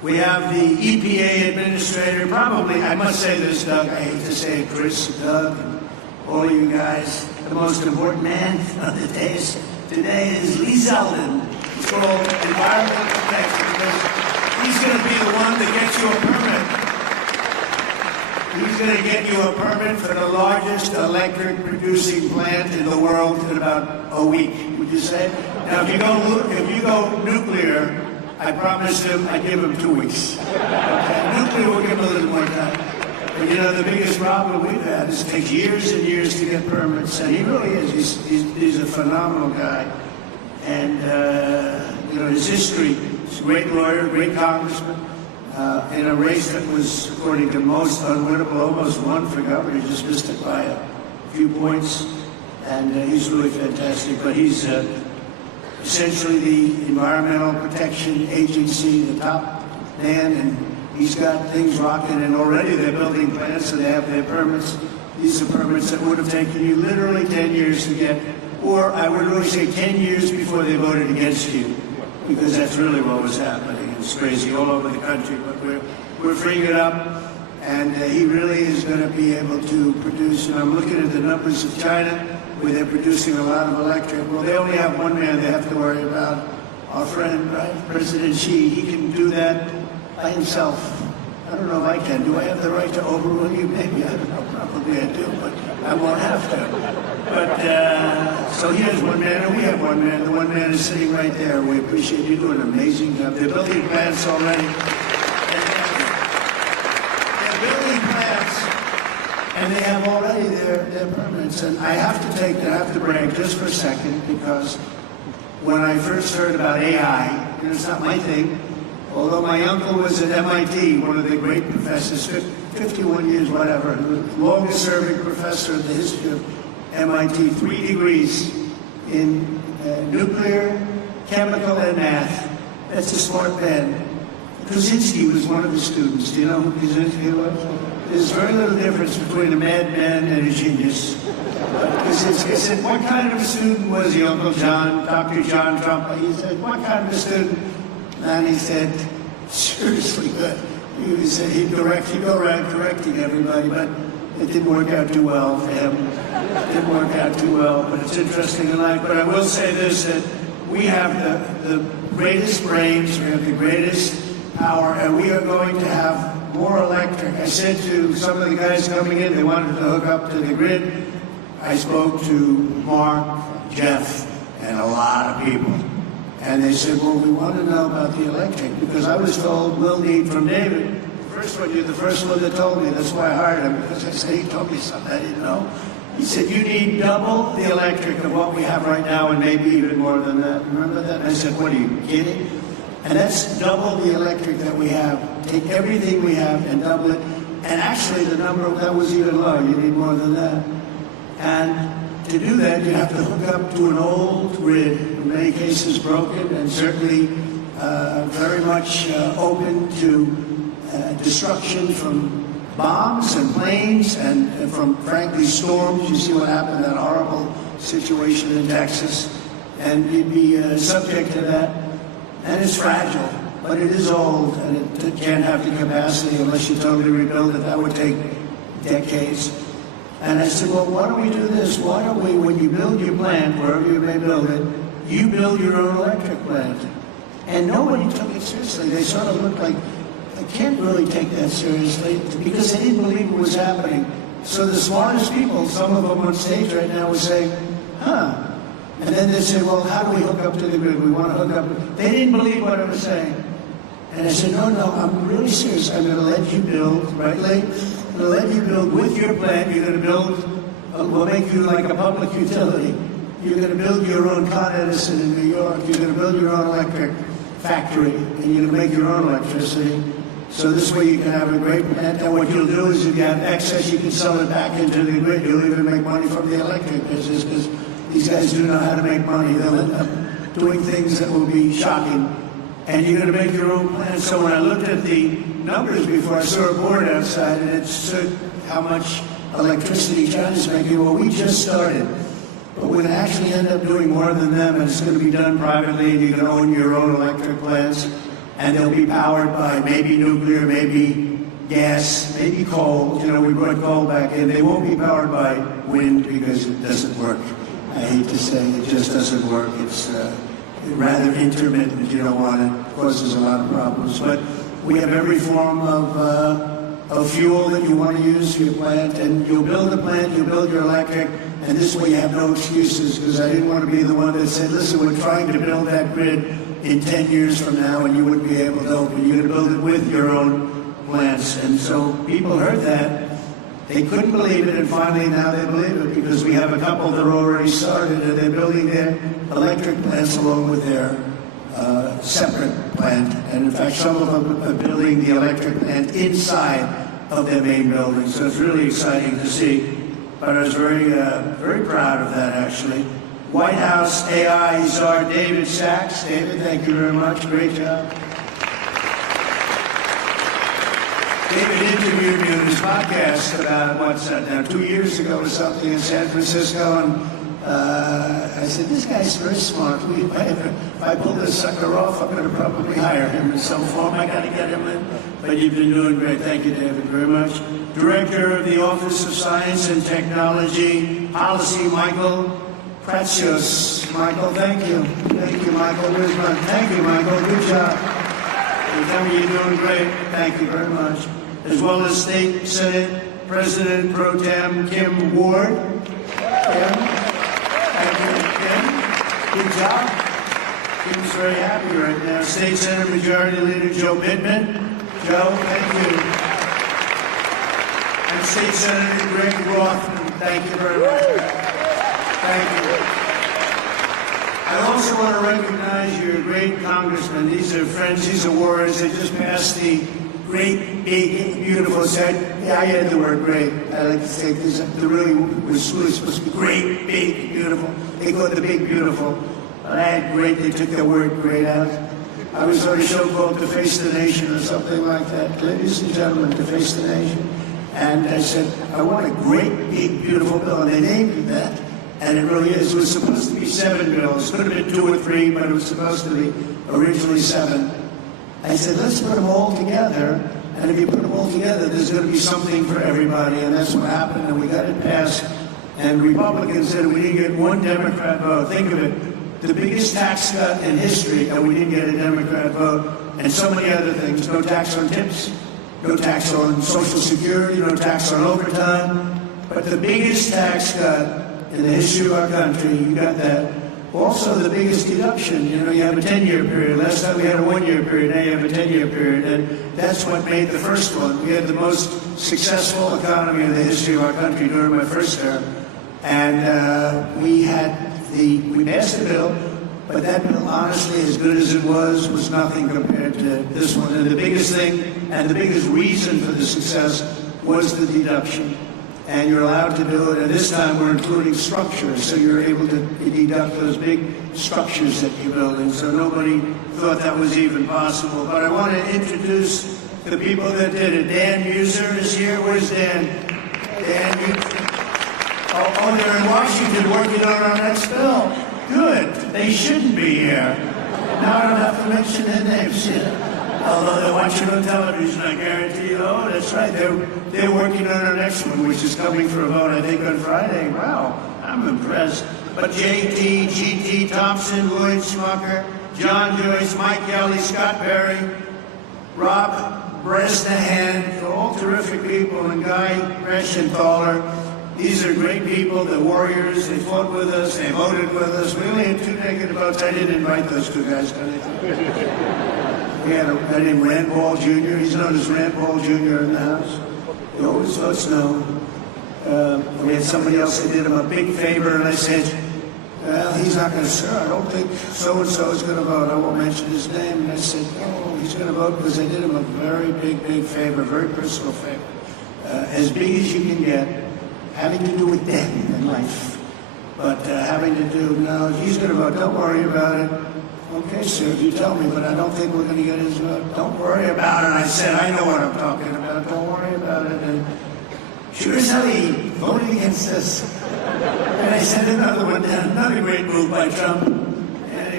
We have the EPA administrator, probably, I must say this, Doug, I hate to say it, Chris, Doug, and all you guys, the most important man of the days today is Lee Zeldin. It's called environmental protection because he's going to be the one that gets you a permit. He's going to get you a permit for the largest electric producing plant in the world in about a week, would you say? Now, if you go nuclear, I promised him I'd give him 2 weeks. Okay? Nuclear will give him a little more time. But you know, the biggest problem we've had is it takes years and years to get permits, and he really is. He's a phenomenal guy. And, you know, his history, he's a great lawyer, great congressman, in a race that was, according to most, unwinnable, almost won for governor. He just missed it by a few points, and he's really fantastic. But he's essentially the Environmental Protection Agency, the top man, and he's got things rocking, and already they're building plants, so they have their permits. These are permits that would have taken you literally 10 years to get, or I would really say 10 years before they voted against you, because that's really what was happening. It's crazy all over the country, but we're freeing it up, and he really is going to be able to produce, and I'm looking at the numbers of China, where they're producing a lot of electric. Well, they only have one man they have to worry about, our friend, right, President Xi. He can do that by himself. I don't know if I can. Do I have the right to overrule you? Maybe. I don't know. Probably I do, but I won't have to. But, so he has one man, and we have one man. The one man is sitting right there. We appreciate you doing an amazing job. They're building plants already. They're building plants, and they have already their permits. And I have to brag just for a second, because when I first heard about AI, and it's not my thing, although my uncle was at MIT, one of the great professors, 51 years, whatever, the longest serving professor in the history of MIT, 3 degrees in nuclear, chemical, and math. That's a smart man. Kuczynski was one of his students. Do you know who Kuczynski was? There's very little difference between a madman and a genius. Kuczynski said, what kind of a student was he, Uncle John, Dr. John Trump? He said, what kind of a student? And he said, seriously good. He said he'd go around correcting everybody, but it didn't work out too well for him. It didn't work out too well, but it's interesting in life. But I will say this, that we have the greatest brains, we have the greatest power, and we are going to have more electric. I said to some of the guys coming in, they wanted to hook up to the grid. I spoke to Mark, Jeff, and a lot of people. And they said, well, we want to know about the electric, because I was told we'll need from David. You're the first one that told me. That's why I hired him, because I said, he told me something I didn't know. He said, you need double the electric of what we have right now, and maybe even more than that. Remember that? And I said, what, are you kidding? And that's double the electric that we have. Take everything we have and double it. And actually, the number, that was even low. You need more than that. And to do that, you have to hook up to an old grid, in many cases broken, and certainly very much open to destruction from bombs and planes and from, frankly, storms. You see what happened, that horrible situation in Texas. And you'd be subject to that. And it's fragile, but it is old, and it can't have the capacity unless you totally rebuild it. That would take decades. And I said, well, why don't we do this? Why don't we, when you build your plant, wherever you may build it, you build your own electric plant. And nobody took it seriously. They sort of looked like, I can't really take that seriously, because they didn't believe it was happening. So the smartest people, some of them on stage right now, would say, huh. And then they say, well, how do we hook up to the grid? We want to hook up. They didn't believe what I was saying. And I said, no, I'm really serious. I'm going to let you build, right, Lee? I'm going to let you build with your plant. You're going to build, we'll make you like a public utility. You're going to build your own Con Edison in New York. You're going to build your own electric factory, and you're going to make your own electricity. So this way you can have a great plant. And what you'll do is if you have excess, you can sell it back into the grid. You'll even make money from the electric business, because these guys do know how to make money. They'll end up doing things that will be shocking. And you're going to make your own plan. So when I looked at the numbers before, I saw a board outside, and it said how much electricity China's making. Well, we just started. But we're going to actually end up doing more than them, and it's going to be done privately, and you can own your own electric plants. and they'll be powered by maybe nuclear, maybe gas, maybe coal. You know, we brought coal back in. They won't be powered by wind because it doesn't work. I hate to say it just doesn't work. It's rather intermittent. You don't want it. It causes a lot of problems. But we have every form of fuel that you want to use for your plant, and you'll build a plant, you'll build your electric, and this way you have no excuses, because I didn't want to be the one that said, listen, we're trying to build that grid in 10 years from now, and you wouldn't be able to open. You're going to build it with your own plants. And so people heard that. They couldn't believe it, and finally now they believe it, because we have a couple that are already started, and they're building their electric plants along with their separate plant. And in fact, some of them are building the electric plant inside of their main building. So it's really exciting to see. But I was very proud of that, actually. White House AI czar David Sachs. David, thank you very much. Great job. David interviewed me on his podcast about, what's that now, 2 years ago or something in San Francisco, and I said, this guy's very smart. If I pull this sucker off, I'm going to probably hire him in some form. I got to get him in. But you've been doing great. Thank you, David, very much. Director of the Office of Science and Technology Policy, Michael Pratsios. Michael, thank you. Thank you, Michael. Where's my... Thank you, Michael. Good job. You tell me you're doing great. Thank you very much. As well as State Senate President Pro Tem Kim Ward. Kim. Good job. Kim's very happy right now. State Senate Majority Leader Joe Bittman. Joe, thank you. And State Senator Greg Rothman, thank you very much. Thank you. I also want to recognize your great congressmen. These are friends, these are warriors. They just passed the great, big, beautiful set. Yeah, I had the word great. I like to say this. The really was really supposed to be great, big, beautiful. They got the big, beautiful. But I had great. They took the word great out. I was on a show called To Face the Nation or something like that. Ladies and gentlemen, To Face the Nation. And I said, I want a great, big, beautiful bill. And they named it that. And it really is. It was supposed to be 7 bills. Could have been 2 or 3, but it was supposed to be originally 7. I said, let's put them all together. And if you put them all together, there's going to be something for everybody. And that's what happened. And we got it passed. And Republicans said we didn't get one Democrat vote. Think of it. The biggest tax cut in history, and we didn't get a Democrat vote. And so many other things. No tax on tips. No tax on Social Security. No tax on overtime. But the biggest tax cut in the history of our country, you got that. Also, the biggest deduction, you know, you have a 10-year period. Last time we had a 1-year period, now you have a 10-year period. And that's what made the first one. We had the most successful economy in the history of our country during my first term. And we passed the bill, but that bill, honestly, as good as it was nothing compared to this one. And the biggest thing, and the biggest reason for the success was the deduction. And you're allowed to do it, and this time we're including structures, so you're able to deduct those big structures that you're building, so nobody thought that was even possible. But I want to introduce the people that did it. Dan Muser is here. Where's Dan? Dan Muser. Oh, they're in Washington working on our next bill. Good. They shouldn't be here. Now I don't have to mention their names yet. Although they're watching on television, I guarantee you. Oh, that's right. They're working on our next one, which is coming for a vote, I think, on Friday. Wow, I'm impressed. But J.T., G.T. Thompson, Lloyd Smucker, John Joyce, Mike Kelly, Scott Perry, Rob Bresnahan, they're all terrific people, and Guy Reschenthaler. These are great people, the warriors. They fought with us, they voted with us. We only had 2 negative votes. I didn't invite those 2 guys. We had a guy named Rand Paul Jr. He's known as Rand Paul Jr. in the House. He always votes no. We had somebody else that did him a big favor, and I said, well, he's not going to, sir, I don't think so-and-so is going to vote. I won't mention his name. And I said, oh, he's going to vote because I did him a very big, big favor, very personal favor. As big as you can get, having to do with death in life. But having to do, no, he's going to vote. Don't worry about it. Okay, sir, you tell me, but I don't think we're going to get his vote. Don't worry about it. I said, I know what I'm talking about. Don't worry about it. And sure as hell, he voted against us. And I sent another one down, another great move by Trump. Anyway,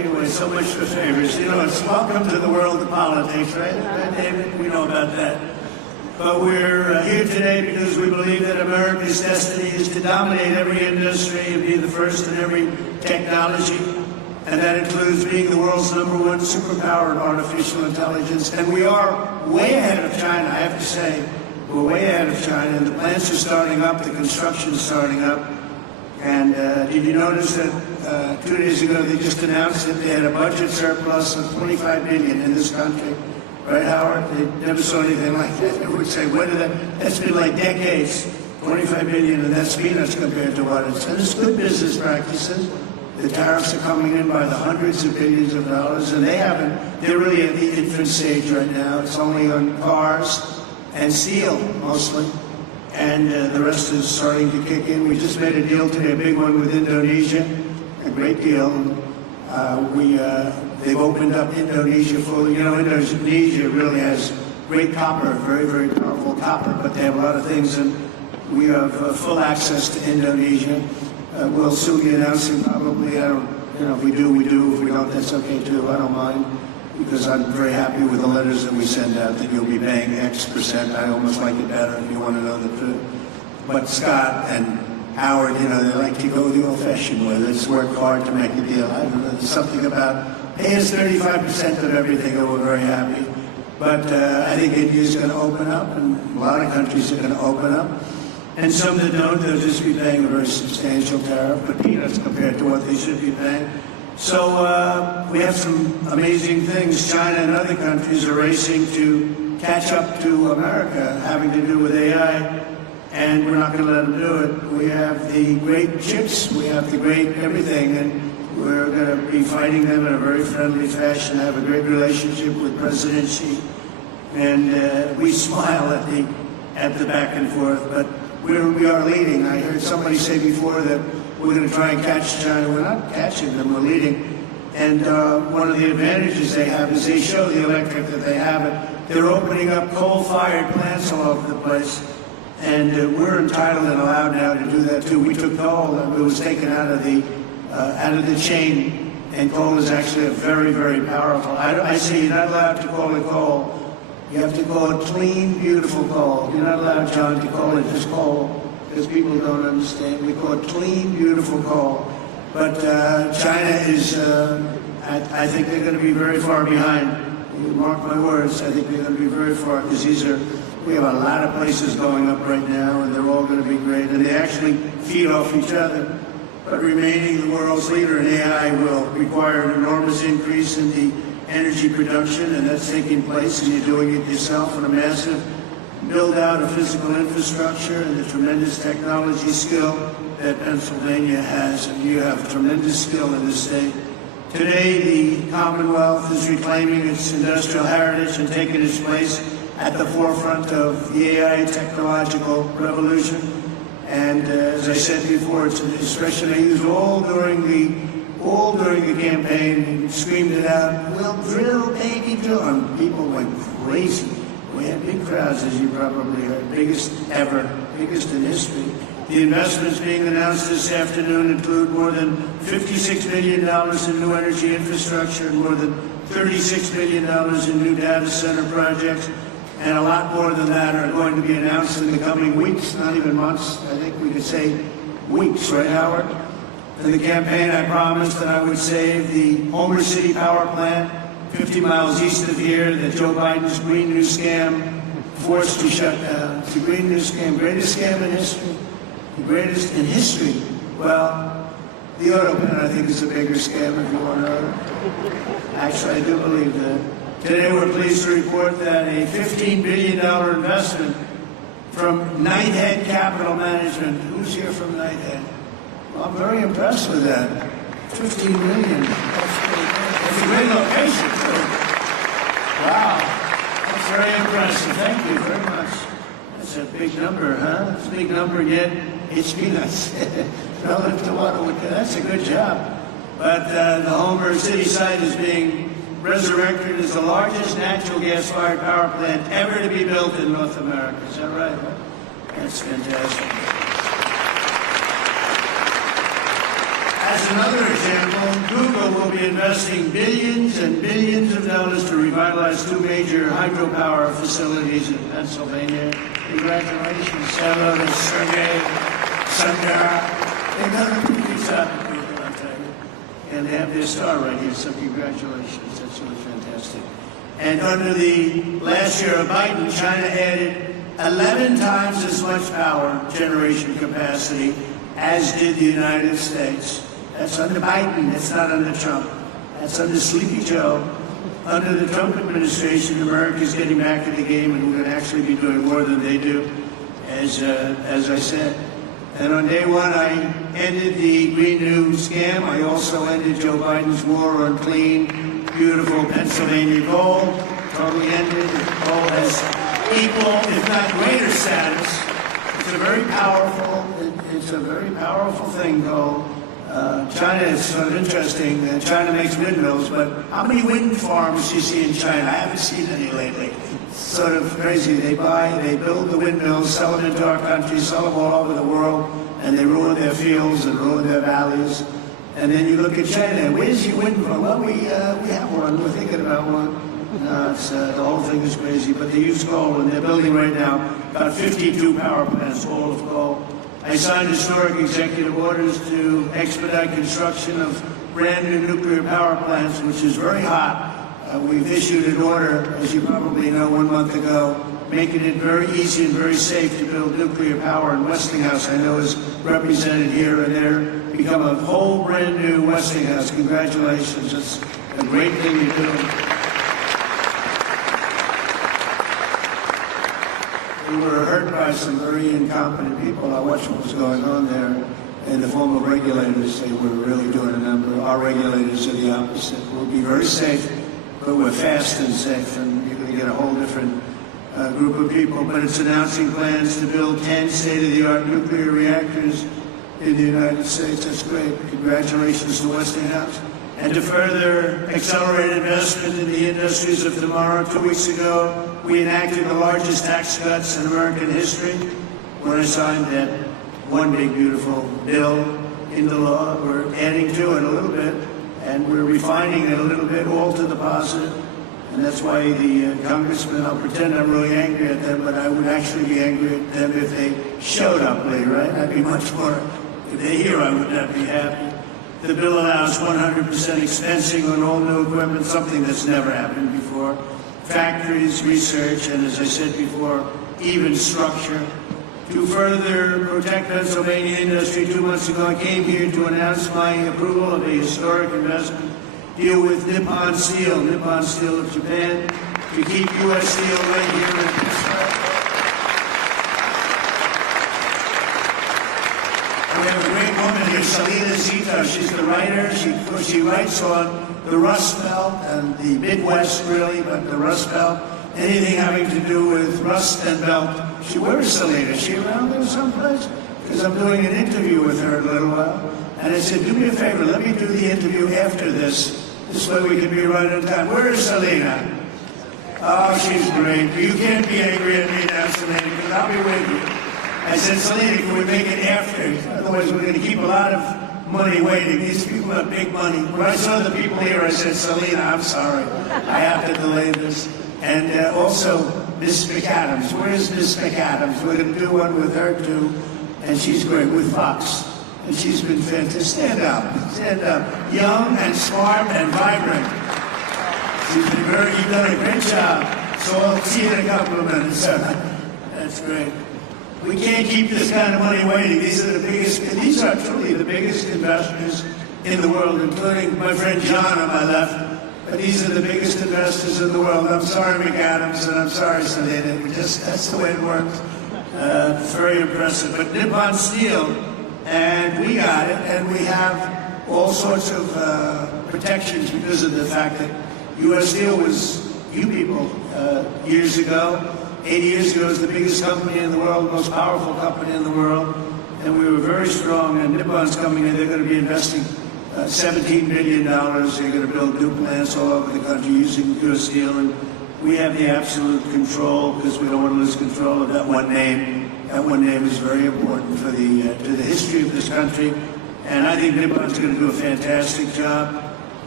Anyway, so much for favors. You know, it's welcome to the world of politics, right, David? We know about that. But we're here today because we believe that America's destiny is to dominate every industry and be the first in every technology. And that includes being the world's #1 superpower in artificial intelligence. And we are way ahead of China, I have to say. We're way ahead of China, and the plants are starting up, the construction's starting up. And did you notice that 2 days ago they just announced that they had a budget surplus of $25 billion in this country? Right, Howard? They never saw anything like that. They would say, what did that? That's been like decades. $25 billion, and that's peanuts compared to what it's. And it's good business practices. The tariffs are coming in by the hundreds of billions of dollars, and they're really at the infant stage right now. It's only on cars and steel, mostly. And the rest is starting to kick in. We just made a deal today, a big one with Indonesia, a great deal. They've opened up Indonesia fully. You know, Indonesia really has great copper, very, very powerful copper, but they have a lot of things, and we have full access to Indonesia. We'll soon be announcing probably, if we do, we do. If we don't, that's okay too. I don't mind, because I'm very happy with the letters that we send out that you'll be paying X%. I almost like it better if you want to know the truth. But Scott and Howard, they like to go the old-fashioned way. Let's work hard to make a deal. I don't know, there's something about pay us 35% of everything, and we're very happy. But I think India's going to open up, and a lot of countries are going to open up. And some that don't, they'll just be paying a very substantial tariff, but peanuts compared to what they should be paying. So we have some amazing things. China and other countries are racing to catch up to America, having to do with AI, and we're not going to let them do it. We have the great chips, we have the great everything, and we're going to be fighting them in a very friendly fashion, have a great relationship with President Xi. And we smile at the back and forth, but we are leading. I heard somebody say before that we're going to try and catch China. We're not catching them, we're leading. And one of the advantages they have is they show the electric that they have it. They're opening up coal-fired plants all over the place. And we're entitled and allowed now to do that too. We took coal and it was taken out of the chain. And coal is actually a very, very powerful. I say you're not allowed to call it coal. You have to call it clean, beautiful coal. You're not allowed, John, to call it just coal, because people don't understand. We call it clean, beautiful coal. But China is, I think they're going to be very far behind. Mark my words, I think they're going to be very far, because we have a lot of places going up right now, and they're all going to be great. And they actually feed off each other. But remaining the world's leader in AI will require an enormous increase in the energy production, and that's taking place, and you're doing it yourself, and a massive build-out of physical infrastructure and the tremendous technology skill that Pennsylvania has, and you have tremendous skill in this state. Today, the Commonwealth is reclaiming its industrial heritage and taking its place at the forefront of the AI technological revolution. And as I said before, it's an expression I used all during the campaign, and screamed it out, "We'll drill, baby, drill." And people went crazy. We had big crowds, as you probably heard, biggest ever, biggest in history. The investments being announced this afternoon include more than $56 billion in new energy infrastructure and more than $36 billion in new data center projects. And a lot more than that are going to be announced in the coming weeks, not even months. I think we could say weeks, right, Howard? In the campaign, I promised that I would save the Homer City power plant 50 miles east of here that Joe Biden's Green New Scam forced to shut down. It's the Green New Scam, greatest scam in history. The greatest in history. Well, the auto plant, I think, is a bigger scam, if you want to know. Actually, I do believe that. Today, we're pleased to report that a $15 billion investment from Knighthead Capital Management. Who's here from Knighthead? Well, I'm very impressed with that. $15 million. That's a great location, too. Wow. That's very impressive. Thank you very much. That's a big number, huh? It's a big number, yet it's peanuts. Relative to what? That's a good job. But the Homer City site is being resurrected as the largest natural gas-fired power plant ever to be built in North America. Is that right? That's fantastic. As another example, Google will be be investing billions and billions of dollars to revitalize 2 major hydropower facilities in Pennsylvania. Congratulations, Senator Sergey Sundar. They've done a pretty good job, I'll tell you. And they have their star right here, so congratulations. That's really fantastic. And under the last year of Biden, China added 11 times as much power generation capacity as did the United States. That's under Biden. That's not under Trump. That's under Sleepy Joe. Under the Trump administration, America's getting back in the game, and we're going to actually be doing more than they do, as I said. And on day one, I ended the Green New scam. I also ended Joe Biden's war on clean, beautiful Pennsylvania coal. Totally ended. Coal has equal, if not greater, status. It's a very powerful thing, coal. China is sort of interesting. China makes windmills, but how many wind farms do you see in China? I haven't seen any lately. It's sort of crazy. They build the windmills, sell them into our country, sell them all over the world, and they ruin their fields and ruin their valleys. And then you look at China. Where's your wind farm? Well, we have one. We're thinking about one. The whole thing is crazy. But they use coal, and they're building right now about 52 power plants, all of coal. I signed historic executive orders to expedite construction of brand new nuclear power plants, which is very hot. We've issued an order, as you probably know, 1 month ago, making it very easy and very safe to build nuclear power. And Westinghouse, I know, is represented here, and they're become a whole brand new Westinghouse. Congratulations. It's a great thing you're doing. We were hurt by some very incompetent people. I watched what was going on there. In the form of regulators, they were really doing a number. Our regulators are the opposite. We'll be very safe, but we're fast and safe, and you're going to get a whole different group of people. But it's announcing plans to build 10 state-of-the-art nuclear reactors in the United States. That's great. Congratulations to Westinghouse. And to further accelerate investment in the industries of tomorrow, 2 weeks ago, we enacted the largest tax cuts in American history when I signed that one big, beautiful bill into law. We're adding to it a little bit, and we're refining it a little bit, all to the positive. And that's why the congressmen, I'll pretend I'm really angry at them, but I would actually be angry at them if they showed up late, right? I'd be much more, if they're here, I would not be happy. The bill allows 100% expensing on all new equipment, something that's never happened before. Factories, research, and as I said before, even structure. To further protect Pennsylvania industry, 2 months ago I came here to announce my approval of a historic investment deal with Nippon Steel of Japan, to keep U.S. Steel right here in Pittsburgh. We have a great woman here, Selena Zito. She's the writer. She writes on the Rust Belt and the Midwest, really, but the Rust Belt. Anything having to do with rust and belt. Where's Selena? Is she around there someplace? Because I'm doing an interview with her in a little while. And I said, do me a favor, let me do the interview after this. This way we can be right on time. Where is Selena? Oh, she's great. You can't be angry at me now, Selena, because I'll be with you. I said, Selena, can we make it after? Otherwise, we're going to keep a lot of money waiting. These people have big money. When I saw the people here, I said, Selena, I'm sorry. I have to delay this. And also, Miss McAdams. Where's Miss McAdams? We're going to do one with her, too. And she's great, with Fox. And she's been fantastic. Stand up. Young and smart and vibrant. You've done a great job. So I'll see you in a couple of minutes. That's great. We can't keep this kind of money waiting. These are truly the biggest investors in the world, including my friend John on my left. But these are the biggest investors in the world. I'm sorry, McAdams, and I'm sorry, Selena. That's the way it works. Very impressive. But Nippon Steel, and we got it, and we have all sorts of protections because of the fact that U.S. Steel was, you people, years ago, 80 years ago, was the biggest company in the world, most powerful company in the world, and we were very strong, and Nippon's coming in, they're going to be investing $17 billion. They're going to build new plants all over the country using U.S. Steel, and we have the absolute control because we don't want to lose control of that one name. That one name is very important for to the history of this country, and I think Nippon's going to do a fantastic job.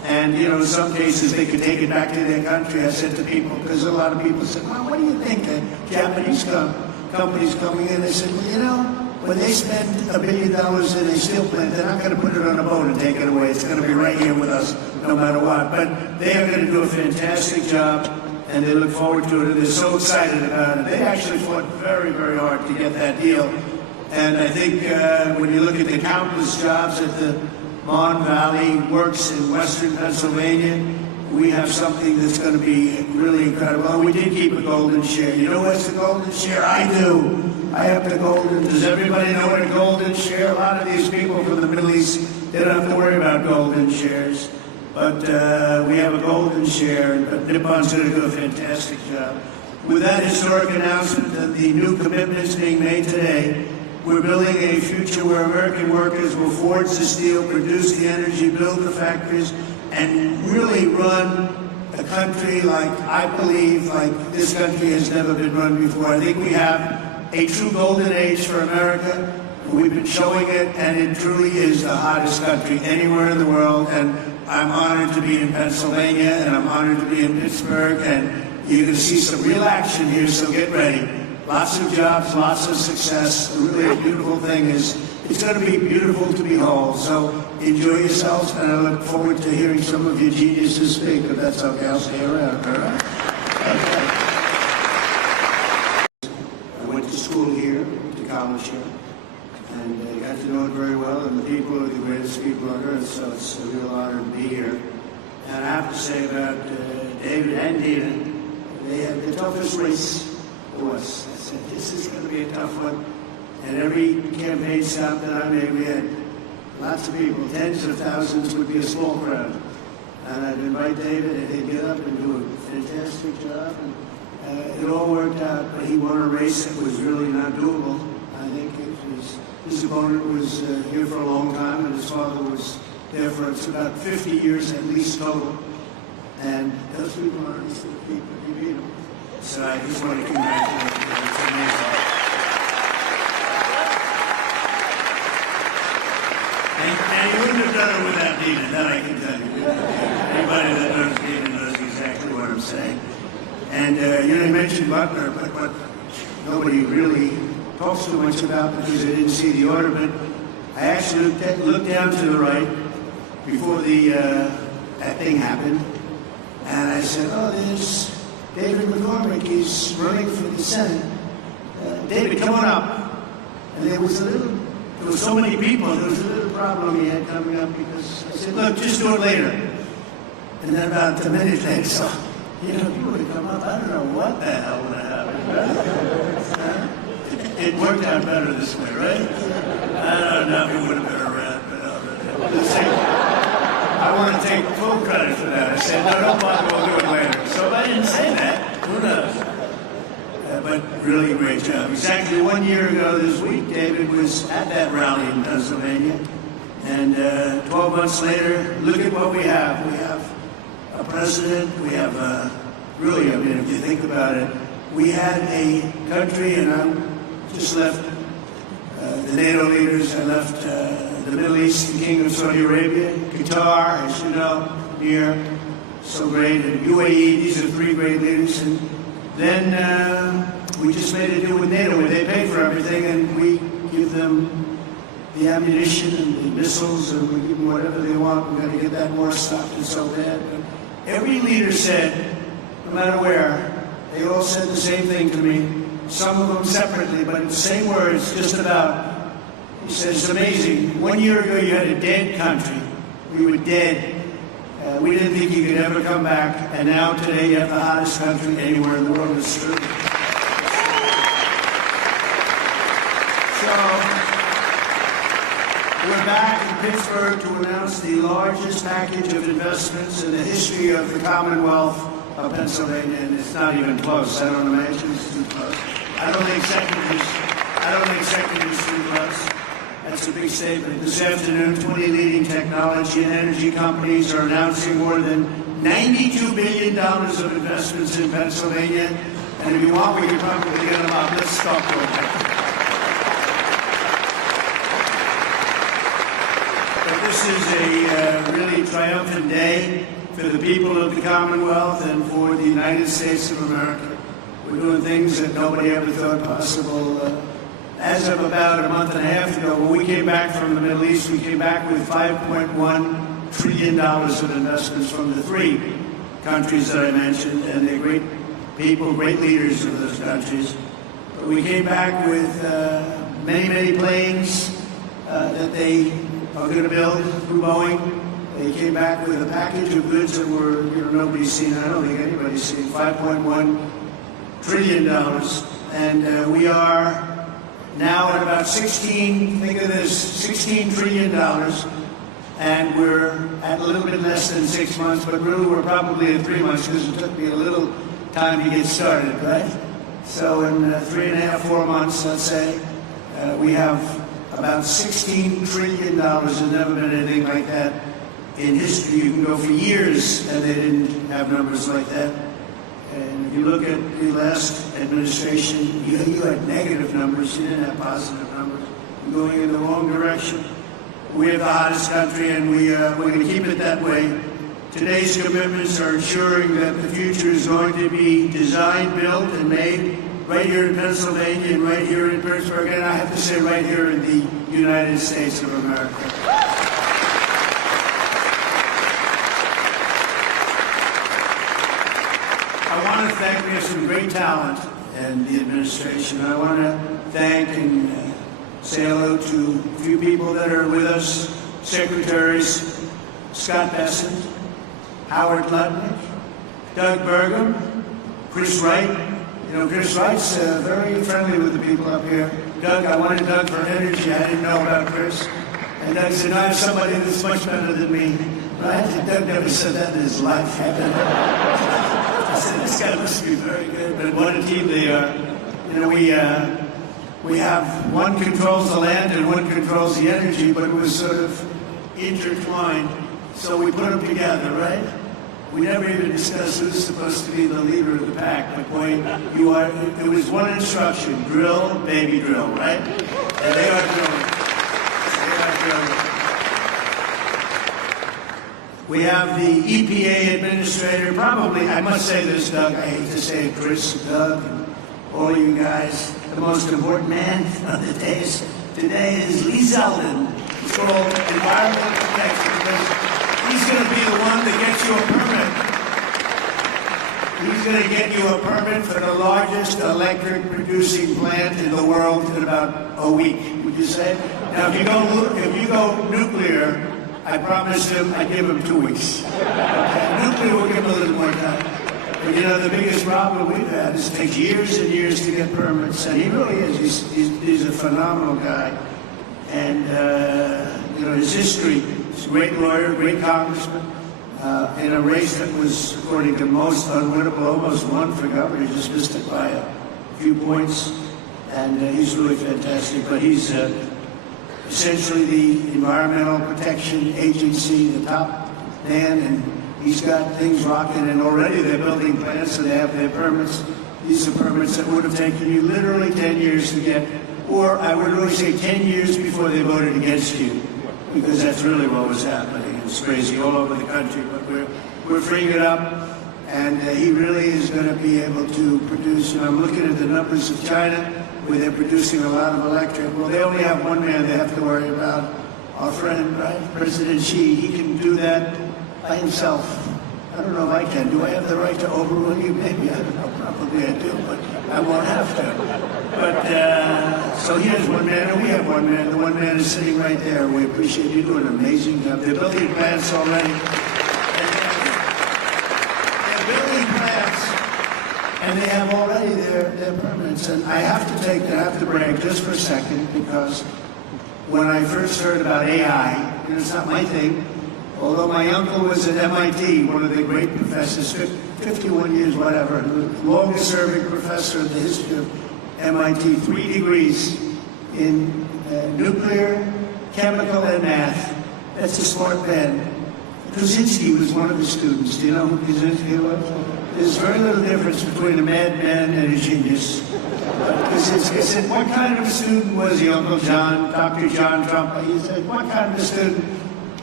And, in some cases, they could take it back to their country. I said to people, because a lot of people said, well, what do you think that Japanese companies coming in? I said, well, when they spend $1 billion in a steel plant, they're not going to put it on a boat and take it away. It's going to be right here with us no matter what. But they are going to do a fantastic job, and they look forward to it, and they're so excited about it. They actually fought very, very hard to get that deal. And I think when you look at the countless jobs at the Mon Valley Works in western Pennsylvania, we have something that's going to be really incredible. And we did keep a golden share. You know what's the golden share? I do. I have the golden. Does everybody know what a golden share? A lot of these people from the Middle East, they don't have to worry about golden shares. But we have a golden share, but Nippon's going to do a fantastic job. With that historic announcement and the new commitments being made today, we're building a future where American workers will forge the steel, produce the energy, build the factories, and really run a country like, I believe, like this country has never been run before. I think we have a true golden age for America. We've been showing it, and it truly is the hottest country anywhere in the world. And I'm honored to be in Pennsylvania, and I'm honored to be in Pittsburgh, and you're going to see some real action here, so get ready. Lots of jobs, lots of success. The really beautiful thing is it's going to be beautiful to behold. So enjoy yourselves, and I look forward to hearing some of your geniuses speak, if that's okay. I'll stay around, all right? Okay. I went to school here, to college here, and I got to know it very well, and the people are the greatest people on earth, so it's a real honor to be here. And I have to say about David and Dina, they had the toughest race for us. I said, this is going to be a tough one. And every campaign stop that I made, we had lots of people, tens of thousands would be a small crowd. And I'd invite David, and he'd get up and do a fantastic job. And it all worked out, but he won a race that was really not doable. I think his opponent was here for a long time, and his father was there for about 50 years at least total. And those people are the people who beat him. So I just want to congratulate him. It's amazing. And he wouldn't have done it without Dina, that I can tell you. Anybody that knows Dina knows exactly what I'm saying. And you mentioned Butler, but what nobody really talks too much about because they didn't see the order, but I actually looked down to the right before that thing happened, and I said, oh, there's David McCormack, he's running for the Senate. David, come on up. And there was so many people, there was a little problem he had coming up because I said, look, just do it later. And then about a minute later, so, if you would have come up, I don't know what the hell would have happened. It worked out better this way, right? I don't know if it would have been around, but I want to take full credit for that. I said, no, don't bother, we'll do it later. So if I didn't say that, who knows? But really great job. Exactly 1 year ago this week, David was at that rally in Pennsylvania. And 12 months later, look at what we have. We have a president, we have really, if you think about it, we had a country, and I just left the NATO leaders, I left the Middle East, the Kingdom of Saudi Arabia, Qatar, as you know, here, so great, and UAE, these are three great leaders. And then we just made a deal with NATO where they pay for everything, and we give them the ammunition and the missiles, and we give them whatever they want. We're going to get that war stopped and so bad. But every leader said, no matter where, they all said the same thing to me, some of them separately, but in the same words, just about. He said, it's amazing. 1 year ago, you had a dead country. We were dead. We didn't think you could ever come back, and now today you have the hottest country anywhere in the world. It's true. So, we're back in Pittsburgh to announce the largest package of investments in the history of the Commonwealth of Pennsylvania, and it's not even close. I don't imagine it's too close. I don't think second is too close. That's a big statement. This afternoon, 20 leading technology and energy companies are announcing more than $92 billion of investments in Pennsylvania. And if you want, we can probably get them up. Let's stop for a minute. But this This is a really triumphant day for the people of the Commonwealth and for the United States of America. We're doing things that nobody ever thought possible. As of about a month and a half ago, when we came back from the Middle East, we came back with $5.1 trillion of investments from the three countries that I mentioned, and they're great people, great leaders of those countries. But we came back with many, many planes that they are going to build through Boeing. They came back with a package of goods that were, nobody's seen. I don't think anybody's seen. $5.1 trillion, and we are now at about 16. Think of this: $16 trillion, and we're at a little bit less than 6 months. But really, we're probably at 3 months because it took me a little time to get started, right? So in 3.5, 4 months, let's say, we have about $16 trillion. There's never been anything like that in history. You can go for years and they didn't have numbers like that. And if you look at the last administration, you had negative numbers, you didn't have positive numbers. You're going in the wrong direction. We're the hottest country, and we're going to keep it that way. Today's commitments are ensuring that the future is going to be designed, built, and made right here in Pennsylvania and right here in Pittsburgh, and I have to say right here in the United States of America. I want to thank, we have some great talent in the administration. I want to thank and say hello to a few people that are with us. Secretaries Scott Bessent, Howard Lutnick, Doug Burgum, Chris Wright. Chris Wright's very friendly with the people up here. Doug, I wanted Doug for energy. I didn't know about Chris. And Doug said, I have somebody that's much better than me. Right? Doug never said that in his life. I said, this guy must be very good. But what a team they are. We have one controls the land and one controls the energy, but it was sort of intertwined. So we put them together, right? We never even discussed who's supposed to be the leader of the pack. But boy, it was one instruction: drill, baby, drill, right? And they are drilling. They are drilling. We have the EPA administrator, probably, I must say this, Doug, I hate to say it, Chris, Doug, and all you guys, the most important man of the days today is Lee Zeldin. It's called environmental protection, because he's going to be the one that gets you a permit. He's going to get you a permit for the largest electric producing plant in the world in about a week, would you say? Now, if you go nuclear, I promised him I'd give him 2 weeks. Okay? Nuclear will give him a little more time. But the biggest problem we've had is it takes years and years to get permits, and he really is. He's a phenomenal guy. And, his history, he's a great lawyer, great congressman, in a race that was, according to most, unwinnable, almost won for governor. He just missed it by a few points, and he's really fantastic. But he's essentially the Environmental Protection Agency, the top man, and he's got things rocking, and already they're building plants, so they have their permits. These are permits that would have taken you literally 10 years to get, or I would really say 10 years before they voted against you, because that's really what was happening. It's crazy all over the country, but we're freeing it up, and he really is going to be able to produce. I'm looking at the numbers of China, where they're producing a lot of electric. Well, they only have one man they have to worry about, our friend, right, President Xi. He can do that by himself. I don't know if I can. Do I have the right to overrule you? Maybe. I don't know. Probably I do, but I won't have to. But, so he has one man, and we have one man. The one man is sitting right there. We appreciate you doing an amazing job. They're building plants already. They're building plants, and they have already their permits. And I have to brag just for a second, because when I first heard about AI, it's not my thing, although my uncle was at MIT, one of the great professors, 51 years, whatever, the longest serving professor in the history of MIT, 3 degrees in nuclear, chemical, and math. That's a smart man. Kuczynski was one of the students. Do you know who Kuczynski was? There's very little difference between a madman and a genius. Kuczynski said, what kind of a student was he, Uncle John, Dr. John Trump? He said, what kind of a student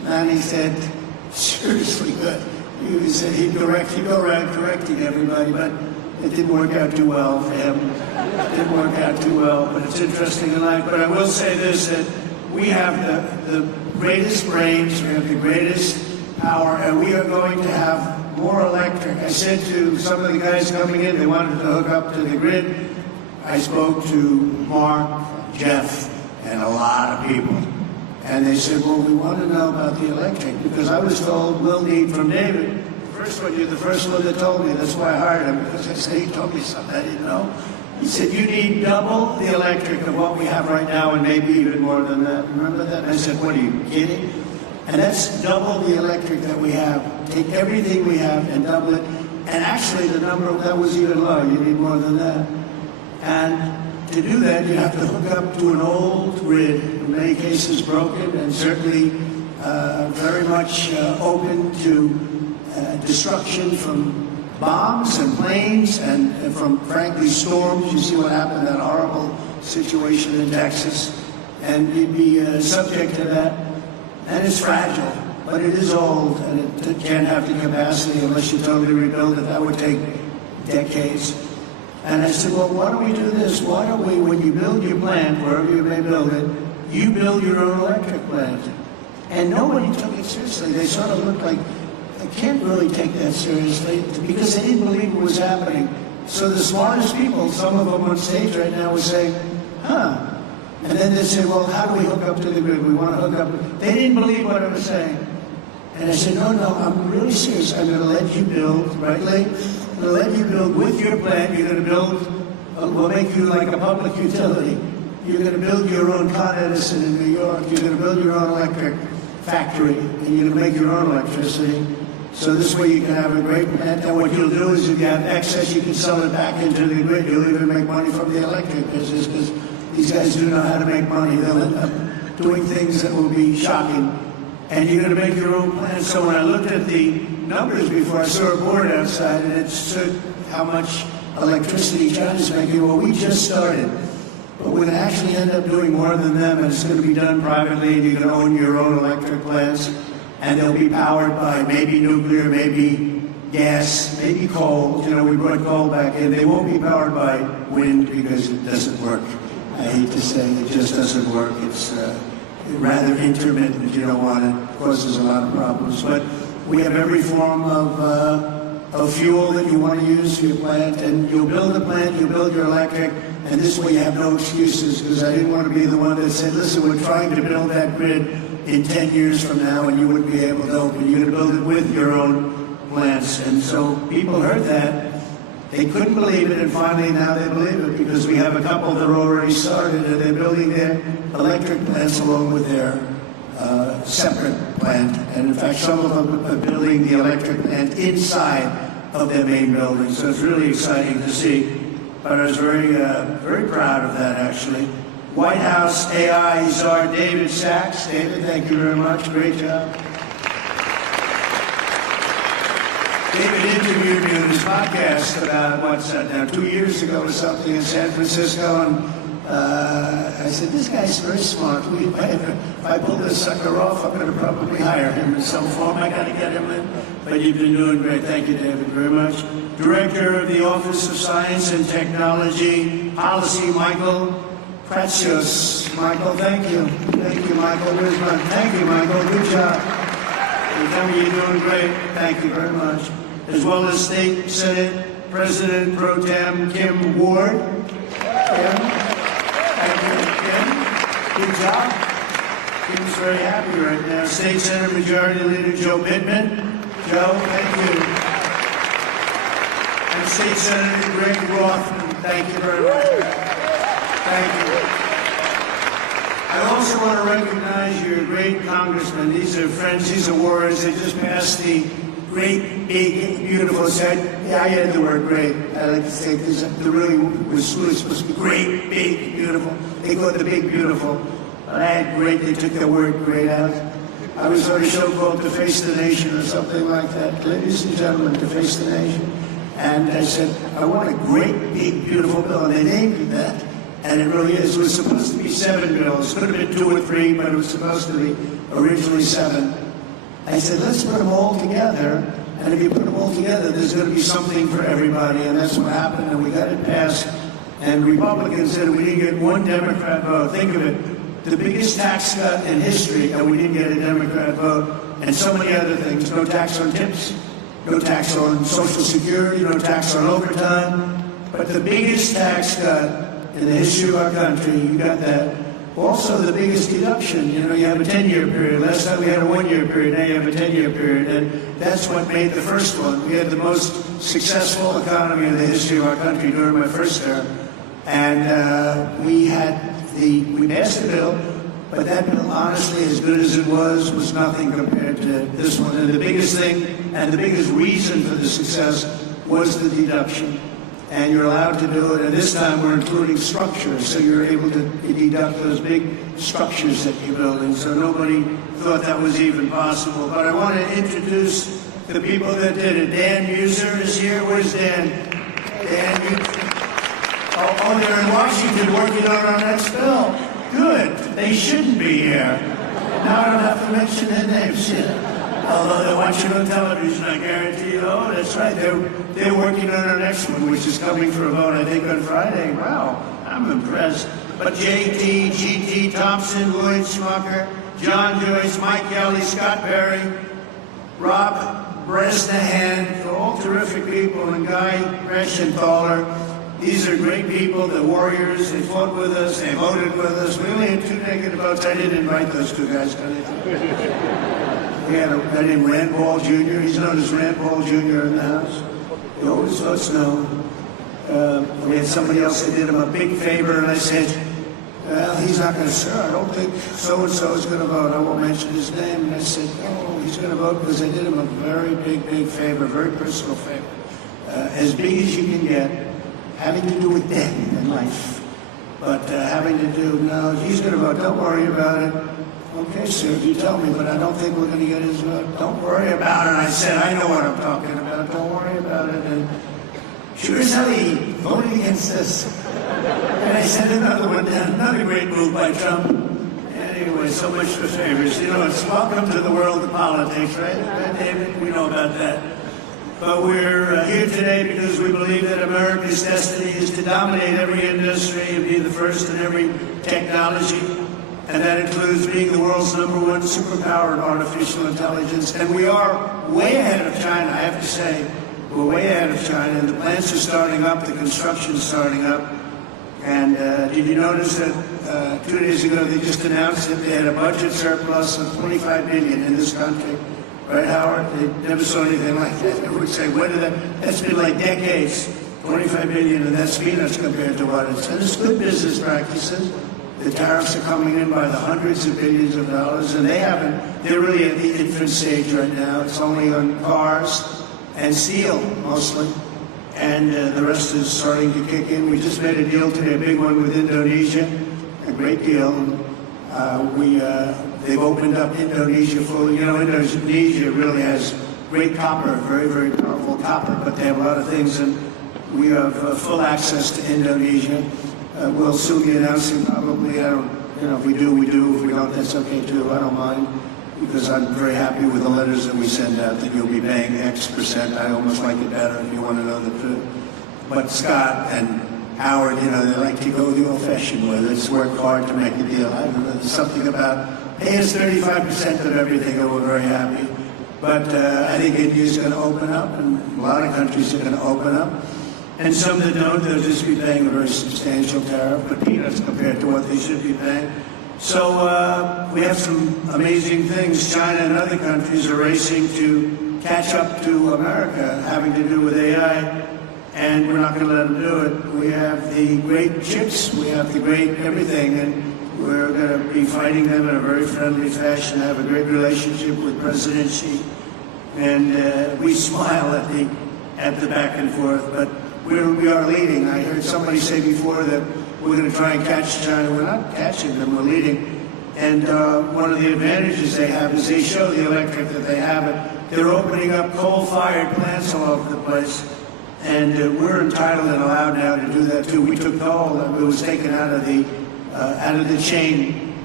And he said, seriously good. He said he'd go around correcting everybody, but it didn't work out too well for him. It didn't work out too well, but it's interesting in life. But I will say this, that we have the greatest brains, we have the greatest power, and we are going to have more electric. I said to some of the guys coming in, they wanted to hook up to the grid. I spoke to Mark, Jeff, and a lot of people. And they said, well, we want to know about the electric, because I was told we'll need from David. You're the first one that told me. That's why I hired him, because I said he told me something I didn't know. He said, you need double the electric of what we have right now, and maybe even more than that. Remember that? And I said, what, are you kidding? And that's double the electric that we have. Take everything we have and double it. And actually, the number, that was even low. You need more than that. And to do that, you have to hook up to an old grid, in many cases broken, and certainly very much open to destruction from bombs and planes and from, frankly, storms. You see what happened, that horrible situation in Texas. And you'd be subject to that. And it's fragile, but it is old, and it can't have the capacity unless you totally rebuild it. That would take decades. And I said, well, why don't we do this? Why don't we, when you build your plant, wherever you may build it, you build your own electric plant. And nobody took it seriously. They sort of looked like, I can't really take that seriously, because they didn't believe it was happening. So the smartest people, some of them on stage right now, would say, huh. And then they'd say, well, how do we hook up to the grid? We want to hook up. They didn't believe what I was saying. And I said, no, I'm really serious. I'm going to let you build, right, Lee? I'm going to let you build with your plant. You're going to build, we'll make you like a public utility. You're going to build your own Con Edison in New York. You're going to build your own electric factory, and you're going to make your own electricity. So this way you can have a great plant. And what you'll do is if you have excess, you can sell it back into the grid. You'll even make money from the electric business, because these guys do know how to make money. They'll end up doing things that will be shocking. And you're going to make your own plan. So when I looked at the numbers before, I saw a board outside, and it showed how much electricity China's making. Well, we just started. But we're going to actually end up doing more than them, and it's going to be done privately, and you can own your own electric plants. And they'll be powered by maybe nuclear, maybe gas, maybe coal. You know, we brought coal back in. They won't be powered by wind because it doesn't work. I hate to say it just doesn't work. It's rather intermittent. You don't want it. It causes a lot of problems. But we have every form of fuel that you want to use for your plant. And you'll build a plant, you'll build your electric, and this way you have no excuses, because I didn't want to be the one that said, listen, we're trying to build that grid in 10 years from now, and you wouldn't be able to open. You're going to build it with your own plants. And so people heard that. They couldn't believe it, and finally now they believe it, because we have a couple that are already started, and they're building their electric plants along with their separate plant. And in fact, some of them are building the electric plant inside of their main building. So it's really exciting to see. But I was very proud of that, actually. White House AI czar David Sachs. David, thank you very much. Great job. David interviewed me on his podcast about, what's that now, 2 years ago or something in San Francisco, and I said, this guy's very smart. If I pull this sucker off, I'm going to probably hire him in some form. I got to get him in. But you've been doing great. Thank you, David, very much. Director of the Office of Science and Technology Policy, Michael Pratsios. Michael, thank you. Thank you, Michael. Where's my... Thank you, Michael. Good job. You tell me you're doing great. Thank you very much. As well as State Senate President Pro Tem Kim Ward. Kim, thank you, Kim. Good job. Kim's very happy right now. State Senate Majority Leader Joe Pittman. Joe, thank you. And State Senator Greg Rothman. Thank you very much. Thank you. I also want to recognize your great congressmen. These are friends, these are warriors. They just passed the great, big, beautiful set. Yeah, I had the word great. I like to say this. The really was really supposed to be great, big, beautiful. They call it the big, beautiful. But I had great, they took the word great out. I was on a show called To Face the Nation or something like that. Ladies and gentlemen, To Face the Nation. And I said, I want a great, big, beautiful bill. And they named it that. And it really is. It was supposed to be 7 bills. Could have been 2 or 3, but it was supposed to be originally 7. I said, let's put them all together, and if you put them all together, there's going to be something for everybody, and that's what happened, and we got it passed. And Republicans said we didn't get one Democrat vote. Think of it, the biggest tax cut in history, and we didn't get a Democrat vote, and so many other things. No tax on tips, no tax on Social Security, no tax on overtime. But the biggest tax cut in the history of our country, you got that. Also, the biggest deduction, you have a 10-year period. Last time we had a 1-year period, now you have a 10-year period. And that's what made the first one. We had the most successful economy in the history of our country during my first term. And we passed the bill, but that bill, honestly, as good as it was nothing compared to this one. And the biggest thing, and the biggest reason for the success was the deduction. And you're allowed to do it, and this time we're including structures, so you're able to deduct those big structures that you're building, so nobody thought that was even possible. But I want to introduce the people that did it. Dan Muser is here. Where's Dan? Dan Muser. Oh, they're in Washington working on our next bill. Good. They shouldn't be here. Now I don't have to mention their names yet. Although they're watching on television, I guarantee you. Oh, that's right. They're working on our next one, which is coming for a vote, I think, on Friday. Wow, I'm impressed. But J.T., G.T. Thompson, Lloyd Schmucker, John Joyce, Mike Kelly, Scott Perry, Rob Bresnahan, they're all terrific people, and Guy Reschenthaler. These are great people, the warriors. They fought with us, they voted with us. We only had 2 negative votes. I didn't invite those 2 guys. We had a guy named Rand Paul Jr. He's known as Rand Paul Jr. in the House. He always votes no. We had somebody else that did him a big favor, and I said, well, he's not going to, sir, I don't think so-and-so is going to vote. I won't mention his name. And I said, oh, he's going to vote because I did him a very big favor, very personal favor. As big as you can get, having to do with death in life. But having to do, no, he's going to vote. Don't worry about it. Okay, sir, you tell me, but I don't think we're going to get his vote. Don't worry about it. I said, I know what I'm talking about. Don't worry about it. And sure as hell he voted against us. And I sent another one down. Another great move by Trump. Anyway, so much for favors. It's welcome to the world of politics, right, David? We know about that. But we're here today because we believe that America's destiny is to dominate every industry and be the first in every technology. And that includes being the world's #1 superpower in artificial intelligence. And we are way ahead of China, I have to say. We're way ahead of China, and the plants are starting up, the construction's starting up. And did you notice that 2 days ago they just announced that they had a budget surplus of $25 billion in this country? Right, Howard? They never saw anything like that. They would say, when did that? That's been like decades. $25 billion, and that's peanuts compared to what it's. And it's good business practices. The tariffs are coming in by the hundreds of billions of dollars, and they're really at the infant stage right now. It's only on cars and steel, mostly. And the rest is starting to kick in. We just made a deal today, a big one with Indonesia, a great deal. They've opened up Indonesia fully. Indonesia really has great copper, very powerful copper, but they have a lot of things, and we have full access to Indonesia. We'll soon be announcing probably, if we do, we do. If we don't, that's okay too. I don't mind, because I'm very happy with the letters that we send out that you'll be paying X%. I almost like it better if you want to know the truth. But Scott and Howard, they like to go the old-fashioned way. Let's work hard to make a deal. I don't know, there's something about pay us 35% of everything, and we're very happy. But I think India's going to open up, and a lot of countries are going to open up. And some that don't, they'll just be paying a very substantial tariff, but peanuts compared to what they should be paying. So we have some amazing things. China and other countries are racing to catch up to America, having to do with AI, and we're not going to let them do it. We have the great chips, we have the great everything, and we're going to be fighting them in a very friendly fashion, have a great relationship with President Xi, and we smile at the back and forth, but we are leading. I heard somebody say before that we're going to try and catch China. We're not catching them, we're leading. And one of the advantages they have is they show the electric that they have it. They're opening up coal-fired plants all over the place. And we're entitled and allowed now to do that too. We took coal that was taken out of the chain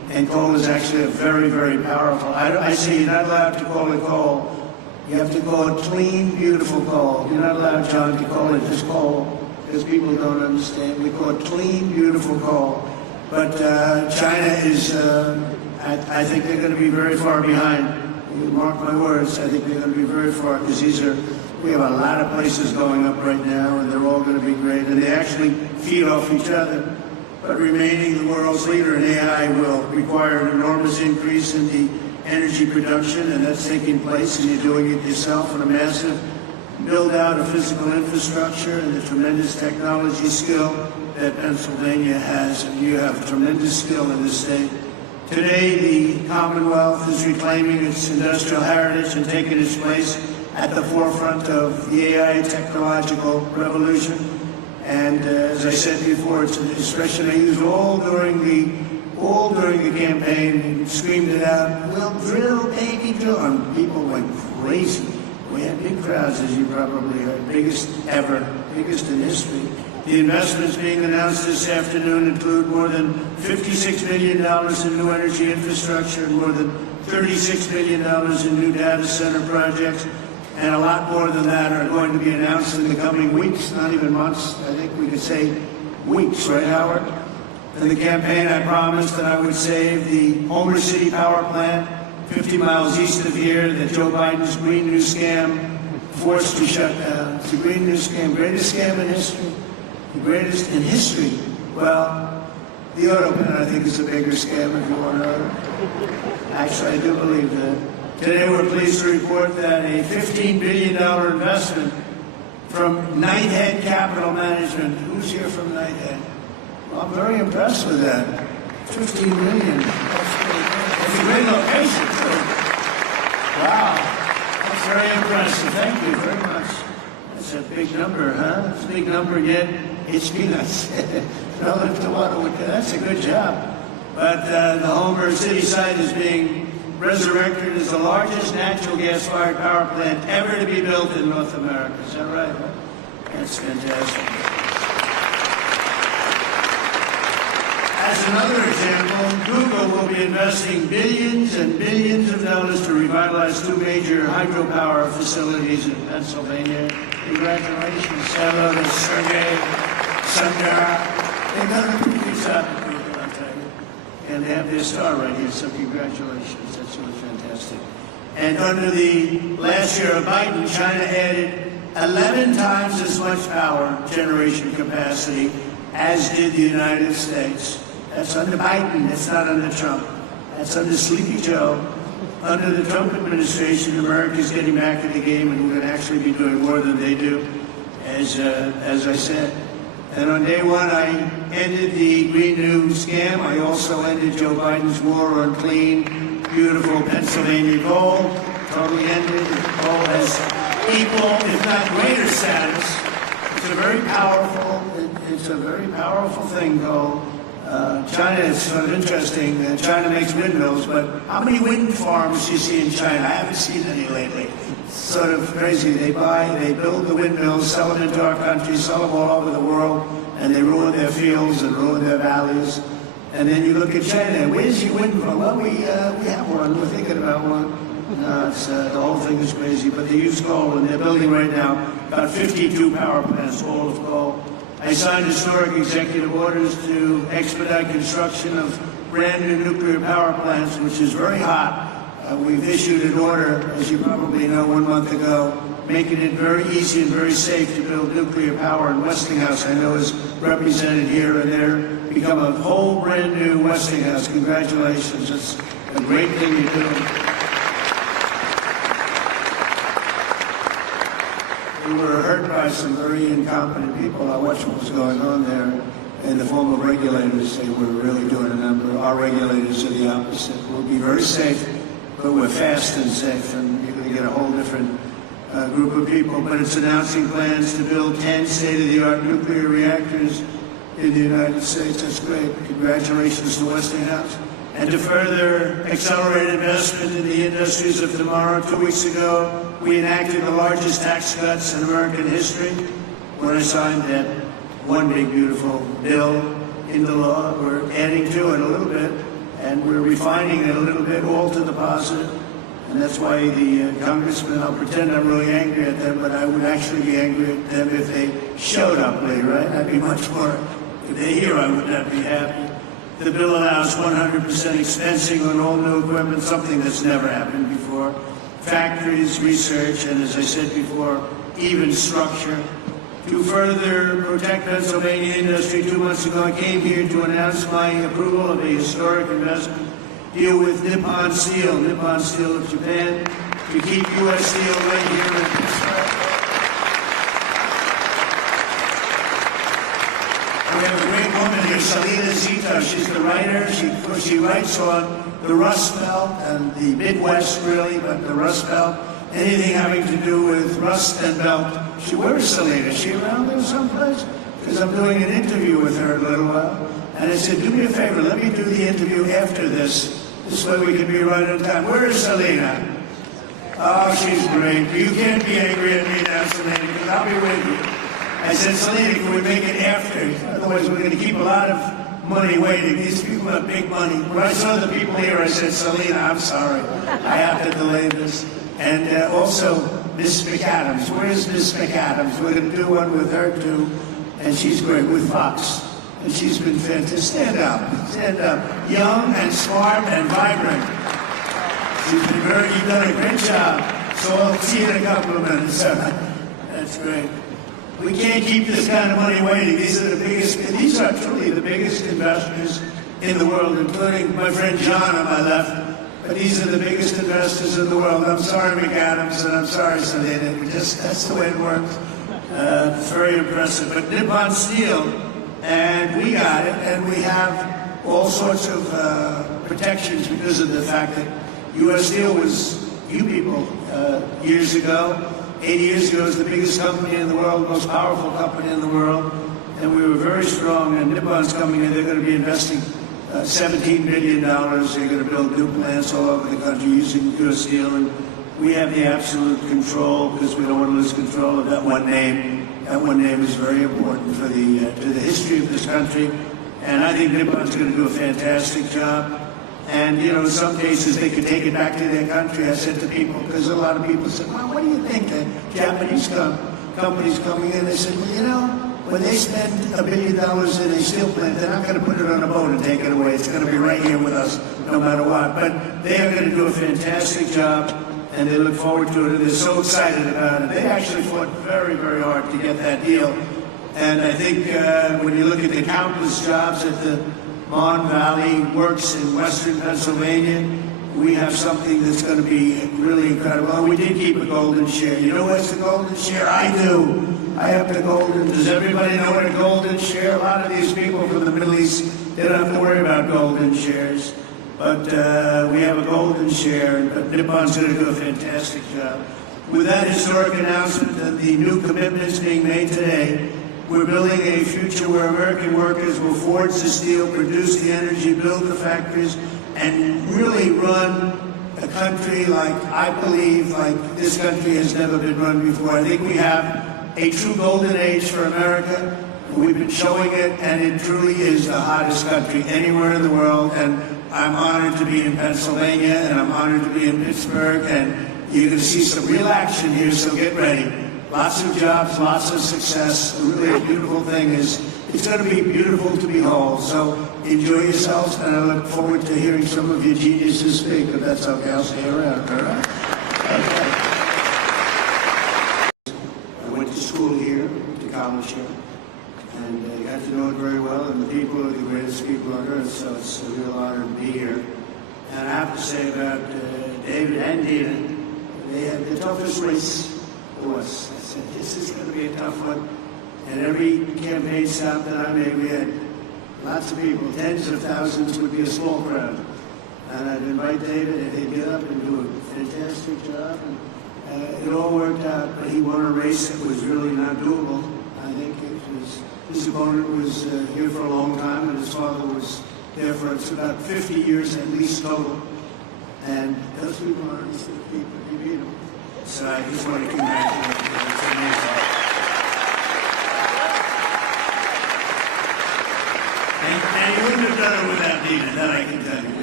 and coal is actually a very, very powerful. I say you're not allowed to call it coal. You have to call it clean, beautiful coal. You're not allowed, John, to call it just coal, because people don't understand. We call it clean, beautiful coal. But China is, I think they're going to be very far behind. You mark my words, I think they're going to be very far, because we have a lot of places going up right now, and they're all going to be great, and they actually feed off each other. But remaining the world's leader in AI will require an enormous increase in the energy production, and that's taking place, and you're doing it yourself, and a massive build-out of physical infrastructure and the tremendous technology skill that Pennsylvania has, and you have tremendous skill in this state. Today, the Commonwealth is reclaiming its industrial heritage and taking its place at the forefront of the AI technological revolution. And as I said before, it's an expression I used all during the campaign and screamed it out, "We'll drill, baby, drill." And people went crazy. We had big crowds, as you probably heard, biggest ever, biggest in history. The investments being announced this afternoon include more than $56 billion in new energy infrastructure and more than $36 billion in new data center projects. And a lot more than that are going to be announced in the coming weeks, not even months. I think we could say weeks, right, Howard? In the campaign, I promised that I would save the Homer City power plant 50 miles east of here that Joe Biden's Green New Scam forced to shut down. It's the Green New Scam, greatest scam in history. The greatest in history. Well, the auto plant, I think, is a bigger scam, if you want to know. Actually, I do believe that. Today, we're pleased to report that a $15 billion investment from Knighthead Capital Management. Who's here from Knighthead? Well, I'm very impressed with that. $15 million. It's a great location, too. Wow. That's very impressive. Thank you very much. That's a big number, huh? It's a big number, yet it's peanuts. Relative to what? That's a good job. But the Homer City site is being resurrected as the largest natural gas-fired power plant ever to be built in North America. Is that right? That's fantastic. As another example, Google will be investing billions and billions of dollars to revitalize two major hydropower facilities in Pennsylvania. Congratulations, hello to Sergey, Sundar. They've done a pretty good job at Google, I'll tell you. And they have their star right here, so congratulations. That's really fantastic. And under the last year of Biden, China added 11 times as much power generation capacity as did the United States. That's under Biden. That's not under Trump. That's under Sleepy Joe. Under the Trump administration, America's getting back in the game, and we're going to actually be doing more than they do, as I said. And on day one, I ended the Green New Scam. I also ended Joe Biden's war on clean, beautiful Pennsylvania coal. Totally ended. Coal has equal, if not greater status. It's a very powerful thing, coal. China is sort of interesting. China makes windmills, but how many wind farms do you see in China? I haven't seen any lately. It's sort of crazy. They build the windmills, sell them into our country, sell them all over the world, and they ruin their fields and ruin their valleys. And then you look at China. Where's your wind farm? Well, we have one. We're thinking about one. No, the whole thing is crazy. But they use coal, and they're building right now about 52 power plants, all of coal. I signed historic executive orders to expedite construction of brand new nuclear power plants, which is very hot. We've issued an order, as you probably know, 1 month ago, making it very easy and very safe to build nuclear power. And Westinghouse, I know, is represented here, and they're become a whole brand new Westinghouse. Congratulations. It's a great thing you're doing. We were hurt by some very incompetent people. I watched what was going on there. In the form of regulators, they were really doing a number. Our regulators are the opposite. We'll be very safe, but we're fast and safe, and you're going to get a whole different group of people. But it's announcing plans to build 10 state-of-the-art nuclear reactors in the United States. That's great. Congratulations to Westinghouse. And to further accelerate investment in the industries of tomorrow, 2 weeks ago, we enacted the largest tax cuts in American history when I signed that one big, beautiful bill into law. We're adding to it a little bit. and we're refining it a little bit, all to the positive. And that's why the congressmen, I'll pretend I'm really angry at them, but I would actually be angry at them if they showed up late, right? I'd be much more, if they're here, I would not be happy. The bill allows 100% expensing on all new equipment, something that's never happened before. Factories, research, and as I said before, even structure. To further protect Pennsylvania industry, 2 months ago I came here to announce my approval of a historic investment deal with Nippon Steel of Japan, to keep U.S. steel right here in Pittsburgh. We have a great woman here, Selena Zito. She's the writer. She writes on the Rust Belt and the Midwest, really, but the Rust Belt. Anything having to do with Rust and Belt. Where's Selena? Is she around there someplace? Because I'm doing an interview with her in a little while. And I said, do me a favor, let me do the interview after this. This way we can be right on time. Where is Selena? Oh, she's great. You can't be angry at me now, Selena, because I'll be with you. I said, Selena, can we make it after? Otherwise, we're going to keep a lot of money waiting. These people have big money. When I saw the people here, I said, Selena, I'm sorry. I have to delay this. And also, Miss McAdams. Where is Miss McAdams? We're going to do one with her, too. And she's great, with Fox. And she's been fantastic. Stand up. Young and smart and vibrant. You've done a great job. So I'll see you in a couple of minutes. That's great. We can't keep this kind of money waiting. These are truly the biggest investors in the world, including my friend John on my left. But these are the biggest investors in the world. I'm sorry, McAdams, and I'm sorry, Selena. That's the way it works. It's very impressive. But Nippon Steel, and we got it, and we have all sorts of protections because of the fact that U.S. Steel was, you people, years ago, 80 years ago, was the biggest company in the world, most powerful company in the world, and we were very strong, and Nippon's coming in, they're going to be investing $17 billion. They're going to build new plants all over the country using U.S. Steel, and we have the absolute control because we don't want to lose control of that one name. That one name is very important for to the history of this country, and I think Nippon's going to do a fantastic job. And, you know, in some cases they could take it back to their country. I said to people, because a lot of people said, well, what do you think the Japanese companies coming in? They said, well, you know, when they spend $1 billion in a steel plant, they're not going to put it on a boat and take it away. It's going to be right here with us no matter what. But they are going to do a fantastic job, and they look forward to it, and they're so excited about it. They actually fought very, very hard to get that deal. And I think when you look at the countless jobs at the Mon Valley Works in western Pennsylvania, we have something that's going to be really incredible. And we did keep a golden share. You know what's the golden share? I do. I have the golden. Does everybody know what a golden share? A lot of these people from the Middle East, they don't have to worry about golden shares. But we have a golden share, but Nippon's going to do a fantastic job. With that historic announcement and the new commitments being made today, we're building a future where American workers will forge the steel, produce the energy, build the factories, and really run a country like, I believe, like this country has never been run before. I think we have a true golden age for America. We've been showing it, and it truly is the hottest country anywhere in the world. And I'm honored to be in Pennsylvania, and I'm honored to be in Pittsburgh, and you're going to see some real action here, so get ready. Lots of jobs, lots of success. Really a beautiful thing is, it's going to be beautiful to behold. So enjoy yourselves, and I look forward to hearing some of your geniuses speak, if that's okay. I'll stay around, all right? Okay. I went to school here, to college here, and I got to know it very well, and the people are the greatest people on earth, so it's a real honor to be here. And I have to say about David and Dina, they had the toughest race for us. I said, this is going to be a tough one. And every campaign stop that I made, we had lots of people, tens of thousands would be a small crowd. And I'd invite David, and he'd get up and do a fantastic job. And it all worked out, but he won a race that was really not doable. I think it was, his opponent was here for a long time, and his father was there for about 50 years at least total. And those people are the people he beat him. So I just want to congratulate you. It's amazing. And you wouldn't have done it without Dina, that I can tell you.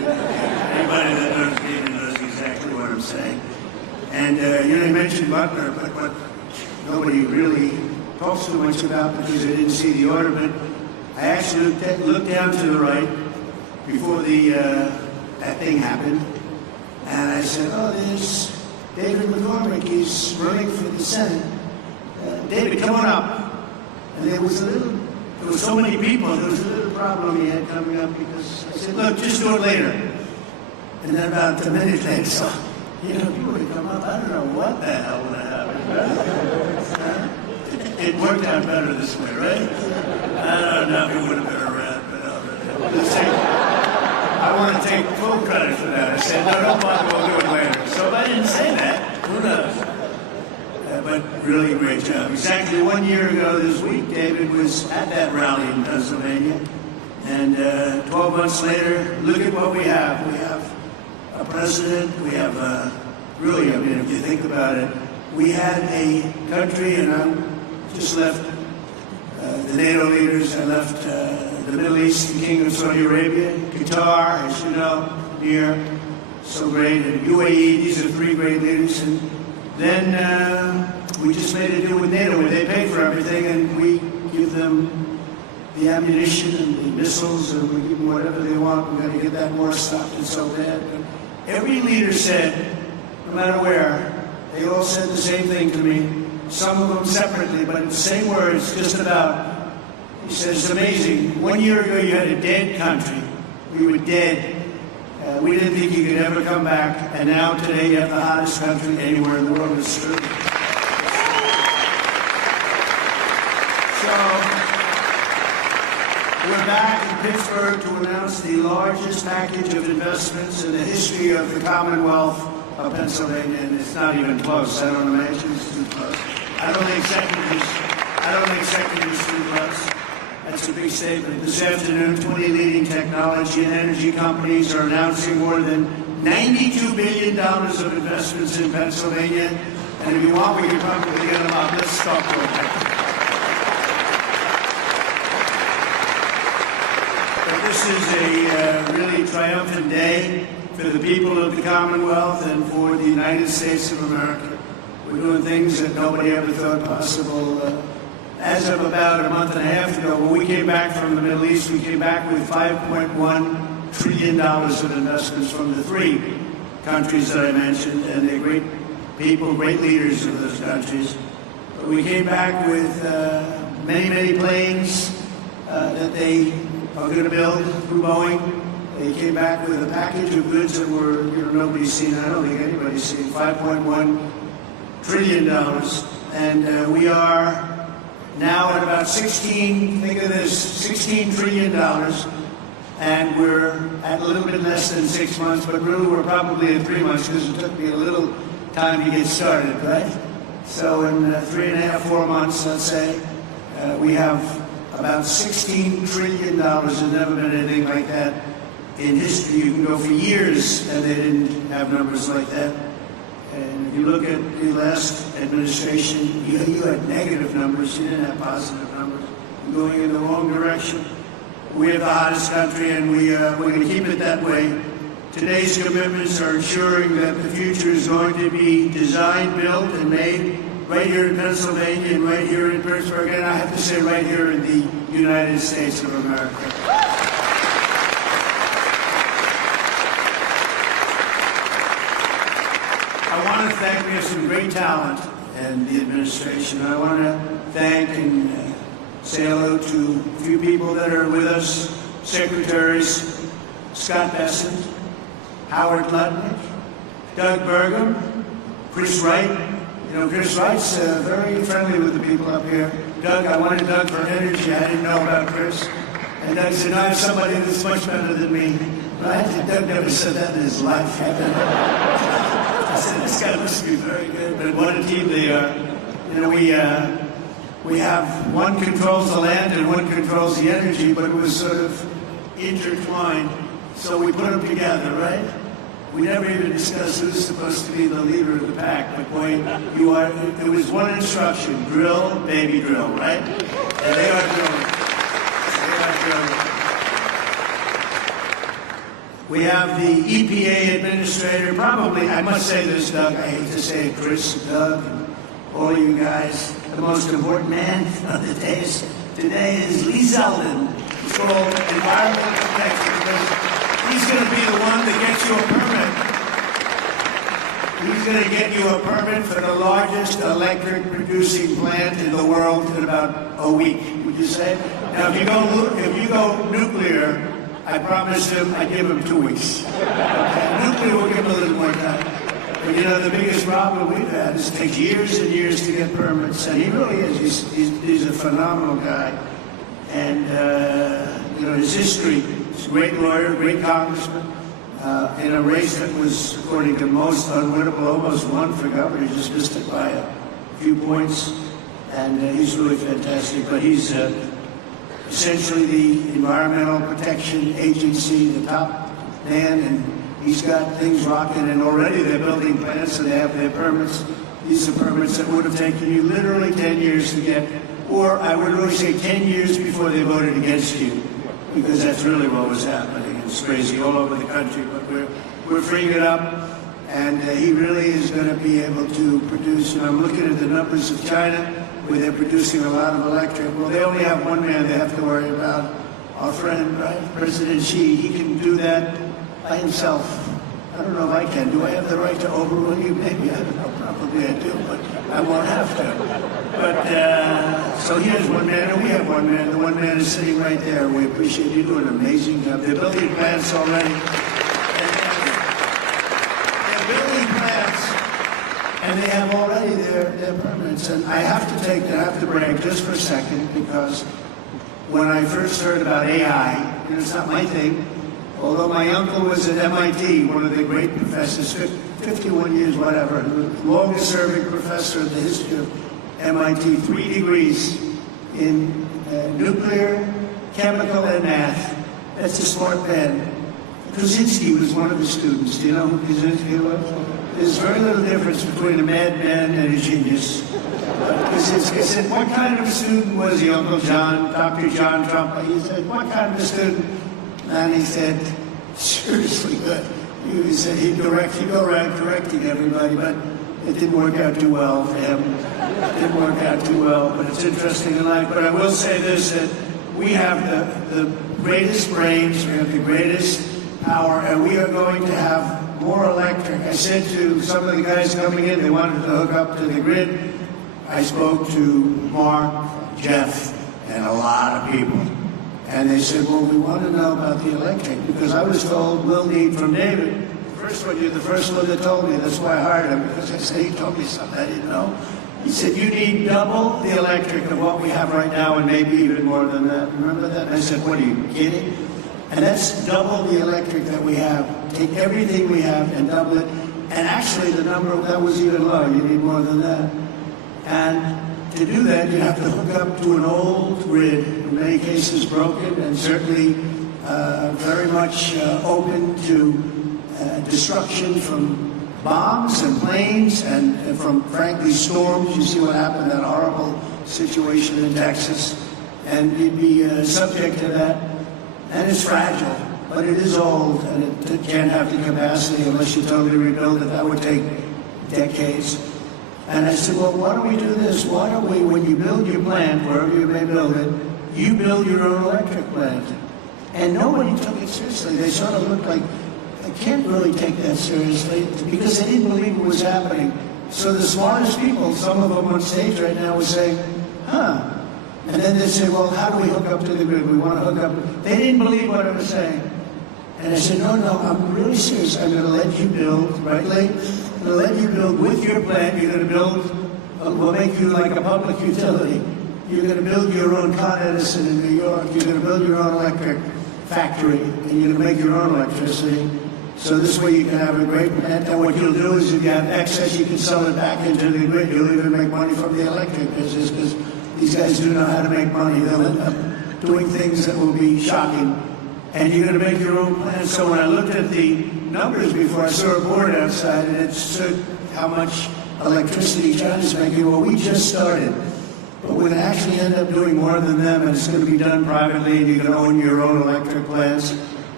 Anybody that knows David knows exactly what I'm saying. And you mentioned Butler, but what nobody really talks too much about because I didn't see the order, but I actually looked down to the right before that thing happened, and I said, oh, there's David McCormack. He's running for the Senate. David, come on up. And there was so many people, there was a little problem he had coming up because I said, look, just do it later. And then about a minute later, so, you would have come up, I don't know what the hell would have happened. It worked out better this way, right? I don't know if it would have been around, but I want to take full credit for that. I said, no, don't bother, we'll do it later. So if I didn't say that, who knows? But really great job. Exactly 1 year ago this week, David was at that rally in Pennsylvania. And 12 months later, look at what we have. We have a president. We have really, I mean, if you think about it, we had a country, and I just left the NATO leaders. I left the Middle East, the Kingdom of Saudi Arabia, Qatar, as you know, here, so great, and UAE. These are three great leaders. And then we just made a deal with NATO where they pay for everything, and we give them the ammunition and the missiles, and we give them whatever they want. We're going to get that war stopped and so bad. But every leader said, no matter where, they all said the same thing to me. Some of them separately, but in the same words, just about. He said, it's amazing. 1 year ago, you had a dead country. We were dead. We didn't think you could ever come back. And now, today, you have the hottest country anywhere in the world. It's true. So, we're back in Pittsburgh to announce the largest package of investments in the history of the Commonwealth of Pennsylvania, and it's not even close. I don't imagine it's too close. I don't think second is too close. That's a big statement. This afternoon, 20 leading technology and energy companies are announcing more than $92 billion of investments in Pennsylvania. And if you want, we can probably get them up. Let's talk for a second. But this is a really triumphant day for the people of the Commonwealth and for the United States of America. We're doing things that nobody ever thought possible. As of about a month and a half ago, when we came back from the Middle East, we came back with $5.1 trillion of investments from the three countries that I mentioned, and they're great people, great leaders of those countries. But we came back with many, many planes that they are going to build through Boeing. They came back with a package of goods that were, nobody's seen. I don't think anybody's seen. $5.1 trillion, and we are now at about 16. Think of this: $16 trillion, and we're at a little bit less than 6 months, but really we're probably at 3 months because it took me a little time to get started, right? So in 3.5, 4 months, let's say, we have about $16 trillion. There's never been anything like that in history. You can go for years and they didn't have numbers like that. And if you look at the last administration, you had negative numbers. You didn't have positive numbers. You're going in the wrong direction. We have the hottest country, and we're going to keep it that way. Today's commitments are ensuring that the future is going to be designed, built, and made right here in Pennsylvania and right here in Pittsburgh, and I have to say right here in the United States of America. I want to thank, we have some great talent in the administration. I want to thank and say hello to a few people that are with us. Secretaries Scott Bessent, Howard Lutnick, Doug Burgum, Chris Wright. You know, Chris Wright's very friendly with the people up here. Doug, I wanted Doug for energy. I didn't know about Chris. And Doug said, I have somebody that's much better than me. Right? Doug never said that in his life. I said, this guy must be very good. But what a team they are. You know, we have one controls the land and one controls the energy, but it was sort of intertwined. So we put them together, right? We never even discussed who's supposed to be the leader of the pack. But boy, you are. There was one instruction: drill, baby, drill, right? And they are drilling. They are drilling. We have the EPA administrator, probably, I must say this, Doug, I hate to say it, Chris, Doug, and all you guys, the most important man of the day is Lee Zeldin. It's called environmental protection, because he's going to be the one that gets you a permit. He's going to get you a permit for the largest electric producing plant in the world in about a week, would you say? Now, if you go nuclear, I promised him I'd give him 2 weeks. Okay? Nuclear will give him a little more time. But you know, the biggest problem we've had is it takes years and years to get permits, and he really is. He's a phenomenal guy. And, you know, his history, he's a great lawyer, great congressman, in a race that was, according to most, unwinnable, almost won for governor. He just missed it by a few points, and he's really fantastic. But he's essentially the Environmental Protection Agency, the top man, and he's got things rocking, and already they're building plants, and they have their permits. These are permits that would have taken you literally 10 years to get, or I would really say 10 years before they voted against you, because that's really what was happening. It's crazy all over the country, but we're freeing it up, and he really is going to be able to produce. And I'm looking at the numbers of China, where they're producing a lot of electric. Well, they only have one man they have to worry about, our friend, right, President Xi. He can do that by himself. I don't know if I can. Do I have the right to overrule you? Maybe. I don't know. Probably I do, but I won't have to. But, so he has one man, and we have one man. The one man is sitting right there. We appreciate you doing an amazing job. They're building plants already. They're building plants, and they have already their permits. And I have to brag just for a second, because when I first heard about AI, you know, it's not my thing, although my uncle was at MIT, one of the great professors, 51 years, whatever, the longest serving professor in the history of MIT, 3 degrees in nuclear, chemical, and math. That's a smart man. Kaczynski was one of his students. Do you know who Kaczynski was? There's very little difference between a madman and a genius. He said, what kind of a student was he, Uncle John, Dr. John Trump? He said, what kind of a student? And he said, seriously good. He said he'd go around correcting everybody, but it didn't work out too well for him. It didn't work out too well, but it's interesting in life. But I will say this, that we have the greatest brains, we have the greatest power, and we are going to have more electric. I said to some of the guys coming in, they wanted to hook up to the grid. I spoke to Mark, Jeff, and a lot of people. And they said, well, we want to know about the electric, because I was told we'll need from David. You're the first one that told me. That's why I hired him, because I said he told me something I didn't know. He said, you need double the electric of what we have right now, and maybe even more than that. Remember that? And I said, what, are you kidding? And that's double the electric that we have. Take everything we have and double it. And actually, the number, that was even low. You need more than that. And to do that, you have to hook up to an old grid, in many cases broken, and certainly very much open to destruction from bombs and planes and from, frankly, storms. You see what happened, that horrible situation in Texas. And you'd be subject to that. And it's fragile, but it is old, and it can't have the capacity unless you totally rebuild it. That would take decades. And I said, well, why don't we do this? Why don't we, when you build your plant, wherever you may build it, you build your own electric plant. And nobody took it seriously. They sort of looked like, I can't really take that seriously, because they didn't believe it was happening. So the smartest people, some of them on stage right now, would say, huh. And then they say, well, how do we hook up to the grid? We want to hook up. They didn't believe what I was saying. And I said, no, I'm really serious. I'm going to let you build, right, Lee? I'm going to let you build with your plant. You're going to build, we'll make you like a public utility. You're going to build your own Con Edison in New York. You're going to build your own electric factory, and you're going to make your own electricity. So this way you can have a great plant. And what you'll do is if you have excess, you can sell it back into the grid. You'll even make money from the electric business, because these guys do know how to make money. They'll end up doing things that will be shocking. And you're going to make your own plan. So when I looked at the numbers before, I saw a board outside, and it showed how much electricity China's making. Well, we just started. But we're going to actually end up doing more than them, and it's going to be done privately, and you're going to own your own electric plants.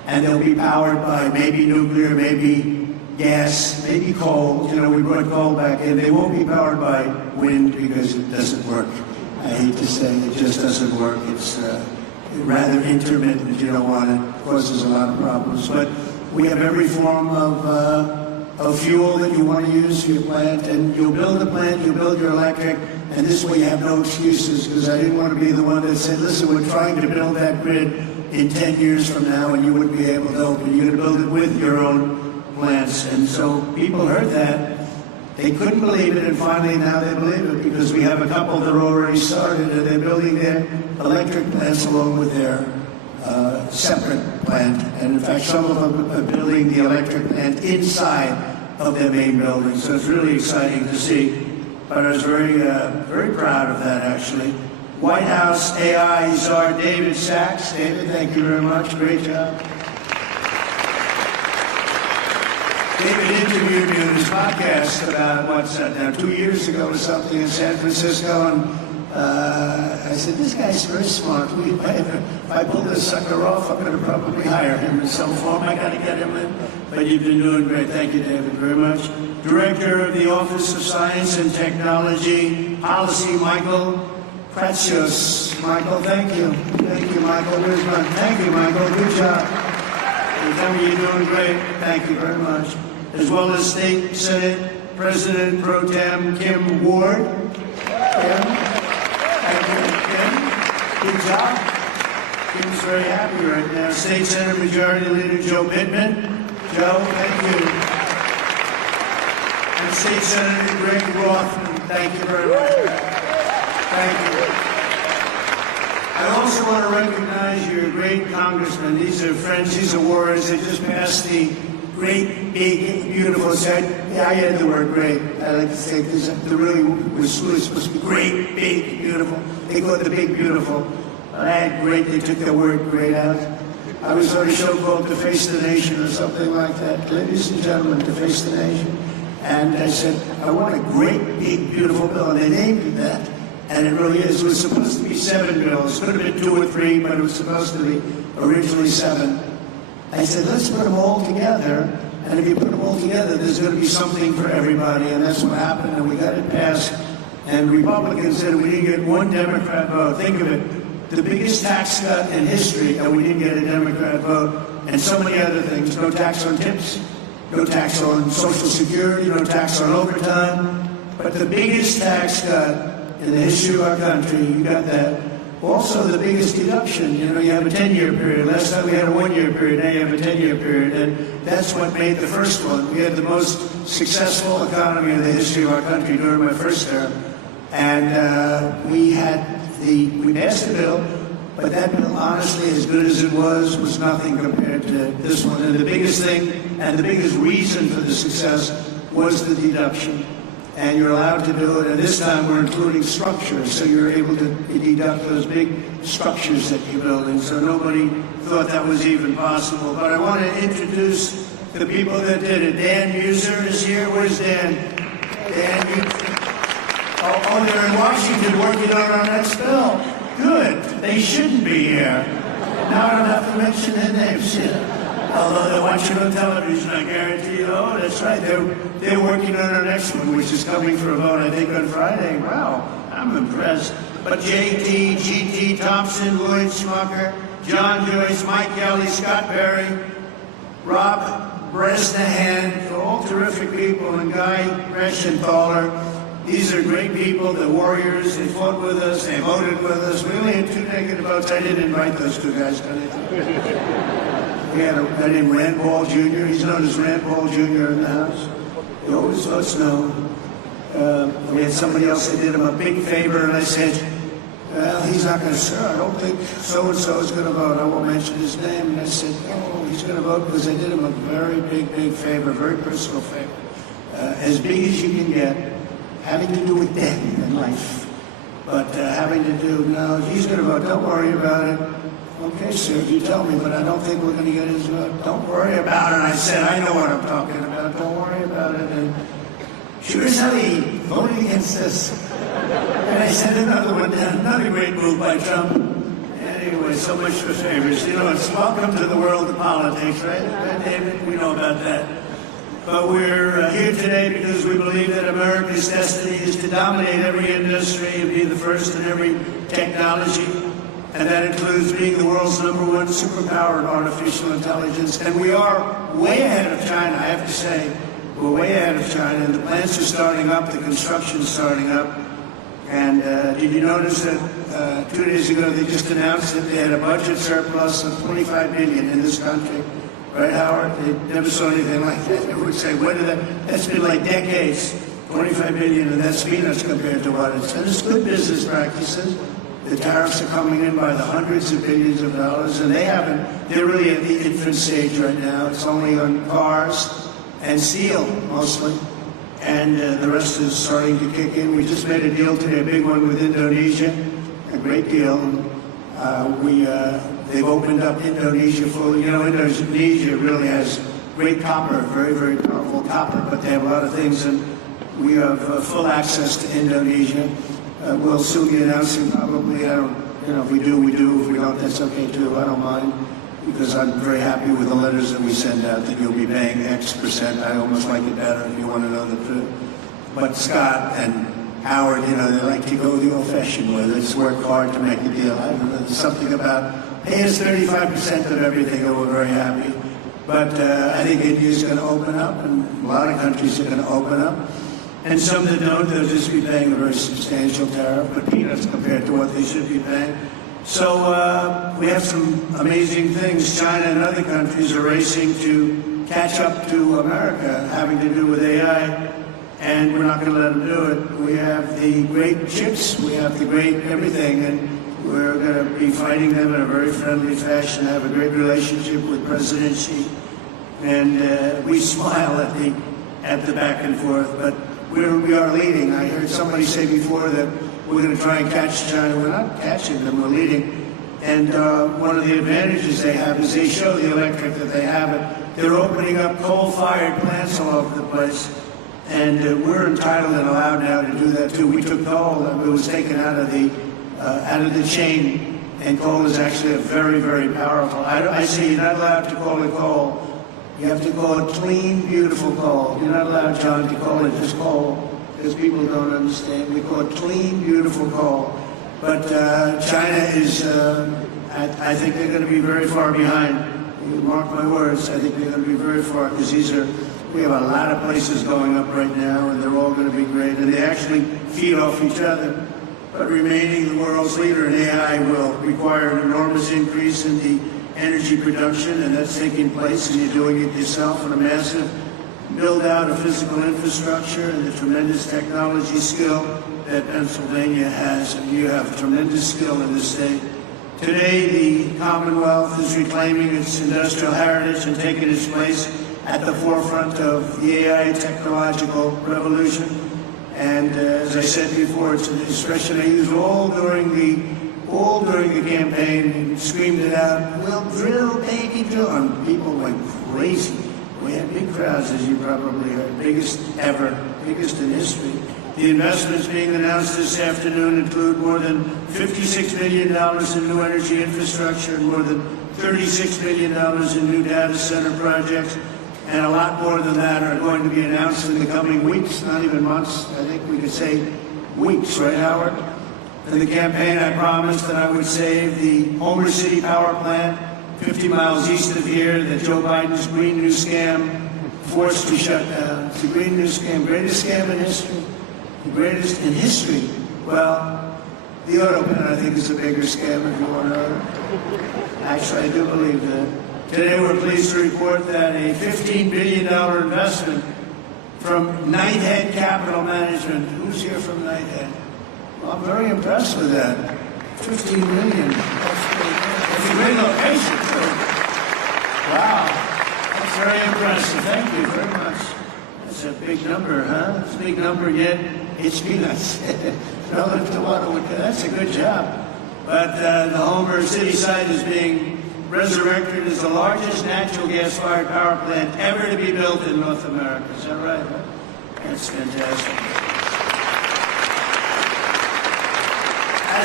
and they'll be powered by maybe nuclear, maybe gas, maybe coal. You know, we brought coal back in. They won't be powered by wind because it doesn't work. I hate to say it just doesn't work. It's rather intermittent. You don't want it. It causes a lot of problems. But we have every form of fuel that you want to use for your plant, and you'll build a plant, you'll build your electric, and this way you have no excuses, because I didn't want to be the one that said, listen, we're trying to build that grid in 10 years from now, and you wouldn't be able to open. You're going to build it with your own plants. And so people heard that. They couldn't believe it, and finally now they believe it, because we have a couple that are already started, and they're building their electric plants along with their separate plant. And in fact, some of them are building the electric plant inside of their main building. So it's really exciting to see. But I was very proud of that, actually. White House AI czar David Sachs. David, thank you very much. Great job. David interviewed me on his podcast about, what's that now, 2 years ago or something in San Francisco, and I said, this guy's very smart. If I pull this sucker off, I'm going to probably hire him in some form. I got to get him in. But you've been doing great. Thank you, David, very much. Director of the Office of Science and Technology Policy, Michael Pratsios. Michael, thank you. Thank you, Michael. Where's my... Thank you, Michael. Good job. You tell me you're doing great. Thank you very much. As well as State Senate President Pro Tem Kim Ward. Kim. Good job. Kim's very happy right now. State Senate Majority Leader Joe Bittman. Joe, thank you. And State Senator Greg Rothman, thank you very much. Thank you. I also want to recognize your great congressmen. These are friends, these are warriors. They just passed the great, big, beautiful set. Yeah, I had the word great. I like to say this. The really was really supposed to be great, big, beautiful. They call it the big, beautiful. I had great. They took the word great out. I was on a show called To Face the Nation or something like that. Ladies and gentlemen, To Face the Nation. And I said, I want a great, big, beautiful bill. And they named it that. And it really is. It was supposed to be 7 bills. Could have been 2 or 3, but it was supposed to be originally 7. I said, let's put them all together, and if you put them all together, there's going to be something for everybody, and that's what happened, and we got it passed. And Republicans said we didn't get one Democrat vote. Think of it, the biggest tax cut in history, and we didn't get a Democrat vote, and so many other things. No tax on tips, no tax on Social Security, no tax on overtime, but the biggest tax cut in the history of our country, you got that. Also, the biggest deduction, you know, you have a 10-year period. Last time we had a 1-year period, now you have a 10-year period, and that's what made the first one. We had the most successful economy in the history of our country during my first term, and we passed the bill, but that bill, honestly, as good as it was nothing compared to this one. And the biggest thing, and the biggest reason for the success was the deduction. And you're allowed to do it, and this time we're including structures, so you're able to deduct those big structures that you're building. So nobody thought that was even possible. But I want to introduce the people that did it. Dan Muser is here. Where's Dan? Dan Muser. Oh, they're in Washington working on our next bill. Good. They shouldn't be here. Now I don't have to mention their names. Although they watch it on television, I guarantee you. Oh, that's right. They're working on our next one, which is coming for a vote, I think, on Friday. Wow, I'm impressed. But J.T., G.T. Thompson, Lloyd Smucker, John Joyce, Mike Kelly, Scott Perry, Rob Bresnahan, they're all terrific people, and Guy Reschenthaler. These are great people. They're warriors. They fought with us. They voted with us. We only had 2 negative votes. I didn't invite those 2 guys. We had a guy named Rand Paul Jr. He's known as Rand Paul Jr. in the House. He always votes no. We had somebody else that did him a big favor, and I said, well, he's not going to, sir, I don't think so-and-so is going to vote. I won't mention his name. And I said, oh, he's going to vote because I did him a very big, big favor, very personal favor. As big as you can get, having to do with death in life. But having to do, no, he's going to vote. Don't worry about it. Okay, sir, you tell me, but I don't think we're going to get his vote. Don't worry about it. I said, I know what I'm talking about. Don't worry about it. And sure as hell he voted against us. And I sent another one down. Another great move by Trump. Anyway, so much for favors. You know, it's welcome to the world of politics, right? Right, David? We know about that. But we're here today because we believe that America's destiny is to dominate every industry and be the first in every technology. And that includes being the world's #1 superpower in artificial intelligence. And we are way ahead of China, I have to say. We're way ahead of China, and the plants are starting up, the construction's starting up. And did you notice that 2 days ago they just announced that they had a budget surplus of $25 billion in this country? Right, Howard? They never saw anything like that. They would say, what did that? That's been like decades. $25 billion, and that's peanuts compared to what it's. And it's good business practices. The tariffs are coming in by the hundreds of billions of dollars, and they're really at the infant stage right now. It's only on cars and steel, mostly. And the rest is starting to kick in. We just made a deal today, a big one with Indonesia, a great deal. They've opened up Indonesia fully. You know, Indonesia really has great copper, very, very powerful copper, but they have a lot of things, and we have full access to Indonesia. We'll soon be announcing probably, if we do, we do. If we don't, that's okay too. I don't mind, because I'm very happy with the letters that we send out that you'll be paying X%. I almost like it better if you want to know the truth. But Scott and Howard, they like to go the old-fashioned way. Let's work hard to make a deal. I don't know, there's something about pay us 35% of everything, and we're very happy. But I think India's going to open up, and a lot of countries are going to open up. And some that don't, they'll just be paying a very substantial tariff, but peanuts compared to what they should be paying. So we have some amazing things. China and other countries are racing to catch up to America, having to do with AI, and we're not going to let them do it. We have the great chips, we have the great everything, and we're going to be fighting them in a very friendly fashion, have a great relationship with President Xi, and we smile at the back and forth, but we are leading. I heard somebody say before that we're going to try and catch China. We're not catching them, we're leading. And one of the advantages they have is they show the electric that they have it. They're opening up coal-fired plants all over the place. And we're entitled and allowed now to do that too. We took coal, it was taken out of the chain, and coal is actually a very, very powerful. I say you're not allowed to call it coal. You have to call it clean, beautiful coal. You're not allowed, John, to call it just coal, because people don't understand. We call it clean, beautiful coal. But China is, I think they're going to be very far behind. You mark my words, I think they're going to be very far, because we have a lot of places going up right now, and they're all going to be great, and they actually feed off each other. But remaining the world's leader in AI will require an enormous increase in the energy production, and that's taking place, and you're doing it yourself, and a massive build-out of physical infrastructure and the tremendous technology skill that Pennsylvania has, and you have tremendous skill in this state. Today, the Commonwealth is reclaiming its industrial heritage and taking its place at the forefront of the AI technological revolution. And as I said before, it's an expression I used all during the campaign, and screamed it out, "We'll drill, baby, drill." And people went crazy. We had big crowds, as you probably heard, biggest ever, biggest in history. The investments being announced this afternoon include more than $56 million in new energy infrastructure and more than $36 million in new data center projects. And a lot more than that are going to be announced in the coming weeks, not even months. I think we could say weeks, right, Howard? In the campaign, I promised that I would save the Homer City power plant 50 miles east of here that Joe Biden's Green New Scam forced to shut down. It's the Green New Scam, greatest scam in history. The greatest in history. Well, the auto plant, I think, is a bigger scam, if you want to know. Actually, I do believe that. Today, we're pleased to report that a $15 billion investment from Knighthead Capital Management. Who's here from Knighthead? Well, I'm very impressed with that. $15 million. It's a great location, too. Wow. That's very impressive. Thank you very much. That's a big number, huh? It's a big number, yet it's peanuts. Relative to what would. That's a good job. But the Homer City site is being resurrected as the largest natural gas-fired power plant ever to be built in North America. Is that right? That's fantastic. As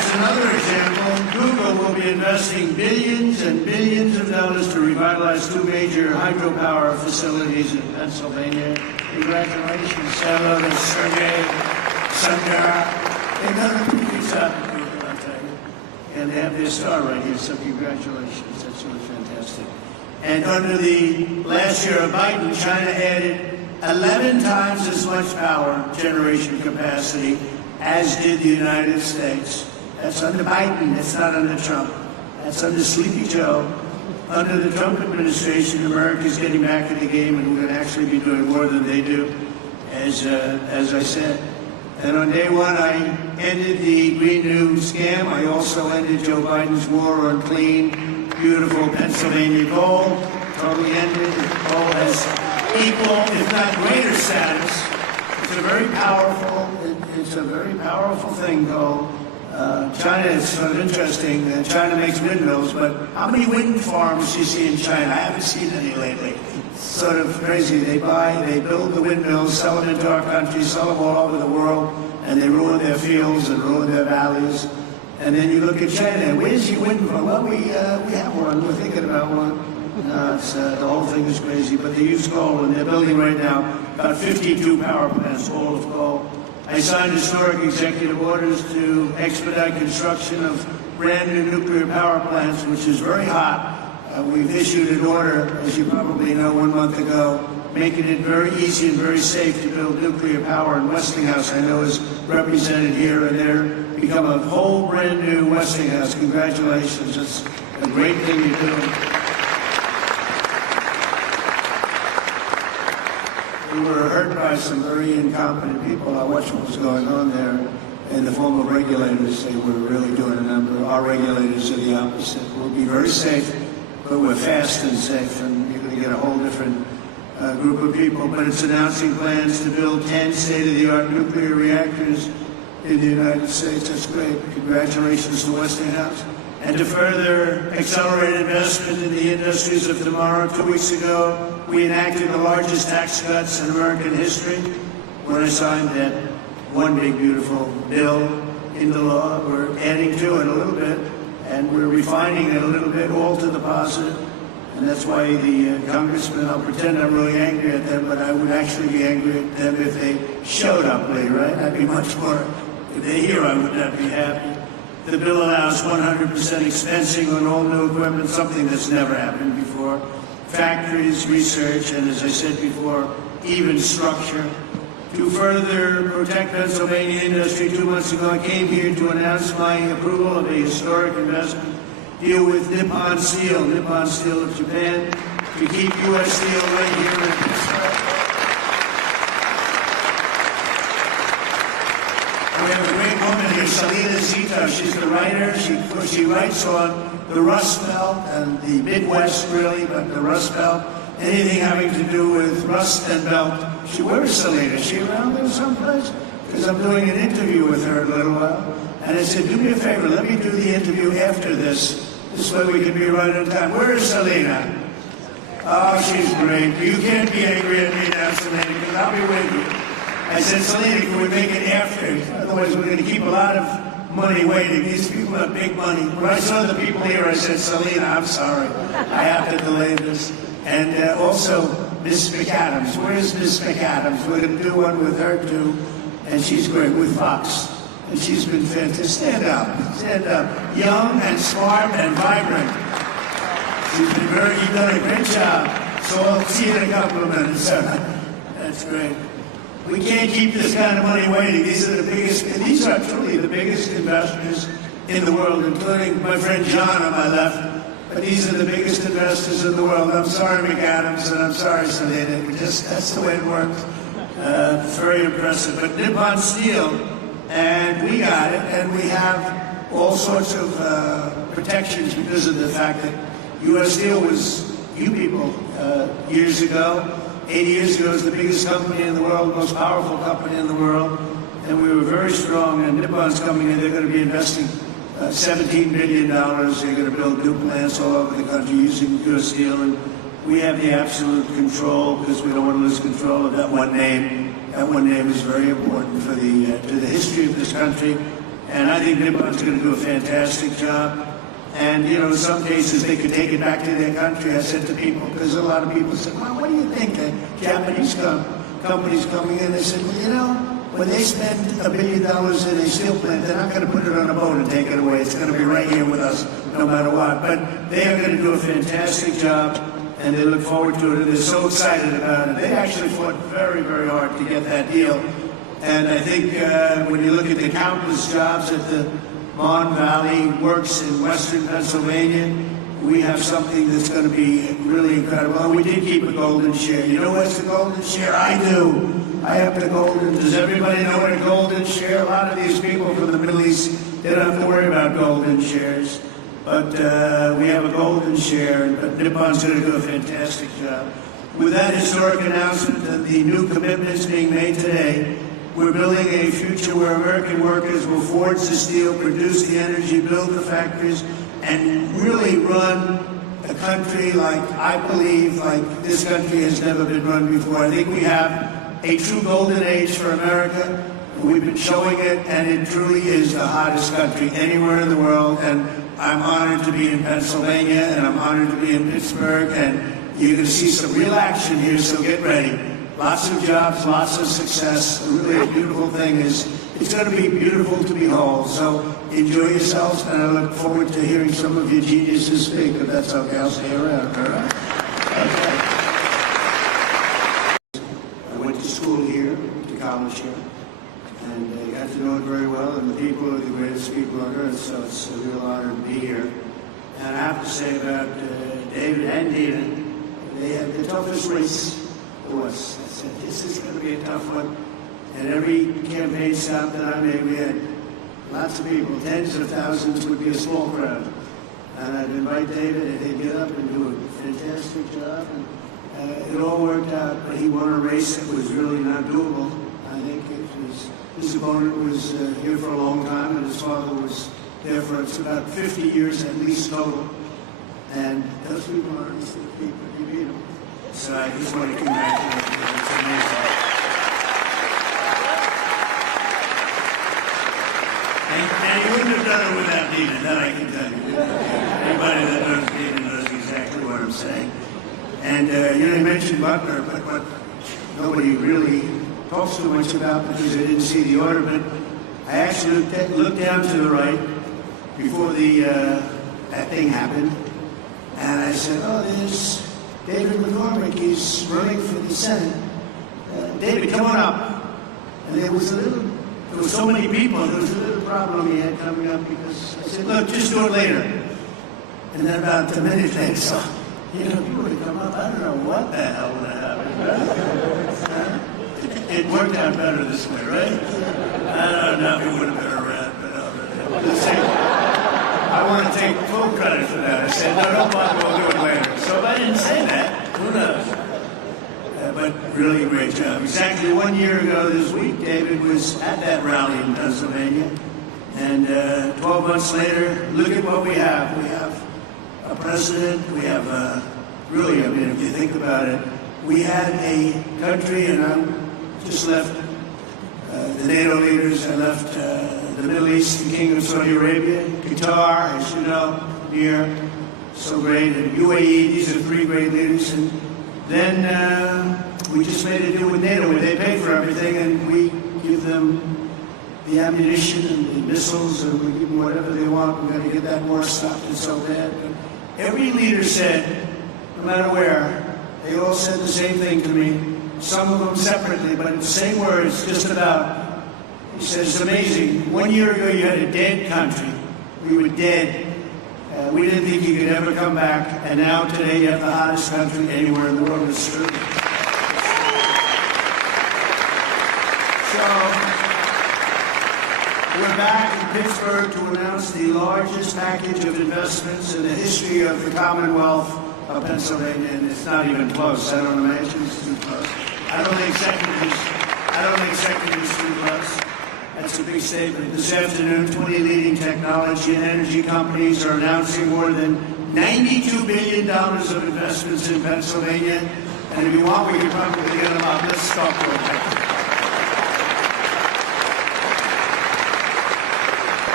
As another example, Google will be investing billions and billions of dollars to revitalize two major hydropower facilities in Pennsylvania. Congratulations, hello to Sergey Sundar. They've done a pretty good job at Google, I'll tell you. And they have their star right here, so congratulations. That's really fantastic. And under the last year of Biden, China added 11 times as much power generation capacity as did the United States. That's under Biden. That's not under Trump. That's under Sleepy Joe. Under the Trump administration, America's getting back in the game, and we're going to actually be doing more than they do, as I said. And on day one, I ended the Green New scam. I also ended Joe Biden's war on clean, beautiful Pennsylvania coal. Totally ended. Coal has equal, if not greater status. It's a very powerful thing, coal. China is sort of interesting. China makes windmills, but how many wind farms do you see in China? I haven't seen any lately. It's sort of crazy. They build the windmills, sell them into our country, sell them all over the world, and they ruin their fields and ruin their valleys. And then you look at China. Where's your wind farm? Well, we have one. We're thinking about one. The whole thing is crazy, but they use coal, and they're building right now about 52 power plants, all of coal. I signed historic executive orders to expedite construction of brand new nuclear power plants, which is very hot. We've issued an order, as you probably know, 1 month ago, making it very easy and very safe to build nuclear power. And Westinghouse, I know, is represented here, and they're become a whole brand new Westinghouse. Congratulations. It's a great thing you're doing. We were hurt by some very incompetent people. I watched what was going on there. In the form of regulators, they were really doing a number. Our regulators are the opposite. We'll be very safe, but we're fast and safe, and you're going to get a whole different group of people. But it's announcing plans to build 10 state-of-the-art nuclear reactors in the United States. That's great. Congratulations to Westinghouse. And to further accelerate investment in the industries of tomorrow, 2 weeks ago, we enacted the largest tax cuts in American history when I signed that one big, beautiful bill into law. We're adding to it a little bit, and we're refining it a little bit, all to the positive. And that's why the congressmen, I'll pretend I'm really angry at them, but I would actually be angry at them if they showed up late, right? I'd be much more, if they're here, I would not be happy. The bill allows 100% expensing on all new equipment, something that's never happened before. Factories, research, and as I said before, even structure. To further protect Pennsylvania industry, 2 months ago I came here to announce my approval of a historic investment deal with Nippon Steel of Japan, to keep U.S. Steel right here in Pittsburgh. We have a great woman here, Selena Zito. She's the writer. She writes on the Rust Belt and the Midwest, really, but the Rust Belt. Anything having to do with rust and belt. Where is Selena? Is she around there someplace? Because I'm doing an interview with her in a little while. And I said, do me a favor, let me do the interview after this. This way we can be right on time. Where is Selena? Oh, she's great. You can't be angry at me now, Selena, because I'll be with you. I said, Selena, can we make it after? Otherwise, we're going to keep a lot of money waiting. These people have big money. When I saw the people here, I said, Selena, I'm sorry. I have to delay this. And also, Miss McAdams. Where's Miss McAdams? We're going to do one with her, too. And she's great, with Fox. And she's been fantastic. Stand up. Stand up. Young and smart and vibrant. You've done a great job. So I'll see you in a couple of minutes. That's great. We can't keep this kind of money waiting. These are truly the biggest investors in the world, including my friend John on my left. But these are the biggest investors in the world. I'm sorry, McAdams, and I'm sorry, Selena. That's the way it works. It's very impressive. But Nippon Steel, and we got it, and we have all sorts of protections because of the fact that U.S. Steel was, you people, years ago, 80 years ago, was the biggest company in the world, most powerful company in the world, and we were very strong, and Nippon's coming in. They're going to be investing $17 billion. They're going to build new plants all over the country using U.S. Steel, and we have the absolute control because we don't want to lose control of that one name. That one name is very important for to the history of this country And I think Nippon's going to do a fantastic job. And, you know, in some cases, they could take it back to their country. I said to people, because a lot of people said, well, what do you think? Japanese companies coming in, they said, well, you know, when they spend $1 billion in a steel plant, they're not going to put it on a boat and take it away. It's going to be right here with us, no matter what. But they are going to do a fantastic job, and they look forward to it, and they're so excited about it. They actually fought very, very hard to get that deal. And I think when you look at the countless jobs at the Mon Valley Works in western Pennsylvania, we have something that's going to be really incredible. And we did keep a golden share. You know what's the golden share? I do. I have the golden. Does everybody know what a golden share? A lot of these people from the Middle East, they don't have to worry about golden shares. But we have a golden share, but Nippon's going to do a fantastic job. With that historic announcement and the new commitments being made today, we're building a future where American workers will forge the steel, produce the energy, build the factories, and really run a country like, I believe, like this country has never been run before. I think we have a true golden age for America. We've been showing it, and it truly is the hottest country anywhere in the world. And I'm honored to be in Pennsylvania, and I'm honored to be in Pittsburgh, and you're going to see some real action here, so get ready. Lots of jobs, lots of success. Really a beautiful thing is, it's going to be beautiful to behold. So enjoy yourselves, and I look forward to hearing some of your geniuses speak, if that's okay. I'll stay around, all right? Okay. I went to school here, to college here, and I got to know it very well, and the people are the greatest people on earth, so it's a real honor to be here. And I have to say about David and Dina, they had the toughest race for us. I said, this is going to be a tough one. And every campaign stop that I made, we had lots of people, tens of thousands would be a small crowd. And I'd invite David, and he'd get up and do a fantastic job. And it all worked out, but he won a race that was really not doable. I think his opponent was here for a long time, and his father was there for about 50 years at least total. And those people are he beat him. So I just want to congratulate you. It's amazing. And he wouldn't have done it without Dina, that I can tell you. Anybody that knows Dina knows exactly what I'm saying. And you know, you mentioned Butler, but what nobody really talks too much about because they didn't see the order, but I actually looked down to the right before that thing happened, and I said, oh, there's David McCormack, he's running for the Senate. David, come on up. And there was so many people, there was a little problem he had coming up because I said, look, just do it later. And then about a minute later, so, you know, if you would have come up, I don't know what the hell would have happened. It worked out better this way, right? I don't know if it would have been around, but I want to take full credit for that. I said, no, don't bother, we'll do it later. So if I didn't say that, who knows? But really a great job. Exactly 1 year ago this week, David was at that rally in Pennsylvania. And 12 months later, look at what we have. We have a president, we have really, I mean, if you think about it, we had a country, and I just left the NATO leaders, I left the Middle East, the Kingdom of Saudi Arabia, Qatar, as you know, here, so great, and UAE, these are three great leaders. And then we just made a deal with NATO where they pay for everything, and we give them the ammunition and the missiles, and we give them whatever they want. We're going to get that war stopped, it's so bad. But every leader said, no matter where, they all said the same thing to me. Some of them separately, but in the same words, just about. He said, it's amazing. 1 year ago, you had a dead country. We were dead. We didn't think you could ever come back. And now, today, you have the hottest country anywhere in the world. It's true. So, we're back in Pittsburgh to announce the largest package of investments in the history of the Commonwealth of Pennsylvania, and it's not even close. I don't imagine it's too close. I don't think second is too close. That's a big statement. This afternoon, 20 leading technology and energy companies are announcing more than $92 billion of investments in Pennsylvania. And if you want, we can probably get them up. Let's talk for a minute.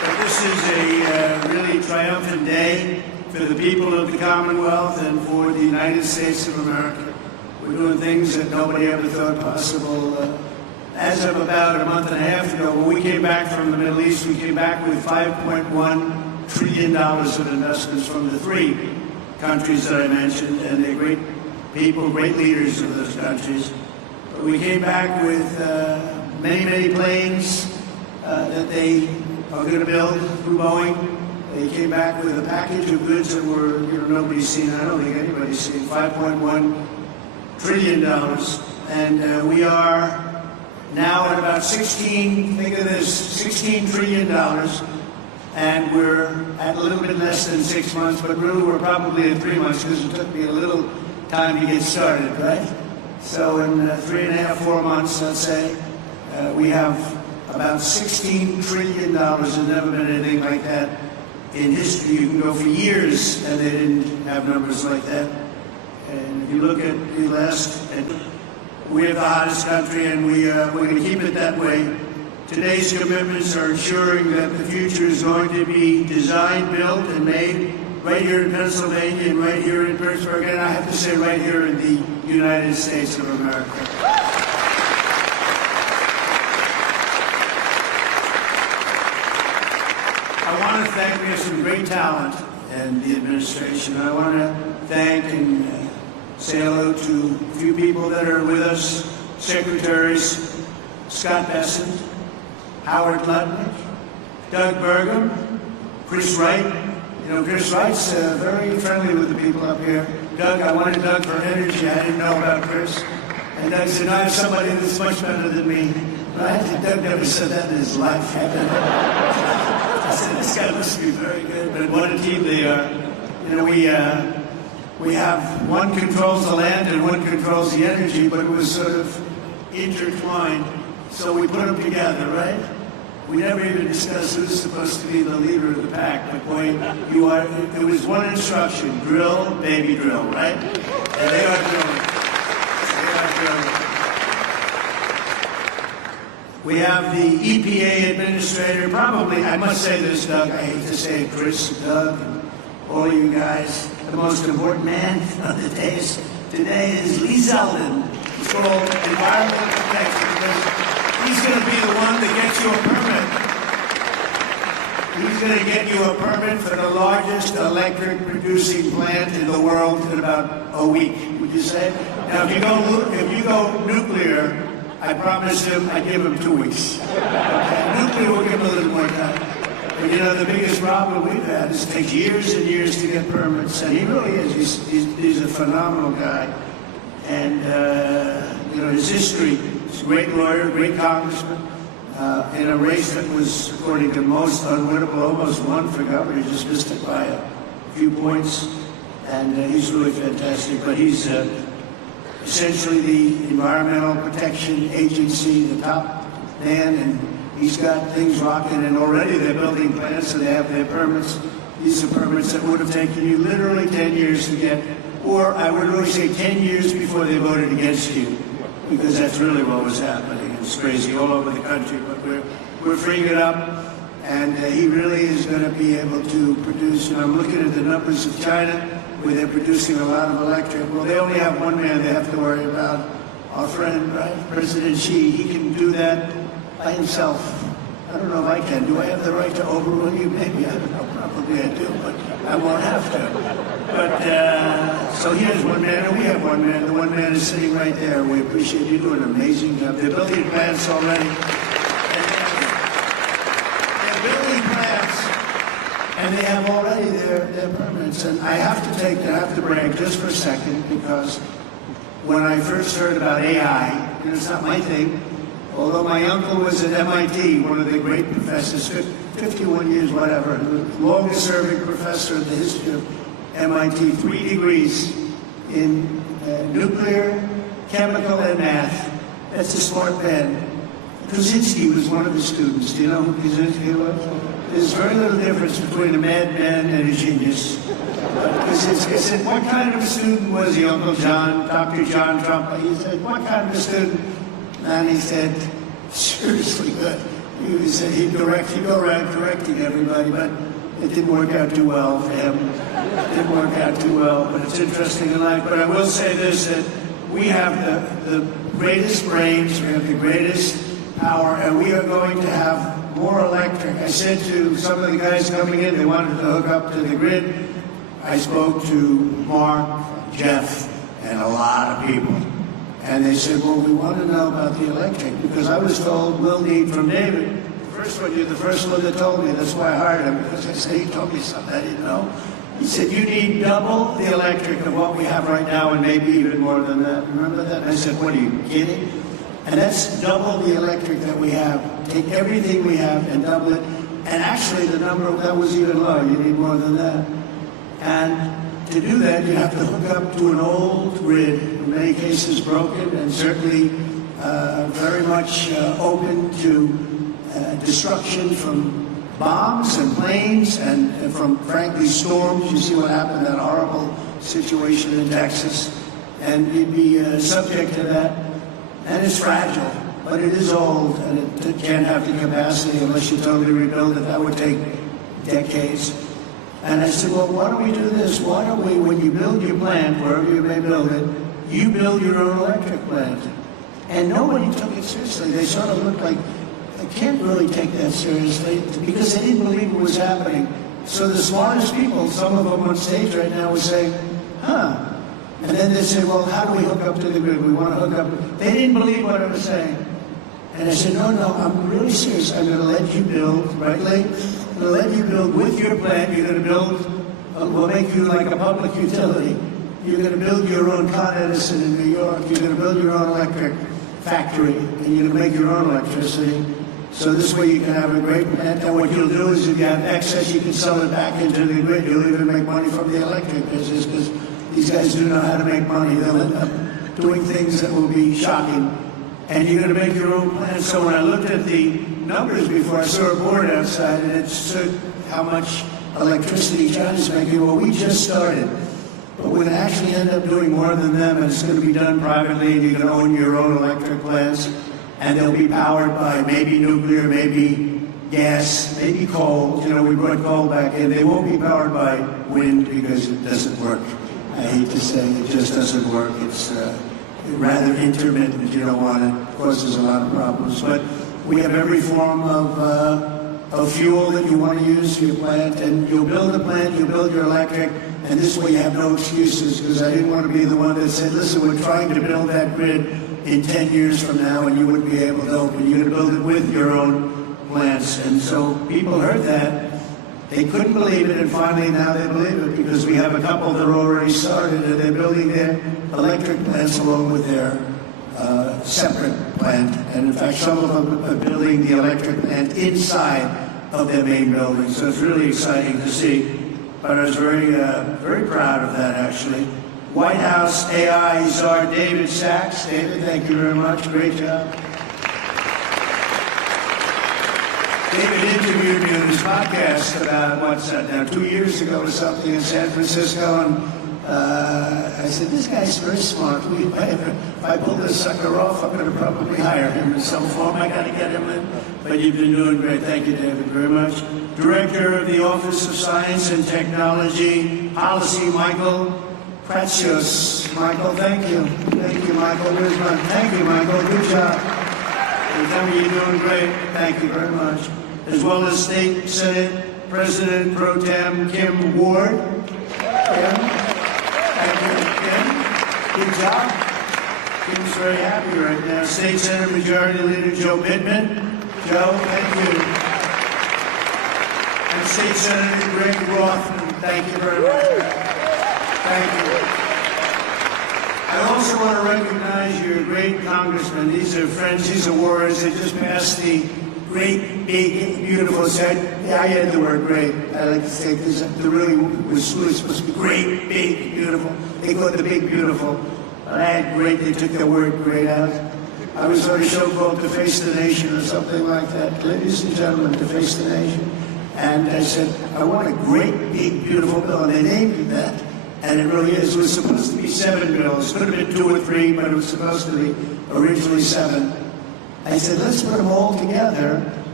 This is a really triumphant day for the people of the Commonwealth and for the United States of America. We're doing things that nobody ever thought possible. As of about a month and a half ago, when we came back from the Middle East, we came back with $5.1 trillion of investments from the three countries that I mentioned, and they're great people, great leaders of those countries. But we came back with many, many planes that they are going to build through Boeing. They came back with a package of goods that were, nobody's seen. I don't think anybody's seen. $5.1 trillion, and we are now at about 16. Think of this: $16 trillion, and we're at a little bit less than 6 months. But really, we're probably at 3 months because it took me a little time to get started, right? So in 3.5, 4 months, let's say, we have about $16 trillion. There's never been anything like that in history. You can go for years and they didn't have numbers like that. And if you look at the last, we're the hottest country, and we're going to keep it that way. Today's commitments are ensuring that the future is going to be designed, built, and made right here in Pennsylvania and right here in Pittsburgh, and I have to say right here in the United States of America. I want to thank, we have some great talent in the administration. I want to thank and say hello to a few people that are with us. Secretaries Scott Bessent, Howard Lutnick, Doug Burgum, Chris Wright. Chris Wright's very friendly with the people up here. Doug, I wanted Doug for energy. I didn't know about Chris. And Doug said, I have somebody that's much better than me. Right? And Doug never said that in his life. I said, this guy must be very good. But what a team they are. We have one controls the land and one controls the energy, but it was sort of intertwined. So we put them together, right? We never even discussed who's supposed to be the leader of the pack. But boy, it was one instruction: drill, baby, drill, right? And they are drilling. We have the EPA administrator, probably, I must say this, Doug, I hate to say it, Chris, Doug, all you guys, the most important man of the days today is Lee Zeldin. He's called Environmental Protection, because he's going to be the one that gets you a permit. He's going to get you a permit for the largest electric producing plant in the world in about a week, would you say? Now, if you go nuclear, I promised him I'd give him 2 weeks. Okay? Nuclear will give him a little more time. But the biggest problem we've had is it takes years and years to get permits, and he really is. He's a phenomenal guy. And, his history, he's a great lawyer, great congressman, in a race that was, according to most, unwinnable, almost won for governor. He just missed it by a few points, and he's really fantastic. But he's essentially the Environmental Protection Agency, the top man, and he's got things rocking, and already they're building plants, so they have their permits. These are permits that would have taken you literally 10 years to get, or I would really say 10 years before they voted against you, because that's really what was happening. It's crazy all over the country, but we're freeing it up, and he really is going to be able to produce. I'm looking at the numbers of China, where they're producing a lot of electric. Well, they only have one man they have to worry about, our friend, right, President Xi. He can do that by himself. I don't know if I can. Do I have the right to overrule you? Maybe. I don't know. Probably I do, but I won't have to. But, so he has one man, and we have one man. The one man is sitting right there. We appreciate you doing an amazing job. They're building plants already. They're building plants, and they have already their permits. And I have to brag just for a second, because when I first heard about AI, it's not my thing, although my uncle was at MIT, one of the great professors, 51 years, whatever, longest serving professor in the history of MIT, 3 degrees in nuclear, chemical, and math. That's a smart man. Kaczynski was one of his students. Do you know who Kaczynski was? There's very little difference between a madman and a genius. Kaczynski said, what kind of a student was he, Uncle John, Dr. John Trump? He said, what kind of a student? And he said, seriously good. He'd go around correcting everybody, but it didn't work out too well for him. It didn't work out too well, but it's interesting in life. But I will say this, that we have the greatest brains, we have the greatest power, and we are going to have more electric. I said to some of the guys coming in, they wanted to hook up to the grid. I spoke to Mark, Jeff, and a lot of people. And they said, well, we want to know about the electric, because I was told we'll need from David. You're the first one that told me. That's why I hired him, because I said, he told me something I didn't know. He said, you need double the electric of what we have right now, and maybe even more than that. Remember that? And I said, what, are you kidding? And that's double the electric that we have. Take everything we have and double it. And actually, the number, that was even lower. You need more than that. And to do that, you have to hook up to an old grid, in many cases broken, and certainly very much open to destruction from bombs and planes and from, frankly, storms. You see what happened, that horrible situation in Texas. And you'd be subject to that. And it's fragile, but it is old, and it can't have the capacity unless you totally rebuild it. That would take decades. And I said, well, why don't we do this? Why don't we, when you build your plant, wherever you may build it, you build your own electric plant. And nobody took it seriously. They sort of looked like, they can't really take that seriously, because they didn't believe it was happening. So the smartest people, some of them on stage right now, would say, huh. And then they say, well, how do we hook up to the grid? We want to hook up. They didn't believe what I was saying. And I said, no, I'm really serious. I'm going to let you build, right, Lee? I'm going to let you build with your plant. You're going to build, we'll make you like a public utility. You're going to build your own Con Edison in New York. You're going to build your own electric factory, and you're going to make your own electricity. So this way you can have a great plant. And what you'll do is if you have excess, you can sell it back into the grid. You'll even make money from the electric business, because these guys do know how to make money. They'll end up doing things that will be shocking. And you're going to make your own plan. So when I looked at the numbers before, I saw a board outside, and it showed how much electricity China's making. Well, we just started. But we're going to actually end up doing more than them, and it's going to be done privately, and you're going to own your own electric plants. And they'll be powered by maybe nuclear, maybe gas, maybe coal. You know, we brought coal back in. They won't be powered by wind because it doesn't work. I hate to say it just doesn't work. It's rather intermittent. You don't want it. It causes a lot of problems. But we have every form of fuel that you want to use for your plant. And you'll build a plant, you'll build your electric, and this way you have no excuses, because I didn't want to be the one that said, listen, we're trying to build that grid in 10 years from now, and you wouldn't be able to open. You're going to build it with your own plants. And so people heard that. They couldn't believe it, and finally now they believe it, because we have a couple that are already started, and they're building their electric plants along with their separate plant. And in fact, some of them are building the electric plant inside of their main building. So it's really exciting to see. But I was very proud of that, actually. White House AI czar David Sachs. David, thank you very much. Great job. David interviewed me on his podcast about, what's that now, 2 years ago or something in San Francisco, and I said, this guy's very smart. If I pull this sucker off, I'm going to probably hire him in some form. I got to get him in. But you've been doing great. Thank you, David, very much. Director of the Office of Science and Technology Policy, Michael Pratsios. Michael, thank you. Thank you, Michael. Thank you, Michael. Good job. Tell me you're doing great. Thank you very much. As well as State Senate President Pro Tem Kim Ward. Kim, thank you, Kim. Good job. Kim's very happy right now. State Senate Majority Leader Joe Bittman. Joe, thank you. And State Senator Greg Rothman. Thank you very much. Thank you. I also want to recognize your great congressmen. These are friends, these are warriors. They just passed the great, big, beautiful set. Yeah, I had the word great. I like to say this. The really was really supposed to be great, big, beautiful. They call it the big, beautiful. I had great. They took the word great out. I was on a show called To Face the Nation or something like that. Ladies and gentlemen, To Face the Nation. And I said, I want a great, big, beautiful bill. And they named it that. And it really is. It was supposed to be 7 bills. Could have been 2 or 3, but it was supposed to be originally 7. I said, let's put them all together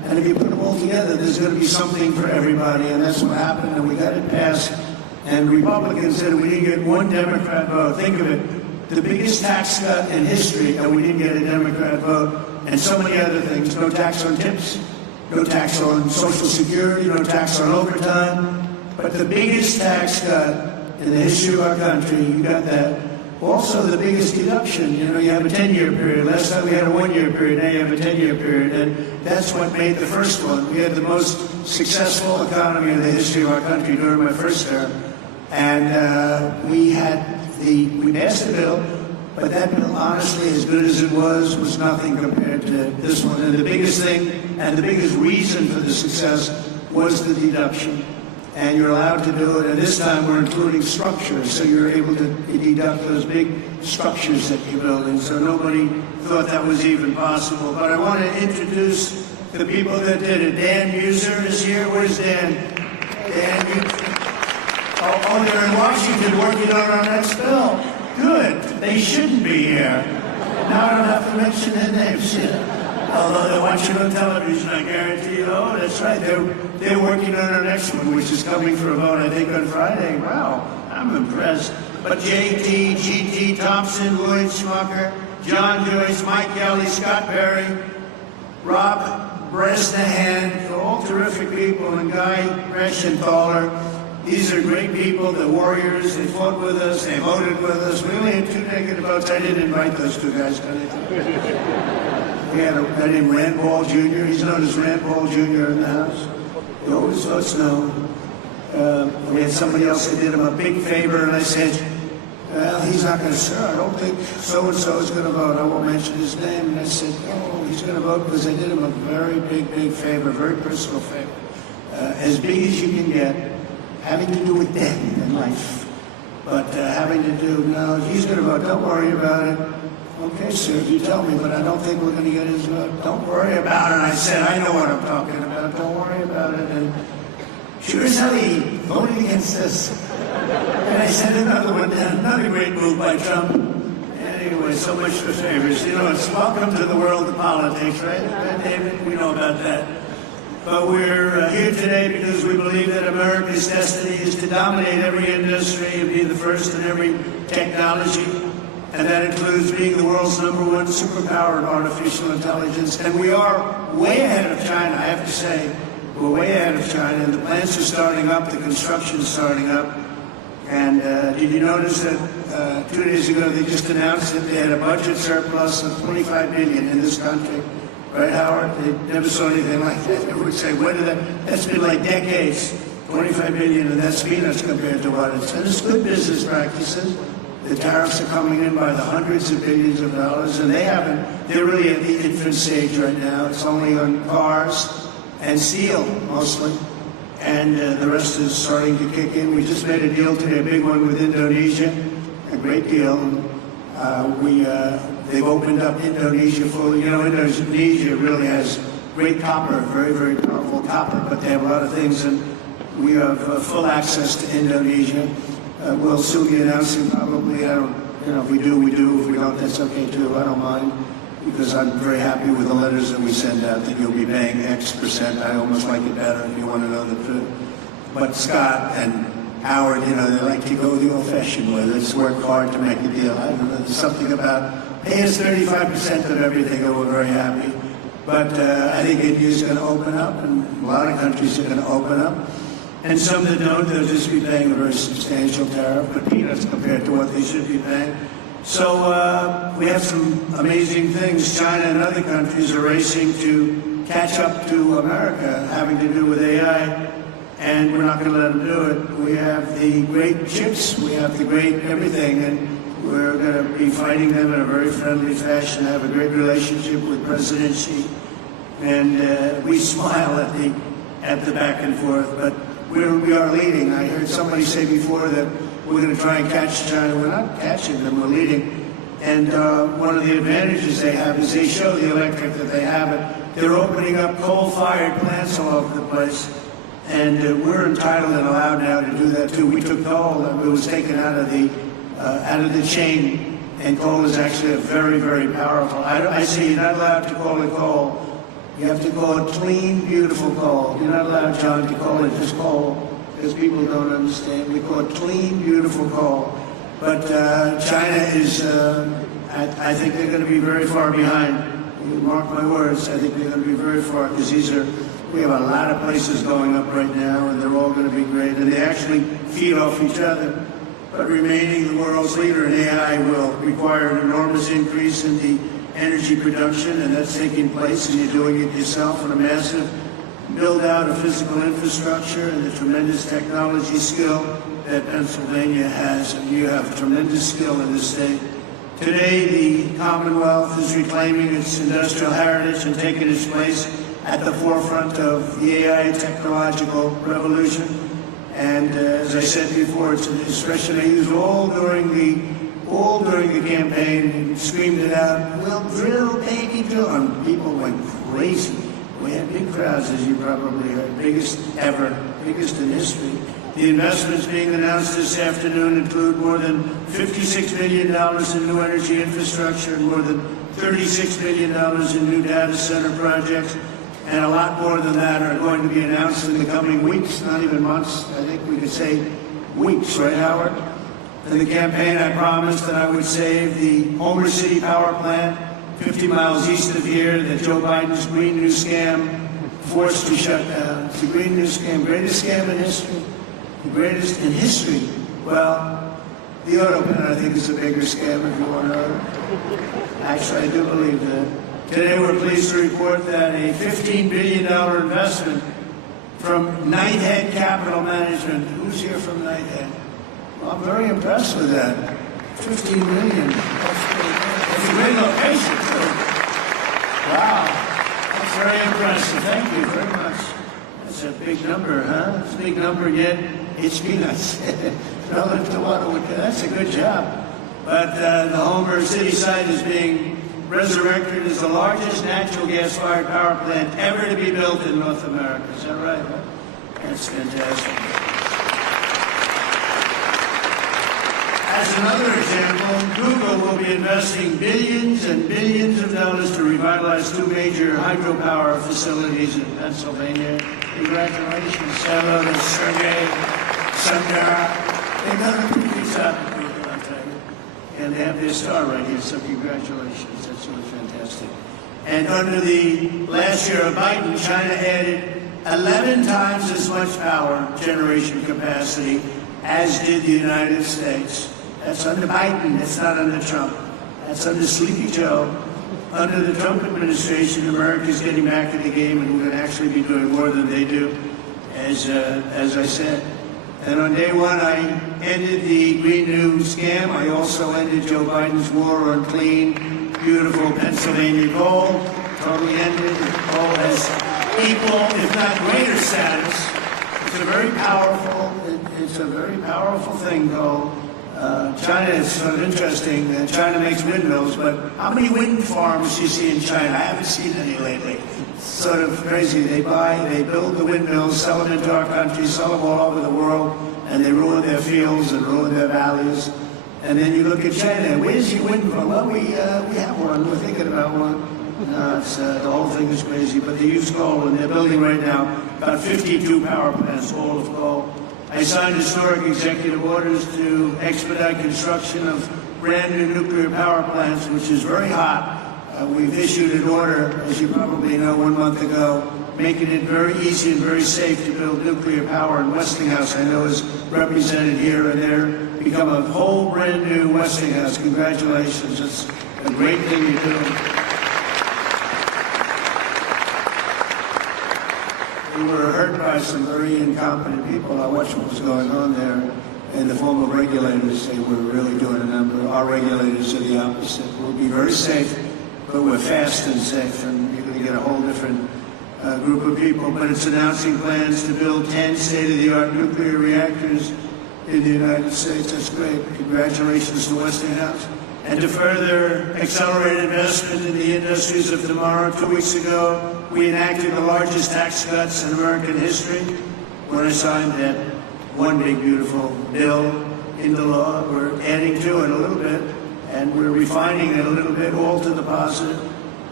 And if you put them all together, there's going to be something for everybody, and that's what happened, and we got it passed. And Republicans said we didn't get one Democrat vote. Think of it, the biggest tax cut in history, and we didn't get a Democrat vote. And so many other things, no tax on tips, no tax on Social Security, no tax on overtime. But the biggest tax cut in the history of our country, you got that. Also the biggest deduction, you have a 10-year period. Last time we had a 1-year period, now you have a 10-year period. And that's what made the first one. We had the most successful economy in the history of our country during my first term. And we passed the bill, but that bill, honestly, as good as it was nothing compared to this one. And the biggest thing, and the biggest reason for the success was the deduction. And you're allowed to do it, and this time we're including structures, so you're able to deduct those big structures that you're building, so nobody thought that was even possible. But I want to introduce the people that did it. Dan Muser is here. Where's Dan? Dan Muser. Oh, they're in Washington working on our next bill. Good. They shouldn't be here. Now I don't have to mention their names. Although they're watching on television, I guarantee you. Oh, that's right. They're working on our next one, which is coming for a vote, I think, on Friday. Wow, I'm impressed. But J.T., G.T. Thompson, Lloyd Schmucker, John Joyce, Mike Kelly, Scott Perry, Rob Bresnahan, they're all terrific people, and Guy Reschenthaler. These are great people, the warriors. They fought with us, they voted with us. We only had 2 negative votes. I didn't invite those 2 guys. We had a guy named Rand Paul Jr. He's known as Rand Paul Jr. in the House. He always votes no. We had somebody else that did him a big favor, and I said, well, he's not going to serve. I don't think so-and-so is going to vote. I won't mention his name. And I said, oh, he's going to vote because I did him a very big favor, very personal favor. As big as you can get, having to do with death in life. But having to do, no, he's going to vote. Don't worry about it. Okay, sir, you tell me, but I don't think we're going to get his vote. Don't worry about it. I said, I know what I'm talking about. Don't worry about it. And sure as hell, he voted against us. And I sent another one down. Another great move by Trump. Anyway, so much for favors. It's welcome to the world of politics, right, David? We know about that. But we're here today because we believe that America's destiny is to dominate every industry and be the first in every technology. And that includes being the world's #1 superpower in artificial intelligence. And we are way ahead of China, I have to say. We're way ahead of China, and the plants are starting up, the construction's starting up. And did you notice that 2 days ago they just announced that they had a budget surplus of $25 billion in this country? Right, Howard? They never saw anything like that. They would say, when did that? That's been like decades. $25 billion, and that's peanuts compared to what it's. And it's good business practices. The tariffs are coming in by the hundreds of billions of dollars, and they're really at the infant stage right now. It's only on cars and steel, mostly. And the rest is starting to kick in. We just made a deal today, a big one with Indonesia, a great deal. They've opened up Indonesia fully. Indonesia really has great copper, very, very powerful copper, but they have a lot of things, and we have full access to Indonesia. We'll soon be announcing probably, if we do, we do. If we don't, that's okay too. I don't mind, because I'm very happy with the letters that we send out that you'll be paying X%. I almost like it better if you want to know the truth. But Scott and Howard, they like to go the old-fashioned way. Let's work hard to make a deal. I don't know, there's something about pay us 35% of everything, and we're very happy. But I think India's going to open up, and a lot of countries are going to open up. And some that don't, they'll just be paying a very substantial tariff, but peanuts compared to what they should be paying. So we have some amazing things. China and other countries are racing to catch up to America, having to do with AI, and we're not going to let them do it. We have the great chips, we have the great everything, and we're going to be fighting them in a very friendly fashion, have a great relationship with President Xi. And we smile at the back and forth, but we are leading. I heard somebody say before that we're going to try and catch China. We're not catching them, we're leading. And one of the advantages they have is they show the electric that they have it. They're opening up coal-fired plants all over the place. And we're entitled and allowed now to do that too. We took coal, it was taken out of the chain, and coal is actually a very, very powerful. I say you're not allowed to call it coal You have to call it clean, beautiful coal. You're not allowed, John, to call it just coal, because people don't understand. We call it clean, beautiful coal. But China is, I think they're going to be very far behind. You mark my words, I think they're going to be very far, because we have a lot of places going up right now, and they're all going to be great, and they actually feed off each other. But remaining the world's leader in AI will require an enormous increase in the energy production, and that's taking place, and you're doing it yourself, and a massive build-out of physical infrastructure and the tremendous technology skill that Pennsylvania has, and you have tremendous skill in this state. Today, the Commonwealth is reclaiming its industrial heritage and taking its place at the forefront of the AI technological revolution. And as I said before, it's an expression I used all during the campaign, and screamed it out, "We'll drill, baby, drill," and people went crazy. We had big crowds, as you probably heard, biggest ever, biggest in history. The investments being announced this afternoon include more than $56 million in new energy infrastructure and more than $36 million in new data center projects. And a lot more than that are going to be announced in the coming weeks, not even months. I think we could say weeks, right, Howard? In the campaign, I promised that I would save the Homer City power plant 50 miles east of here that Joe Biden's Green New Scam forced to shut down. It's the Green New Scam, greatest scam in history. The greatest in history. Well, the auto plant, I think, is a bigger scam, if you want to know. Actually, I do believe that. Today, we're pleased to report that a $15 billion investment from Knighthead Capital Management. Who's here from Knighthead? Well, I'm very impressed with that. $15 million. That's a great location, too. Wow. That's very impressive. Thank you very much. That's a big number, huh? It's a big number, yet it's peanuts. Relative to what that's a good job. But the Homer City site is being resurrected as the largest natural gas-fired power plant ever to be built in North America. Is that right? That's fantastic. As another example, Google will be investing billions and billions of dollars to revitalize two major hydropower facilities in Pennsylvania. Congratulations, Hello to Sergey, Sundar. They've done a pretty good job at Google, I'll tell you. And they have their star right here, so congratulations. That's really fantastic. And under the last year of Biden, China added 11 times as much power generation capacity as did the United States. That's under Biden. That's not under Trump. That's under Sleepy Joe. Under the Trump administration, America's getting back in the game, and we're going to actually be doing more than they do, as I said. And on day one, I ended the Green New Scam. I also ended Joe Biden's war on clean, beautiful Pennsylvania coal. Totally ended. Coal has equal, if not greater status. It's a very powerful thing, coal. China is sort of interesting. China makes windmills, but how many wind farms do you see in China? I haven't seen any lately. It's sort of crazy. They build the windmills, sell them into our country, sell them all over the world, and they ruin their fields and ruin their valleys. And then you look at China. Where's your wind farm? Well, we have one. We're thinking about one. No, the whole thing is crazy. But they use coal, and they're building right now about 52 power plants, all of coal. I signed historic executive orders to expedite construction of brand new nuclear power plants, which is very hot. We've issued an order, as you probably know, 1 month ago, making it very easy and very safe to build nuclear power. And Westinghouse, I know, is represented here, and they're become a whole brand new Westinghouse. Congratulations. It's a great thing you're doing. We were hurt by some very incompetent people. I watched what was going on there, and the former regulators say we're really doing a number. Our regulators are the opposite. We'll be very safe, but we're fast and safe, and you're going to get a whole different group of people. But it's announcing plans to build 10 state-of-the-art nuclear reactors in the United States. That's great. Congratulations to Westinghouse. And to further accelerate investment in the industries of tomorrow, 2 weeks ago, we enacted the largest tax cuts in American history when I signed that one big, beautiful bill into law. We're adding to it a little bit, and we're refining it a little bit, all to the positive.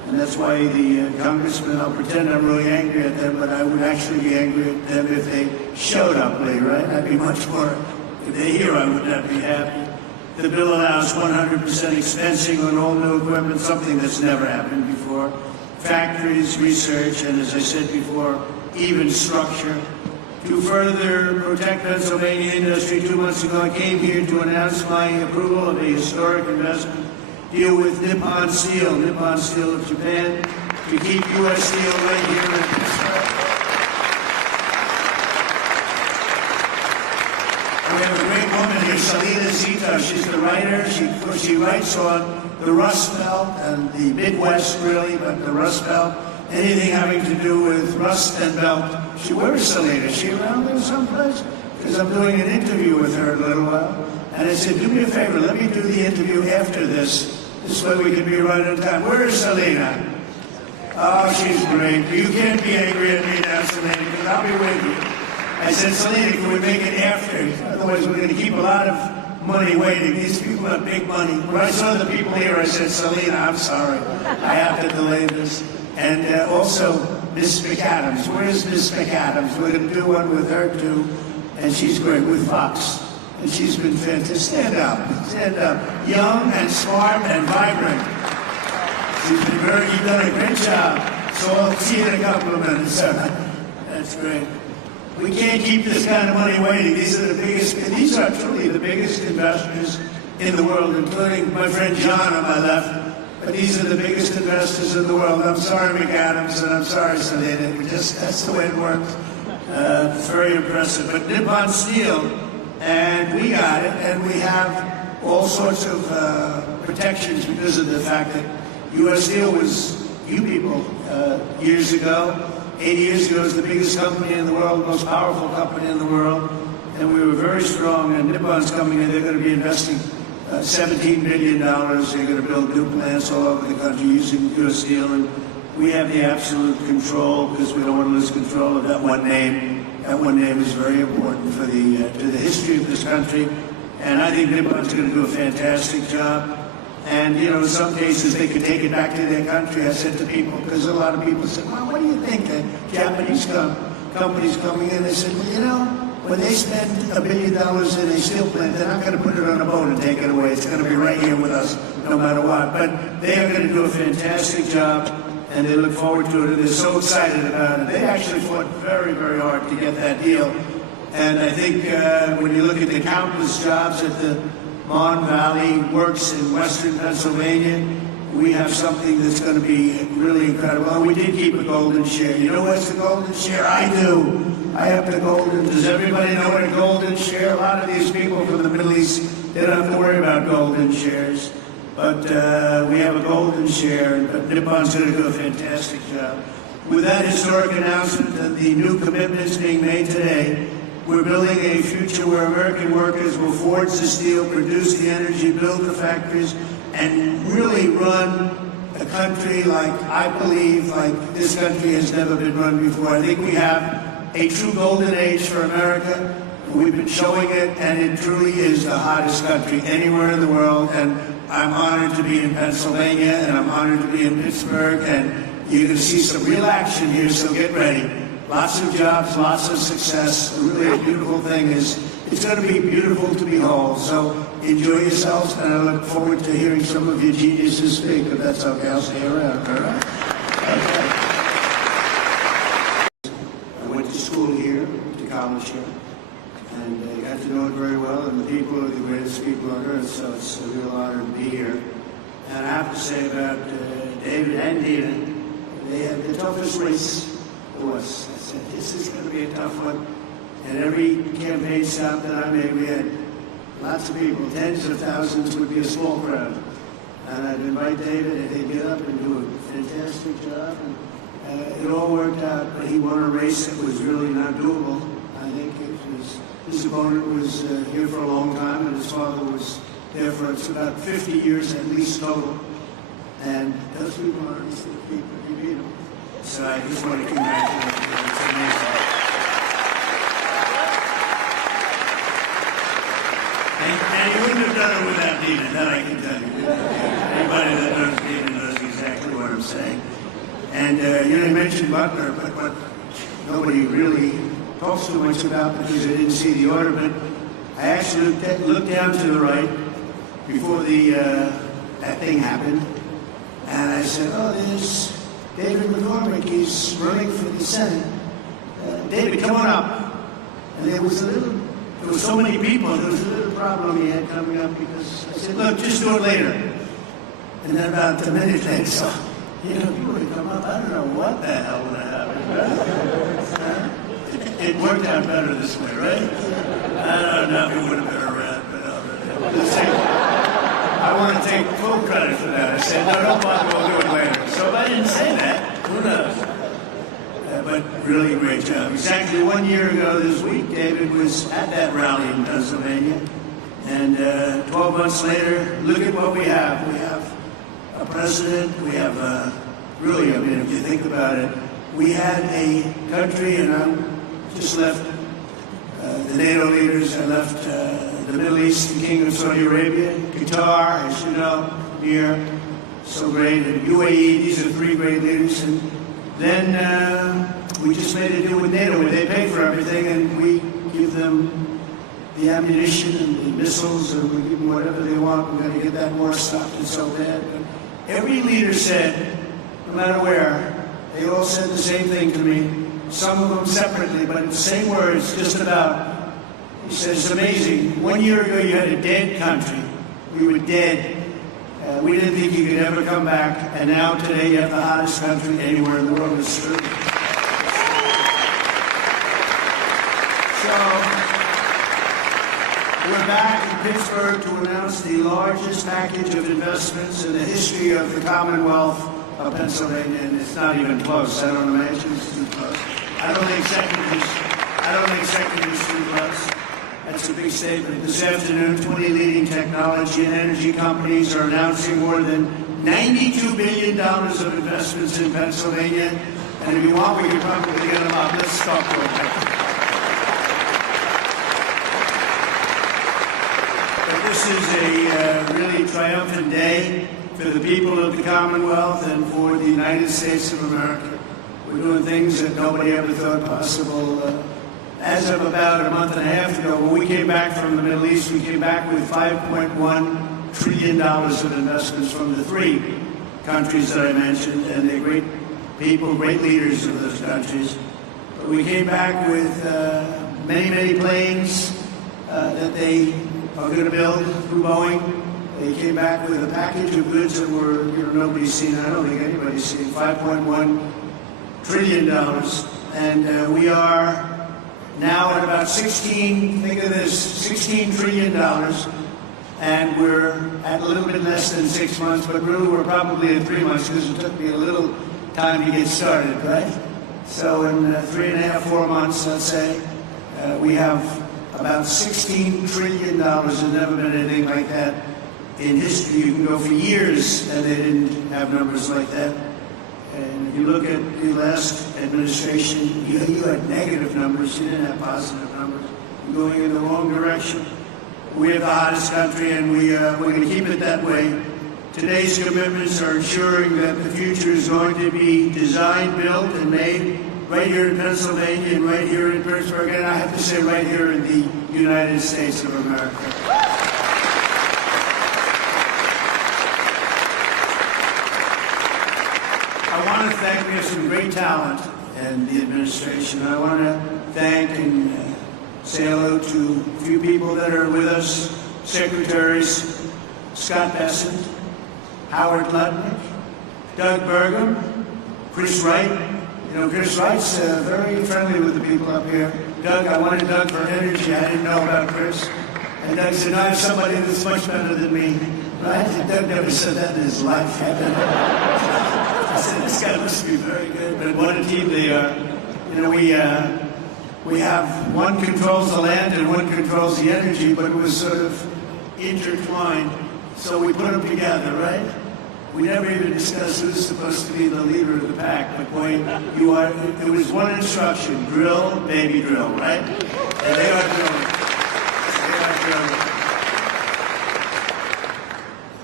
And that's why the congressmen, I'll pretend I'm really angry at them, but I would actually be angry at them if they showed up late, right? I'd be much more, if they're here, I would not be happy. The bill allows 100% expensing on all new equipment, something that's never happened before. Factories, research, and as I said before, even structure. To further protect Pennsylvania industry, 2 months ago I came here to announce my approval of a historic investment deal with Nippon Steel of Japan, to keep U.S. Steel right here in Pittsburgh. We have a great woman here, Selena Zito. She's the writer. She writes on the Rust Belt and the Midwest, really, but the Rust Belt, anything having to do with Rust and Belt. Where is Selena? Is she around there someplace? Because I'm doing an interview with her in a little while. And I said, do me a favor, let me do the interview after this. This way we can be right on time. Where is Selena? Oh, she's great. You can't be angry at me now, Selena, because I'll be with you. I said, Selena, can we make it after? Otherwise, we're going to keep a lot of money waiting. These people have big money. When I saw the people here, I said, Selena, I'm sorry. I have to delay this. And also, Miss McAdams. Where's Miss McAdams? We're going to do one with her, too. And she's great with Fox. And she's been fantastic. Stand up. Stand up. Young and smart and vibrant. You've done a great job. So I'll see you in a couple of minutes. That's great. We can't keep this kind of money waiting. These are truly the biggest investors in the world, including my friend John on my left. But these are the biggest investors in the world. I'm sorry, McAdams, and I'm sorry, Selena. That's the way it works. It's very impressive. But Nippon Steel, and we got it, and we have all sorts of protections because of the fact that U.S. Steel was, you people, years ago, 80 years ago, was the biggest company in the world, most powerful company in the world, and we were very strong, and Nippon's coming in, they're going to be investing $17 billion. They're going to build new plants all over the country using U.S. Steel, and we have the absolute control because we don't want to lose control of that one name. That one name is very important for to the history of this country, and I think Nippon's going to do a fantastic job. And, you know, in some cases they could take it back to their country. I said to people, because a lot of people said, well, what do you think that Japanese companies coming in? They said, well, you know, when they spend $1 billion in a steel plant, they're not going to put it on a boat and take it away. It's going to be right here with us no matter what. But they are going to do a fantastic job, and they look forward to it, and they're so excited about it. They actually fought very, very hard to get that deal. And I think when you look at the countless jobs at the Mon Valley Works in western Pennsylvania, we have something that's going to be really incredible. And we did keep a golden share. You know what's the golden share? I do. I have the golden. Does everybody know what a golden share? A lot of these people from the Middle East, they don't have to worry about golden shares. But we have a golden share, and Nippon's going to do a fantastic job. With that historic announcement and the new commitments being made today, we're building a future where American workers will forge the steel, produce the energy, build the factories, and really run a country like, I believe, like this country has never been run before. I think we have a true golden age for America. We've been showing it, and it truly is the hottest country anywhere in the world. And I'm honored to be in Pennsylvania, and I'm honored to be in Pittsburgh, and you're going to see some real action here, so get ready. Lots of jobs, lots of success. Really a beautiful thing is, it's going to be beautiful to behold. So enjoy yourselves, and I look forward to hearing some of your geniuses speak. If that's okay, I'll stay around. All right? Okay. I went to school here, to college here, and I got to know it very well, and the people are the greatest people on earth, so it's a real honor to be here. And I have to say about David and Dina, they had the toughest race for us. I said, this is going to be a tough one. And every campaign stop that I made, we had lots of people, tens of thousands would be a small crowd. And I'd invite David, and he'd get up and do a fantastic job. And it all worked out, but he won a race that was really not doable. I think his opponent was here for a long time, and his father was there for about 50 years at least total. And those people are the people who beat him. So I just want to congratulate you. It's amazing. And you wouldn't have done it without Dina, that I can tell you. Anybody that knows Dina knows exactly what I'm saying. And, you mentioned Butler, but what nobody really talks too much about because I didn't see the order, but I actually looked down to the right before that thing happened, and I said, oh, there's David McCormack, he's running for the Senate. David, come on up. And there was so many people, there was a little problem he had coming up because I said, look, just do it later. And then about a minute later, so, you would have come up, I don't know what the hell would have happened. It worked out better this way, right? I don't know if it would have been around, but I want to take full credit for that. I said, no, don't bother, we'll do it later. So if I didn't say that, who knows? But really great job. Exactly 1 year ago this week, David was at that rally in Pennsylvania. And 12 months later, look at what we have. We have a president, we have really, if you think about it, we had a country, and I just left the NATO leaders, I left the Middle East, the Kingdom of Saudi Arabia, Qatar, as you know, here, so great, and UAE, these are three great leaders. And then we just made a deal with NATO where they pay for everything and we give them the ammunition and the missiles and we give them whatever they want. We're going to get that war stopped. It's so bad. But every leader said, no matter where, they all said the same thing to me. Some of them separately, but in the same words, just about. He said, it's amazing. 1 year ago you had a dead country. We were dead. We didn't think you could ever come back, and now today you have the hottest country anywhere in the world. It's true. So, we're back in Pittsburgh to announce the largest package of investments in the history of the Commonwealth of Pennsylvania, and it's not even close. I don't imagine it's too close. I don't think executives too close. That's a big statement. This afternoon, 20 leading technology and energy companies are announcing more than $92 billion of investments in Pennsylvania. And if you want, we can probably get them up. Let's talk to them. But this is a really triumphant day for the people of the Commonwealth and for the United States of America. We're doing things that nobody ever thought possible. As of about a month and a half ago, when we came back from the Middle East, we came back with $5.1 trillion of investments from the three countries that I mentioned, and they're great people, great leaders of those countries. But we came back with many, many planes that they are going to build through Boeing. They came back with a package of goods that were, nobody's seen. I don't think anybody's seen. $5.1 trillion, and we are now at about $16 trillion, and we're at a little bit less than 6 months, but really we're probably at 3 months because it took me a little time to get started, right? So in 3.5, 4 months, let's say, we have about $16 trillion. There's never been anything like that in history. You can go for years and they didn't have numbers like that. And if you look at the last administration, you had negative numbers, you didn't have positive numbers. You're going in the wrong direction. We have the hottest country, and we're going to keep it that way. Today's commitments are ensuring that the future is going to be designed, built, and made right here in Pennsylvania and right here in Pittsburgh, and I have to say right here in the United States of America. I want to thank, we have some great talent in the administration. I want to thank and say hello to a few people that are with us. Secretaries Scott Bessent, Howard Lutnick, Doug Burgum, Chris Wright. Chris Wright's very friendly with the people up here. Doug, I wanted Doug for energy. I didn't know about Chris. And Doug said, I have somebody that's much better than me. Right? And Doug never said that in his life. I said, this guy must be very good, but what a team they are. We have one controls the land and one controls the energy, but it was sort of intertwined. So we put them together, right? We never even discussed who's supposed to be the leader of the pack, but boy, it was one instruction, drill, baby drill, right? And they are drilling.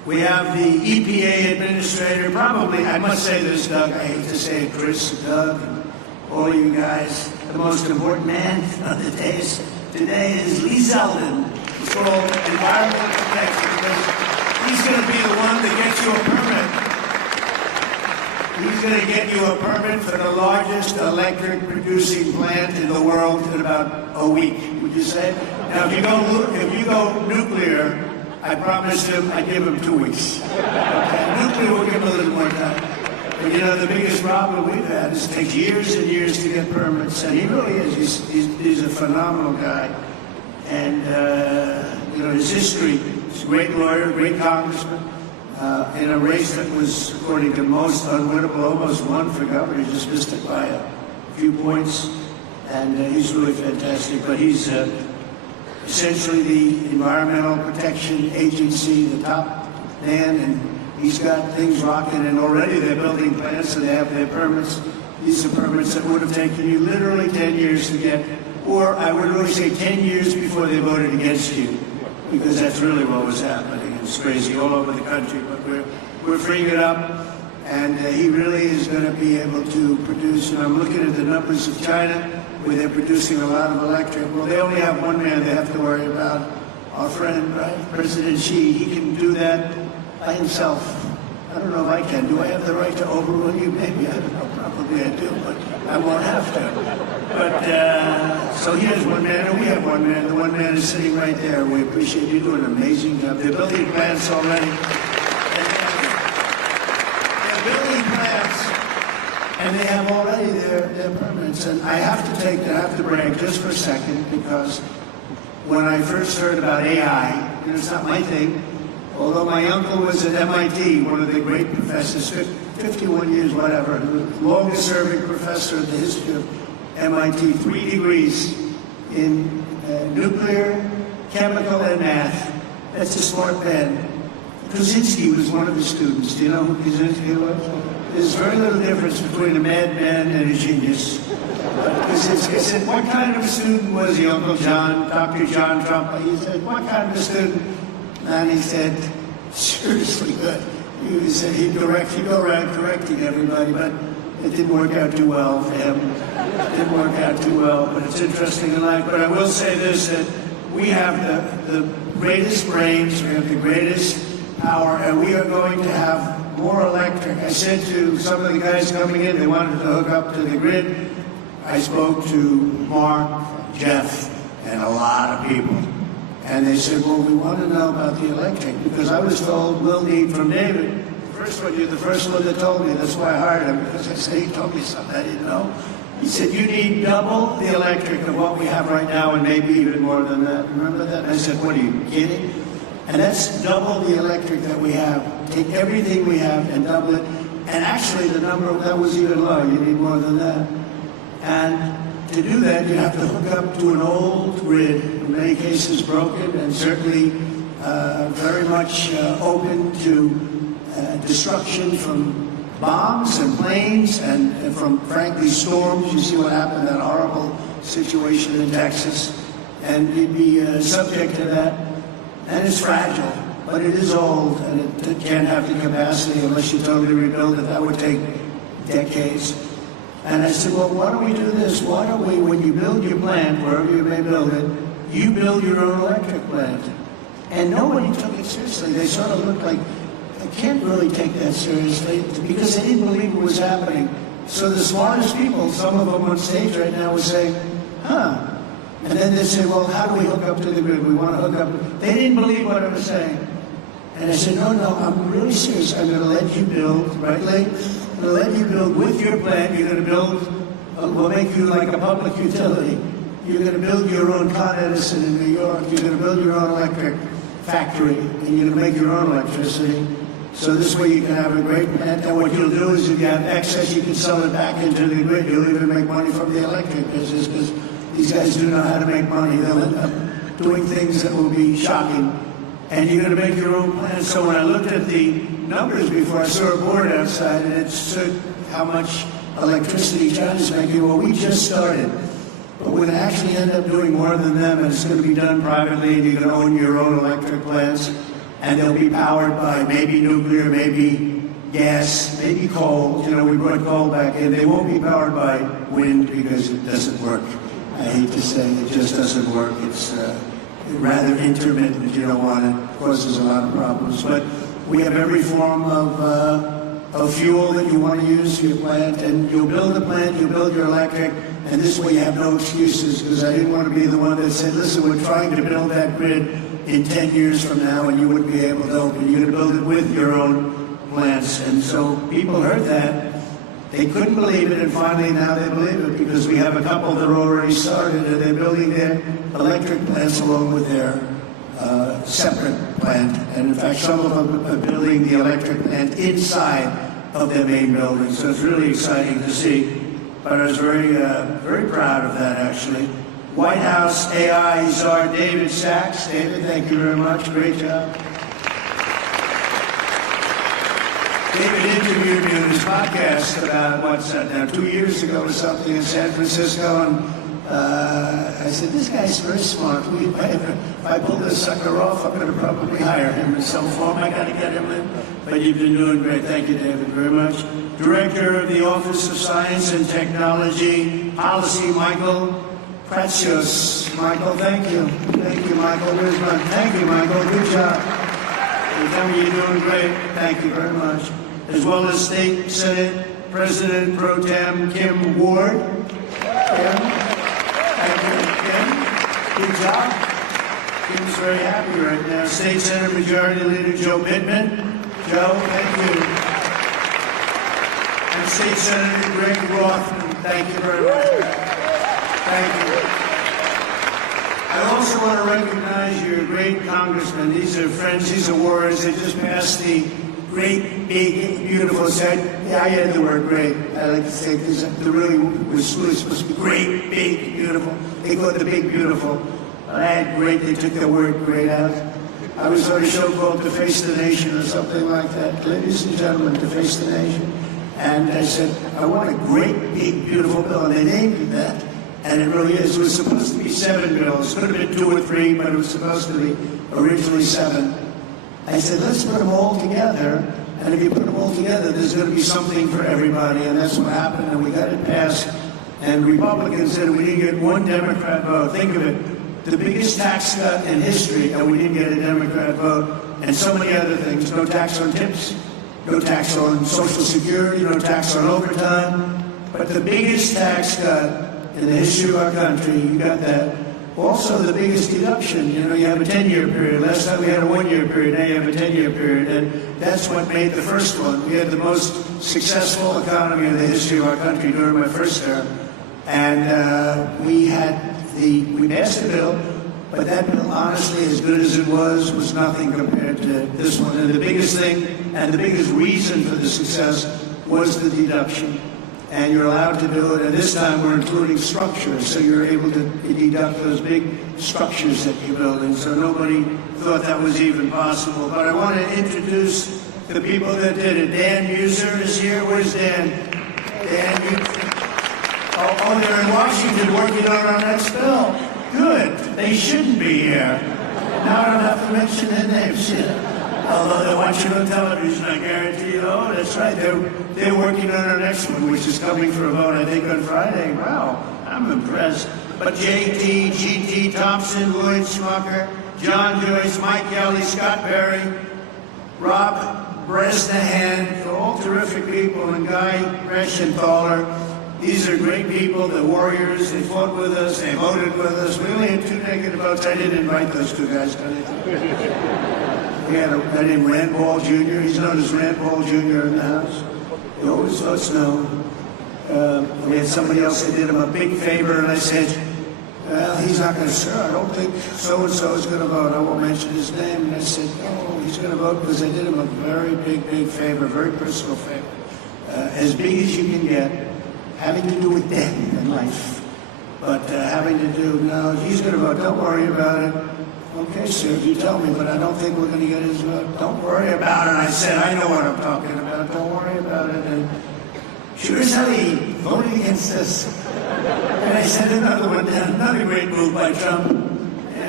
We have the EPA administrator, probably, I must say this, Doug, I hate to say it, Chris, Doug, and all you guys, the most important man of the days today is Lee Zeldin, who's called Environmental Protection, because he's going to be the one that gets you a permit. He's going to get you a permit for the largest electric producing plant in the world in about a week, would you say? Now, if you go nuclear, I promised him I'd give him 2 weeks. Okay? Nuclear will give him a little more time. But you know, the biggest problem we've had is it takes years and years to get permits, and he really is. He's a phenomenal guy. And, you know, his history, he's a great lawyer, great congressman, in a race that was, according to most, unwinnable, almost won for governor. He just missed it by a few points, and he's really fantastic. But he's essentially the Environmental Protection Agency, the top man, and he's got things rocking, and already they're building plants, so they have their permits. These are permits that would have taken you literally 10 years to get, or I would really say 10 years before they voted against you, because that's really what was happening. It's crazy all over the country, but we're freeing it up, and he really is going to be able to produce, and I'm looking at the numbers of China, where they're producing a lot of electric. Well, they only have one man they have to worry about, our friend, right, President Xi. He can do that by himself. I don't know if I can. Do I have the right to overrule you? Maybe. I don't know. Probably I do, but I won't have to. But, so he has one man, and we have one man. The one man is sitting right there. We appreciate you doing an amazing job. They're building plants already. They're building plants, and they have already their permits. And I have to brag just for a second, because when I first heard about AI, you know, it's not my thing, although my uncle was at MIT, one of the great professors, 51 years, whatever, the longest serving professor in the history of MIT, 3 degrees in nuclear, chemical, and math. That's a smart man. Kaczynski was one of his students. Do you know who Kaczynski was? There's very little difference between a madman and a genius. He said, what kind of a student was he, Uncle John, Dr. John Trump? He said, what kind of a student? And he said, seriously good. He said he'd go around correcting everybody, but it didn't work out too well for him. It didn't work out too well, but it's interesting in life. But I will say this, that we have the greatest brains, we have the greatest power, and we are going to have more electric. I said to some of the guys coming in, they wanted to hook up to the grid. I spoke to Mark, Jeff, and a lot of people. And they said, well, we want to know about the electric, because I was told we'll need from David. You're the first one that told me. That's why I hired him, because I said, he told me something I didn't know. He said, you need double the electric of what we have right now, and maybe even more than that. Remember that? And I said, what, are you kidding? And that's double the electric that we have. Take everything we have and double it. And actually, the number, that was even low. You need more than that. And to do that, you have to hook up to an old grid, in many cases broken, and certainly very much open to destruction from bombs and planes and from, frankly, storms. You see what happened, that horrible situation in Texas. And you'd be subject to that. And it's fragile, but it is old, and it can't have the capacity unless you totally rebuild it. That would take decades. And I said, well, why don't we do this? Why don't we, when you build your plant, wherever you may build it, you build your own electric plant. And nobody took it seriously. They sort of looked like, I can't really take that seriously, because they didn't believe it was happening. So the smartest people, some of them on stage right now, would say, huh. And then they say, well, how do we hook up to the grid? We want to hook up. They didn't believe what I was saying. And I said, no, I'm really serious. I'm going to let you build, right, Lee? I'm going to let you build with your plant. You're going to build, we'll make you like a public utility. You're going to build your own Con Edison in New York. You're going to build your own electric factory, and you're going to make your own electricity. So this way you can have a great plant. And what you'll do is if you have excess, you can sell it back into the grid. You'll even make money from the electric business, because these guys do know how to make money. They'll end up doing things that will be shocking. And you're going to make your own plan. So when I looked at the numbers before, I saw a board outside, and it said how much electricity China's making. Well, we just started. But we're going to actually end up doing more than them, and it's going to be done privately, and you're going to own your own electric plants. and they'll be powered by maybe nuclear, maybe gas, maybe coal. You know, we brought coal back in. They won't be powered by wind because it doesn't work. I hate to say it just doesn't work. It's rather intermittent. You don't want it. It causes a lot of problems. But we have every form of fuel that you want to use for your plant, and you'll build a plant, you'll build your electric, and this way you have no excuses, because I didn't want to be the one that said, listen, we're trying to build that grid in 10 years from now, and you wouldn't be able to open. You're going to build it with your own plants. And so people heard that. They couldn't believe it, and finally now they believe it, because we have a couple that are already started, and they're building their electric plants along with their separate plant. And in fact, some of them are building the electric plant inside of their main building. So it's really exciting to see. But I was very proud of that, actually. White House AI czar David Sachs. David, thank you very much. Great job. David interviewed me on his podcast about, what's that now, 2 years ago or something in San Francisco, and I said, this guy's very smart. If I pull this sucker off, I'm going to probably hire him in some form. I got to get him in. But you've been doing great. Thank you, David, very much. Director of the Office of Science and Technology Policy, Michael Pratsios. Michael, thank you. Thank you, Michael. Where's my... Thank you, Michael. Good job. You tell me you're doing great. Thank you very much. As well as State Senate President Pro Tem Kim Ward. Kim. Good job. Kim's very happy right now. State Senate Majority Leader Joe Pittman. Joe, thank you. And State Senator Greg Rothman. Thank you very much. Thank you. I also want to recognize your great congressmen. These are friends, these are warriors. They just passed the great, big, beautiful set. Yeah, I had the word great. I like to say this. The really was really supposed to be great, big, beautiful. They call it the big, beautiful. I had great. They took the word great out. I was on a show called To Face the Nation or something like that. Ladies and gentlemen, To Face the Nation. And I said, I want a great, big, beautiful bill. And they named it that. And it really is. It was supposed to be 7 bills. Could have been 2 or 3, but it was supposed to be originally 7. I said, let's put them all together, and if you put them all together, there's going to be something for everybody, and that's what happened, and we got it passed. And Republicans said we didn't get one Democrat vote. Think of it, the biggest tax cut in history, and we didn't get a Democrat vote, and so many other things. No tax on tips, no tax on Social Security, no tax on overtime, but the biggest tax cut in the history of our country, you got that. Also, the biggest deduction, you know, you have a 10-year period. Last time we had a 1-year period, now you have a 10-year period, and that's what made the first one. We had the most successful economy in the history of our country during my first term, and we passed the bill, but that bill, honestly, as good as it was nothing compared to this one. And the biggest thing, and the biggest reason for the success was the deduction. And you're allowed to do it, and this time we're including structures, so you're able to deduct those big structures that you're building, so nobody thought that was even possible. But I want to introduce the people that did it. Dan Muser is here. Where's Dan? Dan Muser. Oh, they're in Washington working on our next bill. Good. They shouldn't be here. Now I don't have to mention their names yet. Although they watch it on television, I guarantee you. Oh, that's right. They're working on our next one, which is coming for a vote, I think, on Friday. Wow, I'm impressed. But JT, GT, Thompson, Lloyd Smucker, John Joyce, Mike Kelly, Scott Perry, Rob Bresnahan, they're all terrific people, and Guy Reschenthaler. These are great people, the warriors. They fought with us, they voted with us. We only had 2 negative votes. I didn't invite those 2 guys. We had a guy named Rand Paul Jr. He's known as Rand Paul Jr. in the House. He always votes no. We had somebody else that did him a big favor, and I said, well, he's not going to serve. I don't think so-and-so is going to vote. I won't mention his name. And I said, no, he's going to vote because I did him a very big favor, very personal favor. As big as you can get, having to do with death in life. But having to do, no, he's going to vote. Don't worry about it. Okay, sir, you tell me, but I don't think we're going to get his vote. Don't worry about it. I said, I know what I'm talking about. Don't worry about it. And sure as hell, he voted against us. And I said another one down, another great move by Trump. And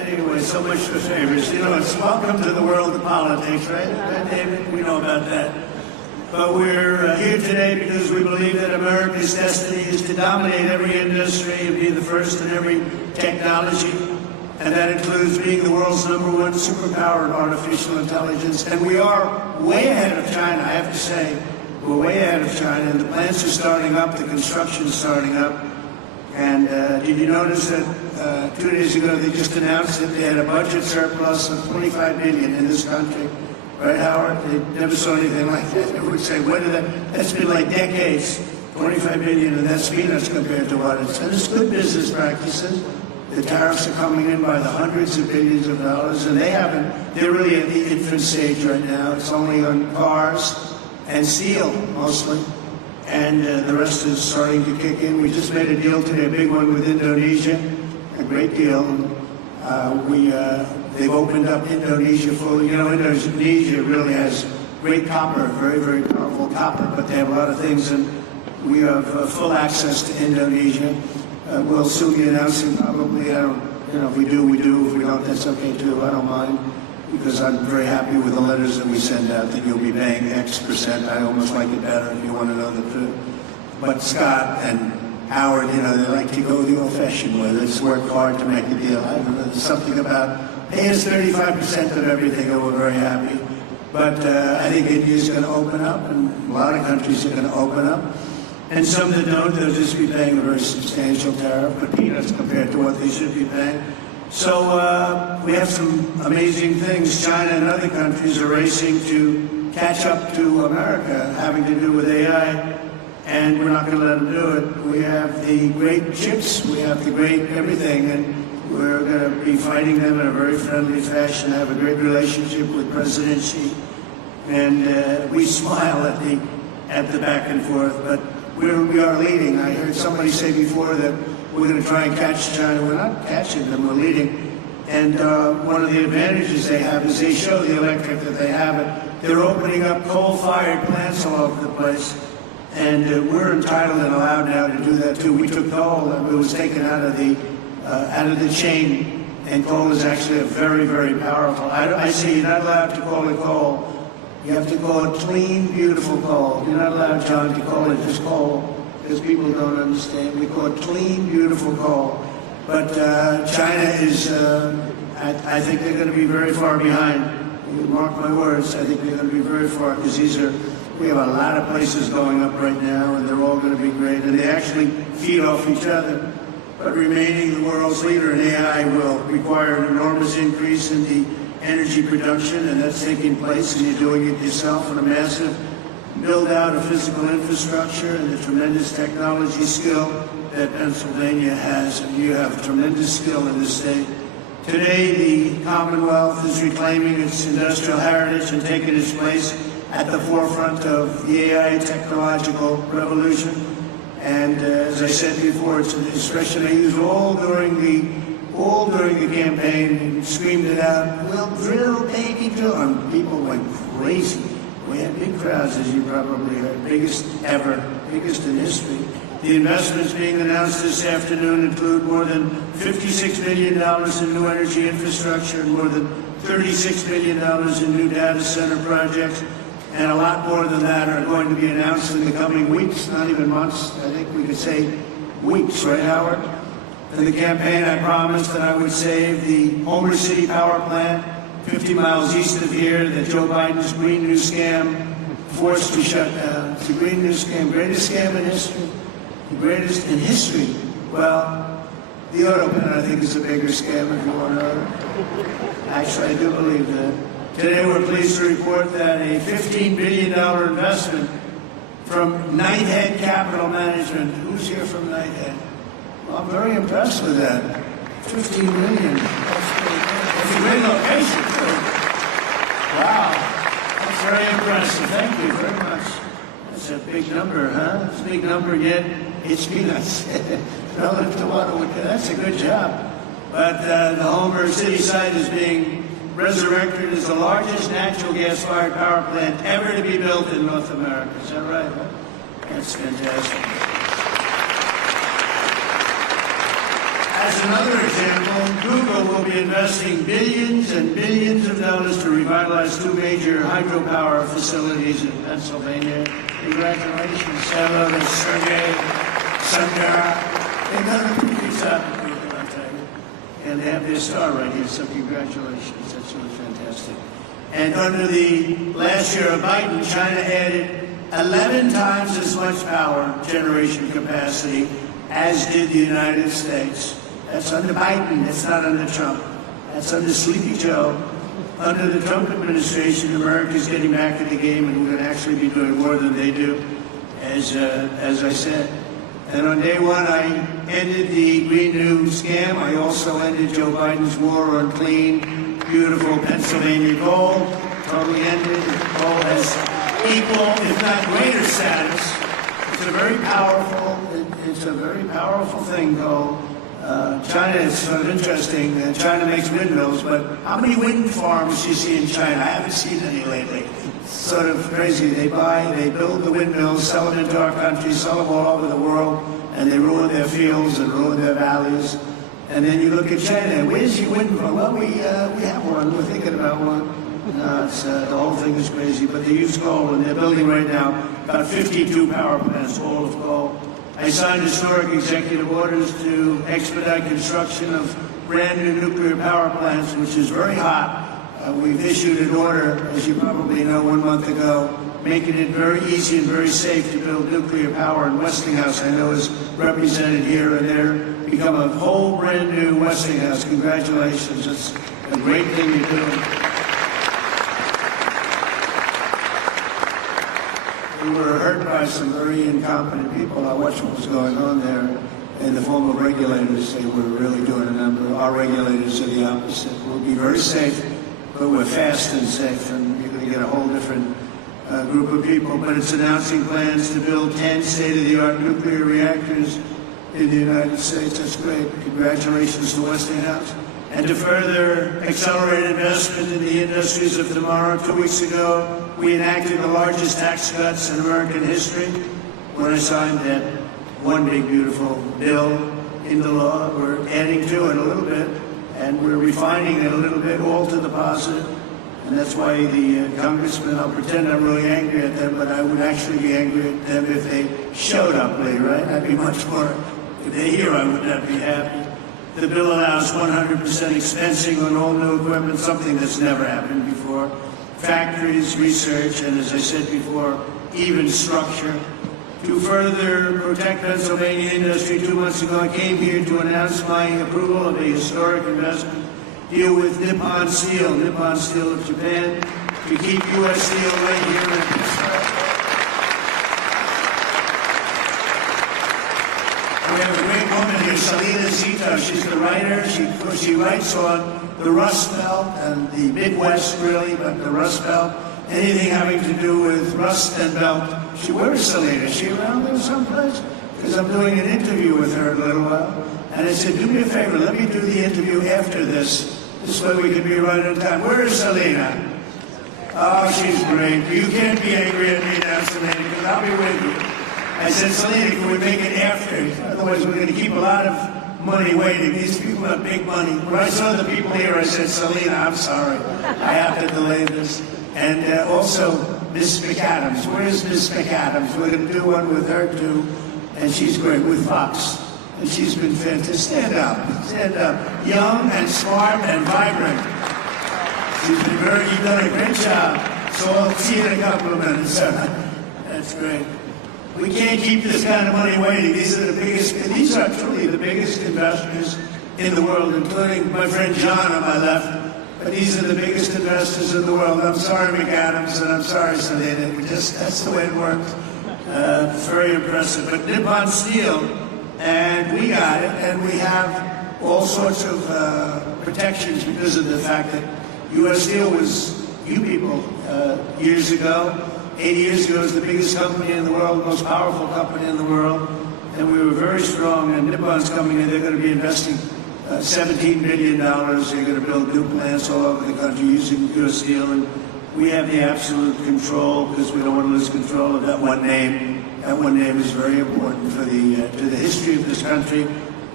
Anyway, so much for favors. You know, it's welcome to the world of politics, right, David? We know about that. But we're here today because we believe that America's destiny is to dominate every industry and be the first in every technology. And that includes being the world's #1 superpower in artificial intelligence. And we are way ahead of China, I have to say. We're way ahead of China, and the plants are starting up, the construction is starting up. And did you notice that 2 days ago they just announced that they had a budget surplus of $25 billion in this country? Right, Howard? They never saw anything like that. They would say, when did that? That's been like decades. $25 billion, and that's peanuts compared to what it's. And it's good business practices. The tariffs are coming in by the hundreds of billions of dollars, and they're really at the infant stage right now. It's only on cars and steel, mostly. And the rest is starting to kick in. We just made a deal today, a big one with Indonesia, a great deal. They've opened up Indonesia fully. You know, Indonesia really has great copper, very, very powerful copper, but they have a lot of things, and we have full access to Indonesia. We'll soon be announcing probably, if we do, we do. If we don't, that's okay too. I don't mind, because I'm very happy with the letters that we send out that you'll be paying X%. I almost like it better if you want to know the truth. But Scott and Howard, they like to go the old-fashioned way. Let's work hard to make a deal. I don't know, there's something about pay us 35% of everything, and we're very happy. But I think India's going to open up, and a lot of countries are going to open up. And some that don't, they'll just be paying a very substantial tariff, but peanuts compared to what they should be paying. So we have some amazing things. China and other countries are racing to catch up to America, having to do with AI, and we're not going to let them do it. We have the great chips, we have the great everything, and we're going to be fighting them in a very friendly fashion. I have a great relationship with President Xi, and we smile at the back and forth, but we are leading. I heard somebody say before that we're going to try and catch China. We're not catching them, we're leading. And one of the advantages they have is they show the electric that they have it. They're opening up coal-fired plants all over the place. And we're entitled and allowed now to do that too. We took coal, it was taken out of the chain, and coal is actually a very, very powerful. I say you're not allowed to call it coal. You have to call it clean, beautiful coal. You're not allowed, John, to call it just coal, because people don't understand. We call it clean, beautiful coal. But China is, I think they're going to be very far behind. You mark my words, I think they're going to be very far, because we have a lot of places going up right now, and they're all going to be great. And they actually feed off each other. But remaining the world's leader in AI will require an enormous increase in the energy production, and that's taking place, and you're doing it yourself, and a massive build-out of physical infrastructure and the tremendous technology skill that Pennsylvania has, and you have tremendous skill in this state. Today, the Commonwealth is reclaiming its industrial heritage and taking its place at the forefront of the AI technological revolution. And as I said before, it's an expression I used all during the campaign, and screamed it out, "We'll drill, baby, drill." And people went crazy. We had big crowds, as you probably heard, biggest ever, biggest in history. The investments being announced this afternoon include more than $56 billion in new energy infrastructure and more than $36 billion in new data center projects. And a lot more than that are going to be announced in the coming weeks, not even months. I think we could say weeks, right, Howard? In the campaign, I promised that I would save the Homer City power plant 50 miles east of here that Joe Biden's Green New Scam forced to shut down. It's the Green New Scam, greatest scam in history. The greatest in history. Well, the auto plant, I think, is a bigger scam, if you want to know. Actually, I do believe that. Today, we're pleased to report that a $15 billion investment from Knighthead Capital Management. Who's here from Knighthead? Well, I'm very impressed with that. $15 million. That's a great location, too. Wow. That's very impressive. Thank you very much. That's a big number, huh? It's a big number, yet it's peanuts. Relative to what that's a good job. But the Homer City site is being resurrected as the largest natural gas-fired power plant ever to be built in North America. Is that right? That's fantastic. As another example, Google will be investing billions and billions of dollars to revitalize two major hydropower facilities in Pennsylvania. Congratulations. Hello to Sergey, Sundara. They've done a pretty good job, I'll tell you. And they have their star right here, so congratulations. That's really fantastic. And under the last year of Biden, China added 11 times as much power generation capacity as did the United States. That's under Biden. That's not under Trump. That's under Sleepy Joe. Under the Trump administration, America's getting back in the game, and we're going to actually be doing more than they do, as I said. And on day one, I ended the Green New scam. I also ended Joe Biden's war on clean, beautiful Pennsylvania coal. Totally ended. Coal has equal, if not greater status. It's a very powerful thing, coal. China is sort of interesting. China makes windmills, but how many wind farms do you see in China? I haven't seen any lately. It's sort of crazy. They build the windmills, sell them into our country, sell them all over the world, and they ruin their fields and ruin their valleys. And then you look at China. Where's your wind farm? Well, we have one. We're thinking about one. The whole thing is crazy. But they use coal, and they're building right now about 52 power plants, all of coal. I signed historic executive orders to expedite construction of brand new nuclear power plants, which is very hot. We've issued an order, as you probably know, 1 month ago, making it very easy and very safe to build nuclear power. And Westinghouse, I know, is represented here, and they're become a whole brand new Westinghouse. Congratulations. It's a great thing you're doing. We were hurt by some very incompetent people. I watched what was going on there in the form of regulators. They were really doing a number. Our regulators are the opposite. We'll be very safe, but we're fast and safe, and you're going to get a whole different group of people. But it's announcing plans to build 10 state-of-the-art nuclear reactors in the United States. That's great. Congratulations to Westinghouse. And to further accelerate investment in the industries of tomorrow, 2 weeks ago, we enacted the largest tax cuts in American history when I signed that one big, beautiful bill into law. We're adding to it a little bit, and we're refining it a little bit, all to the positive. And that's why the congressmen, I'll pretend I'm really angry at them, but I would actually be angry at them if they showed up late, right? I'd be much more, if they're here, I would not be happy. The bill allows 100% expensing on all new equipment, something that's never happened before. Factories, research, and as I said before, even structure. To further protect Pennsylvania industry, 2 months ago I came here to announce my approval of a historic investment deal with Nippon Steel of Japan, to keep U.S. Steel right here in Pittsburgh. We have a great woman here, Selena Zito. She's the writer. She writes on the Rust Belt and the Midwest, really, but the Rust Belt, anything having to do with rust and belt. Where is Selena? Is she around there someplace? Because I'm doing an interview with her in a little while. And I said, do me a favor, let me do the interview after this. This way we can be right on time. Where is Selena? Oh, she's great. You can't be angry at me now, Selena, because I'll be with you. I said, Selena, can we make it after? Otherwise, we're going to keep a lot of money waiting. These people have big money. When I saw the people here, I said, Selena, I'm sorry. I have to delay this. And also, Miss McAdams. Where's Miss McAdams? We're going to do one with her, too. And she's great with Fox. And she's been fantastic. Stand up. Young and smart and vibrant. You've done a great job. So I'll see you in a couple of minutes. That's great. We can't keep this kind of money waiting. These are truly the biggest investors in the world, including my friend John on my left. But these are the biggest investors in the world. I'm sorry, McAdams, and I'm sorry, Selena. That's the way it works. Very impressive. But Nippon Steel, and we got it, and we have all sorts of protections because of the fact that U.S. Steel was, you people, years ago, 80 years ago, was the biggest company in the world, most powerful company in the world, and we were very strong, and Nippon's coming in, they're going to be investing $17 billion. They're going to build new plants all over the country using U.S. Steel, and we have the absolute control because we don't want to lose control of that one name. That one name is very important for to the history of this country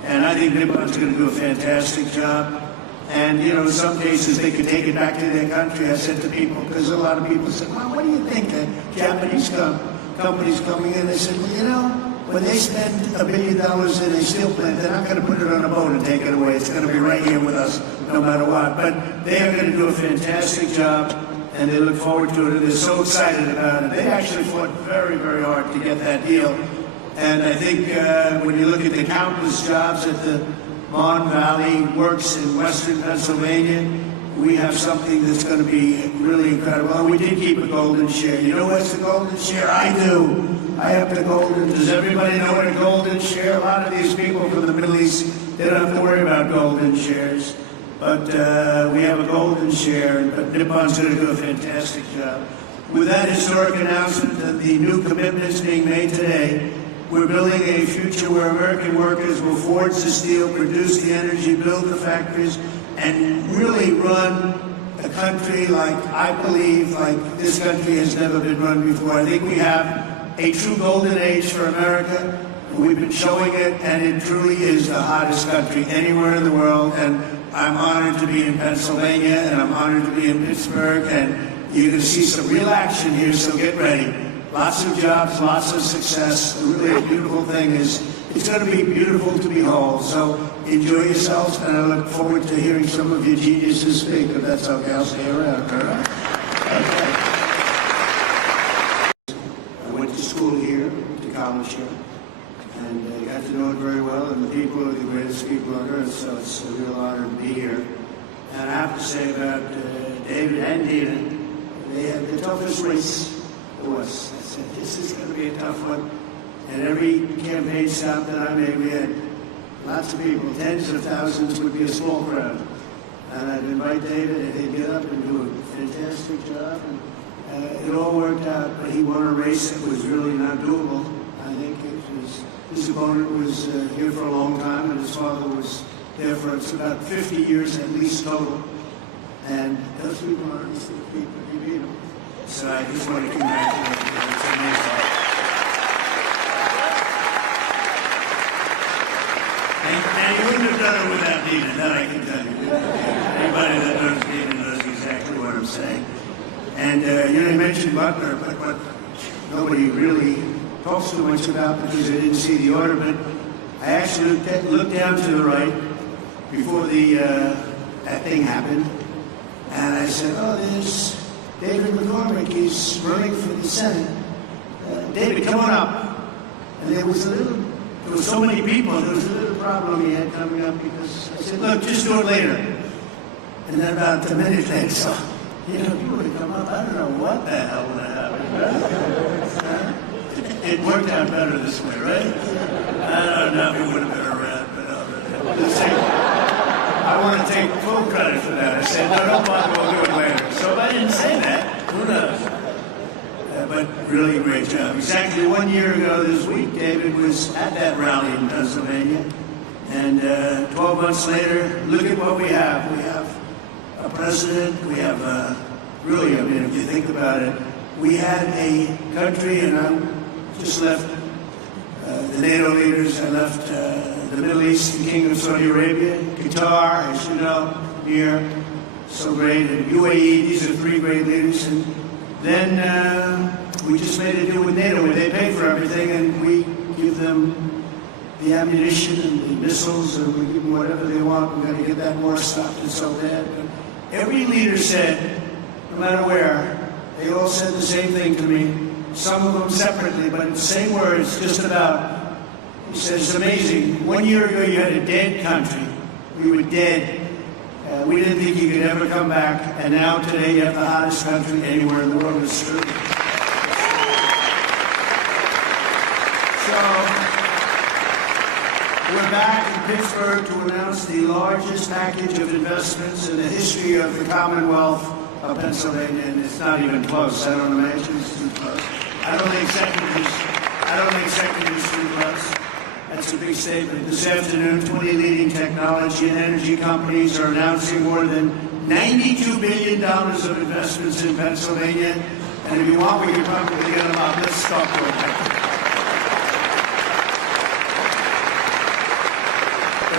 And I think Nippon's going to do a fantastic job. And, you know, in some cases, they could take it back to their country. I said to people, because a lot of people said, well, what do you think that Japanese companies coming in? They said, well, you know, when they spend $1 billion in a steel plant, they're not going to put it on a boat and take it away. It's going to be right here with us, no matter what. But they are going to do a fantastic job, and they look forward to it, and they're so excited about it. They actually fought very, very hard to get that deal. And I think when you look at the countless jobs at the Mon Valley Works in western Pennsylvania, we have something that's going to be really incredible. And we did keep a golden share. You know what's the golden share? I do. I have the golden. Does everybody know what a golden share? A lot of these people from the Middle East, they don't have to worry about golden shares. But we have a golden share, but Nippon's going to do a fantastic job. With that historic announcement and the new commitments being made today, we're building a future where American workers will forge the steel, produce the energy, build the factories, and really run a country like, I believe, like this country has never been run before. I think we have a true golden age for America. We've been showing it, and it truly is the hottest country anywhere in the world. And I'm honored to be in Pennsylvania, and I'm honored to be in Pittsburgh, and you're going to see some real action here, so get ready. Lots of jobs, lots of success. Really a beautiful thing is, it's going to be beautiful to behold. So enjoy yourselves, and I look forward to hearing some of your geniuses speak, if that's okay. I'll stay around. Okay. I went to school here, to college here, and I got to know it very well, and the people are the greatest people on earth, so it's a real honor to be here. And I have to say about David and Dina, they had the toughest race for us. I said, this is going to be a tough one. And every campaign stop that I made, we had lots of people, tens of thousands would be a small crowd. And I'd invite David, and he'd get up and do a fantastic job. And it all worked out, but he won a race that was really not doable. I think it was, his opponent was here for a long time, and his father was there for about 50 years at least total. And those people are the people he beat him. So I just want to congratulate him. It's amazing. And he wouldn't have done it without Dina, that I can tell you. Anybody that knows Dina knows exactly what I'm saying. And you know, you mentioned Butler, but what nobody really talks too much about because they didn't see the order, but I actually looked down to the right before that thing happened, and I said, oh, there's David McCormack, he's running for the Senate. David, come on up. And there was so many people, there was a little problem he had coming up because I said, look, just do it later. And then about a minute later, so, you know, you would have come up, I don't know what the hell would have happened. It worked out better this way, right? I don't know if it would have been around, but I want to take full credit for that. I said, no, don't bother, we'll do it later. So if I didn't say that, who knows? But really great job. Exactly 1 year ago this week, David was at that rally in Pennsylvania. And 12 months later, look at what we have. We have a president, we have really, I mean, if you think about it, we had a country, and I just left the NATO leaders, I left the Middle East, the Kingdom of Saudi Arabia, Qatar, as you know, here, so great, and UAE, these are three great leaders. And then we just made a deal with NATO where they pay for everything, and we give them the ammunition and the missiles, and we give them whatever they want. We've got to get that war stopped, it's so bad. But every leader said, no matter where, they all said the same thing to me, some of them separately, but in the same words, just about. He said, it's amazing. 1 year ago, you had a dead country. We were dead. We didn't think you could ever come back, and now today you have the hottest country anywhere in the world. It's true. So, we're back in Pittsburgh to announce the largest package of investments in the history of the Commonwealth of Pennsylvania, and it's not even close. I don't imagine it's too close. I don't think second is too close. That's a big statement. This afternoon, 20 leading technology and energy companies are announcing more than $92 billion of investments in Pennsylvania. And if you want, we can probably get them up. Let's stop for a minute.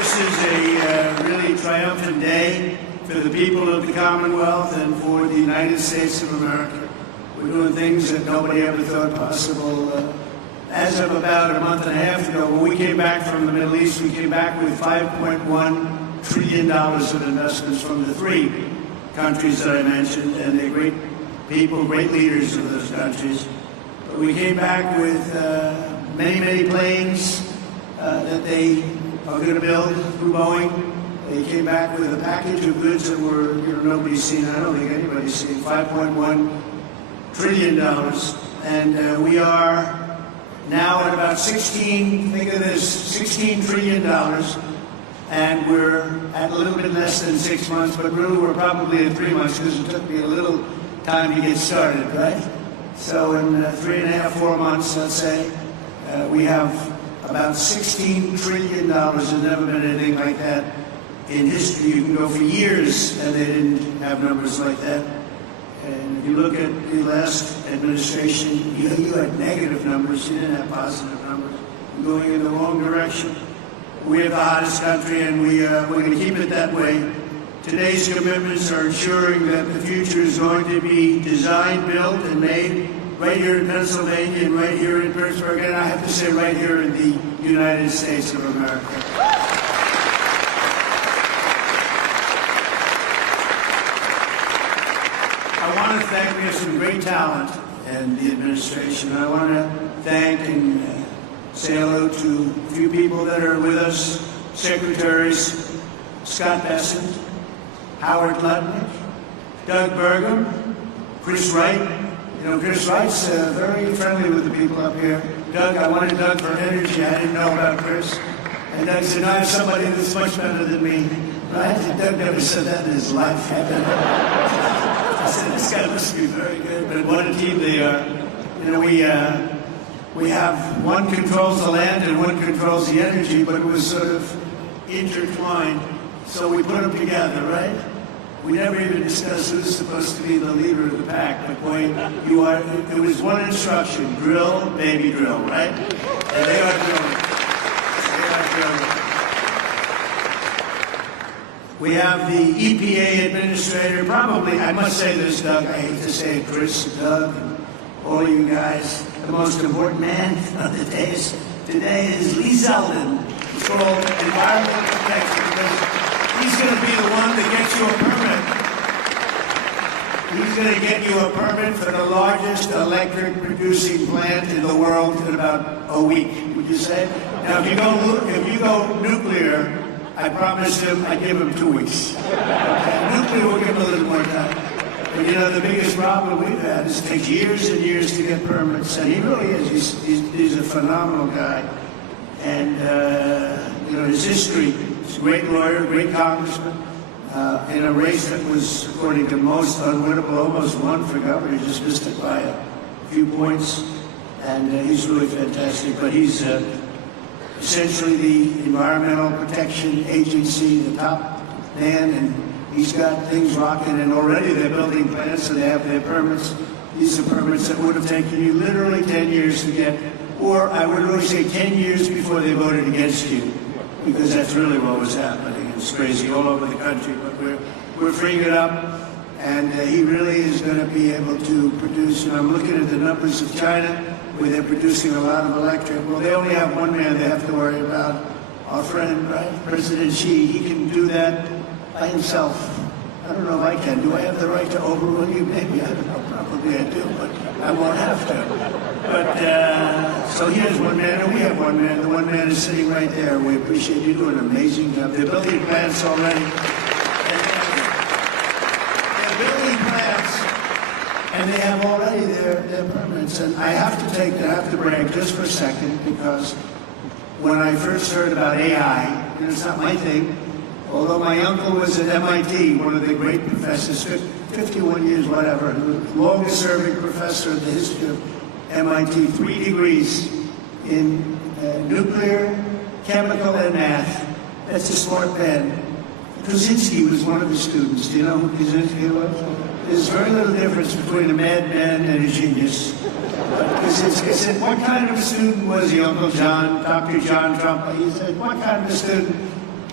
This is a really triumphant day for the people of the Commonwealth and for the United States of America. We're doing things that nobody ever thought possible. As of about a month and a half ago, when we came back from the Middle East, we came back with $5.1 trillion of investments from the three countries that I mentioned, and they're great people, great leaders of those countries. But we came back with many, many planes that they are going to build through Boeing. They came back with a package of goods that were, nobody's seen. I don't think anybody's seen. $5.1 trillion, and we are now at about 16. Think of this, $16 trillion, and we're at a little bit less than 6 months. But really, we're probably at 3 months because it took me a little time to get started, right? So in 3.5, 4 months, let's say, we have about $16 trillion. There's never been anything like that in history. You can go for years and they didn't have numbers like that. And if you look at the last administration, you had negative numbers. You didn't have positive numbers. You're going in the wrong direction. We have the hottest country, and we're going to keep it that way. Today's commitments are ensuring that the future is going to be designed, built, and made right here in Pennsylvania and right here in Pittsburgh, and I have to say right here in the United States of America. I want to thank, we have some great talent in the administration. I want to thank and say hello to a few people that are with us, secretaries, Scott Bessent, Howard Lutnick, Doug Burgum, Chris Wright. Chris Wright's very friendly with the people up here. Doug, I wanted Doug for energy. I didn't know about Chris. And Doug said, I have somebody that's much better than me. Right? Doug never said that in his life. I said, this guy must be very good. But what a team they are. We have one controls the land and one controls the energy, but it was sort of intertwined. So we put them together, right? We never even discussed who's supposed to be the leader of the pack. But boy, it was one instruction: drill, baby, drill, right? And they are drilling. We have the EPA administrator. Probably, I must say this, Doug. I hate to say it, Chris, Doug, and all you guys. The most important man of the days today is Lee Zeldin. It's called environmental protection because he's going to be the one that gets you a permit. He's going to get you a permit for the largest electric producing plant in the world in about a week, would you say? Now, if you go nuclear, I promised him I'd give him 2 weeks. Okay? Nuclear will give him a little more time. But the biggest problem we've had is it takes years and years to get permits, and he really is. He's a phenomenal guy. And, his history, he's a great lawyer, great congressman, in a race that was, according to most, unwinnable, almost won for governor. He just missed it by a few points, and he's really fantastic. But he's essentially the Environmental Protection Agency, the top man, and he's got things rocking, and already they're building plants, so they have their permits. These are permits that would have taken you literally 10 years to get, or I would really say 10 years before they voted against you, because that's really what was happening. It's crazy all over the country, but we're freeing it up, and he really is going to be able to produce. And I'm looking at the numbers of China, where they're producing a lot of electric. Well, they only have one man they have to worry about, our friend, right, President Xi. He can do that by himself. I don't know if I can. Do I have the right to overrule you? Maybe. I don't know. Probably I do, but I won't have to. But, so here's one man, and we have one man. The one man is sitting right there. We appreciate you doing an amazing job. They're building plants already. They're building plants, and they have already their permits. And I have to brag just for a second, because when I first heard about AI, and it's not my thing, although my uncle was at MIT, one of the great professors, 51 years, whatever, the longest-serving professor in the history of MIT, 3 degrees in nuclear, chemical, and math. That's a smart man. Kaczynski was one of his students. Do you know who Kaczynski was? There's very little difference between a madman and a genius. Kaczynski said, what kind of a student was he, Uncle John, Dr. John Trump? He said, what kind of a student?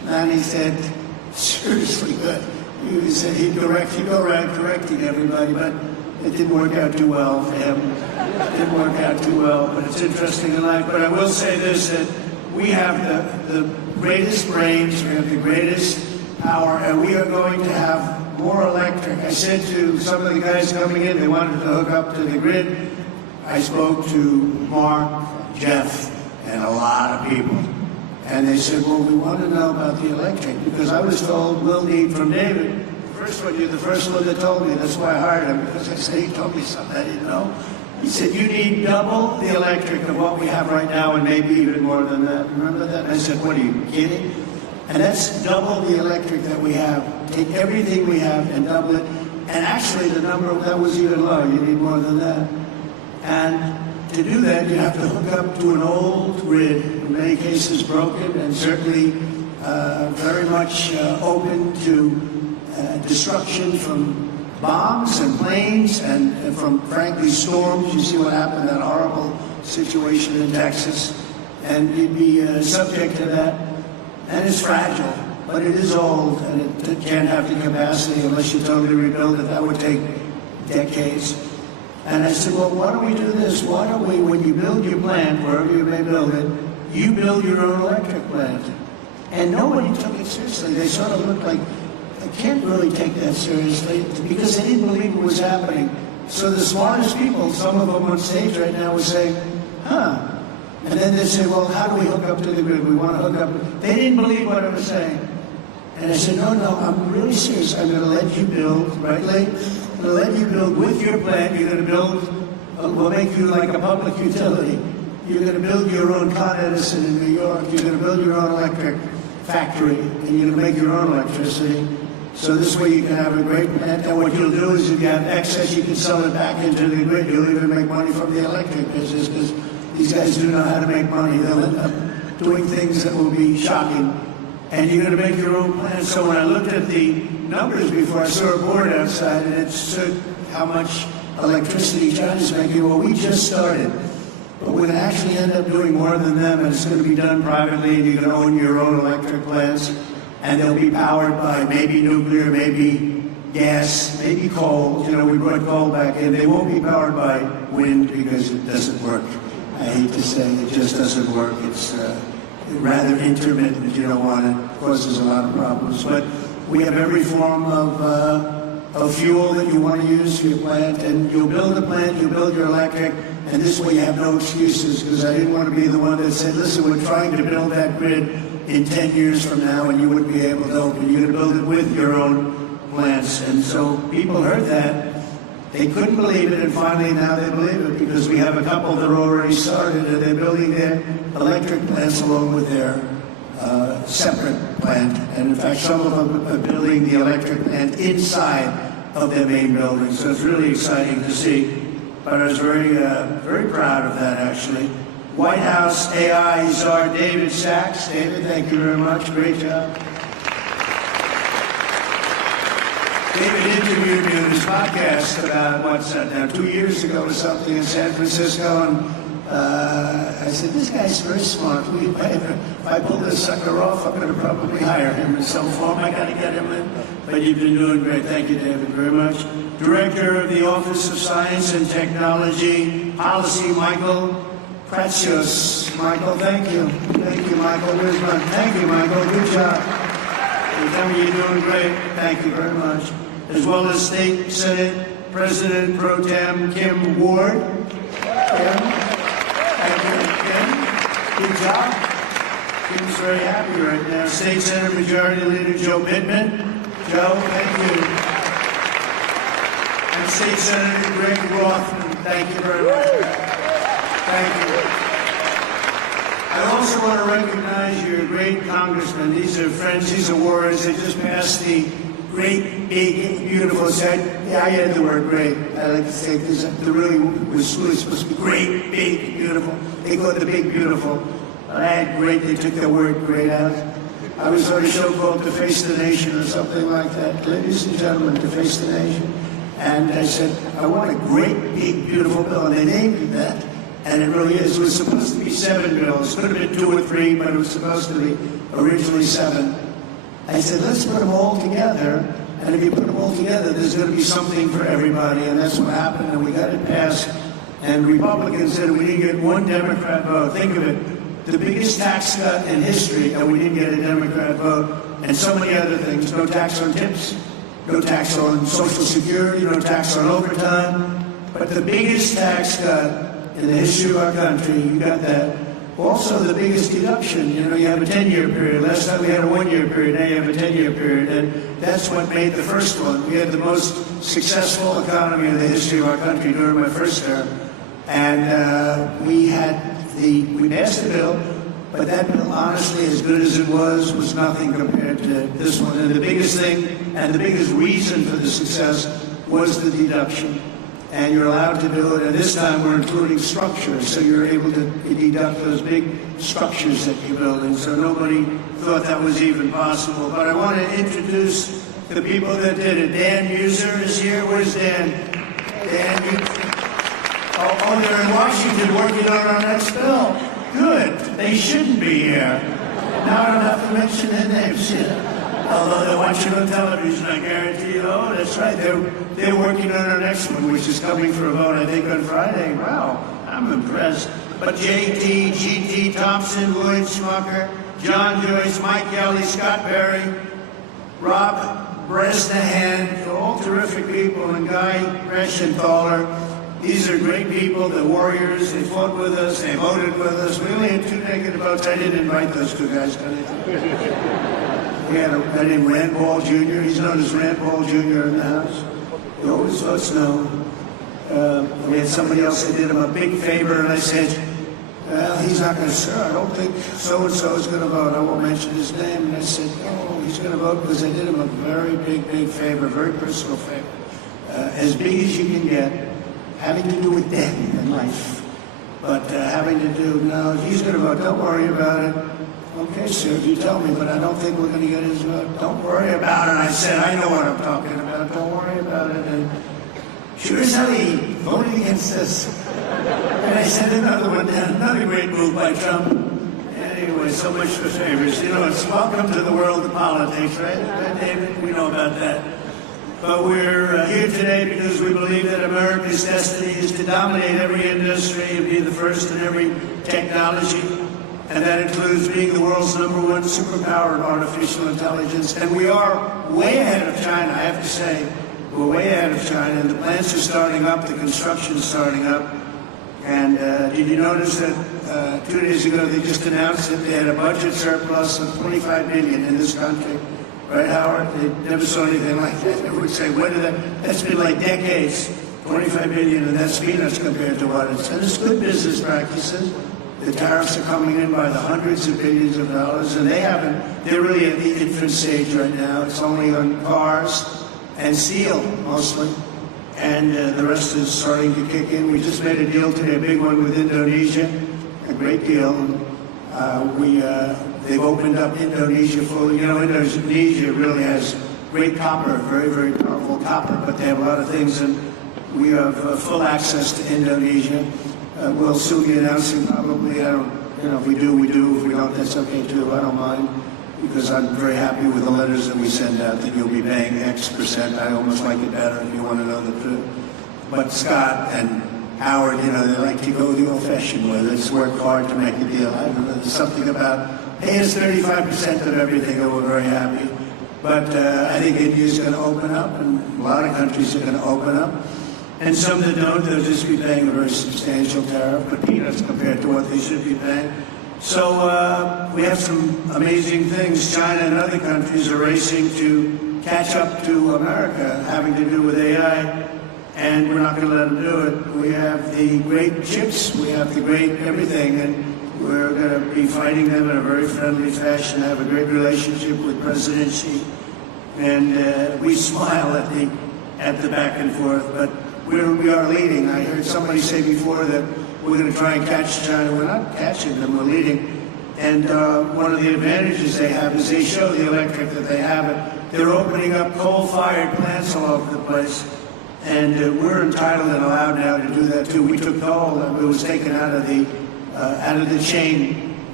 And he said, seriously good. He said he'd go around correcting everybody, but it didn't work out too well for him. It didn't work out too well, but it's interesting in life. But I will say this, that we have the greatest brains, we have the greatest power, and we are going to have more electric. I said to some of the guys coming in, they wanted to hook up to the grid. I spoke to Mark, Jeff, and a lot of people. And they said, well, we want to know about the electric, because I was told we'll need from David. You're the first one that told me. That's why I hired him, because I said, he told me something I didn't know. He said, you need double the electric of what we have right now, and maybe even more than that. Remember that? And I said, what, are you kidding? And that's double the electric that we have. Take everything we have and double it. And actually, the number, that was even lower. You need more than that. And to do that, you have to hook up to an old grid, in many cases broken, and certainly very much open to destruction from bombs and planes and from, frankly, storms. You see what happened, that horrible situation in Texas. And you'd be subject to that. And it's fragile, but it is old, and it can't have the capacity unless you totally rebuild it. That would take decades. And I said, well, why don't we do this? Why don't we, when you build your plant, wherever you may build it, you build your own electric plant. And nobody took it seriously. They sort of looked like, I can't really take that seriously, because they didn't believe it was happening. So the smartest people, some of them on stage right now, would say, huh. And then they say, well, how do we hook up to the grid? We want to hook up. They didn't believe what I was saying. And I said, no, I'm really serious. I'm going to let you build, right, Lee? I'm going to let you build with your plant. You're going to build, we'll make you like a public utility. You're going to build your own Con Edison in New York. You're going to build your own electric factory, and you're going to make your own electricity. So this way you can have a great plant. And what you'll do is if you have excess, you can sell it back into the grid. You'll even make money from the electric business, because these guys do know how to make money. They'll end up doing things that will be shocking. And you're going to make your own plan. So when I looked at the numbers before, I saw a board outside, and it showed how much electricity China's making. Well, we just started. But we're going to actually end up doing more than them, and it's going to be done privately, and you're going to own your own electric plants. And they'll be powered by maybe nuclear, maybe gas, maybe coal. You know, we brought coal back in. They won't be powered by wind because it doesn't work. I hate to say it just doesn't work. It's rather intermittent. You don't want it. It causes a lot of problems. But we have every form of fuel that you want to use for your plant. And you'll build a plant, you'll build your electric, and this way you have no excuses, because I didn't want to be the one that said, listen, we're trying to build that grid in 10 years from now, and you wouldn't be able to open. You're going to build it with your own plants. And so people heard that. They couldn't believe it, and finally now they believe it, because we have a couple that are already started, and they're building their electric plants along with their separate plant. And in fact, some of them are building the electric plant inside of their main building. So it's really exciting to see. But I was very, very proud of that, actually. White House AI czar David Sachs. David, thank you very much. Great job. David interviewed me on his podcast about, what's that now, 2 years ago or something in San Francisco, and I said, this guy's very smart. If I pull this sucker off, I'm going to probably hire him in some form. I got to get him in. But you've been doing great. Thank you, David, very much. Director of the Office of Science and Technology Policy, Michael Pratsios. Michael, thank you. Thank you, Michael. Where's my... Thank you, Michael. Good job. You tell me you're doing great. Thank you very much. As well as State Senate President Pro Tem Kim Ward. Kim, thank you. Kim, good job. Kim's very happy right now. State Senate Majority Leader Joe Bittman. Joe, thank you. And State Senator Greg Rothman. Thank you very much. Thank you. I also want to recognize your great congressmen. These are friends, these are warriors. They just passed the great, big, beautiful set. Yeah, I had the word great. I like to say this. The really was really supposed to be great, big, beautiful. They call it the big, beautiful. I had great. They took the word great out. I was on a show called To Face the Nation or something like that. Ladies and gentlemen, To Face the Nation. And I said, I want a great, big, beautiful bill. And they named it that. And it really is. It was supposed to be 7 bills. Could have been 2 or 3, but it was supposed to be originally 7. I said, let's put them all together, and if you put them all together, there's going to be something for everybody, and that's what happened, and we got it passed. And Republicans said we didn't get one Democrat vote. Think of it, the biggest tax cut in history, and we didn't get a Democrat vote, and so many other things. No tax on tips, no tax on Social Security, no tax on overtime. But the biggest tax cut in the history of our country, you got that. Also, the biggest deduction, you have a 10-year period. Last time we had a 1-year period, now you have a 10-year period. And that's what made the first one. We had the most successful economy in the history of our country during my first term. And we passed the bill, but that bill, honestly, as good as it was nothing compared to this one. And the biggest thing, and the biggest reason for the success was the deduction. And you're allowed to do it, and this time we're including structures, so you're able to deduct those big structures that you're building, so nobody thought that was even possible. But I want to introduce the people that did it. Dan User is here. Where's Dan? Dan, oh, they're in Washington working on our next bill. Good. They shouldn't be here. Now I don't have to mention their names yet. Although they're watching on television, I guarantee you. Oh, that's right. They're working on our next one, which is coming for a vote, I think, on Friday. Wow, I'm impressed. But J.T., G.T. Thompson, Lloyd Smucker, John Joyce, Mike Kelly, Scott Perry, Rob Bresnahan, all terrific people, and Guy Reschenthaler. These are great people, the warriors. They fought with us. They voted with us. We only had 2 negative votes. I didn't invite those 2 guys. We had a guy named Rand Paul Jr. He's known as Rand Paul Jr. in the House. He always votes no. We had somebody else that did him a big favor, and I said, well, he's not going to, sir, I don't think so-and-so is going to vote. I won't mention his name. And I said, oh, he's going to vote because I did him a very big favor, very personal favor. As big as you can get, having to do with death and life. But having to do, no, he's going to vote. Don't worry about it. Okay, sir, you tell me, but I don't think we're going to get his vote. Don't worry about it. I said, I know what I'm talking about. Don't worry about it. And sure as hell, he voted against us. And I sent another one down. Another great move by Trump. Anyway, so much for favors. It's welcome to the world of politics, right, David? We know about that. But we're here today because we believe that America's destiny is to dominate every industry and be the first in every technology. And that includes being the world's #1 superpower in artificial intelligence. And we are way ahead of China, I have to say. We're way ahead of China, and the plants are starting up, the construction is starting up. And did you notice that 2 days ago they just announced that they had a budget surplus of $25 billion in this country? Right, Howard? They never saw anything like that. They would say, when did that? That's been like decades. $25 billion, and that's peanuts compared to what it's. And it's good business practices. The tariffs are coming in by the hundreds of billions of dollars, and they're really at the infant stage right now. It's only on cars and steel, mostly. And the rest is starting to kick in. We just made a deal today, a big one with Indonesia, a great deal. They've opened up Indonesia fully. Indonesia really has great copper, very powerful copper, but they have a lot of things, and we have full access to Indonesia. We'll soon be announcing probably, if we do, we do. If we don't, that's okay too. I don't mind, because I'm very happy with the letters that we send out that you'll be paying X%. I almost like it better if you want to know the truth. But Scott and Howard, they like to go the old-fashioned way. Let's work hard to make a deal. I don't know, there's something about pay us 35% of everything, and we're very happy. But I think India's going to open up, and a lot of countries are going to open up. And some that don't, they'll just be paying a very substantial tariff, but peanuts compared to what they should be paying. So we have some amazing things. China and other countries are racing to catch up to America, having to do with AI, and we're not going to let them do it. We have the great chips, we have the great everything, and we're going to be fighting them in a very friendly fashion, have a great relationship with President Xi, and we smile at the back and forth, but we are leading. I heard somebody say before that we're going to try and catch China. We're not catching them, we're leading. And one of the advantages they have is they show the electric that they have it. They're opening up coal-fired plants all over the place. And we're entitled and allowed now to do that too. We took coal, it was taken out of the chain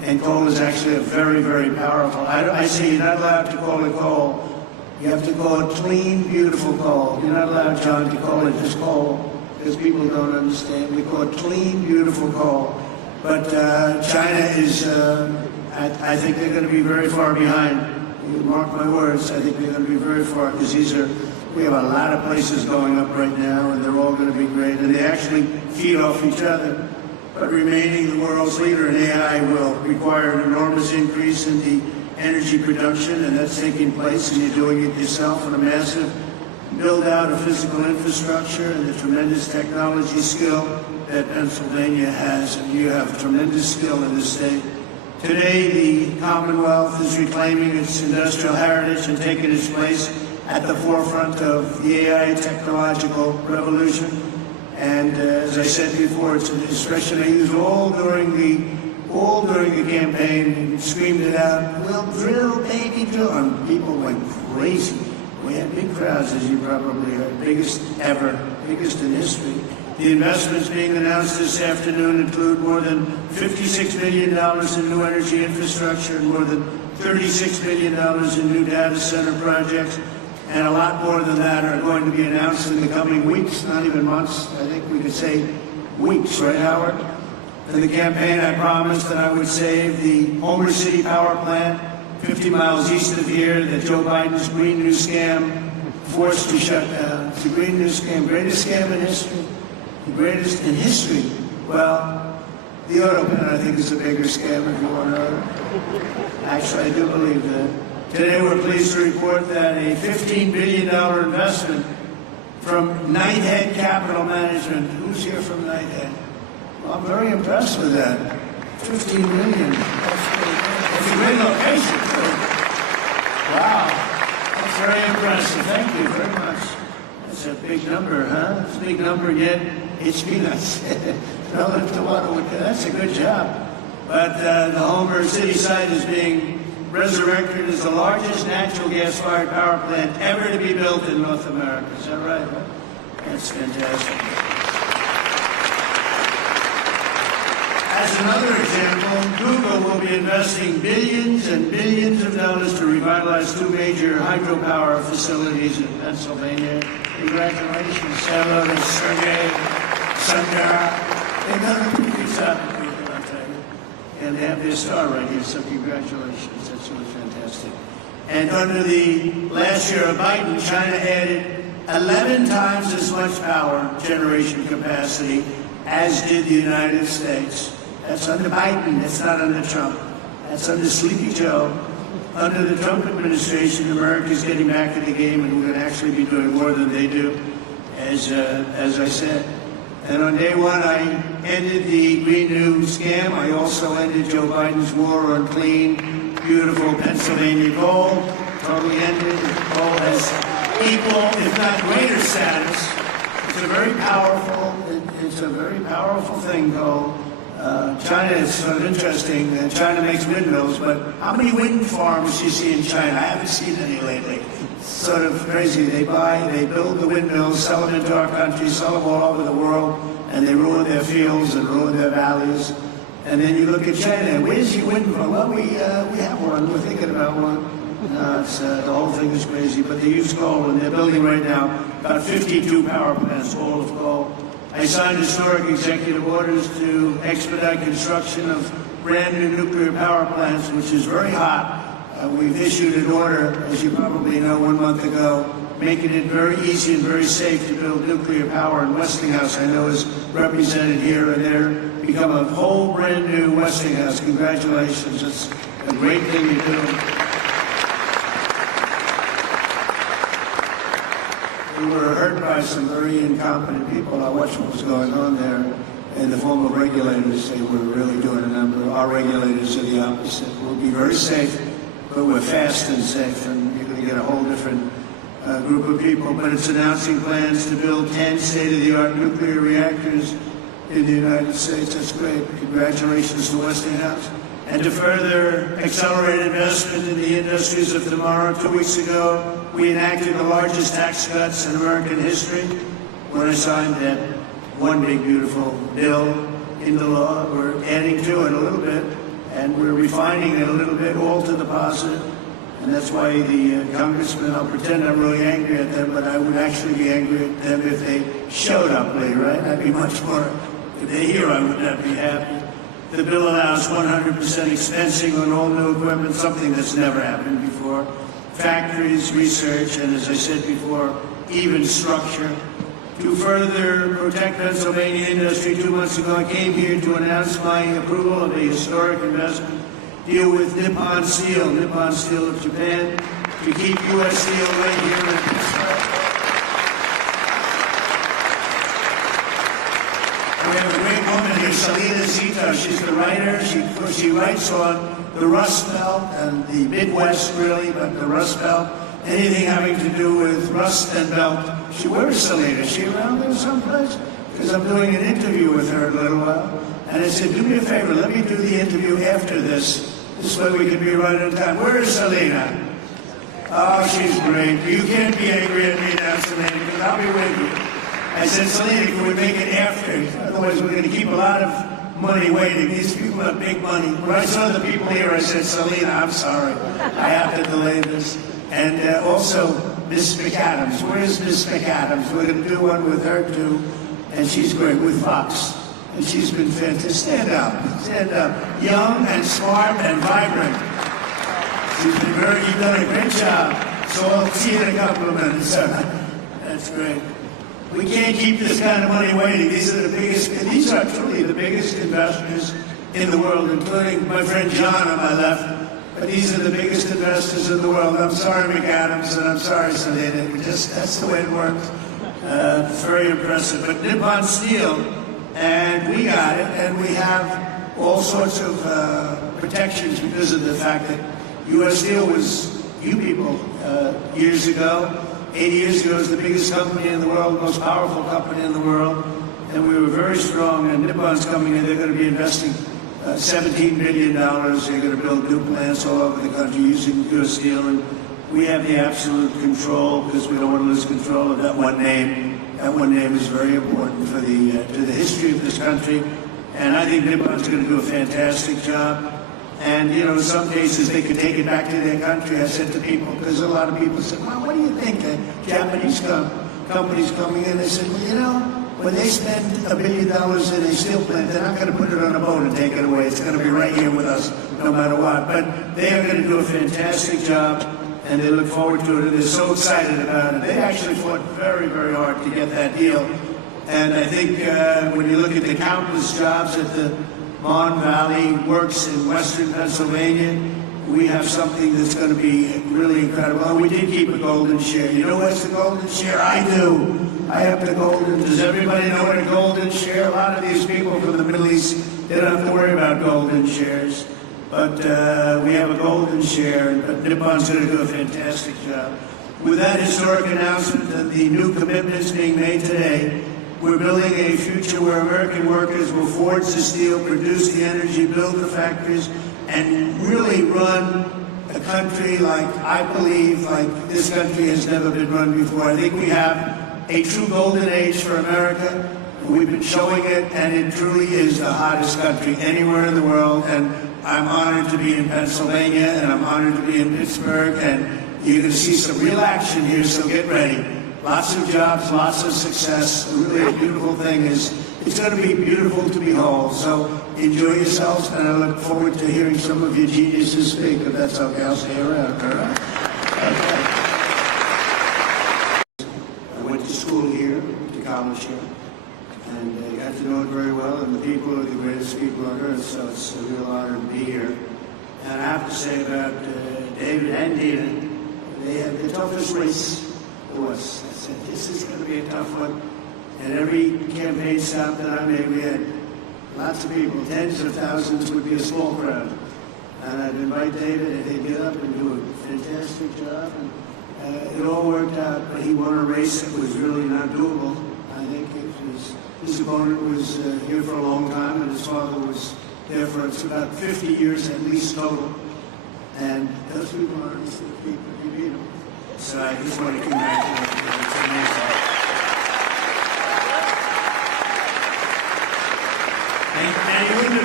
And coal is actually a very, very powerful. I say you're not allowed to call it coal. You have to call it clean, beautiful coal. You're not allowed, John, to call it just coal, because people don't understand. We call it clean, beautiful coal. But China is, I think they're going to be very far behind. You mark my words, I think they're going to be very far, because we have a lot of places going up right now, and they're all going to be great, and they actually feed off each other. But remaining the world's leader in AI will require an enormous increase in the energy production, and that's taking place, and you're doing it yourself, and a massive build-out of physical infrastructure and the tremendous technology skill that Pennsylvania has, and you have tremendous skill in this state. Today, the Commonwealth is reclaiming its industrial heritage and taking its place at the forefront of the AI technological revolution. And as I said before, it's an expression I used all during the campaign, and screamed it out, "We'll drill, baby, drill," and people went crazy. We had big crowds, as you probably heard, biggest ever, biggest in history. The investments being announced this afternoon include more than $56 billion in new energy infrastructure and more than $36 billion in new data center projects. And a lot more than that are going to be announced in the coming weeks, not even months. I think we could say weeks, right, Howard? In the campaign, I promised that I would save the Homer City power plant 50 miles east of here that Joe Biden's Green New Scam forced to shut down. It's the Green New Scam, greatest scam in history. The greatest in history. Well, the auto plant, I think, is a bigger scam, if you want to know. Actually, I do believe that. Today, we're pleased to report that a $15 billion investment from Knighthead Capital Management. Who's here from Knighthead? Well, I'm very impressed with that. $15 million. That's a great location, too. Wow. That's very impressive. Thank you very much. That's a big number, huh? It's a big number, yet it's peanuts. Relative to what? That's a good job. But the Homer City site is being resurrected as the largest natural gas-fired power plant ever to be built in North America. Is that right? That's fantastic. As another example, Google will be investing billions and billions of dollars to revitalize two major hydropower facilities in Pennsylvania. Congratulations, Hello to Sergey, Sundar. They've done a pretty good job, I'll tell you. And they have their star right here, so congratulations. That's really fantastic. And under the last year of Biden, China added 11 times as much power generation capacity as did the United States. That's under Biden. That's not under Trump. That's under Sleepy Joe. Under the Trump administration, America's getting back in the game, and we're going to actually be doing more than they do, as I said. And on day one, I ended the Green New Scam. I also ended Joe Biden's war on clean, beautiful Pennsylvania coal. Totally ended. Coal has equal, if not greater status. It's a very powerful thing, coal. China is sort of interesting. China makes windmills, but how many wind farms do you see in China? I haven't seen any lately. It's sort of crazy. They build the windmills, sell them into our country, sell them all over the world, and they ruin their fields and ruin their valleys. And then you look at China. Where's your wind farm? Well, we have one. We're thinking about one. The whole thing is crazy. But they use coal, and they're building right now about 52 power plants, all of coal. I signed historic executive orders to expedite construction of brand new nuclear power plants, which is very hot. We've issued an order, as you probably know, 1 month ago, making it very easy and very safe to build nuclear power. And Westinghouse, I know, is represented here, and they're become a whole brand new Westinghouse. Congratulations. It's a great thing to do. We were hurt by some very incompetent people. I watched what was going on there. In the form of regulators, they were really doing a number. Our regulators are the opposite. We'll be very safe, but we're fast and safe, and you're going to get a whole different group of people. But it's announcing plans to build 10 state-of-the-art nuclear reactors in the United States. That's great. Congratulations to Westinghouse. And to further accelerate investment in the industries of tomorrow, 2 weeks ago, we enacted the largest tax cuts in American history when I signed that one big, beautiful bill into law. We're adding to it a little bit, and we're refining it a little bit, all to the positive. And that's why the congressmen, I'll pretend I'm really angry at them, but I would actually be angry at them if they showed up late, right? I'd be much more, if they're here, I would not be happy. The bill allows 100% expensing on all new equipment, something that's never happened before. Factories, research, and as I said before, even structure. To further protect Pennsylvania industry, 2 months ago I came here to announce my approval of a historic investment deal with Nippon Steel of Japan, to keep U.S. steel right here in Pittsburgh. We have a great woman here, Selena Zito. She's the writer. She writes on the Rust Belt and the Midwest, really, but the Rust Belt. Anything having to do with Rust and Belt. Where's Selena? Is she around there someplace? Because I'm doing an interview with her in a little while. And I said, do me a favor, let me do the interview after this. This way we can be right on time. Where is Selena? Oh, she's great. You can't be angry at me now, Selena, because I'll be with you. I said, Selena, can we make it after? Otherwise, we're going to keep a lot of money waiting. These people have big money. When I saw the people here, I said, Selena, I'm sorry. I have to delay this. And also, Miss McAdams. Where's Miss McAdams? We're going to do one with her, too. And she's great with Fox. And she's been fantastic. Stand up. Young and smart and vibrant. You've done a great job. So I'll see you in a couple of minutes. That's great. We can't keep this kind of money waiting. These are truly the biggest investors in the world, including my friend John on my left. But these are the biggest investors in the world. I'm sorry, McAdams, and I'm sorry, Selena. That's the way it works. It's very impressive. But Nippon Steel, and we got it, and we have all sorts of protections because of the fact that U.S. Steel was, you people, years ago, 80 years ago, was the biggest company in the world, most powerful company in the world, and we were very strong, and Nippon's coming in, they're going to be investing $17 billion. They're going to build new plants all over the country using U.S. Steel, and we have the absolute control because we don't want to lose control of that one name. That one name is very important for to the history of this country, and I think Nippon's going to do a fantastic job. And, in some cases, they could take it back to their country. I said to people, because a lot of people said, well, what do you think? Japanese companies coming in, they said, well, when they spend $1 billion in a steel plant, they're not going to put it on a boat and take it away. It's going to be right here with us, no matter what. But they are going to do a fantastic job, and they look forward to it, and they're so excited about it. They actually fought very, very hard to get that deal. And I think when you look at the countless jobs at the Mon Valley Works in western Pennsylvania, we have something that's going to be really incredible. And we did keep a golden share. You know what's the golden share? I do. I have the golden. Does everybody know what a golden share? A lot of these people from the Middle East, they don't have to worry about golden shares. But we have a golden share, but Nippon's going to do a fantastic job. With that historic announcement and the new commitments being made today, we're building a future where American workers will forge the steel, produce the energy, build the factories, and really run a country like, I believe, like this country has never been run before. I think we have a true golden age for America. We've been showing it, and it truly is the hottest country anywhere in the world. And I'm honored to be in Pennsylvania, and I'm honored to be in Pittsburgh, and you're going to see some real action here, so get ready. Lots of jobs, lots of success. Really a beautiful thing is, it's going to be beautiful to behold. So enjoy yourselves, and I look forward to hearing some of your geniuses speak. If that's okay, I'll stay around. All right? Okay. I went to school here, to college here, and I got to know it very well, and the people are the greatest people on earth, so it's a real honor to be here. And I have to say about David and Dina, they had the toughest race for us. I said, this is going to be a tough one. And every campaign stop that I made, we had lots of people, tens of thousands would be a small crowd. And I'd invite David, and he'd get up and do a fantastic job. And it all worked out, but he won a race that was really not doable. I think his opponent was here for a long time, and his father was there for about 50 years at least total. And those people are the people who beat him. So I just want to congratulate him. It's amazing. And he wouldn't have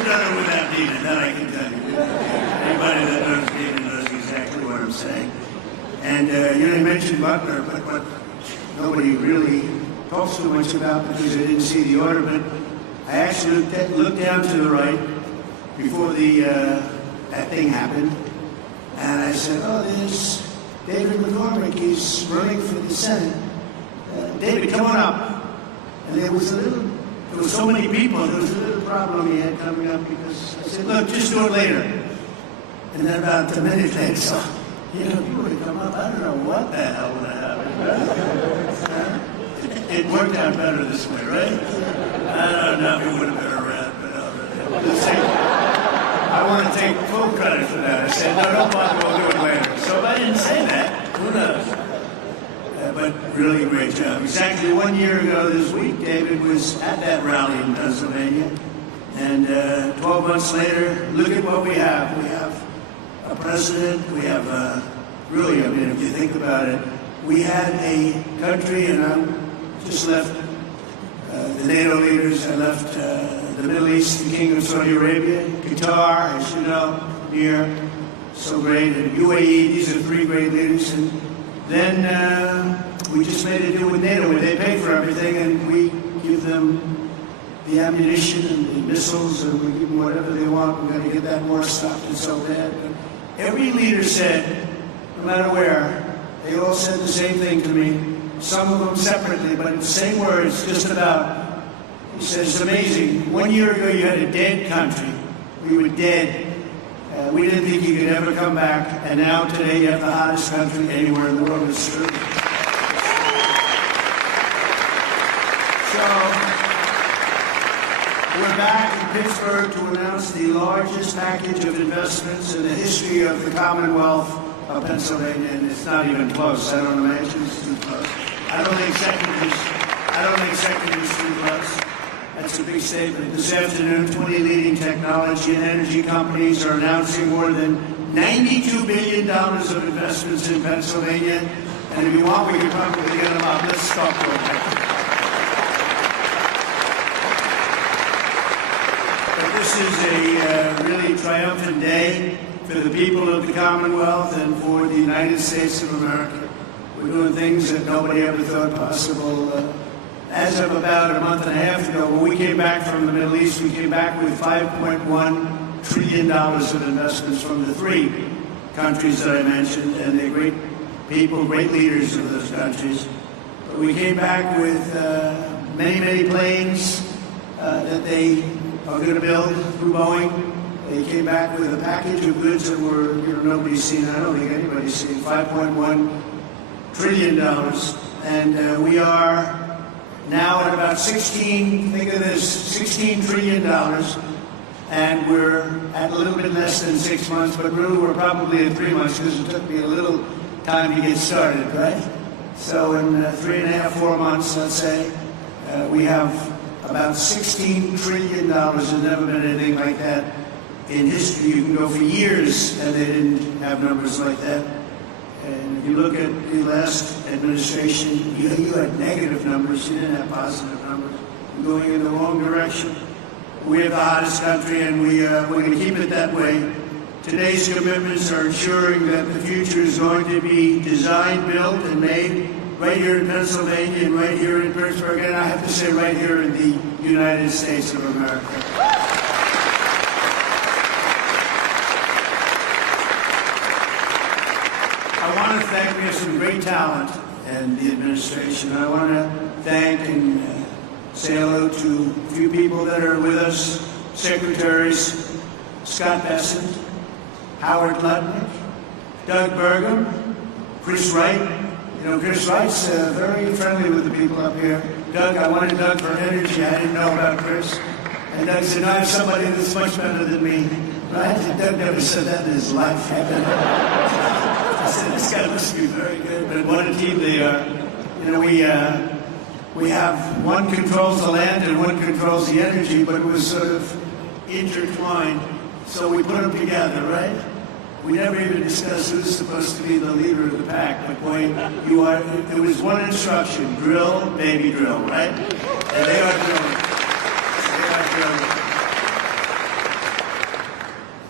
done it without Dina, that I can tell you. Anybody that knows Dina knows exactly what I'm saying. And you mentioned Butler, but what nobody really talks too much about because I didn't see the order, but I actually looked down to the right before that thing happened, and I said, oh, there's David McCormack, he's running for the Senate. David, come on up. And there was so many people, there was a little problem he had coming up because I said, look, just do it later. And then about a minute later, so, you would have come up, I don't know what the hell would have happened. It worked out better this way, right? I don't know if it would have been around, but I want to take full credit for that. I said, no, don't bother, we'll do it later. So if I didn't say that, who knows? But really great job. Exactly 1 year ago this week, David was at that rally in Pennsylvania. And 12 months later, look at what we have. We have a president, we have really, I mean, if you think about it, we had a country, and I just left the NATO leaders, I left the Middle East, the Kingdom of Saudi Arabia, Qatar, as you know, here, so great, and UAE, these are three great leaders. And then we just made a deal with NATO where they pay for everything and we give them the ammunition and the missiles and we give them whatever they want. We're going to get that war stopped and so bad. But every leader said, no matter where, they all said the same thing to me. Some of them separately, but in the same words, just about. He said, it's amazing. 1 year ago, you had a dead country. We were dead. We didn't think you could ever come back. And now, today, you have the hottest country anywhere in the world. It's true. So, we're back in Pittsburgh to announce the largest package of investments in the history of the Commonwealth of Pennsylvania, and it's not even close. I don't imagine it's too close. I don't think second is too close. That's a big statement. This afternoon, 20 leading technology and energy companies are announcing more than $92 billion of investments in Pennsylvania. And if you want, we can probably get them up. Let's talk for a minute. But this is a really triumphant day for the people of the Commonwealth and for the United States of America. We're doing things that nobody ever thought possible. As of about a month and a half ago, when we came back from the Middle East, we came back with $5.1 trillion of investments from the three countries that I mentioned, and they're great people, great leaders of those countries. But we came back with many, many planes that they are going to build through Boeing. They came back with a package of goods that were, nobody's seen. I don't think anybody's seen. $5.1 trillion, and we are now at about 16. Think of this, $16 trillion, and we're at a little bit less than 6 months. But really, we're probably at 3 months because it took me a little time to get started, right? So in 3.5, 4 months, let's say, we have about $16 trillion. There's never been anything like that in history. You can go for years and they didn't have numbers like that. And if you look at the last administration, you had negative numbers, you didn't have positive numbers. You're going in the wrong direction. We have the hottest country and we're going to keep it that way. Today's commitments are ensuring that the future is going to be designed, built, and made right here in Pennsylvania and right here in Pittsburgh, and I have to say right here in the United States of America. I want to thank, we have some great talent in the administration. I want to thank and say hello to a few people that are with us, secretaries, Scott Bessent, Howard Lutnick, Doug Burgum, Chris Wright. Chris Wright's very friendly with the people up here. Doug, I wanted Doug for energy. I didn't know about Chris. And Doug said, I have somebody that's much better than me. Right? Doug never said that in his life. I said, this guy must be very good. But what a team they are. We have one controls the land and one controls the energy, but it was sort of intertwined. So we put them together, right? We never even discussed who's supposed to be the leader of the pack, but boy, you are. There was one instruction: drill, baby, drill, right? And they are drilling. They are drilling.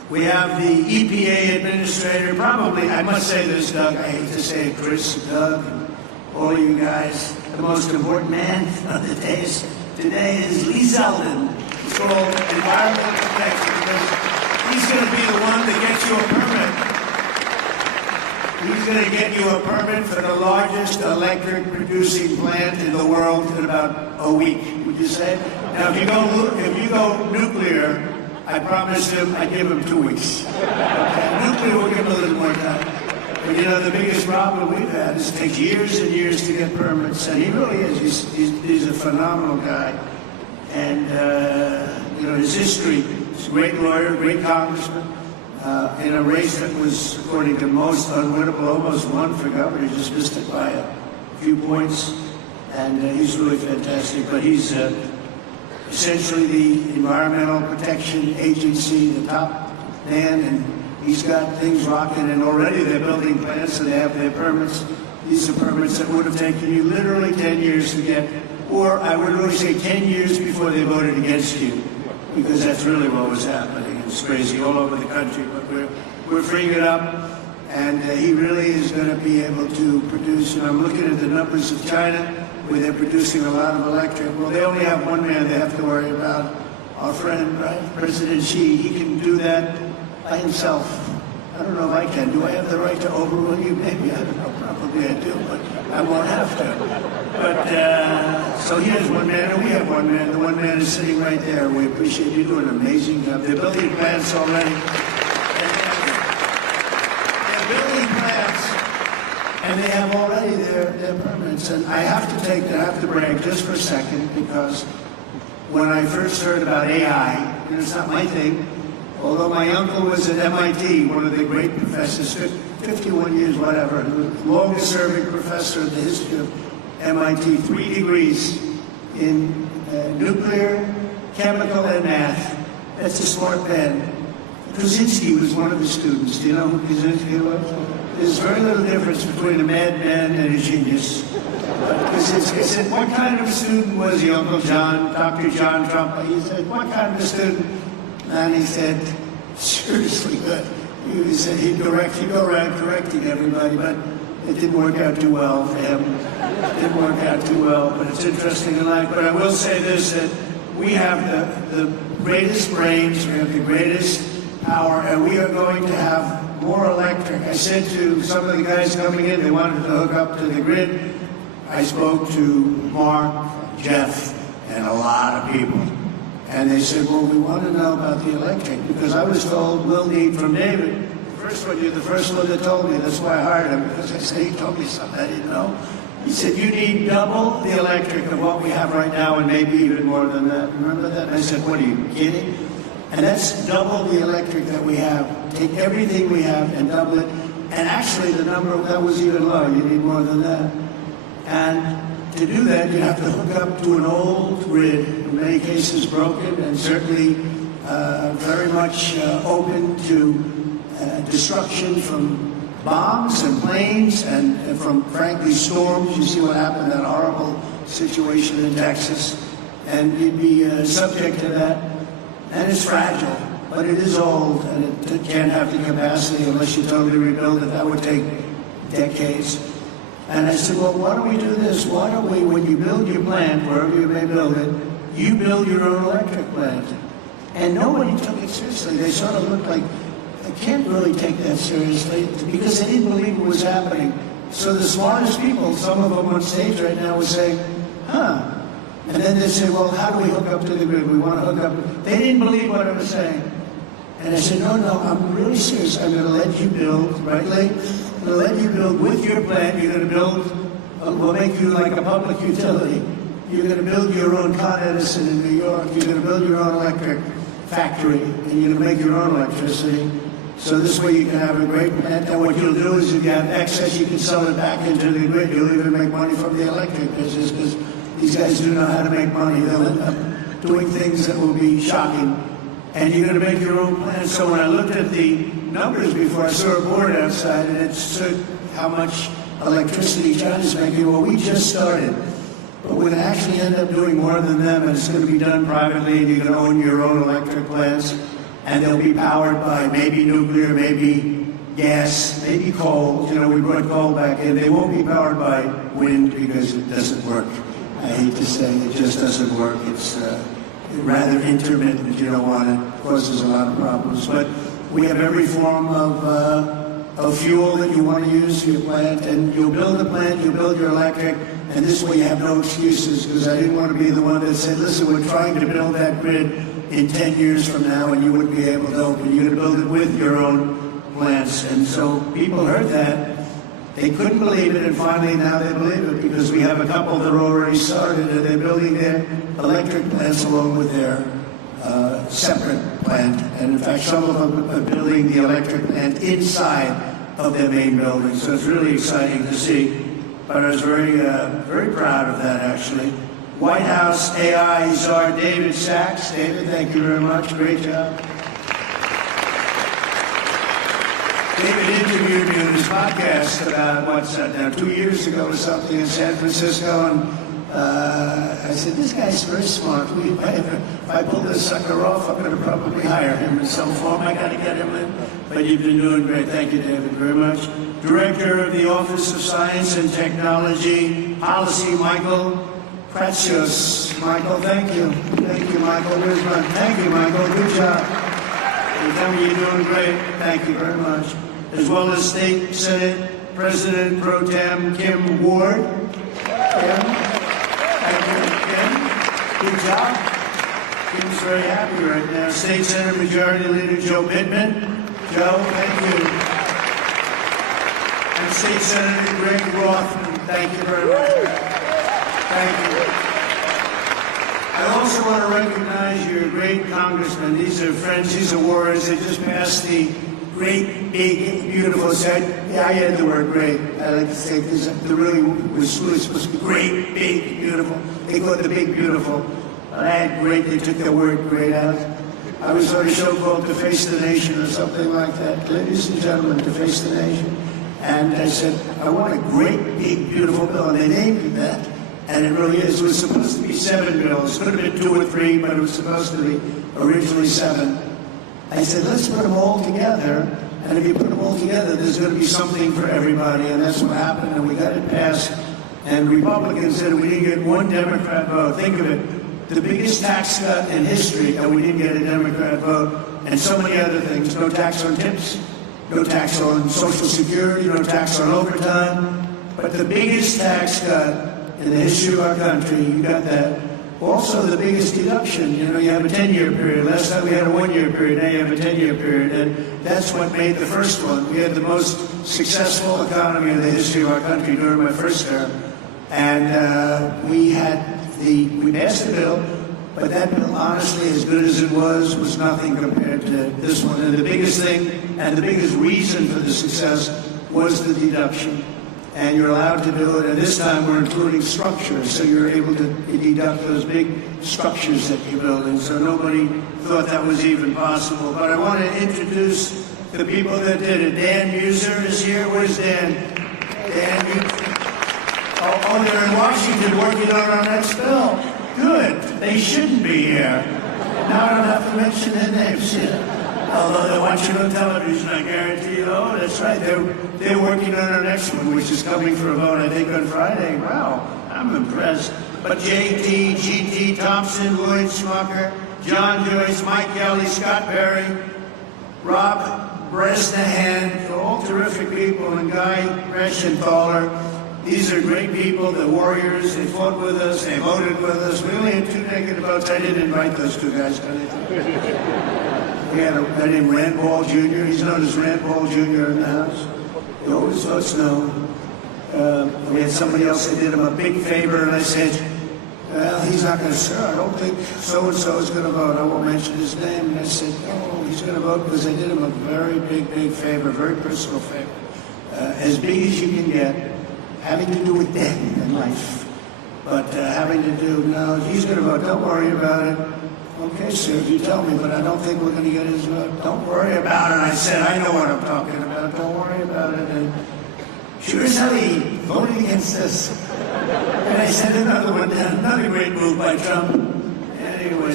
We have the EPA administrator, probably, I must say this, Doug, I hate to say it, Chris, Doug, and all you guys, the most important man of the days today is Lee Zeldin. It's called environmental protection because he's going to be the one that gets you a permit. He's going to get you a permit for the largest electric producing plant in the world in about a week, would you say? Now, if you go nuclear, I promised him I'd give him 2 weeks. Okay? Nuclear will give him a little more time. But you know, the biggest problem we've had is it takes years and years to get permits, and he really is. He's a phenomenal guy. And, you know, his history, he's a great lawyer, great congressman, in a race that was, according to most, unwinnable, almost won for governor. He just missed it by a few points. And he's really fantastic. But he's essentially the Environmental Protection Agency, the top man, and he's got things rocking, and already they're building plants, and they have their permits. These are permits that would have taken you literally 10 years to get, or I would really say 10 years before they voted against you, because that's really what was happening. It's crazy all over the country, but we're freeing it up, and he really is going to be able to produce, and I'm looking at the numbers of China, where they're producing a lot of electric. Well, they only have one man they have to worry about, our friend, right, President Xi. He can do that by himself. I don't know if I can. Do I have the right to overrule you? Maybe. I don't know. Probably I do, but I won't have to. But, so he has one man, and we have one man. The one man is sitting right there. We appreciate you doing an amazing job. They're building plants already. They're building plants, and they have already their permits. And I have to brag just for a second, because when I first heard about AI, and it's not my thing, although my uncle was at MIT, one of the great professors, 51 years, whatever, the longest serving professor in the history of MIT, 3 degrees in nuclear, chemical, and math. That's a smart man. Kaczynski was one of his students. Do you know who Kaczynski was? There's very little difference between a madman and a genius. Kaczynski said, what kind of a student was he, Uncle John, Dr. John Trump? He said, what kind of a student? And he said, seriously good. He said he'd go around correcting everybody, but it didn't work out too well for him. It didn't work out too well, but it's interesting in life. But I will say this, that we have the greatest brains, we have the greatest power, and we are going to have more electric. I said to some of the guys coming in, they wanted to hook up to the grid. I spoke to Mark, Jeff, and a lot of people. And they said, well, we want to know about the electric, because I was told we'll need from David. You're the first one that told me. That's why I hired him, because I said, he told me something I didn't know. He said, you need double the electric of what we have right now, and maybe even more than that. Remember that? And I said, what, are you kidding? And that's double the electric that we have. Take everything we have and double it. And actually, the number, that was even low. You need more than that. And to do that, you have to hook up to an old grid, in many cases broken, and certainly very much open to destruction from bombs and planes and from, frankly, storms. You see what happened, that horrible situation in Texas. And you'd be subject to that. And it's fragile, but it is old, and it can't have the capacity unless you totally rebuild it. That would take decades. And I said, well, why don't we do this? Why don't we, when you build your plant, wherever you may build it, you build your own electric plant. And nobody took it seriously. They sort of looked like, I can't really take that seriously, because they didn't believe it was happening. So the smartest people, some of them on stage right now, would say, huh. And then they'd say, well, how do we hook up to the grid? We want to hook up. They didn't believe what I was saying. And I said, no, I'm really serious. I'm going to let you build, right, Lee? I'm going to let you build with your plant. You're going to build, we'll make you like a public utility. You're going to build your own Con Edison in New York. You're going to build your own electric factory, and you're going to make your own electricity. So this way you can have a great plant. And what you'll do is if you have excess, you can sell it back into the grid. You'll even make money from the electric business, because these guys do know how to make money. They'll end up doing things that will be shocking. And you're going to make your own plan. So when I looked at the numbers before, I saw a board outside, and it showed how much electricity China's making. Well, we just started. But we're going to actually end up doing more than them, and it's going to be done privately, and you're going to own your own electric plants. and they'll be powered by maybe nuclear, maybe gas, maybe coal. You know, we brought coal back in. They won't be powered by wind because it doesn't work. I hate to say it just doesn't work. It's rather intermittent. You don't want it. It causes a lot of problems. But we have every form of fuel that you want to use for your plant, and you'll build a plant, you'll build your electric, and this way you have no excuses, because I didn't want to be the one that said, listen, we're trying to build that grid in 10 years from now, and you wouldn't be able to open. You're going to build it with your own plants. And so people heard that. They couldn't believe it, and finally now they believe it, because we have a couple that are already started, and they're building their electric plants along with their separate plant. And in fact, some of them are building the electric plant inside of their main building. So it's really exciting to see. But I was very proud of that, actually. White House AI czar David Sachs. David, thank you very much. Great job. David interviewed me on his podcast about, what's that now, 2 years ago or something in San Francisco, and I said, this guy's very smart. If I pull this sucker off, I'm going to probably hire him in some form. I got to get him in. But you've been doing great. Thank you, David, very much. Director of the Office of Science and Technology Policy, Michael Kratsios. Michael, thank you. Thank you, Michael. Where's my... Thank you, Michael. Good job. You tell me you're doing great. Thank you very much. As well as State Senate President Pro Tem Kim Ward. Kim, thank you. Kim, good job. Kim's very happy right now. State Senate Majority Leader Joe Pittman. Joe, thank you. And State Senator Greg Rothman. Thank you very much. Thank you. I also want to recognize your great congressmen. These are friends, these are warriors. They just passed the great, big, beautiful set. Yeah, I had the word great. I like to say this. The really was really supposed to be great, big, beautiful. They call it the big, beautiful. But I had great. They took the word great out. I was on a show called To Face the Nation or something like that. Ladies and gentlemen, To Face the Nation. And I said, I want a great, big, beautiful bill. And they named it that. And it really is. It was supposed to be 7 bills. Could have been 2 or 3, but it was supposed to be originally 7. I said, let's put them all together. And if you put them all together, there's going to be something for everybody. And that's what happened. And we got it passed. And Republicans said we didn't get one Democrat vote. Think of it. The biggest tax cut in history, and we didn't get a Democrat vote. And so many other things. No tax on tips. No tax on Social Security. No tax on overtime. But the biggest tax cut in the history of our country, you got that. Also, the biggest deduction, you know, you have a 10-year period. Last time we had a 1-year period, now you have a 10-year period. And that's what made the first one. We had the most successful economy in the history of our country during my first term. And we passed the bill, but that bill, honestly, as good as it was nothing compared to this one. And the biggest thing, and the biggest reason for the success was the deduction. And you're allowed to do it, and this time we're including structures, so you're able to deduct those big structures that you're building, so nobody thought that was even possible. But I want to introduce the people that did it. Dan Muser is here. Where's Dan? Dan Muser. Oh, they're in Washington working on our next bill. Good. They shouldn't be here. Now I don't have to mention their names here. Although they're watching on television, I guarantee you. Oh, that's right. They're working on our next one, which is coming for a vote, I think, on Friday. Wow, I'm impressed. But J.T., G.T. Thompson, Lloyd Smucker, John Joyce, Mike Kelly, Scott Perry, Rob Bresnahan, they're all terrific people, and Guy Reschenthaler. These are great people, the warriors. They fought with us, they voted with us. We only had 2 negative votes. I didn't invite those 2 guys. We had a guy named Rand Paul Jr. He's known as Rand Paul Jr. in the House. He always votes no. We had somebody else that did him a big favor, and I said, well, he's not going to serve. I don't think so-and-so is going to vote. I won't mention his name. And I said, oh, he's going to vote because I did him a very big, big favor, very personal favor. As big as you can get, having to do with death in life. But having to do, no, he's going to vote. Don't worry about it. Okay, sir, you tell me, but I don't think we're going to get his vote. Don't worry about it. I said, I know what I'm talking about. Don't worry about it. And sure as hell he voted against this. And I said another one down, another great move by Trump. Anyway,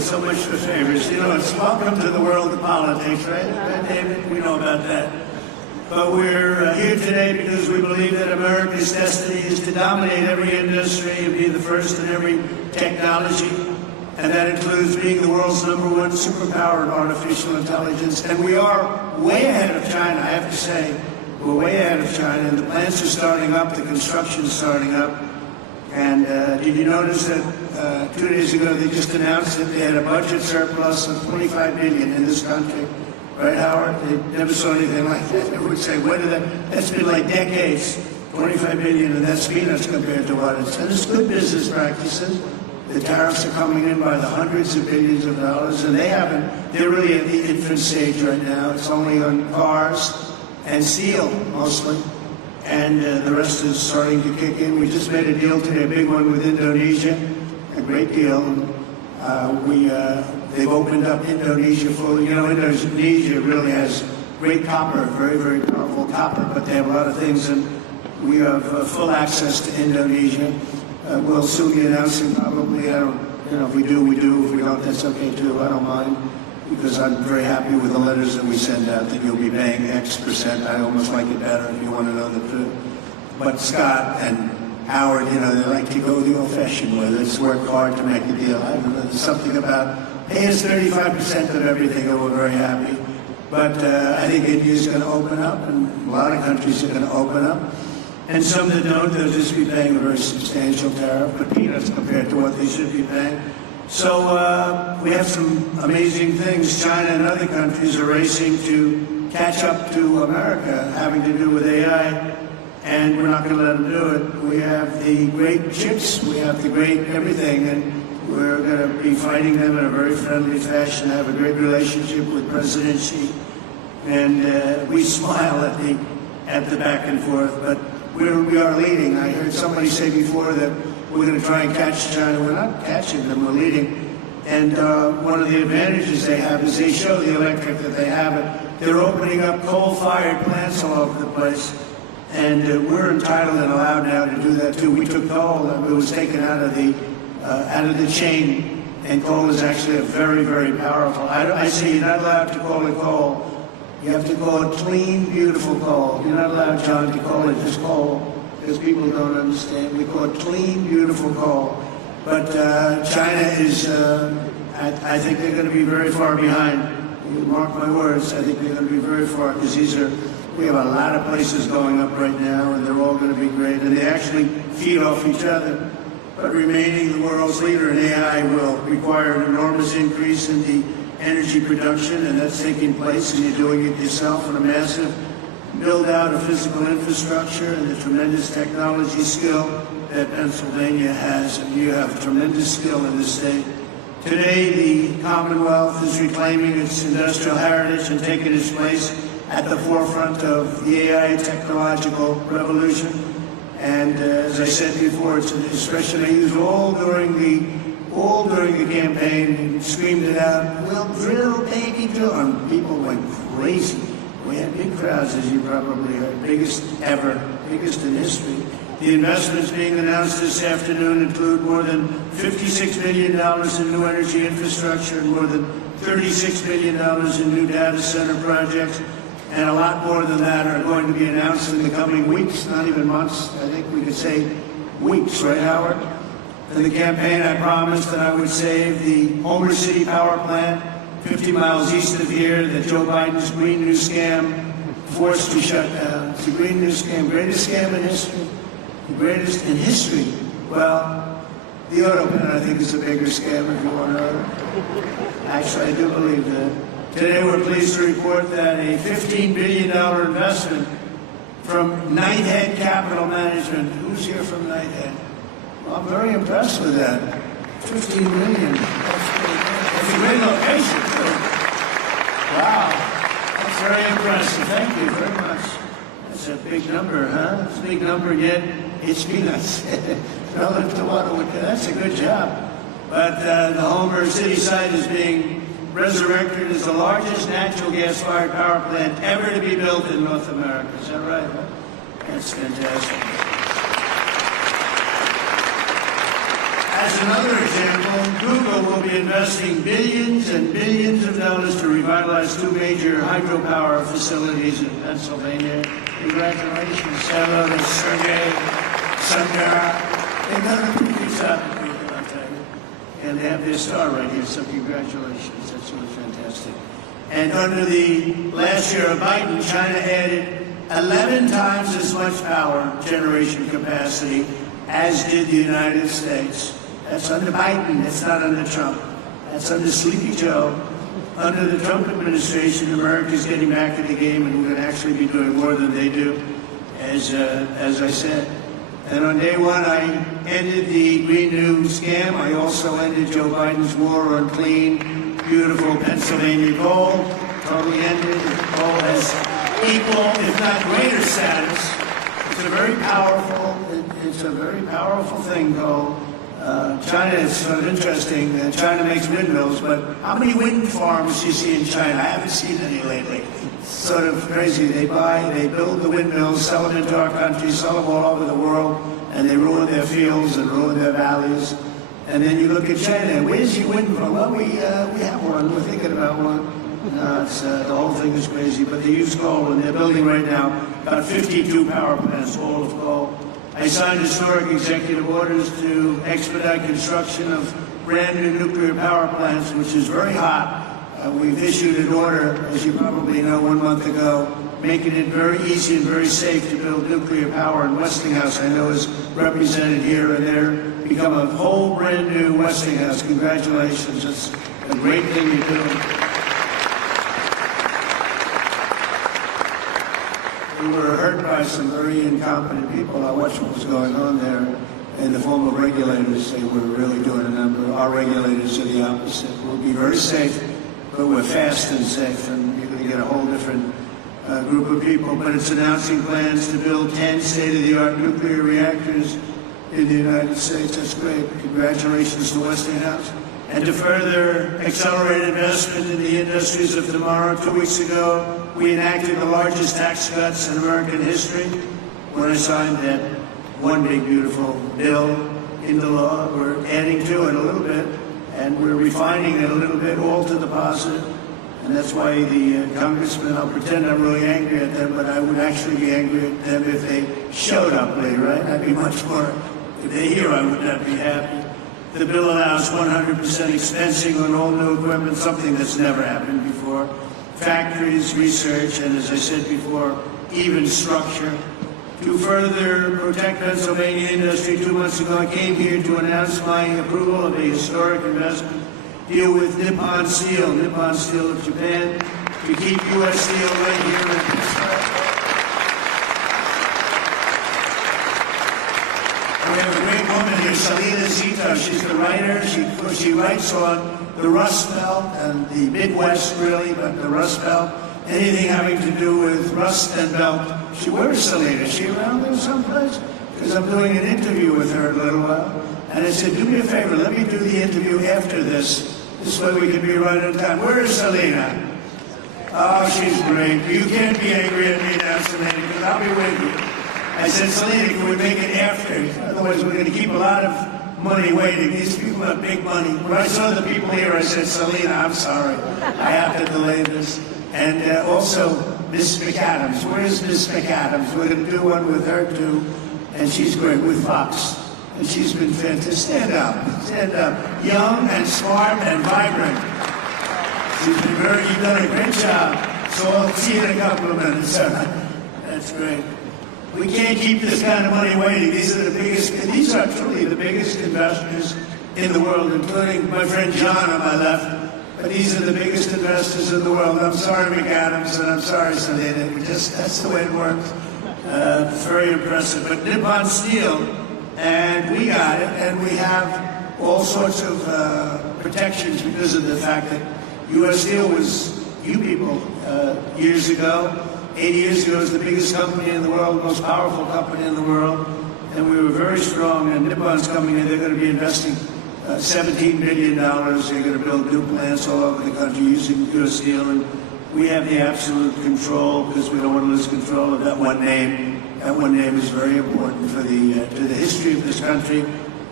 so much for favors. You know, it's welcome to the world of politics, right, David? We know about that. But we're here today because we believe that America's destiny is to dominate every industry and be the first in every technology. And that includes being the world's #1 superpower in artificial intelligence. And we are way ahead of China, I have to say. We're way ahead of China, and the plants are starting up, the construction's starting up. And did you notice that 2 days ago they just announced that they had a budget surplus of $25 billion in this country? Right, Howard? They never saw anything like that. They would say, what did that? That's been like decades. $25 billion, and that's peanuts compared to what it's. And it's good business practices. The tariffs are coming in by the hundreds of billions of dollars, and they're really at the infant stage right now. It's only on cars and steel, mostly. And the rest is starting to kick in. We just made a deal today, a big one with Indonesia, a great deal. They've opened up Indonesia fully. You know, Indonesia really has great copper, very, very powerful copper, but they have a lot of things, and we have full access to Indonesia. We'll soon be announcing probably, if we do, we do. If we don't, that's okay too. I don't mind, because I'm very happy with the letters that we send out that you'll be paying X percent. I almost like it better if you want to know the truth. But Scott and Howard, they like to go the old-fashioned way. Let's work hard to make a deal. I don't know. There's something about pay us 35% of everything, and we're very happy. But I think India's going to open up, and a lot of countries are going to open up. And some that don't, they'll just be paying a very substantial tariff, but peanuts compared to what they should be paying. So we have some amazing things. China and other countries are racing to catch up to America, having to do with AI, and we're not going to let them do it. We have the great chips, we have the great everything, and we're going to be fighting them in a very friendly fashion, have a great relationship with President Xi, and we smile at the back and forth, but we are leading. I heard somebody say before that we're going to try and catch China. We're not catching them, we're leading. And one of the advantages they have is they show the electric that they have it. They're opening up coal-fired plants all over the place. And we're entitled and allowed now to do that too. We took coal, it was taken out of the chain, and coal is actually a very, very powerful. I say you're not allowed to call it coal. You have to call it clean, beautiful coal. You're not allowed, John, to call it just coal, because people don't understand. We call it clean, beautiful coal. But China is, I think they're going to be very far behind. You mark my words, I think they're going to be very far, because we have a lot of places going up right now, and they're all going to be great, and they actually feed off each other. But remaining the world's leader in AI will require an enormous increase in the energy production, and that's taking place, and you're doing it yourself, and a massive build-out of physical infrastructure and the tremendous technology skill that Pennsylvania has, and you have tremendous skill in this state. Today, the Commonwealth is reclaiming its industrial heritage and taking its place at the forefront of the AI technological revolution. And as I said before, it's an expression I used all during the campaign, and screamed it out, "We'll drill, baby, drill." And people went crazy. We had big crowds, as you probably heard, biggest ever, biggest in history. The investments being announced this afternoon include more than $56 billion in new energy infrastructure and more than $36 billion in new data center projects. And a lot more than that are going to be announced in the coming weeks, not even months. I think we could say weeks, right, Howard? In the campaign, I promised that I would save the Homer City power plant 50 miles east of here that Joe Biden's Green New Scam forced to shut down. It's the Green New Scam, greatest scam in history. The greatest in history. Well, the auto plant, I think, is a bigger scam, if you want to know. Actually, I do believe that. Today, we're pleased to report that a $15 billion investment from Knighthead Capital Management. Who's here from Knighthead? Well, I'm very impressed with that. $15 million. That's a great location, too. Wow. That's very impressive. Thank you very much. That's a big number, huh? It's a big number, yet it's peanuts. Relative to what? That's a good job. But the Homer City site is being resurrected as the largest natural gas-fired power plant ever to be built in North America. Is that right? Huh? That's fantastic. As another example, Google will be investing billions and billions of dollars to revitalize two major hydropower facilities in Pennsylvania. Congratulations, hello to Sergey, Sundar. They've done a pretty good job, I'll tell you. And they have their star right here, so congratulations. That's really fantastic. And under the last year of Biden, China added 11 times as much power generation capacity as did the United States. That's under Biden. That's not under Trump. That's under Sleepy Joe. Under the Trump administration, America's getting back in the game, and we're going to actually be doing more than they do, as I said. And on day one, I ended the Green New scam. I also ended Joe Biden's war on clean, beautiful Pennsylvania coal. Totally ended. Coal has equal, if not greater status. It's a very powerful thing, coal. China is sort of interesting. China makes windmills, but how many wind farms do you see in China? I haven't seen any lately. It's sort of crazy. They build the windmills, sell them into our country, sell them all over the world, and they ruin their fields and ruin their valleys. And then you look at China. Where's your wind farm? Well, we have one. We're thinking about one. The whole thing is crazy, but they use coal, and they're building right now about 52 power plants, all of coal. I signed historic executive orders to expedite construction of brand new nuclear power plants, which is very hot. We've issued an order, as you probably know, 1 month ago, making it very easy and very safe to build nuclear power. And Westinghouse, I know, is represented here, and they're become a whole brand new Westinghouse. Congratulations. It's a great thing to do. We were hurt by some very incompetent people. I watched what was going on there in the form of regulators. They were really doing a number. Our regulators are the opposite. We'll be very safe, but we're fast and safe, and you're going to get a whole different group of people. But it's announcing plans to build 10 state-of-the-art nuclear reactors in the United States. That's great. Congratulations to Westinghouse. And to further accelerate investment in the industries of tomorrow, 2 weeks ago, we enacted the largest tax cuts in American history when I signed that one big, beautiful bill into law. We're adding to it a little bit, and we're refining it a little bit, all to the positive. And that's why the congressmen, I'll pretend I'm really angry at them, but I would actually be angry at them if they showed up late, right? I'd be much more, if they're here, I would not be happy. The bill allows 100% expensing on all new equipment, something that's never happened before. Factories, research, and as I said before, even structure. To further protect Pennsylvania industry, 2 months ago I came here to announce my approval of a historic investment deal with Nippon Steel of Japan, to keep U.S. steel right here in Pittsburgh. We have a great woman here, Salina Zito. She's the writer. She writes on the Rust Belt and the Midwest, really, but the Rust Belt, anything having to do with rust and belt. Where's Salina? Is she around there someplace? Because I'm doing an interview with her in a little while. And I said, do me a favor, let me do the interview after this. This way we can be right on time. Where is Salina? Oh, she's great. You can't be angry at me now, Salina, because I'll be with you. I said, Salina, can we make it after? Otherwise, we're going to keep a lot of money waiting. These people have big money. When I saw the people here, I said, Salina, I'm sorry. I have to delay this. And also, Miss McAdams. Where's Miss McAdams? We're going to do one with her, too. And she's great, with Fox. And she's been fantastic. Stand up. Young and smart and vibrant. You've done a great job. So I'll see you in a couple of minutes. That's great. We can't keep this kind of money waiting. These are truly the biggest investors in the world, including my friend John on my left. But these are the biggest investors in the world. I'm sorry, McAdams, and I'm sorry, Salina. That's the way it works. Very impressive. But Nippon Steel, and we got it, and we have all sorts of protections because of the fact that U.S. Steel was you people years ago. 80 years ago, it was the biggest company in the world, most powerful company in the world, and we were very strong. And Nippon's coming in; they're going to be investing $17 billion. They're going to build new plants all over the country using U.S. Steel, and we have the absolute control because we don't want to lose control of that one name. That one name is very important for to the history of this country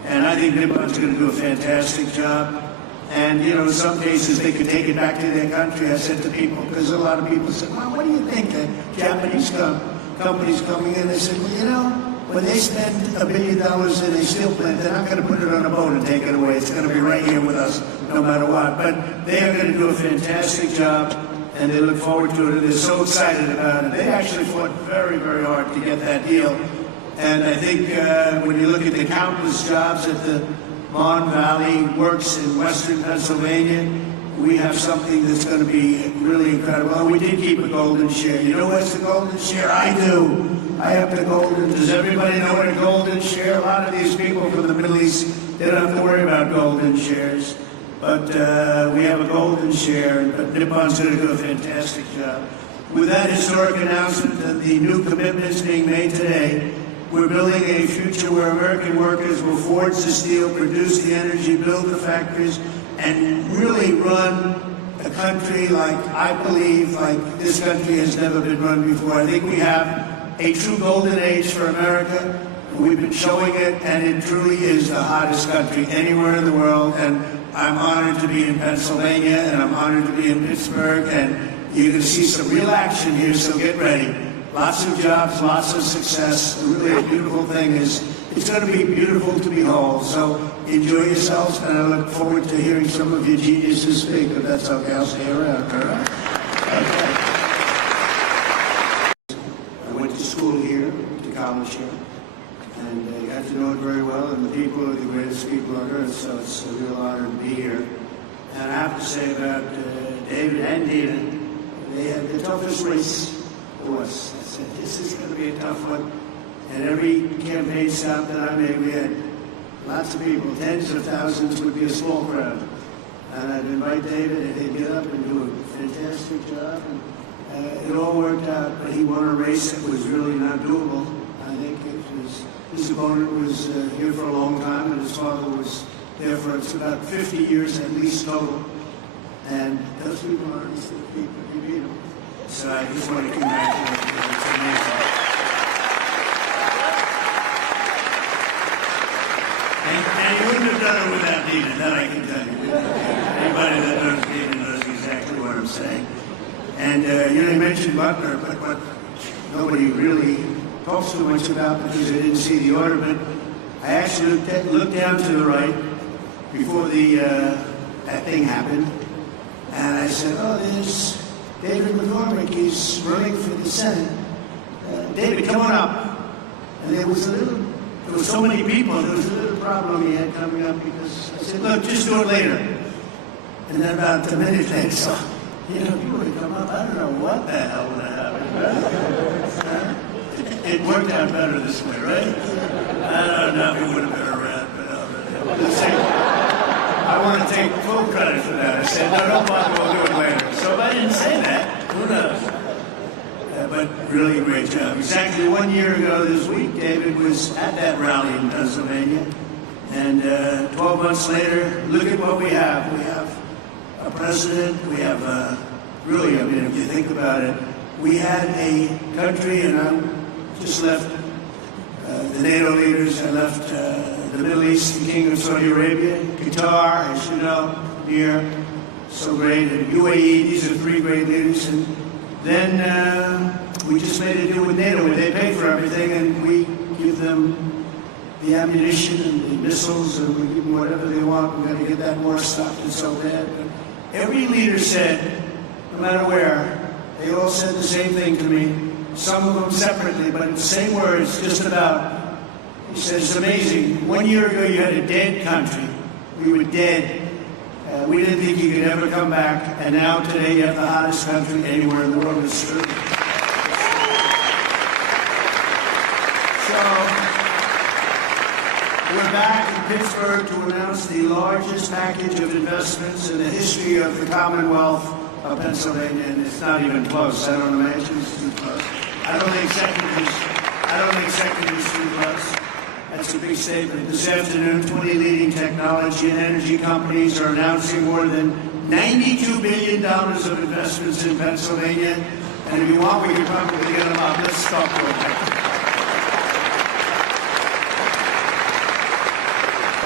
And I think Nippon's going to do a fantastic job. And, you know, in some cases, they could take it back to their country. I said to people, because a lot of people said, well, what do you think that Japanese companies coming in? I said, well, you know, when they spend $1 billion in a steel plant, they're not going to put it on a boat and take it away. It's going to be right here with us, no matter what. But they are going to do a fantastic job, and they look forward to it, and they're so excited about it. They actually fought very, very hard to get that deal. And I think when you look at the countless jobs at the Mon Valley Works in western Pennsylvania, we have something that's going to be really incredible. And we did keep a golden share. You know what's the golden share? I do. I have the golden. Does everybody know what a golden share? A lot of these people from the Middle East, they don't have to worry about golden shares. But we have a golden share, but Nippon's going to do a fantastic job. With that historic announcement and the new commitments being made today, we're building a future where American workers will forge the steel, produce the energy, build the factories, and really run a country like, I believe, like this country has never been run before. I think we have a true golden age for America. We've been showing it, and it truly is the hottest country anywhere in the world. And I'm honored to be in Pennsylvania, and I'm honored to be in Pittsburgh, and you're going to see some real action here, so get ready. Lots of jobs, lots of success. Really a beautiful thing is, it's going to be beautiful to behold. So enjoy yourselves, and I look forward to hearing some of your geniuses speak, if that's okay. I'll stay around, all right? Okay. I went to school here, to college here, and I got to know it very well, and the people are the greatest people on earth, so it's a real honor to be here. And I have to say about David and Dina, they had the toughest race for us. I said, this is going to be a tough one. And every campaign stop that I made, we had lots of people, tens of thousands would be a small crowd. And I'd invite David, and he'd get up and do a fantastic job. And it all worked out, but he won a race that was really not doable. I think it was, his opponent was here for a long time, and his father was there for about 50 years at least total. And those people are honestly people, he beat them. So I just want to congratulate you. It's amazing. And you wouldn't have done it without Dina, that I can tell you. Anybody that knows Dina knows exactly what I'm saying. And you know, you mentioned Butler, but what nobody really talks too much about because they didn't see the order, but I actually looked down to the right before that thing happened, and I said, oh, there's David McCormack, he's running for the Senate. David, come on up. And there was so many people, there was a little problem he had coming up because I said, look, just do it later. And then about a minute later, so, you know, if you would have come up, I don't know what the hell would have happened. It worked out better this way, right? I don't know if he would have been around, but I want to take full credit for that. I said, no, don't bother, we'll do it later. So if I didn't say that, who knows? But really a great job. Exactly 1 year ago this week, David was at that rally in Pennsylvania. And 12 months later, look at what we have. We have a president, we have really, I mean, if you think about it, we had a country, and I just left the NATO leaders, I left the Middle East, the Kingdom of Saudi Arabia, Qatar, as you know, here, so great, and UAE, these are three great leaders, and then we just made a deal with NATO where they pay for everything, and we give them the ammunition and the missiles, and we give them whatever they want. We're going to get that war stopped and so bad. But every leader said, no matter where, they all said the same thing to me, some of them separately, but in the same words, just about. He said, it's amazing. 1 year ago, you had a dead country. We were dead. We didn't think you could ever come back, and now today you have the hottest country anywhere in the world. It's true. So, we're back in Pittsburgh to announce the largest package of investments in the history of the Commonwealth of Pennsylvania, and it's not even close. I don't imagine it's too close. I don't think second is too close. That's a big statement. This afternoon, 20 leading technology and energy companies are announcing more than $92 billion of investments in Pennsylvania. And if you want, we can probably get them up. Let's talk for a second.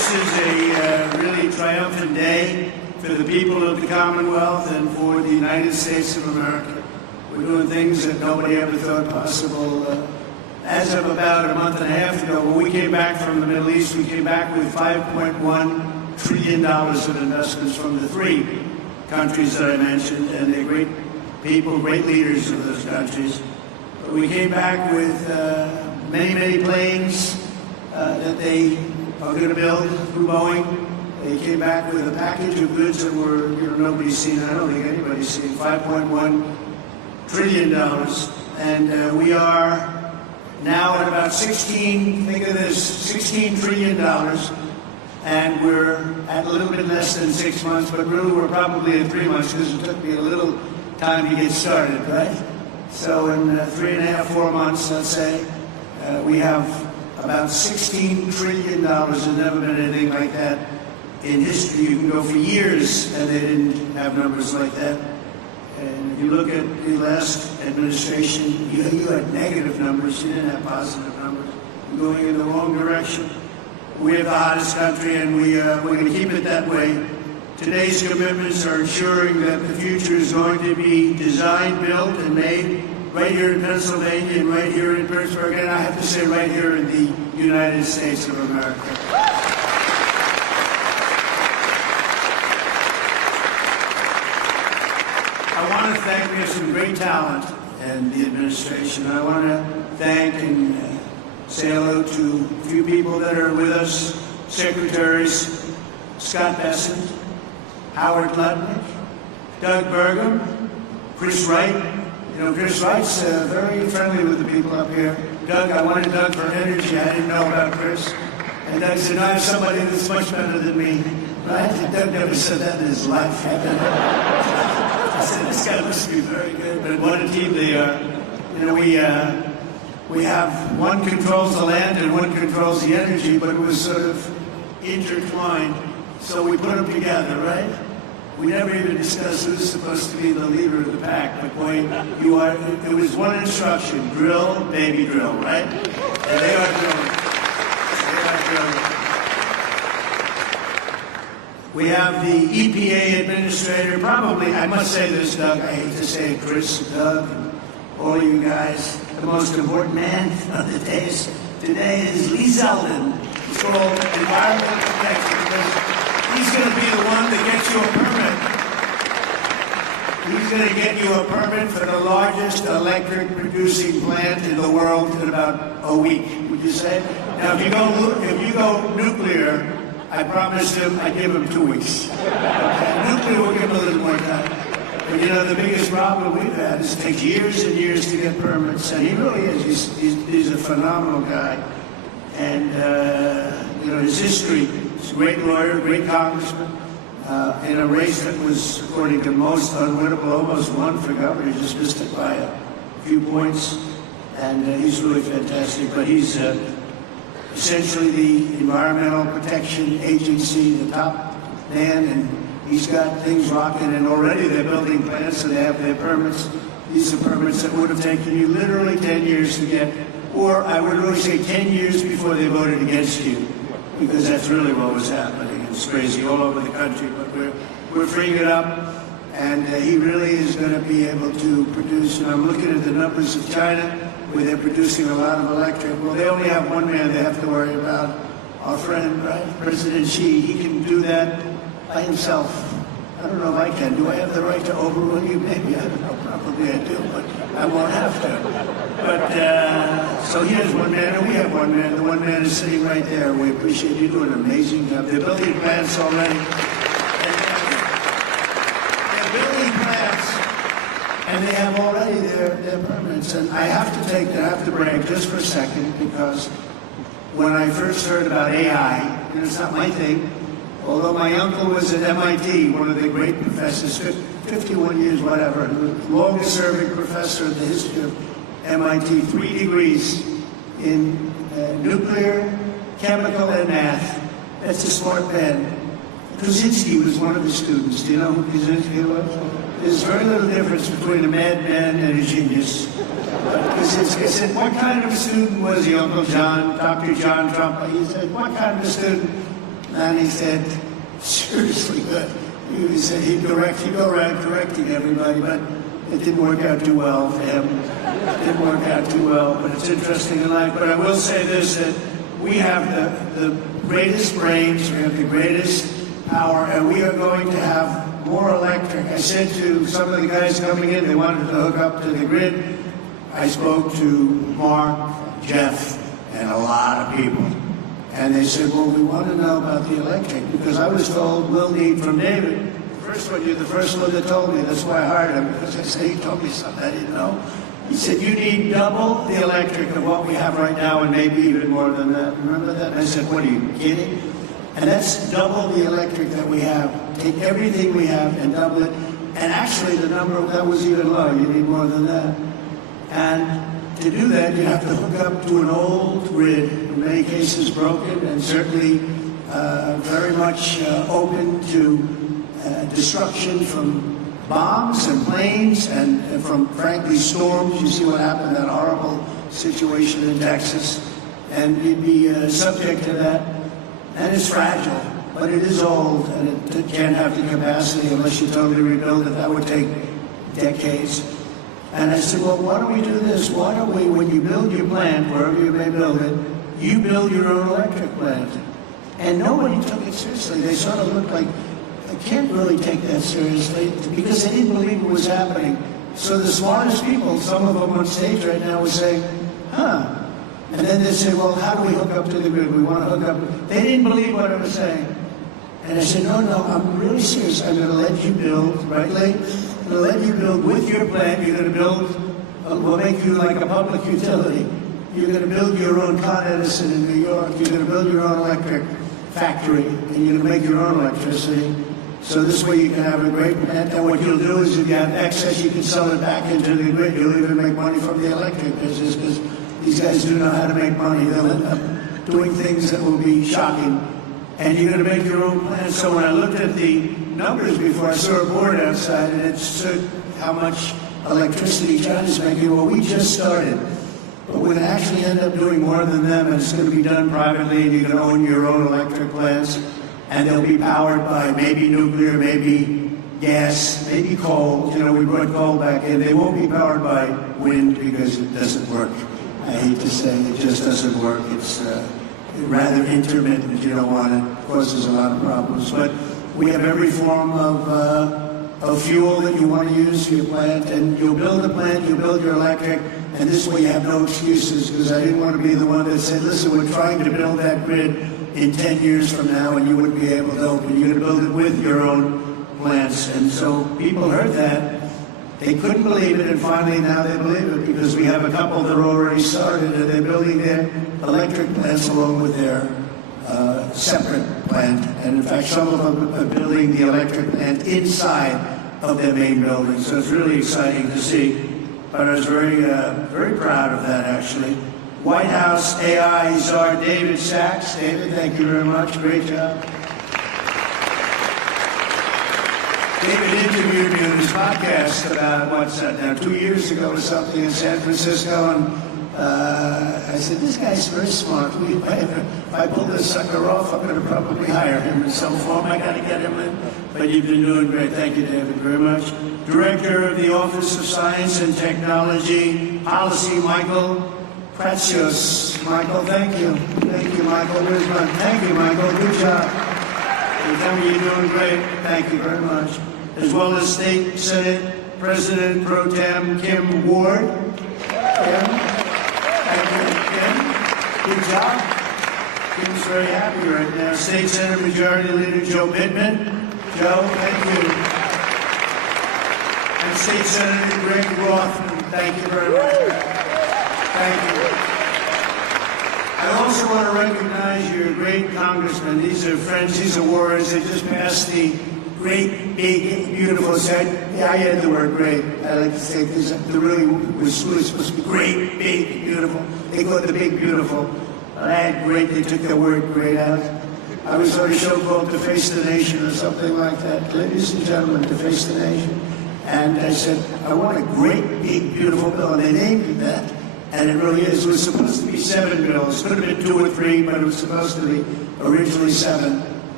This is a really triumphant day for the people of the Commonwealth and for the United States of America. We're doing things that nobody ever thought possible. As of about a month and a half ago, when we came back from the Middle East, we came back with $5.1 trillion of investments from the three countries that I mentioned, and they're great people, great leaders of those countries. We came back with many, many planes that they are going to build through Boeing. They came back with a package of goods that were, nobody's seen, I don't think anybody's seen, $5.1 trillion. And we are now at about 16, think of this, $16 trillion. And we're at a little bit less than 6 months, but really we're probably at 3 months because it took me a little time to get started, right? So in 3.5, 4 months, let's say, we have about $16 trillion. There's never been anything like that in history. You can go for years and they didn't have numbers like that. And if you look at the last administration, you had negative numbers, you didn't have positive numbers. You're going in the wrong direction. We have the hottest country, and we're going to keep it that way. Today's commitments are ensuring that the future is going to be designed, built, and made right here in Pennsylvania and right here in Pittsburgh, and I have to say right here in the United States of America. I want to thank, we have some great talent in the administration. I want to thank and say hello to a few people that are with us, secretaries, Scott Bessent, Howard Lutnick, Doug Burgum, Chris Wright. Chris Wright's very friendly with the people up here. Doug, I wanted Doug for energy. I didn't know about Chris. And Doug said, I have somebody that's much better than me. Right? Doug never said that in his life. I said, this guy must be very good. But what a team they are. We have one controls the land and one controls the energy, but it was sort of intertwined. So we put them together, right? We never even discussed who's supposed to be the leader of the pack. But boy, it was one instruction: drill, baby, drill, right? And they are drilling. They are drilling. We have the EPA administrator, probably, I must say this, Doug, I hate to say it, Chris, Doug, and all you guys, the most important man of the days today is Lee Zeldin. It's called environmental protection because he's going to be the one that gets you a permit. He's going to get you a permit for the largest electric producing plant in the world in about a week, would you say? Now, if you go nuclear, I promised him I'd give him 2 weeks. Okay? Nuclear will give him a little more time. But the biggest problem we've had is it takes years and years to get permits, and he really is. He's a phenomenal guy. And, his history, he's a great lawyer, great congressman, in a race that was, according to most, unwinnable, almost won for governor. He just missed it by a few points, and he's really fantastic. But he's essentially the Environmental Protection Agency, the top man, and he's got things rocking, and already they're building plants, so they have their permits. These are permits that would have taken you literally 10 years to get, or I would really say 10 years before they voted against you, because that's really what was happening. It's crazy all over the country, but we're freeing it up, and he really is going to be able to produce. And I'm looking at the numbers of China, where they're producing a lot of electric. Well, they only have one man they have to worry about, our friend, right, President Xi. He can do that by himself. I don't know if I can. Do I have the right to overrule you? Maybe. I don't know. Probably I do, but I won't have to. But, so he has one man, and we have one man. The one man is sitting right there. We appreciate you doing an amazing job. They're building plants already. They're building plants, and they have already their permits. And I have to brag just for a second, because when I first heard about AI, it's not my thing, although my uncle was at MIT, one of the great professors, 51 years, whatever, the longest serving professor in the history of MIT, 3 degrees in nuclear, chemical, and math. That's a smart man. Kaczynski was one of the students. Do you know who Kaczynski was? There's very little difference between a madman and a genius. Kaczynski said, what kind of a student was he, Uncle John, Dr. John Trump? He said, what kind of a student? And he said, seriously, but he said he'd go around correcting everybody, but it didn't work out too well for him. It didn't work out too well, but it's interesting in life. But I will say this, that we have the greatest brains, we have the greatest power, and we are going to have more electric. I said to some of the guys coming in, they wanted to hook up to the grid. I spoke to Mark, Jeff, and a lot of people. And they said, well, we want to know about the electric, because I was told we'll need from David. You're the first one that told me. That's why I hired him, because I said, he told me something I didn't know. He said, you need double the electric of what we have right now, and maybe even more than that. Remember that? And I said, what are you kidding? And that's double the electric that we have. Take everything we have and double it. And actually, the number, that was even low. You need more than that. And to do that, you have to hook up to an old grid, in many cases broken, and certainly very much open to destruction from bombs and planes and from, frankly, storms. You see what happened, that horrible situation in Texas. And you'd be subject to that. And it's fragile, but it is old, and it can't have the capacity unless you totally rebuild it. That would take decades. And I said, well, why don't we do this? Why don't we, when you build your plant, wherever you may build it, you build your own electric plant. And nobody took it seriously. They sort of looked like, I can't really take that seriously, because they didn't believe it was happening. So the smartest people, some of them on stage right now, would say, huh. And then they say, well, how do we hook up to the grid? We want to hook up. They didn't believe what I was saying. And I said, no, I'm really serious. I'm going to let you build, right, Lee? I'm going to let you build with your plant. You're going to build, we'll make you like a public utility. You're going to build your own Con Edison in New York. You're going to build your own electric factory, and you're going to make your own electricity. So this way you can have a great plant. And what you'll do is if you have excess, you can sell it back into the grid. You'll even make money from the electric business, because these guys do know how to make money. They'll end up doing things that will be shocking. And you're going to make your own plan. So when I looked at the numbers before, I saw a board outside, and it showed how much electricity China's making. Well, we just started. But we're going to actually end up doing more than them, and it's going to be done privately, and you're going to own your own electric plants. And they'll be powered by maybe nuclear, maybe gas, maybe coal. You know, we brought coal back in. They won't be powered by wind because it doesn't work. I hate to say it just doesn't work. It's rather intermittent. You don't want it. It causes a lot of problems. But we have every form of fuel that you want to use for your plant. And you'll build a plant, you'll build your electric, and this way you have no excuses, because I didn't want to be the one that said, listen, we're trying to build that grid in 10 years from now, and you wouldn't be able to open. You're going to build it with your own plants. And so people heard that. They couldn't believe it, and finally now they believe it, because we have a couple that are already started, and they're building their electric plants along with their separate plant. And in fact, some of them are building the electric plant inside of their main building. So it's really exciting to see. But I was very, very proud of that, actually. White House AI czar David Sachs. David, thank you very much. Great job. David interviewed me on his podcast about, what's that now, 2 years ago or something in San Francisco, and I said, this guy's very smart. If I pull this sucker off, I'm going to probably hire him in some form. I got to get him in. But you've been doing great. Thank you, David, very much. Director of the Office of Science and Technology Policy, Michael Pratsios. Michael, thank you. Thank you, Michael. Where's my... Thank you, Michael. Good job. You tell me you're doing great. Thank you very much. As well as State Senate President Pro Tem Kim Ward. Kim. Thank you, Kim. Good job. Kim's very happy right now. State Senate Majority Leader Joe Bittman. Joe, thank you. And State Senator Greg Rothman. Thank you very much. Thank you. I also want to recognize your great congressmen. These are friends, these are warriors. They just passed the great, big, beautiful set. Yeah, I had the word great. I like to say this. The really was really supposed to be great, big, beautiful. They call it the big, beautiful. I had great. They took the word great out. I was on a show called To Face the Nation or something like that. Ladies and gentlemen, To Face the Nation. And I said, I want a great, big, beautiful bill. And they named it that. And it really is. It was supposed to be 7 bills. Could have been 2 or 3, but it was supposed to be originally 7.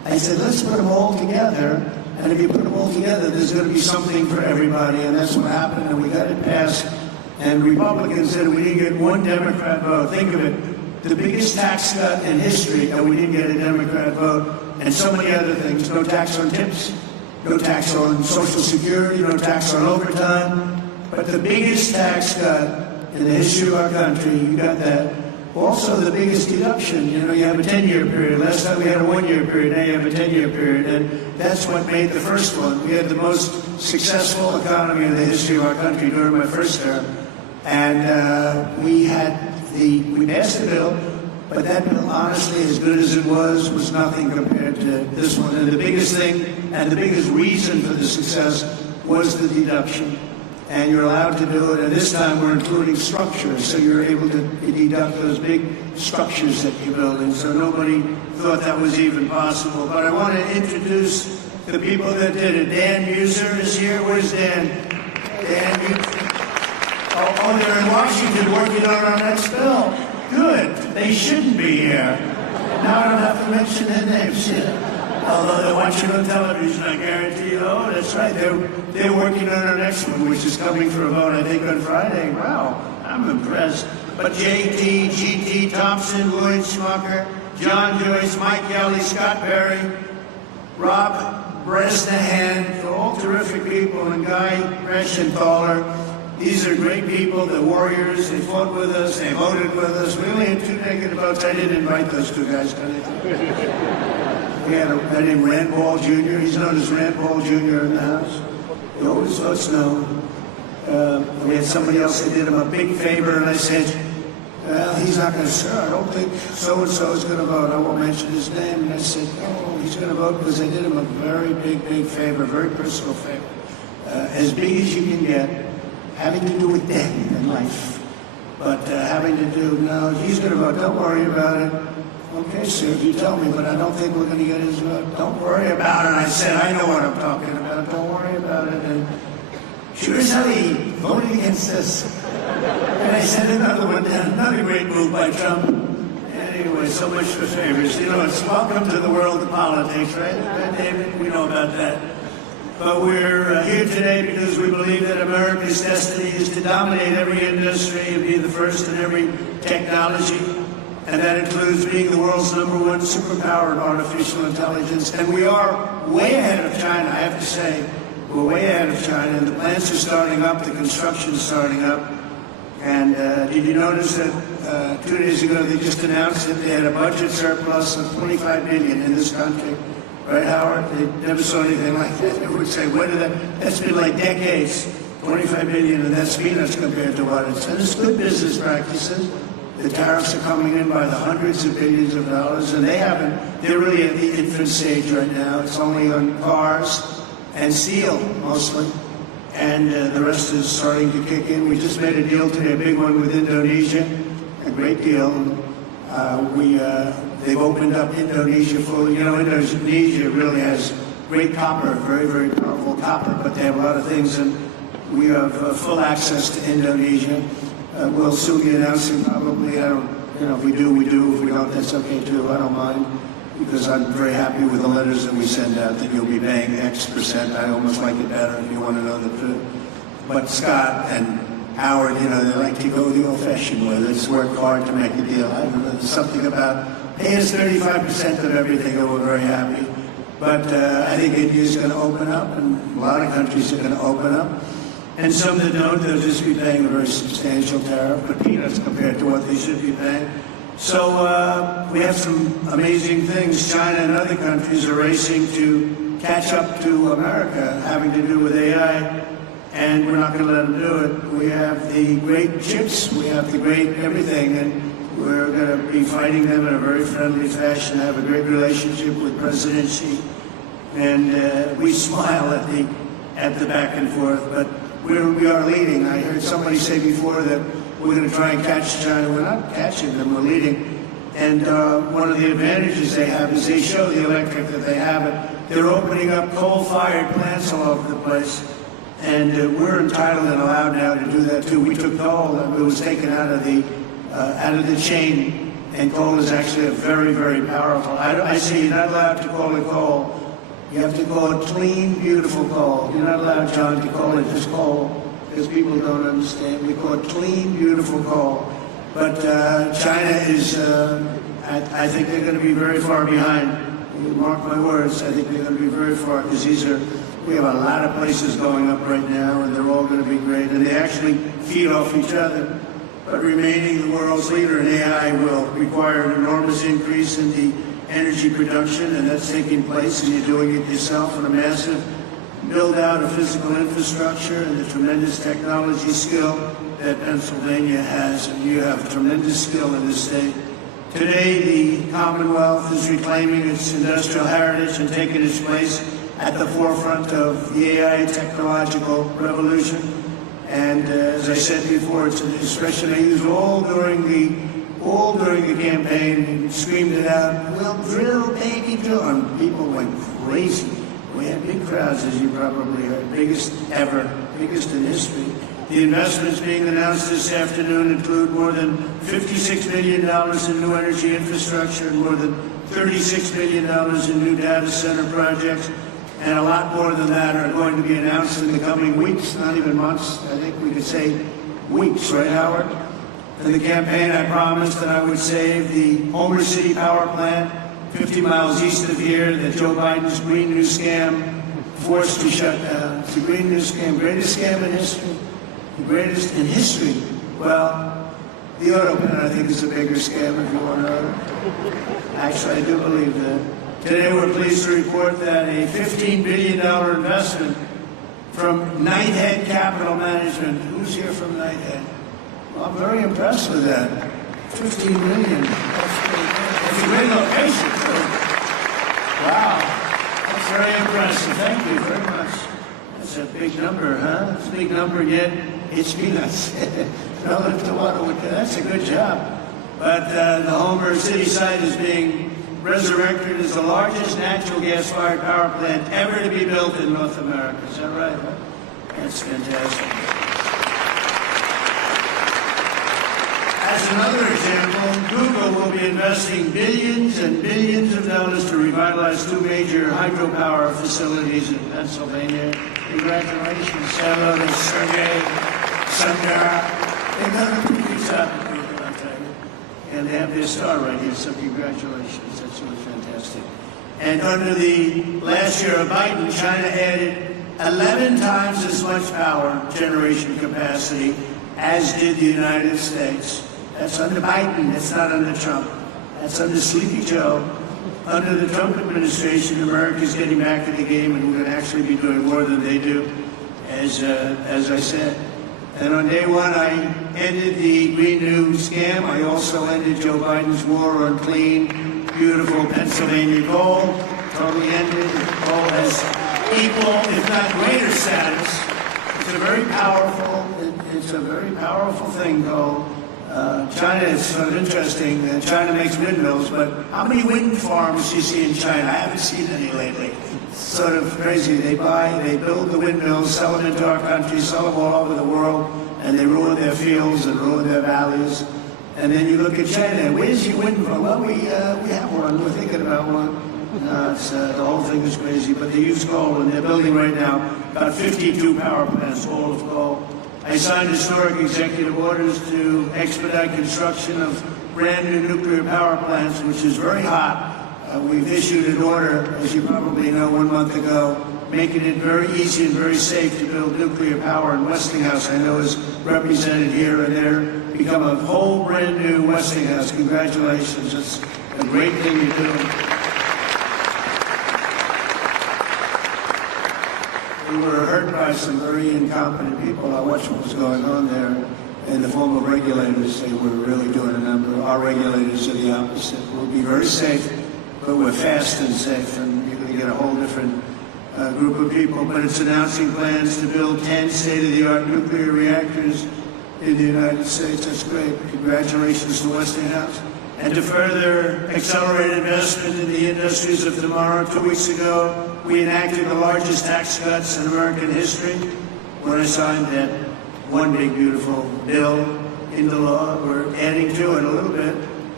I said, let's put them all together, and if you put them all together, there's going to be something for everybody, and that's what happened, and we got it passed. And Republicans said we didn't get one Democrat vote. Think of it, the biggest tax cut in history, and we didn't get a Democrat vote, and so many other things. No tax on tips, no tax on Social Security, no tax on overtime, but the biggest tax cut in the history of our country, you got that. Also, the biggest deduction, you know, you have a 10-year period. Last time we had a 1-year period, now you have a 10-year period, and that's what made the first one. We had the most successful economy in the history of our country during my first term, and we passed the bill, but that bill, honestly, as good as it was nothing compared to this one. And the biggest thing, and the biggest reason for the success was the deduction. And you're allowed to do it, and this time we're including structures, so you're able to deduct those big structures that you're building, so nobody thought that was even possible. But I want to introduce the people that did it. Dan Muser is here. Where's Dan? Dan Muser. Oh, they're in Washington working on our next bill. Good. They shouldn't be here. Now I don't have to mention their names yet. Although they're watching on television, I guarantee you. Oh, that's right. They're working on our next one, which is coming for a vote, I think, on Friday. Wow, I'm impressed. But J.T., G.T. Thompson, Lloyd Schmucker, John Joyce, Mike Kelly, Scott Perry, Rob Bresnahan, all terrific people, and Guy Reschenthaler. These are great people, the warriors. They fought with us, they voted with us. We only had 2 negative votes. I didn't invite those 2 guys. We had a guy named Rand Paul Jr. He's known as Rand Paul Jr. in the House. He always votes no. We had somebody else that did him a big favor, and I said, well, he's not going to, sir, I don't think so-and-so is going to vote. I won't mention his name. And I said, oh, he's going to vote because I did him a very big favor, very personal favor. As big as you can get, having to do with death in life. But having to do, no, he's going to vote. Don't worry about it. Okay, sir, if you tell me, but I don't think we're going to get his vote. Don't worry about it. I said, I know what I'm talking about. Don't worry about it. And sure as hell he voted against us. And I sent another one down. Another great move by Trump. Anyway, so much for favors. You know, it's welcome to the world of politics, right, David? We know about that. But we're here today because we believe that America's destiny is to dominate every industry and be the first in every technology. And that includes being the world's #1 superpower in artificial intelligence. And we are way ahead of China, I have to say. We're way ahead of China, and the plants are starting up, the construction's starting up. And did you notice that 2 days ago they just announced that they had a budget surplus of $25 billion in this country? Right, Howard? They never saw anything like that. They would say, where did that's been like decades, $25 billion, and that's peanuts compared to what it's. And it's good business practices. The tariffs are coming in by the hundreds of billions of dollars, and they're really at the infant stage right now. It's only on cars and steel, mostly. And the rest is starting to kick in. We just made a deal today, a big one with Indonesia, a great deal. They've opened up Indonesia fully. You know, Indonesia really has great copper, very powerful copper, but they have a lot of things, and we have full access to Indonesia. We'll soon be announcing probably, if we do, we do. If we don't, that's okay too. I don't mind, because I'm very happy with the letters that we send out that you'll be paying X%. I almost like it better if you want to know the truth. But Scott and Howard, they like to go the old-fashioned way. Let's work hard to make a deal. I don't know, there's something about pay us 35% of everything, and we're very happy. But I think India's going to open up, and a lot of countries are going to open up. And some that don't, they'll just be paying a very substantial tariff, but peanuts compared to what they should be paying. So we have some amazing things. China and other countries are racing to catch up to America, having to do with AI, and we're not going to let them do it. We have the great chips, we have the great everything, and we're going to be fighting them in a very friendly fashion, have a great relationship with President Xi, and we smile at the back and forth, but we are leading. I heard somebody say before that we're going to try and catch China. We're not catching them, we're leading. And one of the advantages they have is they show the electric that they have it. They're opening up coal-fired plants all over the place. And we're entitled and allowed now to do that too. We took coal, it was taken out of the chain And coal is actually a very, very powerful. I say you're not allowed to call it coal. You have to call it clean, beautiful coal. You're not allowed, John, to call it just coal, because people don't understand. We call it clean, beautiful coal. But China is, I think they're going to be very far behind. You mark my words, I think they're going to be very far, because we have a lot of places going up right now, and they're all going to be great, and they actually feed off each other. But remaining the world's leader in AI will require an enormous increase in the energy production, and that's taking place, and you're doing it yourself, and a massive build-out of physical infrastructure and the tremendous technology skill that Pennsylvania has, and you have tremendous skill in this state. Today, the Commonwealth is reclaiming its industrial heritage and taking its place at the forefront of the AI technological revolution. And as I said before, it's an expression I used all during the campaign, and screamed it out, "We'll drill, baby, drill." And people went crazy. We had big crowds, as you probably heard, biggest ever, biggest in history. The investments being announced this afternoon include more than $56 million in new energy infrastructure and more than $36 million in new data center projects. And a lot more than that are going to be announced in the coming weeks, not even months. I think we could say weeks, right, Howard? In the campaign, I promised that I would save the Homer City power plant 50 miles east of here that Joe Biden's Green New Scam forced to shut down. It's the Green New Scam, greatest scam in history. The greatest in history. Well, the auto plant, I think, is a bigger scam, if you want to know. Actually, I do believe that. Today, we're pleased to report that a $15 billion investment from Knighthead Capital Management. Who's here from Knighthead? Well, I'm very impressed with that. $15 million. It's a great location, too. Wow. That's very impressive. Thank you very much. That's a big number, huh? It's a big number, yet it's peanuts. Relative to what that's a good job. But the Homer City site is being resurrected as the largest natural gas-fired power plant ever to be built in North America. Is that right? Huh? That's fantastic. As another example, Google will be investing billions and billions of dollars to revitalize two major hydropower facilities in Pennsylvania. Congratulations, hello to Sergey, Sundar. They've done a pretty good job, I'll tell you. And they have their star right here, so congratulations. That's really fantastic. And under the last year of Biden, China added 11 times as much power generation capacity as did the United States. That's under Biden. That's not under Trump. That's under Sleepy Joe. Under the Trump administration, America's getting back in the game, and we're going to actually be doing more than they do, as I said. And on day one, I ended the Green New Scam. I also ended Joe Biden's war on clean, beautiful Pennsylvania coal. Totally ended. Coal has equal, if not greater status. It's a very powerful thing, coal. China is sort of interesting. China makes windmills, but how many wind farms do you see in China? I haven't seen any lately. It's sort of crazy. They build the windmills, sell them into our country, sell them all over the world, and they ruin their fields and ruin their valleys. And then you look at China. Where's your wind farm? Well, we have one. We're thinking about one. The whole thing is crazy. But they use coal, and they're building right now about 52 power plants, all of coal. I signed historic executive orders to expedite construction of brand new nuclear power plants, which is very hot. We've issued an order, as you probably know, 1 month ago, making it very easy and very safe to build nuclear power. And Westinghouse, I know, is represented here, and they're become a whole brand new Westinghouse. Congratulations. It's a great thing you're doing. We were hurt by some very incompetent people. I watched what was going on there. In the form of regulators, they were really doing a number. Our regulators are the opposite. We'll be very safe, but we're fast and safe, and you're going to get a whole different group of people. But it's announcing plans to build 10 state-of-the-art nuclear reactors in the United States. That's great. Congratulations to Westinghouse. And to further accelerate investment in the industries of tomorrow, 2 weeks ago, we enacted the largest tax cuts in American history when I signed that one big, beautiful bill into law. We're adding to it a little bit.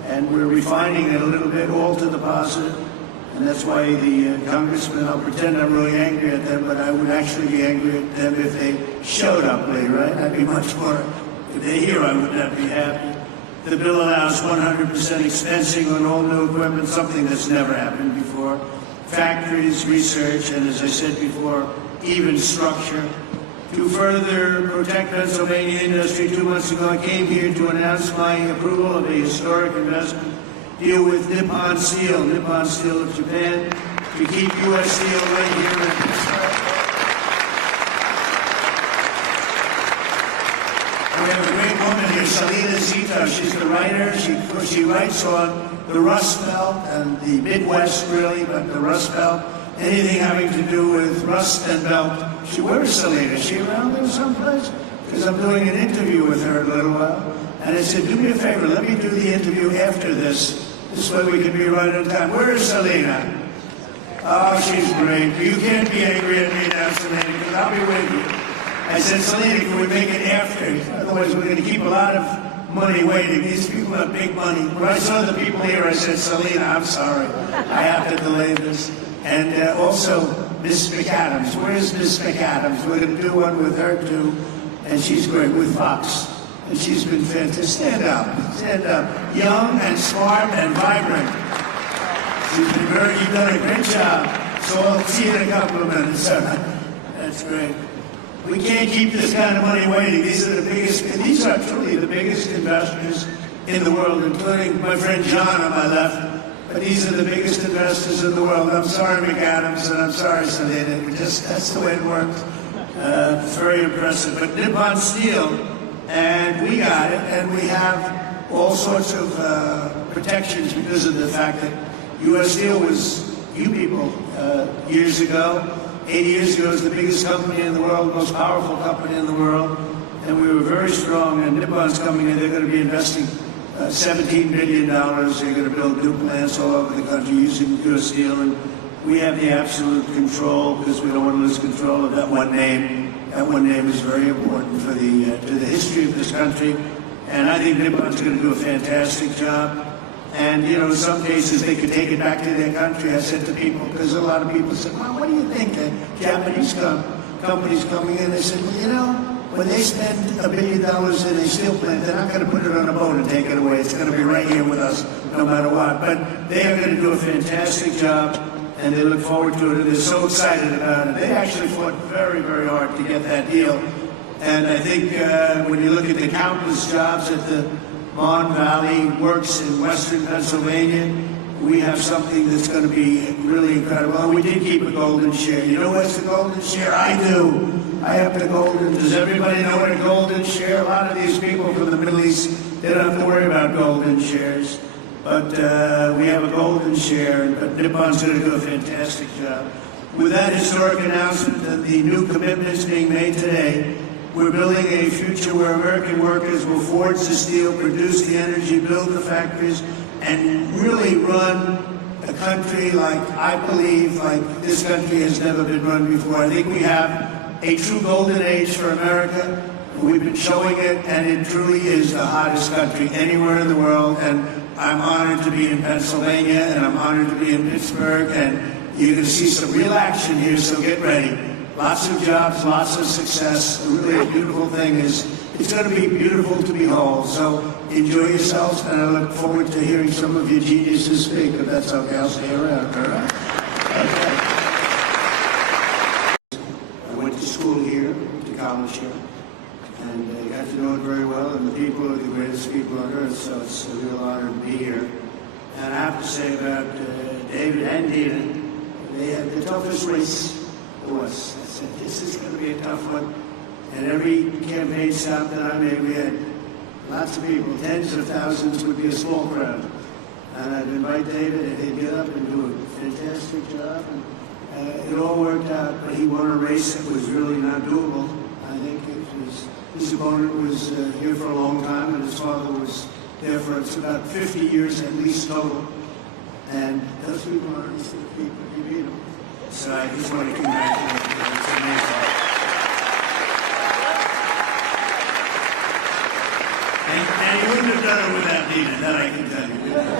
and we're refining it a little bit, all to the positive. And that's why the congressmen, I'll pretend I'm really angry at them, but I would actually be angry at them if they showed up late, right? I'd be much more, if they're here, I would not be happy. The bill allows 100% expensing on all new equipment, something that's never happened before. Factories, research, and as I said before, even structure. To further protect Pennsylvania industry, 2 months ago I came here to announce my approval of a historic investment deal with Nippon Steel of Japan, to keep U.S. Steel right here in Pittsburgh. We have a great woman here, Selena Zito. She's the writer. She writes on the Rust Belt and the Midwest, really, but the Rust Belt, anything having to do with Rust and Belt. Where is Selena? Is she around there someplace? Because I'm doing an interview with her in a little while. And I said, do me a favor, let me do the interview after this. This way we can be right on time. Where is Selena? Oh, she's great. You can't be angry at me now, Selena, because I'll be with you. I said, Selena, can we make it after? Otherwise, we're going to keep a lot of money waiting. These people have big money. When I saw the people here, I said, Selena, I'm sorry. I have to delay this. And also, Miss McAdams. Where's Miss McAdams? We're going to do one with her, too. And she's great with Fox. And she's been fantastic. Stand up. Young and smart and vibrant. You've done a great job. So I'll see you in a couple of minutes. That's great. We can't keep this kind of money waiting. These are truly the biggest investors in the world, including my friend John on my left. But these are the biggest investors in the world. I'm sorry, McAdams, and I'm sorry, Selena. That's the way it works. It's very impressive. But Nippon Steel, and we got it, and we have all sorts of protections because of the fact that U.S. Steel was, you people, years ago, 80 years ago, was the biggest company in the world, most powerful company in the world, and we were very strong, and Nippon's coming in, they're going to be investing $17 billion. They're going to build new plants all over the country using U.S. Steel, and we have the absolute control because we don't want to lose control of that one name. That one name is very important for to the history of this country, and I think Nippon's going to do a fantastic job. And, you know, in some cases they could take it back to their country. I said to people, because a lot of people said, well, what do you think? Japanese companies coming in, I said, well, you know, when they spend $1 billion in a steel plant, they're not going to put it on a boat and take it away. It's going to be right here with us no matter what. But they are going to do a fantastic job, and they look forward to it, and they're so excited about it. They actually fought very, very hard to get that deal. And I think when you look at the countless jobs at the Mon Valley Works in western Pennsylvania, we have something that's going to be really incredible. And we did keep a golden share. You know what's the golden share? I do. I have the golden. Does everybody know what a golden share? A lot of these people from the Middle East, they don't have to worry about golden shares. But we have a golden share, but Nippon's going to do a fantastic job. With that historic announcement and the new commitments being made today, we're building a future where American workers will forge the steel, produce the energy, build the factories, and really run a country like, I believe, like this country has never been run before. I think we have a true golden age for America. We've been showing it, and it truly is the hottest country anywhere in the world. And I'm honored to be in Pennsylvania, and I'm honored to be in Pittsburgh, and you're going to see some real action here, so get ready. Lots of jobs, lots of success. Really a beautiful thing is, it's going to be beautiful to behold. So enjoy yourselves, and I look forward to hearing some of your geniuses speak, if that's okay. I'll stay around, all right? Okay. I went to school here, to college here, and I got to know it very well, and the people are the greatest people on earth, so it's a real honor to be here. And I have to say about David and Dina, they had the toughest race for us. I said, this is going to be a tough one. And every campaign stop that I made, we had lots of people, tens of thousands would be a small crowd. And I'd invite David, and he'd get up and do a fantastic job. And it all worked out, but he won a race that was really not doable. I think his opponent was here for a long time, and his father was there for about 50 years at least total. And those people are the people he beat them. So I just want to congratulate you. It's amazing. And he wouldn't have done it without Dina, that I can tell you.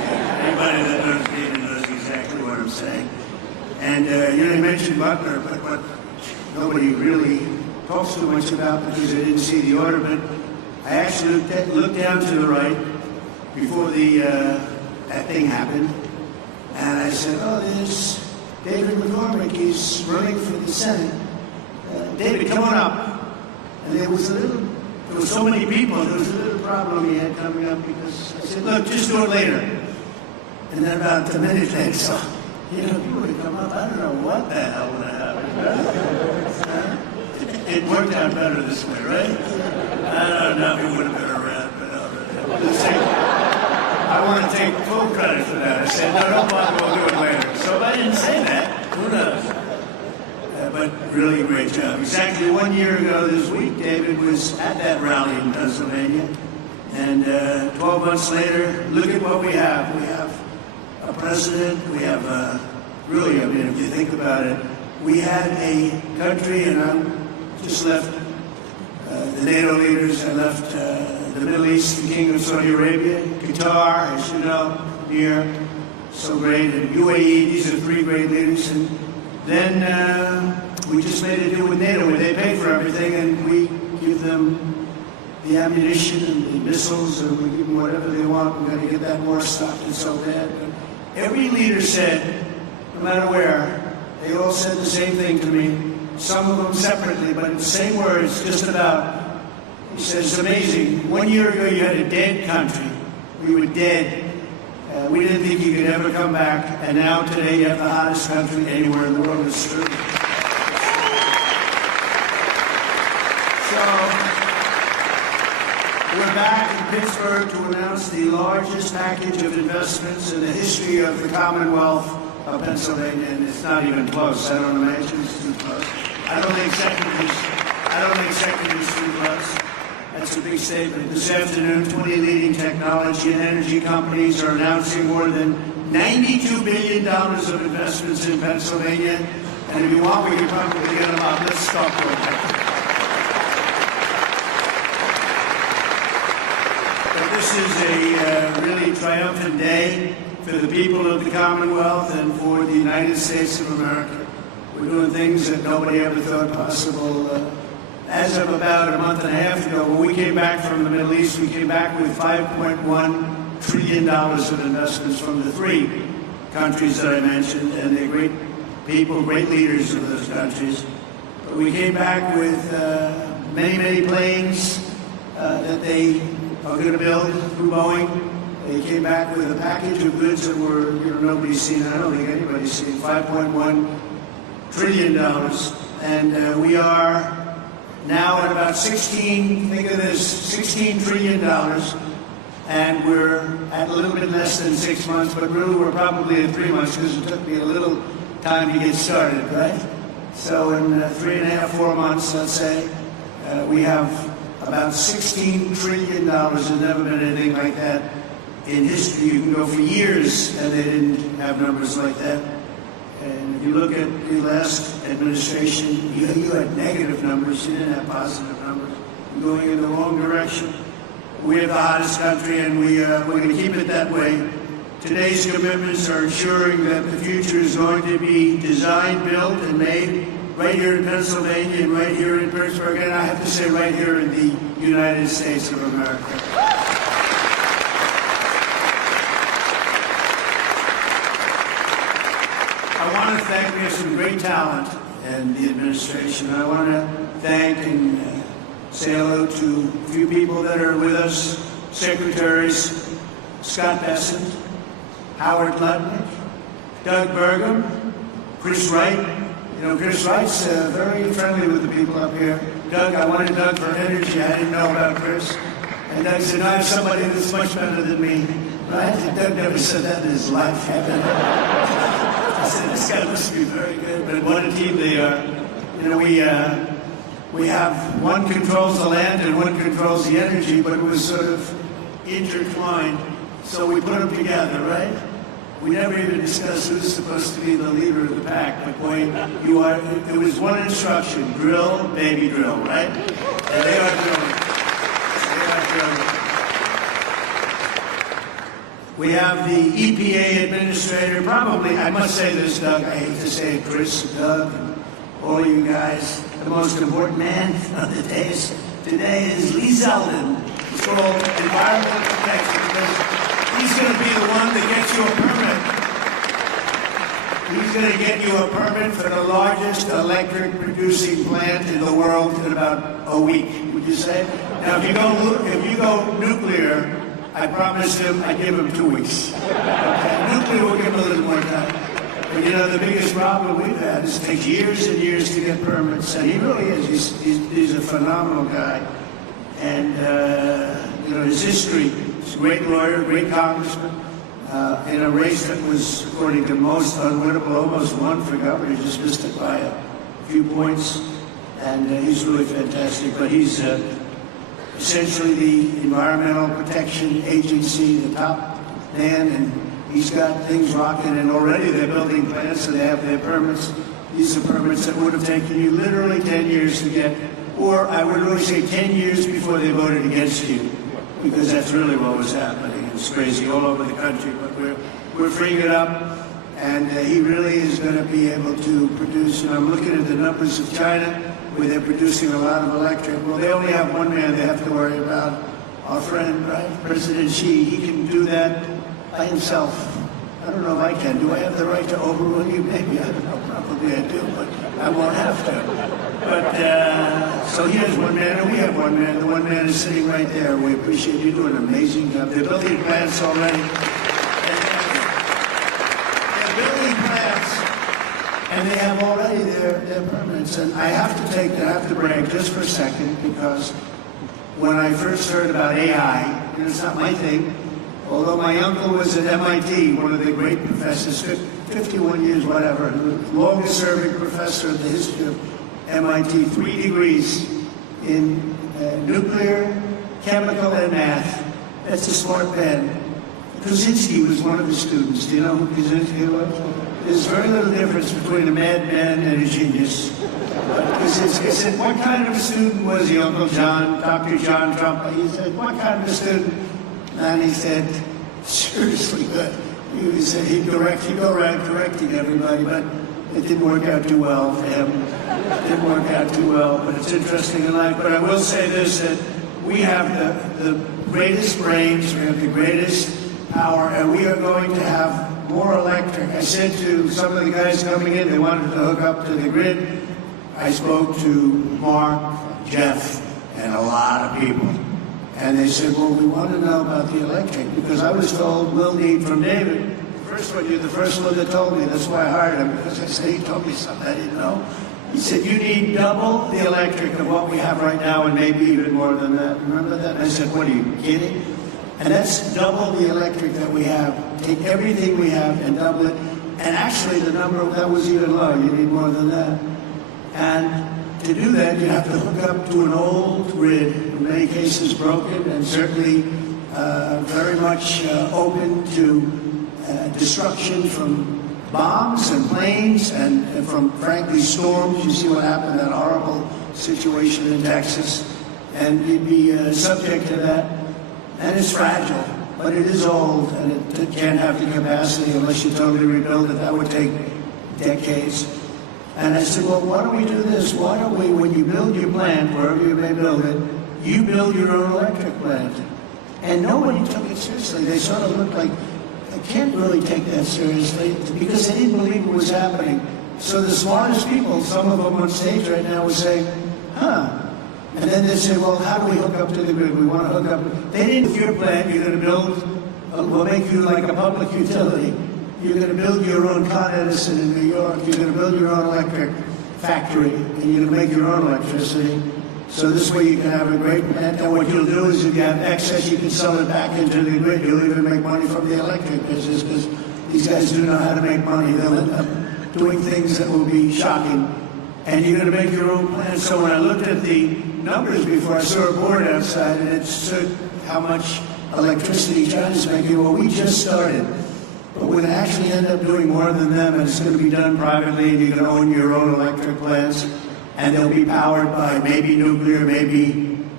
And you mentioned Butler, but what nobody really talks too much about because they didn't see the order. But I actually looked down to the right before that thing happened, and I said, "Oh, there's David McCormack. He's running for the Senate. David, come on up." And there was so many people. There was a little problem he had coming up because I said, "Look, just do it later." And then about a minute later, so if you would have come up, I don't know what the hell would have happened. It worked out better this way, right? I don't know if he would have been around, but I want to take full credit for that. I said, no, don't bother, we'll do it later. So if I didn't say that, who knows? But really great job. Exactly 1 year ago this week, David was at that rally in Pennsylvania. And 12 months later, look at what we have. We have a president. We have really, I mean, if you think about it, we had a country, and I just left the NATO leaders. I left the Middle East, the Kingdom of Saudi Arabia, Qatar, as you know, here, so great, and UAE. These are three great leaders. And then we just made a deal with NATO where they pay for everything, and we give them the ammunition and the missiles, and we give them whatever they want. We're going to get that war stopped. It's so bad. But every leader said, no matter where, they all said the same thing to me. Some of them separately, but in the same words, just about. He says, it's amazing. 1 year ago, you had a dead country. We were dead. We didn't think you could ever come back. And now, today, you have the hottest country anywhere in the world. It's true. So, we're back in Pittsburgh to announce the largest package of investments in the history of the Commonwealth of Pennsylvania, and it's not even close. I don't imagine it's too close. I don't think second is too close. That's a big statement. This afternoon, 20 leading technology and energy companies are announcing more than $92 billion of investments in Pennsylvania. And if you want, we can probably get them up. Let's stop for a minute. But this is a really triumphant day for the people of the Commonwealth and for the United States of America. We're doing things that nobody ever thought possible. As of about a month and a half ago, when we came back from the Middle East, we came back with $5.1 trillion of investments from the three countries that I mentioned, and they're great people, great leaders of those countries. But we came back with many, many planes that they are going to build through Boeing. They came back with a package of goods that were, nobody's seen. I don't think anybody's seen. $5.1 trillion, and we are now at about 16. Think of this, $16 trillion, and we're at a little bit less than 6 months, but really we're probably at 3 months because it took me a little time to get started, right? So in 3.5, 4 months, let's say, we have about $16 trillion. There's never been anything like that in history. You can go for years and they didn't have numbers like that. And if you look at the last administration, you had negative numbers, you didn't have positive numbers. You're going in the wrong direction. We have the hottest country, and we're going to keep it that way. Today's commitments are ensuring that the future is going to be designed, built, and made right here in Pennsylvania and right here in Pittsburgh, and I have to say right here in the United States of America. I want to thank, we have some great talent in the administration. I want to thank and say hello to a few people that are with us, secretaries, Scott Bessent, Howard Lutnick, Doug Burgum, Chris Wright. Chris Wright's very friendly with the people up here. Doug, I wanted Doug for energy. I didn't know about Chris. And Doug said, I have somebody that's much better than me. Right? Doug never said that in his life. I said, this guy must be very good. But what a team they are. We have one controls the land and one controls the energy, but it was sort of intertwined. So we put them together, right? We never even discussed who's supposed to be the leader of the pack. But boy, it was one instruction: drill, baby, drill, right? And they are drilling. We have the EPA administrator, probably, I must say this, Doug, I hate to say it, Chris, Doug, and all you guys, the most important man of the days today is Lee Zeldin. It's called environmental protection because he's going to be the one that gets you a permit. He's going to get you a permit for the largest electric producing plant in the world in about a week, would you say? Now, if you go nuclear, I promised him I'd give him 2 weeks. Okay? Nuclear will give him a little more time. But you know, the biggest problem we've had is it takes years and years to get permits, and he really is. He's a phenomenal guy. And, you know, his history, he's a great lawyer, great congressman, in a race that was, according to most, unwinnable, almost won for governor. He just missed it by a few points, and he's really fantastic. But he's essentially the Environmental Protection Agency, the top man, and he's got things rocking, and already they're building plants, and they have their permits. These are permits that would have taken you literally 10 years to get, or I would really say 10 years before they voted against you, because that's really what was happening. It's crazy all over the country, but we're freeing it up, and he really is going to be able to produce, and I'm looking at the numbers of China, where they're producing a lot of electric. Well, they only have one man they have to worry about, our friend, right, President Xi. He can do that by himself. I don't know if I can. Do I have the right to overrule you? Maybe. I don't know. Probably I do, but I won't have to. But, so he has one man, and we have one man. The one man is sitting right there. We appreciate you doing an amazing job. They're building plants already. They're building plants, and they have already their permits. And I have to brag just for a second, because when I first heard about AI, and it's not my thing, although my uncle was at MIT, one of the great professors, 51 years, whatever, longest serving professor in the history of MIT, 3 degrees in nuclear, chemical, and math. That's a smart man. Kaczynski was one of his students. Do you know who Kaczynski was? There's very little difference between a madman and a genius. Kaczynski said, what kind of a student was he, Uncle John, Dr. John Trump? He said, what kind of a student? And he said, seriously good. He said he'd go around correcting everybody, but it didn't work out too well for him. It didn't work out too well, but it's interesting in life. But I will say this, that we have the greatest brains, we have the greatest power, and we are going to have more electric. I said to some of the guys coming in, they wanted to hook up to the grid. I spoke to Mark, Jeff, and a lot of people. And they said, well, we want to know about the electric, because I was told we'll need from David. You're the first one that told me. That's why I hired him, because I said, he told me something I didn't know. He said, you need double the electric of what we have right now, and maybe even more than that. Remember that? And I said, what, are you kidding? And that's double the electric that we have. Take everything we have and double it. And actually, the number, that was even low. You need more than that. And to do that, you have to hook up to an old grid, in many cases broken, and certainly very much open to destruction from bombs and planes and from, frankly, storms. You see what happened, that horrible situation in Texas. And you'd be subject to that. And it's fragile, but it is old, and it can't have the capacity unless you totally rebuild it. That would take decades. And I said, well, why don't we do this? Why don't we, when you build your plant, wherever you may build it, you build your own electric plant. And nobody took it seriously. They sort of looked like, they can't really take that seriously, because they didn't believe it was happening. So the smartest people, some of them on stage right now, would say, huh. And then they say, well, how do we hook up to the grid? We want to hook up. They didn't, with your plant, you're going to build, we'll make you like a public utility. You're going to build your own Con Edison in New York. You're going to build your own electric factory, and you're going to make your own electricity. So this way you can have a great plant. And what you'll do is if you have excess, you can sell it back into the grid. You'll even make money from the electric business, because these guys do know how to make money. They'll end up doing things that will be shocking. And you're going to make your own plant. So when I looked at the numbers before, I saw a board outside, and it said how much electricity China's making. Well, we just started. But we're going to actually end up doing more than them, and it's going to be done privately, and you're going to own your own electric plants, and they'll be powered by maybe nuclear, maybe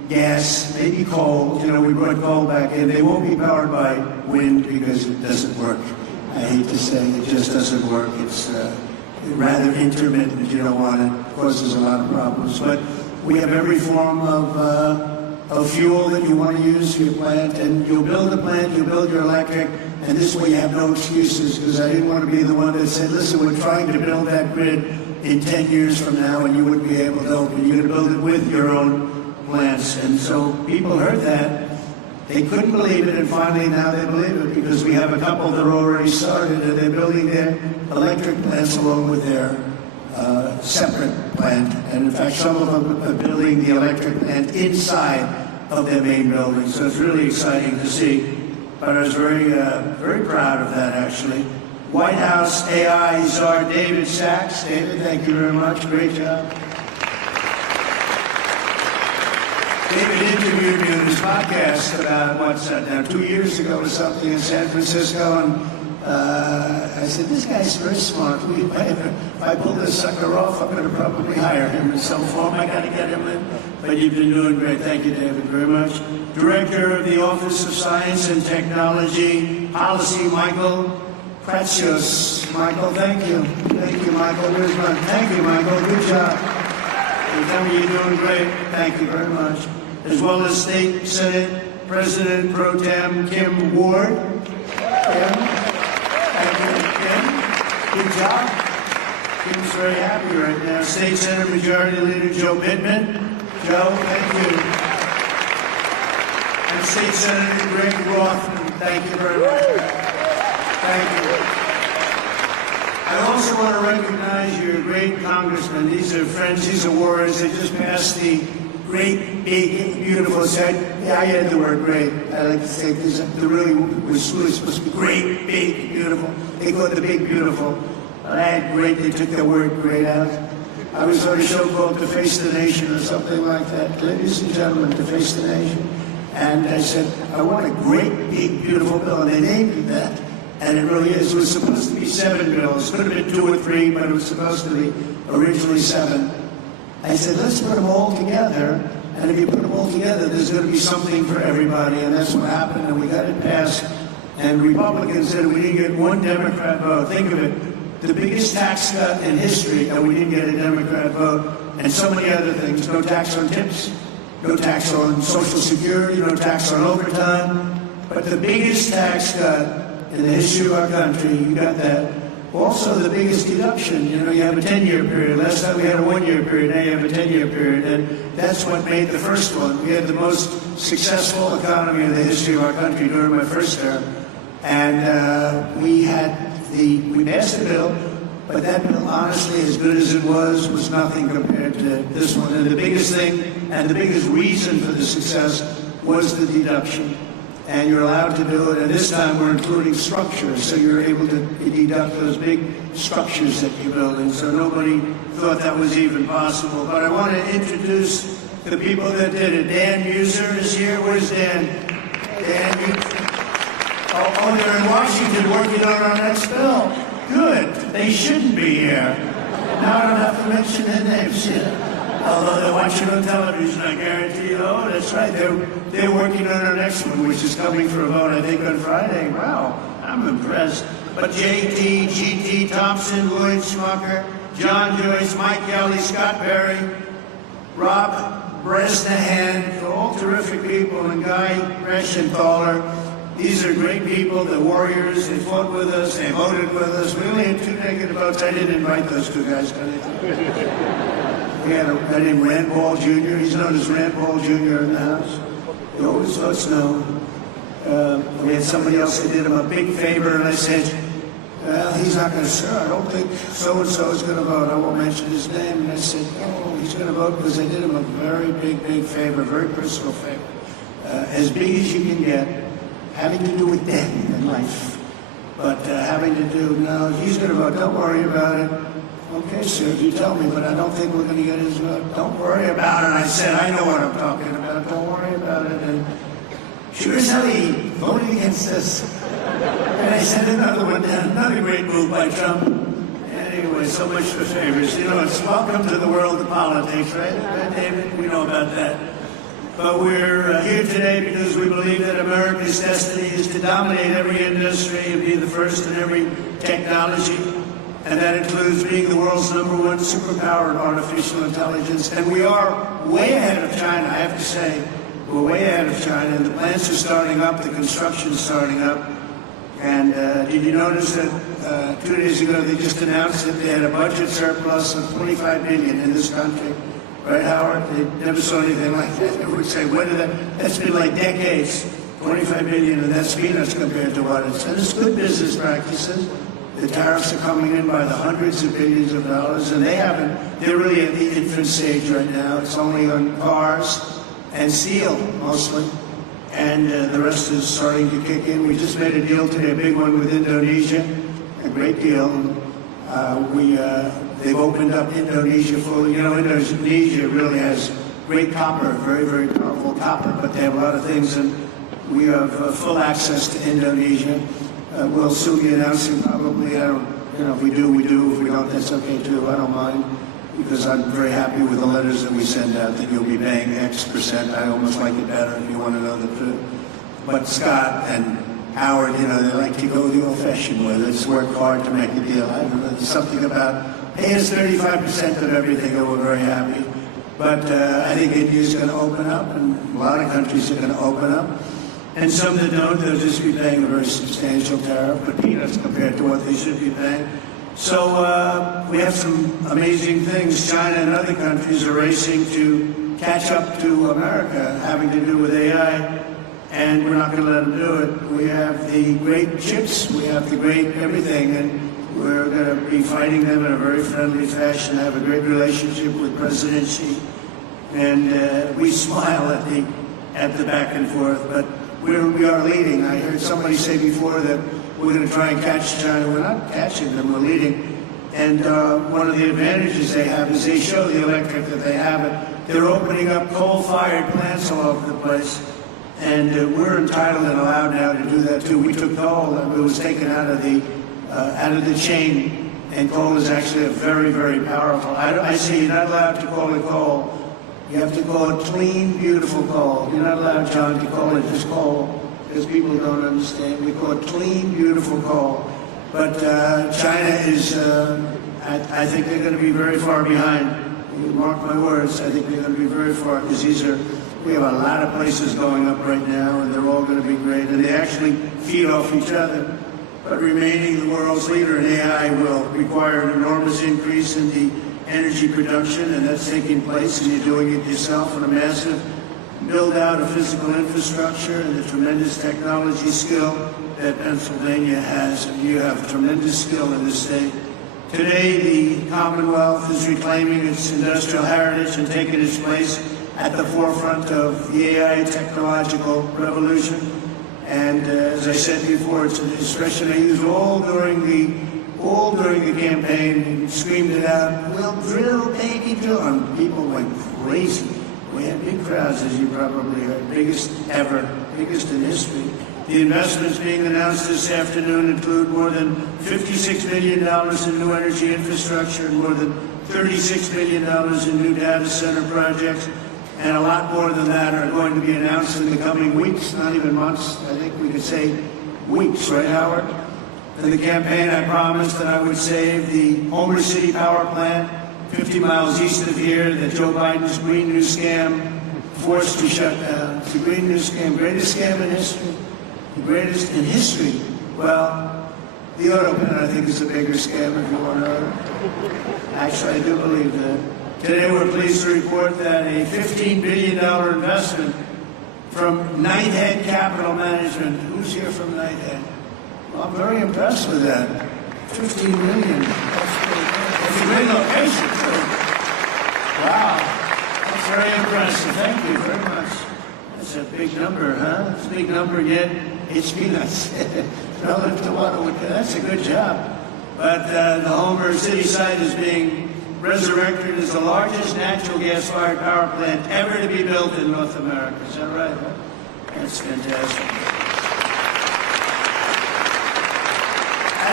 gas, maybe coal. You know, we brought coal back in. They won't be powered by wind because it doesn't work. I hate to say it just doesn't work. It's rather intermittent. You don't want it. It causes a lot of problems. But we have every form of fuel that you want to use for your plant, and you'll build a plant, you'll build your electric, and this way you have no excuses, because I didn't want to be the one that said, listen, we're trying to build that grid in 10 years from now, and you wouldn't be able to open. You're going to build it with your own plants. And so people heard that. They couldn't believe it, and finally now they believe it, because we have a couple that are already started, and they're building their electric plants along with their separate plant. And in fact, some of them are building the electric plant inside of their main building. So it's really exciting to see. But I was very proud of that, actually. White House AI czar David Sachs. David, thank you very much. Great job. David interviewed me on his podcast about, what's that now, 2 years ago or something in San Francisco, and I said, this guy's very smart. If I pull this sucker off, I'm going to probably hire him in some form. I got to get him in. But you've been doing great. Thank you, David, very much. Director of the Office of Science and Technology Policy, Michael Kratsios. Michael, thank you. Thank you, Michael. Where's my... Thank you, Michael. Good job. You tell me you're doing great. Thank you very much. As well as State Senate President Pro Tem Kim Ward. Kim. Good job. Kim's very happy right now. State Senate Majority Leader Joe Bittman. Joe, thank you. And State Senator Greg Rothman. Thank you very much. Thank you. I also want to recognize your great congressmen. These are friends, these are warriors. They just passed the great, big, beautiful set. Yeah, I had the word great. I like to say this. The really was really supposed to be great, big, beautiful. They call it the big, beautiful. I had great. They took the word great out. I was on a show called To Face the Nation or something like that. Ladies and gentlemen, To Face the Nation. And I said, I want a great, big, beautiful bill. And they named it that. And it really is. It was supposed to be 7 bills. Could have been 2 or 3, but it was supposed to be originally 7. I said, let's put them all together. And if you put them all together, there's going to be something for everybody. And that's what happened. And we got it passed. And Republicans said we didn't get one Democrat vote. Think of it. The biggest tax cut in history, and we didn't get a Democrat vote. And so many other things. No tax on tips. No tax on Social Security. No tax on overtime. But the biggest tax cut in the history of our country, you got that. Also, the biggest deduction, you know, you have a 10-year period. Last time we had a 1-year period, now you have a 10-year period. And that's what made the first one. We had the most successful economy in the history of our country during my first term. And we passed the bill, but that bill, honestly, as good as it was nothing compared to this one. And the biggest thing, and the biggest reason for the success was the deduction. And you're allowed to do it, and this time we're including structures, so you're able to deduct those big structures that you're building, so nobody thought that was even possible. But I want to introduce the people that did it. Dan User is here. Where's Dan? Dan, oh, they're in Washington working on our next bill. Good. They shouldn't be here. Now I don't have to mention their names yet. Although they're watching on television, I guarantee you. Oh, that's right. They're working on our next one, which is coming for a vote, I think, on Friday. Wow, I'm impressed. But JT, GT, Thompson, Lloyd Smucker, John Joyce, Mike Kelly, Scott Perry, Rob Bresnahan, they're all terrific people, and Guy Reschenthaler. These are great people, the warriors. They fought with us, they voted with us. We only had 2 negative votes. I didn't invite those 2 guys. We had a guy named Rand Paul Jr. He's known as Rand Paul Jr. in the House. He always votes no. We had somebody else that did him a big favor, and I said, well, he's not going to, sir, I don't think so-and-so is going to vote. I won't mention his name. And I said, oh, he's going to vote because I did him a very big favor, very personal favor. As big as you can get, having to do with death in life. But having to do, no, he's going to vote. Don't worry about it. Okay, sir, you tell me, but I don't think we're going to get his vote. Don't worry about it. I said, I know what I'm talking about. Don't worry about it. And sure as hell he voted against us. And I sent another one down. Another great move by Trump. Anyway, so much for favors. You know, it's welcome to the world of politics, right, David? We know about that. But we're here today because we believe that America's destiny is to dominate every industry and be the first in every technology. And that includes being the world's #1 superpower in artificial intelligence. And we are way ahead of China, I have to say. We're way ahead of China, and the plants are starting up, the construction's starting up. And did you notice that 2 days ago they just announced that they had a budget surplus of $25 billion in this country? Right, Howard? They never saw anything like that. They would say, when did that? That's been like decades. $25 billion, and that's peanuts compared to what it's. And it's good business practices. The tariffs are coming in by the hundreds of billions of dollars, and they're really at the infant stage right now. It's only on cars and steel, mostly. And the rest is starting to kick in. We just made a deal today, a big one with Indonesia, a great deal. They've opened up Indonesia fully. You know, Indonesia really has great copper, very, very powerful copper, but they have a lot of things, and we have full access to Indonesia. We'll soon be announcing probably, if we do, we do. If we don't, that's okay too. I don't mind, because I'm very happy with the letters that we send out that you'll be paying X%. I almost like it better if you want to know the truth. But Scott and Howard, they like to go the old-fashioned way. Let's work hard to make a deal. I don't know, there's something about pay us 35% of everything, and we're very happy. But I think India's going to open up, and a lot of countries are going to open up. And some that don't, they'll just be paying a very substantial tariff, but peanuts compared to what they should be paying. So we have some amazing things. China and other countries are racing to catch up to America, having to do with AI, and we're not going to let them do it. We have the great chips, we have the great everything, and we're going to be fighting them in a very friendly fashion, have a great relationship with President Xi. And we smile at the back and forth, but we are leading. I heard somebody say before that we're going to try and catch China. We're not catching them, we're leading. And one of the advantages they have is they show the electric that they have it. They're opening up coal-fired plants all over the place. And we're entitled and allowed now to do that too. We took coal, it was taken out of the chain, and coal is actually a very, very powerful. I say you're not allowed to call it coal. You have to call it clean, beautiful coal. You're not allowed, John, to call it just coal, because people don't understand. We call it clean, beautiful coal. But China is, I think they're going to be very far behind. You mark my words, I think they're going to be very far, because we have a lot of places going up right now, and they're all going to be great. And they actually feed off each other. But remaining the world's leader in AI will require an enormous increase in the energy production, and that's taking place, and you're doing it yourself, and a massive build-out of physical infrastructure and the tremendous technology skill that Pennsylvania has. And you have tremendous skill in this state. Today, the Commonwealth is reclaiming its industrial heritage and taking its place at the forefront of the AI technological revolution. And as I said before, it's an expression I used all during the campaign, and screamed it out, "We'll drill, baby, drill." And people went crazy. We had big crowds, as you probably heard, biggest ever, biggest in history. The investments being announced this afternoon include more than $56 billion in new energy infrastructure and more than $36 billion in new data center projects. And a lot more than that are going to be announced in the coming weeks, not even months. I think we could say weeks, right, Howard? In the campaign, I promised that I would save the Homer City power plant 50 miles east of here that Joe Biden's Green New Scam forced to shut down. It's the Green New Scam, greatest scam in history. The greatest in history. Well, the auto plant, I think, is a bigger scam, if you want to know. Actually, I do believe that. Today, we're pleased to report that a $15 billion investment from Knighthead Capital Management. Who's here from Knighthead? Well, I'm very impressed with that. $15 million. That's a great location, too. Wow. That's very impressive. Thank you very much. That's a big number, huh? It's a big number, yet it's peanuts. Relative to what? That's a good job. But the Homer City site is being resurrected as the largest natural gas-fired power plant ever to be built in North America. Is that right? That's fantastic.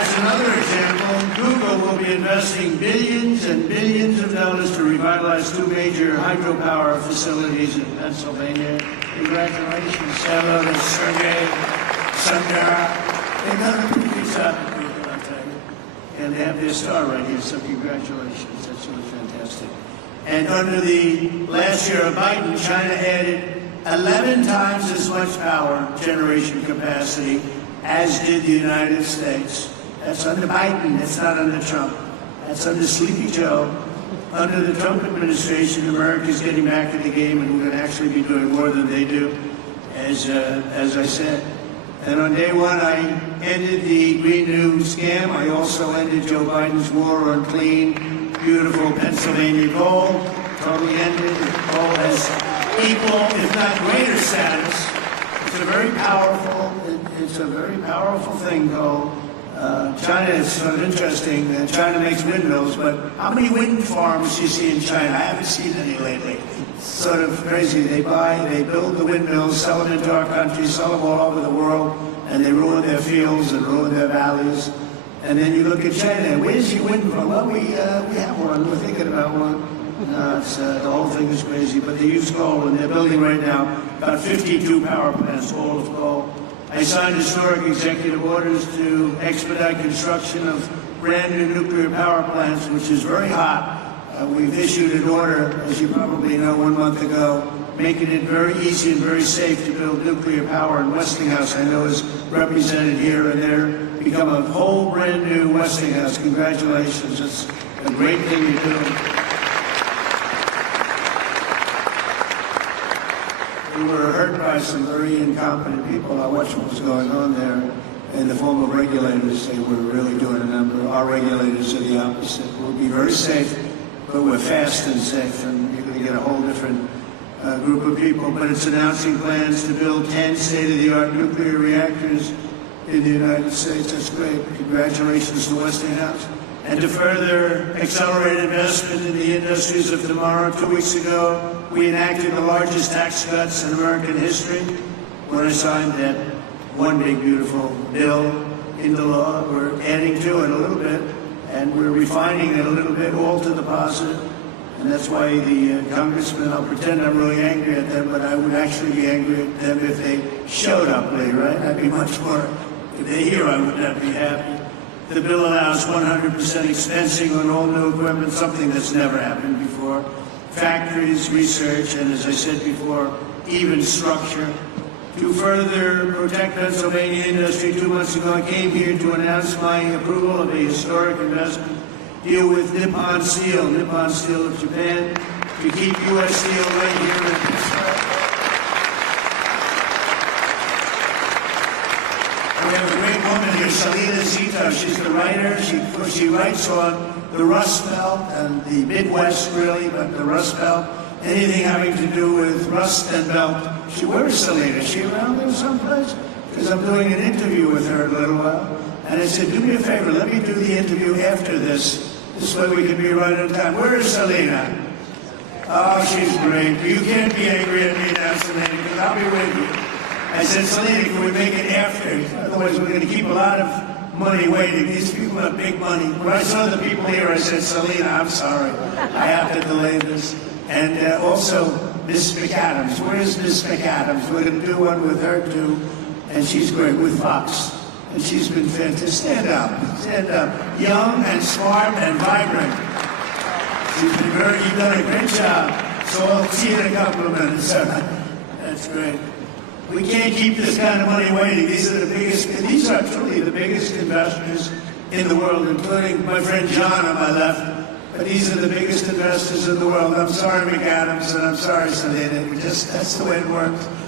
As another example, Google will be investing billions and billions of dollars to revitalize 2 major hydropower facilities in Pennsylvania. Congratulations, hello to Sergey, Sundar. They've done a pretty good job at Google, I'll tell you. And they have their star right here, so congratulations. That's really fantastic. And under the last year of Biden, China added 11 times as much power generation capacity as did the United States. That's under Biden. That's not under Trump. That's under Sleepy Joe. Under the Trump administration, America's getting back in the game, and we're going to actually be doing more than they do, as I said. And on day one, I ended the Green New scam. I also ended Joe Biden's war on clean, beautiful Pennsylvania coal. Totally ended. Coal has equal, if not greater status. It's a very powerful thing, coal. China is sort of interesting. China makes windmills, but how many wind farms do you see in China? I haven't seen any lately. It's sort of crazy. They build the windmills, sell them into our country, sell them all over the world, and they ruin their fields and ruin their valleys. And then you look at China. Where's your wind farm? Well, we have one. We're thinking about one. The whole thing is crazy, but they use coal, and they're building right now about 52 power plants, all of coal. I signed historic executive orders to expedite construction of brand new nuclear power plants, which is very hot. We've issued an order, as you probably know, 1 month ago, making it very easy and very safe to build nuclear power. And Westinghouse, I know, is represented here, and they're become a whole brand new Westinghouse. Congratulations. It's a great thing to do. We were hurt by some very incompetent people. I watched what was going on there in the form of regulators. They were really doing a number. Our regulators are the opposite. We'll be very safe, but we're fast and safe, and you're going to get a whole different group of people. But it's announcing plans to build 10 state-of-the-art nuclear reactors in the United States. That's great. Congratulations to Westinghouse. And to further accelerate investment in the industries of tomorrow, 2 weeks ago, we enacted the largest tax cuts in American history when I signed that one big, beautiful bill into law. We're adding to it a little bit, and we're refining it a little bit, all to the positive. And that's why the congressmen, I'll pretend I'm really angry at them, but I would actually be angry at them if they showed up late, right? I'd be much more, if they're here, I would not be happy. The bill allows 100% expensing on all new equipment, something that's never happened before. Factories, research, and as I said before, even structure. To further protect Pennsylvania industry, 2 months ago I came here to announce my approval of a historic investment deal with Nippon Steel of Japan, to keep U.S. steel right here in Pittsburgh. We have a great woman here, Selena Zito. She's the writer. She writes on the Rust Belt and the Midwest, really, but the Rust Belt, anything having to do with rust and belt. Where's Selena? Is she around there someplace? Because I'm doing an interview with her in a little while. And I said, do me a favor, let me do the interview after this. This way we can be right on time. Where is Selena? Oh, she's great. You can't be angry at me now, Selena, because I'll be with you. I said, Selena, can we make it after? Otherwise, we're going to keep a lot of money waiting. These people have big money. When I saw the people here, I said, Selena, I'm sorry. I have to delay this. And also, Miss McAdams. Where's Miss McAdams? We're going to do one with her, too. And she's great, with Fox. And she's been fantastic. Stand up. Young and smart and vibrant. You've done a great job. So I'll see you in a couple of minutes. That's great. We can't keep this kind of money waiting. These are truly the biggest investors in the world, including my friend John on my left. But these are the biggest investors in the world. I'm sorry, McAdams, and I'm sorry, Selena. That's the way it works.